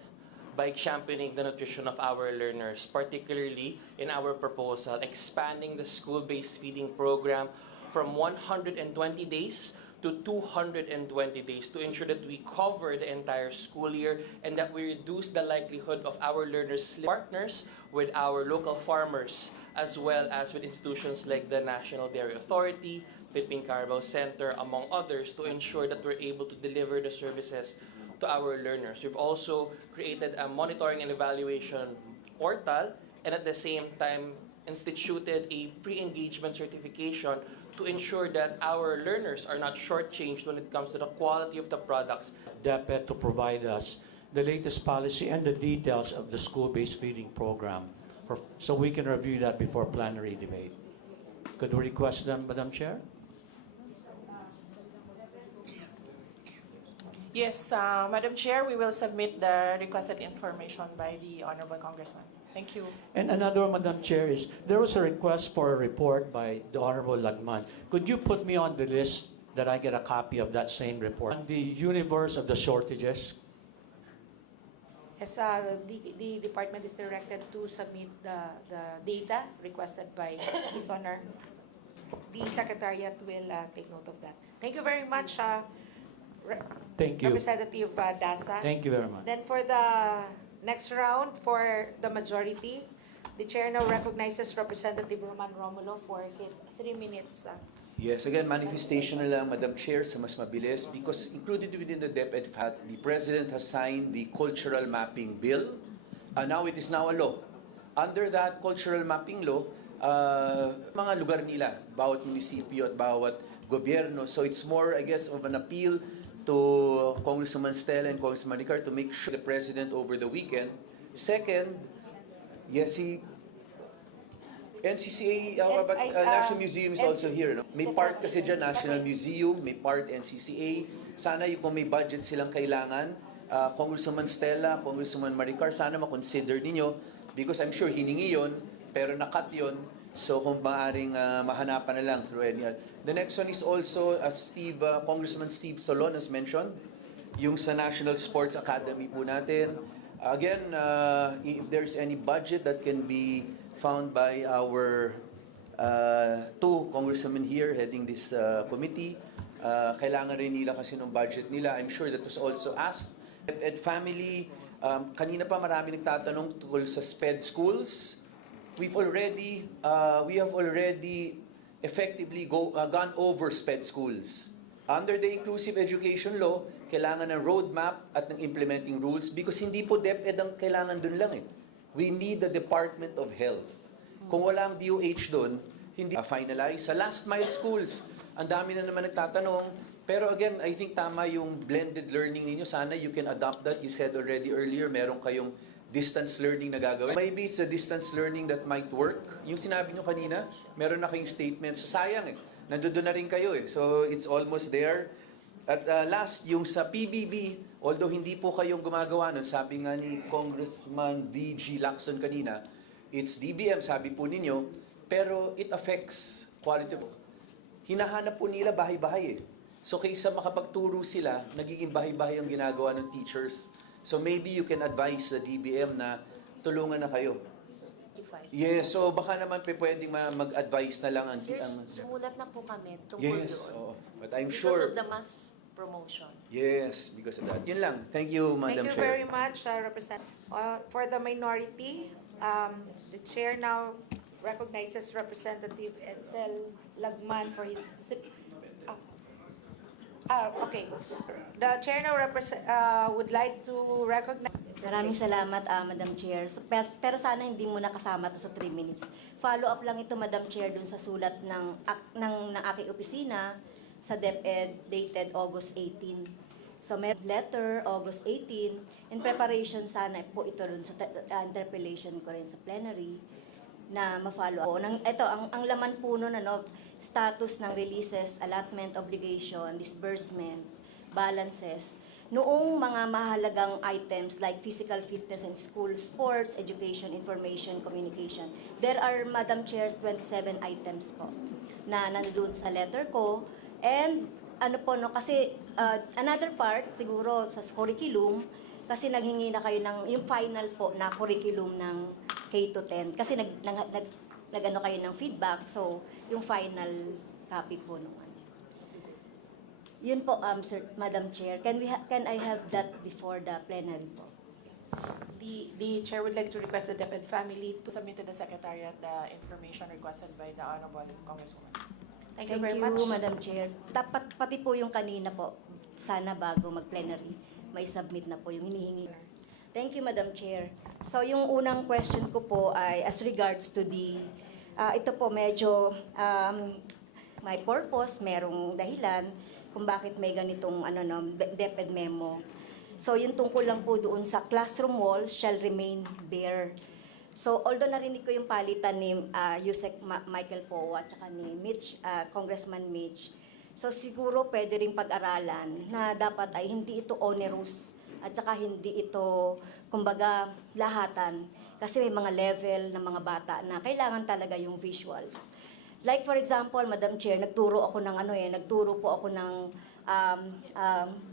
by championing the nutrition of our learners, particularly in our proposal, expanding the school-based feeding program from 120 days to 220 days to ensure that we cover the entire school year and that we reduce the likelihood of our learners partners with our local farmers as well as with institutions like the National Dairy Authority, Philippine Carabao Center, among others, to ensure that we're able to deliver the services to our learners. We've also created a monitoring and evaluation portal and at the same time instituted a pre-engagement certification to ensure that our learners are not shortchanged when it comes to the quality of the products. DepEd to provide us the latest policy and the details of the school-based feeding program so we can review that before plenary debate. Could we request them, Madam Chair? Yes, Madam Chair, we will submit the requested information by the Honorable Congressman. Thank you. And another, Madam Chair, is there was a request for a report by the Honorable Lagman. Could you put me on the list that I get a copy of that same report? On the universe of the shortages. Yes, the department is directed to submit the data requested by His Honor. The Secretariat will take note of that. Thank you very much, Thank you. Representative Dasa. Thank you very much. Then for the Next round for the majority. The chair now recognizes Representative Roman Romulo for his 3 minutes. Yes, again, manifestation na lang, Madam Chair, sa mas mabilis because included within the DepEd fact, the President has signed the Cultural Mapping Bill. Now it is now a law. Under that Cultural Mapping Law, mga lugar nila, bawat munisipyo at bawat gobyerno. So it's more, I guess, of an appeal to Congresswoman Stella and Congressman Ricard to make sure the President over the weekend. Second, yes, NCCA, but National Museum is also here. No? May part kasi dyan, National Museum, may part NCCA. Sana yung kung may budget silang kailangan, Congresswoman Stella, Congresswoman Maricar, sana makonsider ninyo because I'm sure hiningi yun, pero nakat yun. So kung maaaring mahanapan na lang through any other. The next one is also, as Congressman Steve Solon has mentioned, yung sa National Sports Academy po natin. Again, if there's any budget that can be found by our two congresswomen here heading this committee, kailangan rin nila kasi ng budget nila. I'm sure that was also asked. DepEd family, kanina pa marami nagtatanong tungkol sa SPED schools. We have already effectively gone over SPED schools. Under the Inclusive Education Law, kailangan ng roadmap at ng implementing rules because hindi po DepEd ang kailangan dun lang eh. We need the Department of Health. Kung wala ang DOH dun, hindi finalize. Sa last mile schools, ang dami na naman nagtatanong. Pero again, I think tama yung blended learning ninyo. Sana you can adopt that. You said already earlier, meron kayong distance learning na gagawin. Maybe it's a distance learning that might work. Yung sinabi nyo kanina, meron na kayong statements. Sayang eh. Nandoon na rin kayo eh. So it's almost there. At last, yung sa PBB, although hindi po kayong gumagawa nun, sabi nga ni Congressman V.G. Lacson kanina, it's DBM, sabi po ninyo, pero it affects quality of. Hinahanap po nila bahay-bahay eh. So kaysa makapagturo sila, nagiging bahay-bahay ang ginagawa ng teachers. So maybe you can advise the DBM na tulungan na kayo. Yes, so baka naman pwedeng mag-advise na lang ang Sumulat na po kami tungkol yes, doon. But I'm because sure. Because of the mass promotion. Yes, because of that. Yun lang. Thank you, Madam Thank you Chair. very much, Representative. For the minority, the chair now recognizes Representative Edsel Lagman for his. Okay. The chair now would like to recognize. Maraming salamat, Madam Chair. Pero sana hindi mo nakasama to sa 3 minutes. Follow-up lang ito, Madam Chair, dun sa sulat ng aking opisina sa DepEd dated August 18. So may letter, August 18. In preparation sana po ito dun sa interpellation ko rin sa plenary na ma-follow up. Ito, ang laman po nun, status ng releases, allotment, obligation, disbursement, balances, noong mga mahalagang items like physical fitness and school sports, education, information, communication. There are, Madam Chairs, 27 items po na nandun sa letter ko. And kasi another part siguro sa curriculum, kasi naghingi na kayo ng yung final po na curriculum ng K-10. Kasi nag-ano kayo ng feedback, so yung final copy po nung Yun po, Madam Chair. Can I have that before the plenary po? The chair would like to request the DepEd family to submit to the Secretariat the information requested by the Honorable Congresswoman. Thank you very much, Madam Chair. Pati po yung kanina po, sana bago mag-plenary, may submit na po yung hinihingi. Thank you, Madam Chair. So yung unang question ko po ay as regards to the, ito po medyo may purpose, merong dahilan kung bakit may ganitong DepEd memo. So yung tungkol lang po doon sa classroom walls shall remain bare. So although narinig ko yung palitan ni Yusek Michael Poe at saka ni Congressman Mitch, so siguro pwede ring pag-aralan na dapat ay hindi ito onerous at saka hindi ito kumbaga lahatan kasi may mga level ng mga bata na kailangan talaga yung visuals. Like for example, Madam Chair, nagturo po ako ng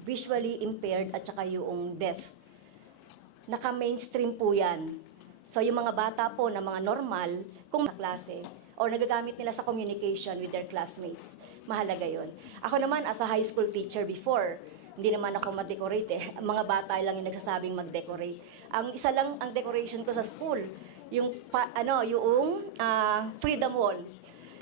visually impaired at saka yung deaf. Naka-mainstream po yan. So yung mga bata po na mga normal, kung sa klase, o nagagamit nila sa communication with their classmates, mahalaga yon. Ako naman, as a high school teacher before, hindi naman ako mag-decorate eh. Mga bata lang yung nagsasabing mag-decorate. Ang isa lang ang decoration ko sa school, yung Freedom Wall.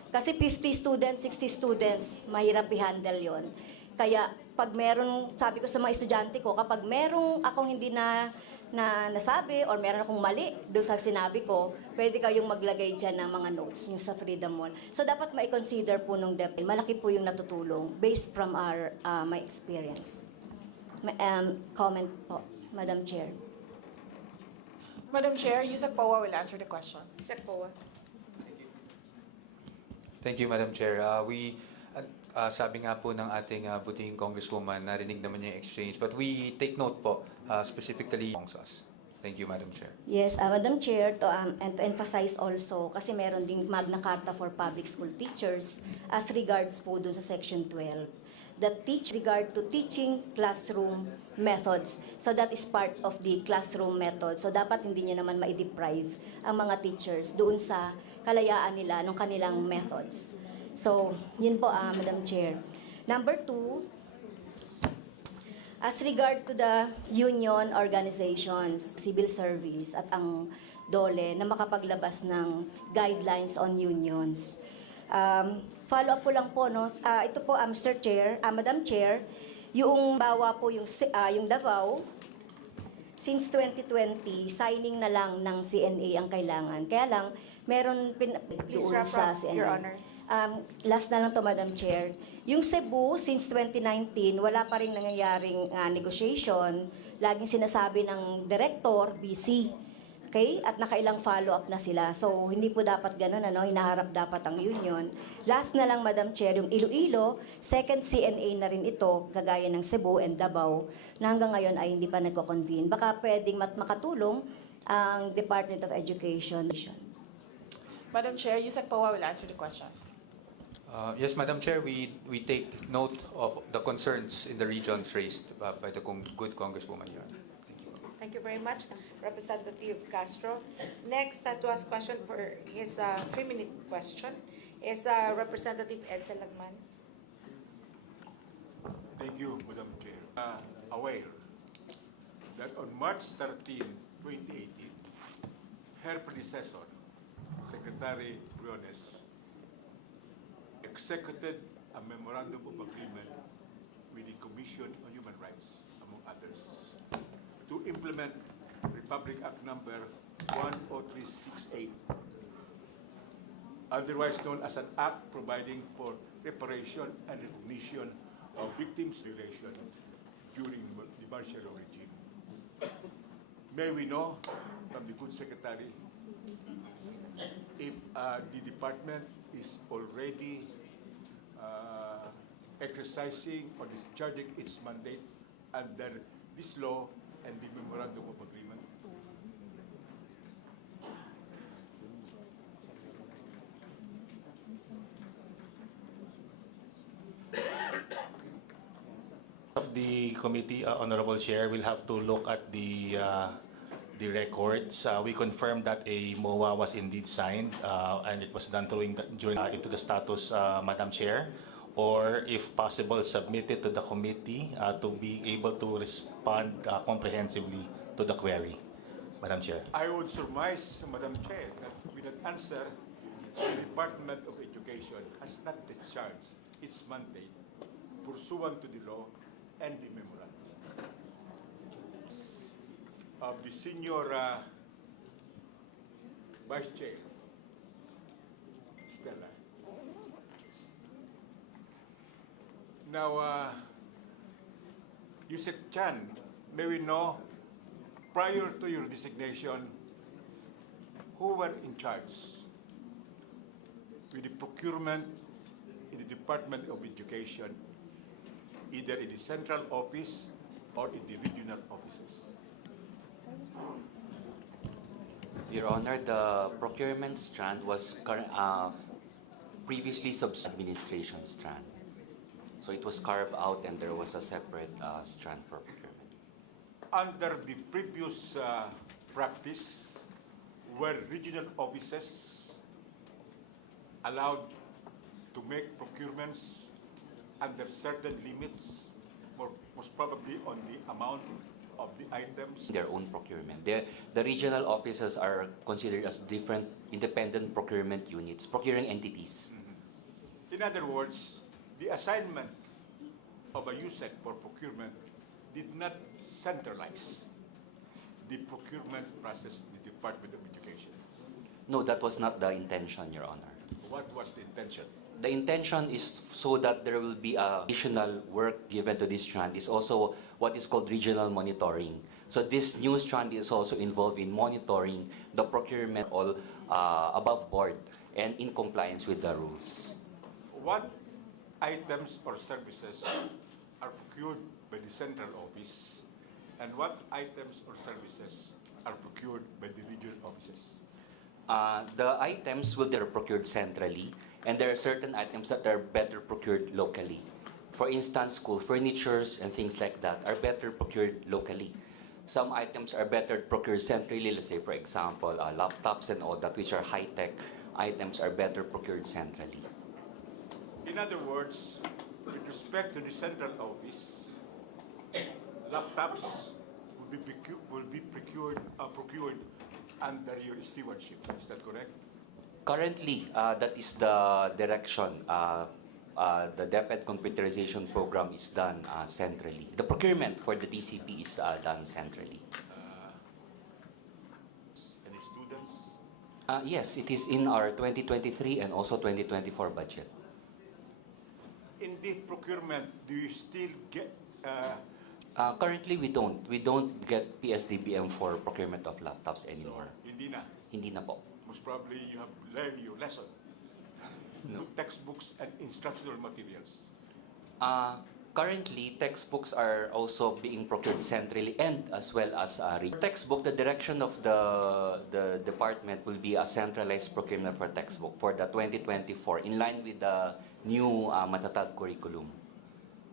Kasi 50 students, 60 students, mahirap i-handle yon. Kaya pag meron, sabi ko sa mga estudyante ko, kapag merong akong hindi nasabi or meron akong mali doon sa sinabi ko, pwede kayong maglagay dyan ng mga notes yung sa Freedom Wall. So dapat ma-consider po nung DepEd. Malaki po yung natutulong based from my experience. Comment po, Madam Chair. Madam Chair, Yusek Powa will answer the question. Yusek Powa. Thank you, Madam Chair. Sabi nga po ng ating butihing Congresswoman, narinig naman niya yung exchange. But we take note po, specifically amongst us. Thank you, Madam Chair. Yes, Madam Chair, and to emphasize also, kasi meron ding Magna Carta for Public School Teachers as regards po dun sa Section 12. That teach regard to teaching classroom methods. So that is part of the classroom method. So dapat hindi niya naman ma-deprive ang mga teachers doon sa kalayaan nila ng kanilang methods. So, yun po, Madam Chair. Number 2, as regard to the union organizations, civil service, at ang DOLE na makapaglabas ng guidelines on unions. Follow up po lang po, no? Ito po, Mr. Chair, Madam Chair, yung bawa po yung Davao, since 2020, signing na lang ng CNA ang kailangan. Kaya lang, meron Please doon wrap sa up, CNA. Your Honor. Last na lang to, Madam Chair. Yung Cebu, since 2019, wala pa rin nangyayaring negotiation. Laging sinasabi ng director, busy. Okay? At nakailang follow-up na sila. So, hindi po dapat ganun, hinaharap dapat ang union. Last na lang, Madam Chair, yung Iloilo, second CNA na rin ito, kagaya ng Cebu and Davao, na hanggang ngayon ay hindi pa nagko-convene. Baka pwedeng makatulong ang Department of Education. Madam Chair, Yusek Powa will answer the question. Yes, Madam Chair, we take note of the concerns in the regions raised by the good Congresswoman here. Thank you very much, Representative Castro. Next, to ask question for his 3-minute question is Representative Edsel Lagman. Thank you, Madam Chair. Aware that on March 13, 2018, her predecessor, Secretary Briones, executed a memorandum of agreement with the Commission on Human Rights, among others, to implement Republic Act number 10368, otherwise known as an act providing for reparation and recognition of victims' violation during the martial law regime. May we know from the good secretary if the department is already exercising or discharging its mandate under this law and the memorandum of agreement? Of the committee, Honorable Chair, will have to look at the records. We confirmed that a MOA was indeed signed, and it was done during into the status, Madam Chair, or if possible, submitted to the committee to be able to respond comprehensively to the query, Madam Chair. I would surmise, Madam Chair, that with that answer, the Department of Education has not discharged its mandate pursuant to the law and the memorandum. Of the senior Vice Chair, Stella. Now, Yusek Chan, may we know, prior to your designation, who were in charge with the procurement in the Department of Education, either in the central office or in the regional offices? Your Honor, the procurement strand was previously sub-administration strand. So it was carved out and there was a separate strand for procurement. Under the previous practice, were regional offices allowed to make procurements under certain limits, most probably on the amount of the items. Their own procurement. The regional offices are considered as different independent procurement units, procuring entities. In other words, the assignment of a USEC for procurement did not centralize the procurement process in the Department of Education. No, that was not the intention, Your Honor. What was the intention? The intention is so that there will be additional work given to this strand is also what is called regional monitoring. So this new strand is also involved in monitoring the procurement all above board and in compliance with the rules. What items or services are procured by the central office, and what items or services are procured by the regional offices? The items will be procured centrally, and there are certain items that are better procured locally. For instance, school furnitures and things like that are better procured locally. Some items are better procured centrally, let's say, for example, laptops and all that, which are high-tech items, are better procured centrally. In other words, with respect to the central office, laptops will be procured under your stewardship. Is that correct? Currently, that is the direction. The DepEd computerization program is done centrally. The procurement for the DCP is done centrally. Any students? Yes, it is in our 2023 and also 2024 budget. In the procurement, do you still get? Currently, we don't. We don't get PSDBM for procurement of laptops anymore. Hindi na. Hindi na po. Most probably you have learned your lesson. No. Textbooks and instructional materials. Currently, textbooks are also being procured centrally and as well as textbook. The direction of the department will be a centralized procurement for textbook for the 2024 in line with the new matatag curriculum.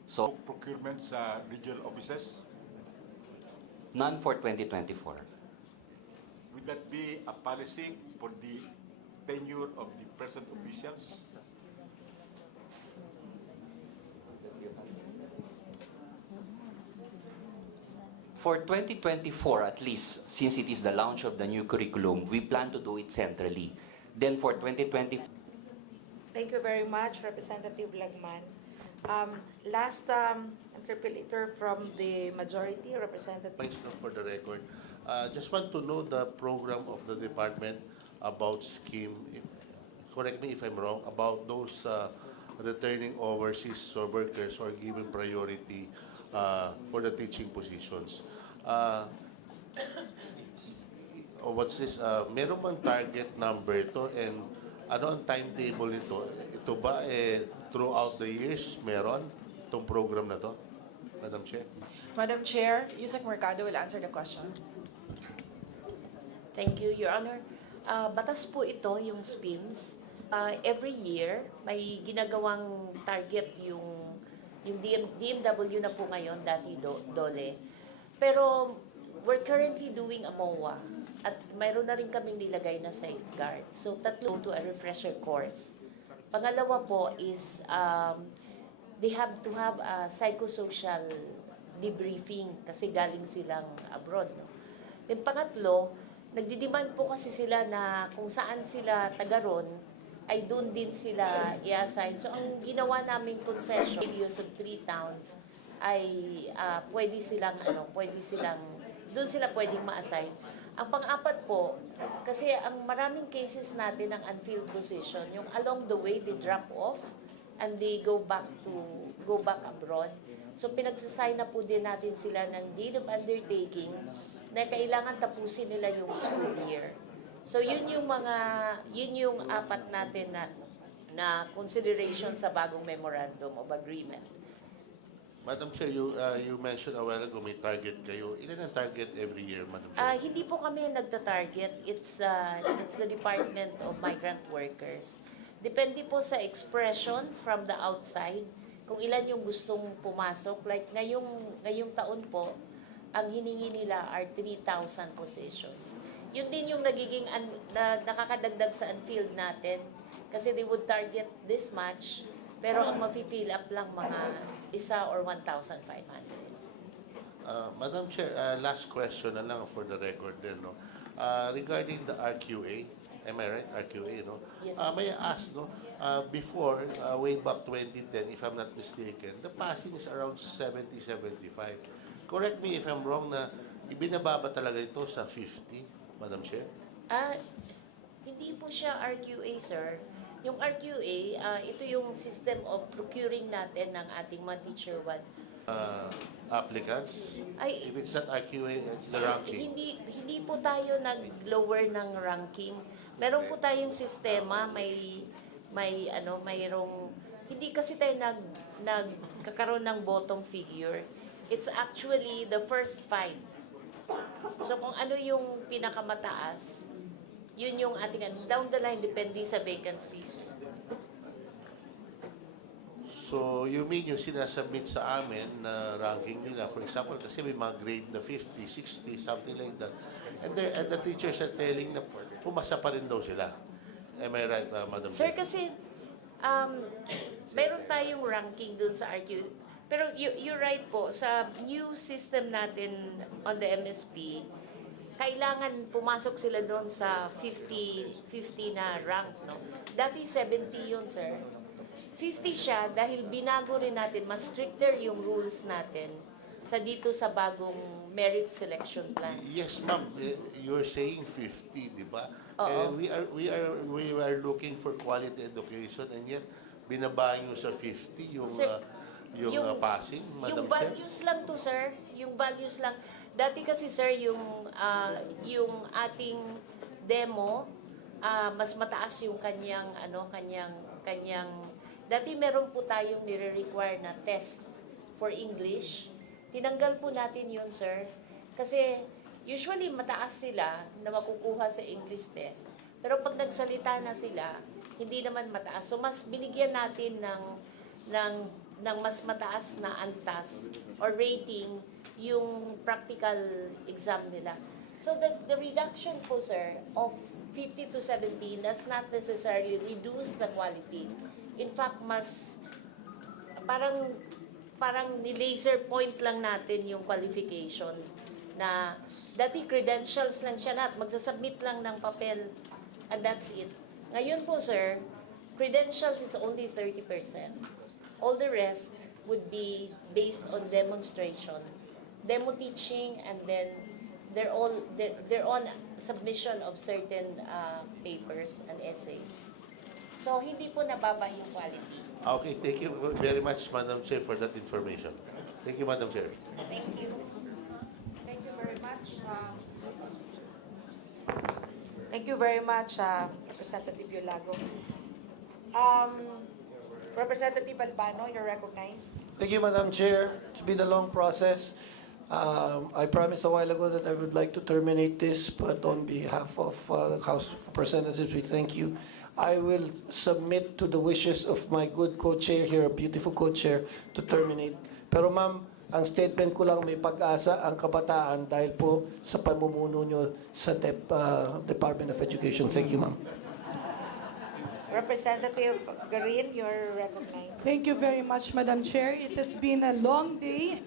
So Procurement sa regional offices, none for 2024. would that be a policy for the tenure of the present officials? For 2024, at least, since it is the launch of the new curriculum, we plan to do it centrally. Then for 2020. Thank you very much, Representative Lagman. Last interpellator from the majority, Representative. Points now for the record. Just want to know the program of the department about scheme, correct me if I'm wrong, about those returning overseas workers or given priority for the teaching positions. What's this? Meron bang target number ito and ano ang timetable nito? Ito ba throughout the years meron itong program na to? Madam Chair. Madam Chair, Yusek Mercado will answer the question. Thank you, Your Honor. Batas po ito, yung SPIMS. Every year, may ginagawang target yung DMW na po ngayon, dati DOLE. Pero we're currently doing a MOA at mayroon na rin kaming nilagay na safeguards. So tatlo to a refresher course. Pangalawa po is they have to have a psychosocial debriefing kasi galing silang abroad. No? Then pangatlo, nagdidemand po kasi sila na kung saan sila taga ron, ay doon din sila i-assign. So ang ginawa naming concession, radius of 3 towns, ay pwede silang, doon sila pwedeng ma-assign. Ang pang-apat po, kasi ang maraming cases natin ng unfilled position, yung along the way, they drop off and they go back abroad. So pinagsasign na po din natin sila ng deed of undertaking na kailangan tapusin nila yung school year. So yun yung apat natin na consideration sa bagong memorandum of agreement. Madam Chair, you mentioned a while ago may target kayo. Ilan ang target every year, Madam Chair? Hindi po kami nagta-target. It's the Department of Migrant Workers. Depende po sa expression from the outside kung ilan yung gustong pumasok. Like ngayong taon po, ang hiningi nila are 3,000 positions. Yun din yung nagiging nakakadagdag sa unfilled natin kasi they would target this much pero ang mafi-fill up lang mga isa or 1,500. Madam Chair, last question na lang for the record din, no? Regarding the RQA, am I right? RQA, no? Yes. May I ask, no? Before, way back 2010, if I'm not mistaken, the passing is around 70-75. Correct me if I'm wrong na ibinababa talaga ito sa 50, Madam Chair? Hindi po siya RQA, sir. Yung RQA, ito yung system of procuring natin ng ating mga teacher one. Applicants? Ay, If it's not RQA, it's the ranking. Hindi po tayo nag-lower ng ranking. Meron po tayong sistema, mayroong hindi kasi tayo nagkakaroon ng bottom figure. It's actually the first 5. So kung ano yung pinakamataas, yun yung ating down the line depende sa vacancies. So, you mean yung sinasubmit sa amin na ranking nila, for example, kasi may mga grade na 50, 60, something like that. And the teachers are telling na pumasa pa rin daw sila. Am I right, Madam Sir, Chair? kasi meron tayong ranking dun sa RQ. Pero you're right po, sa new system natin on the MSP, kailangan pumasok sila doon sa 50 na rank, no? Dati 70 yun, sir. 50 siya dahil binago rin natin, mas stricter yung rules natin sa dito sa bagong merit selection plan. Yes, ma'am. You're saying 50, di ba? Oo. And we are looking for quality education, and yet binaba nyo sa 50 yung Sir, passing, Madam yung Chair? values lang to, sir. Yung values lang. Dati kasi, sir, yung ating demo, mas mataas yung kanyang dati meron po tayong nire-require na test for English. Tinanggal po natin yun, sir. Kasi usually mataas sila na makukuha sa English test. Pero pag nagsalita na sila, hindi naman mataas. So mas binigyan natin ng mas mataas na antas or rating yung practical exam nila. So the reduction po, sir, of 50 to 70 does not necessarily reduce the quality. In fact, mas parang ni-laser point lang natin yung qualification na dati credentials lang siya lahat, magsasubmit lang ng papel and that's it. Ngayon po, sir, credentials is only 30%. All the rest would be based on demonstration, demo teaching, and then they're on submission of certain papers and essays. So, hindi po nababa yung quality. Okay, thank you very much, Madam Chair, for that information. Thank you, Madam Chair. Thank you. Thank you very much. Thank you very much, Representative Yolago. Representative Albano, you're recognized. Thank you, Madam Chair. It's been a long process. I promised a while ago that I would like to terminate this, but on behalf of the House of Representatives, we thank you. I will submit to the wishes of my good co-chair here, a beautiful co-chair, to terminate. Pero ma'am, ang statement ko lang, may pag-asa ang kabataan dahil po sa pamumuno nyo sa Department of Education. Thank you, ma'am. Representative Garin, you're recognized. Thank you very much, Madam Chair. It has been a long day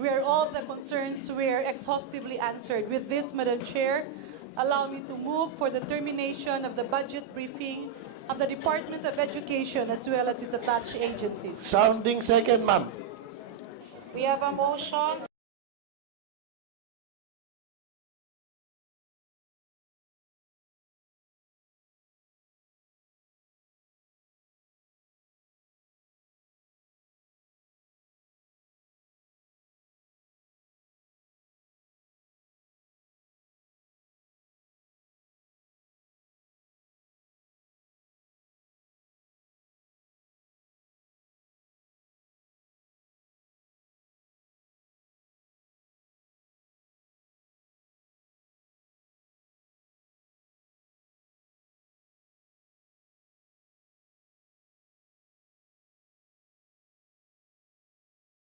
where all the concerns were exhaustively answered. With this, Madam Chair, allow me to move for the termination of the budget briefing of the Department of Education as well as its attached agencies. Sounding second, ma'am. We have a motion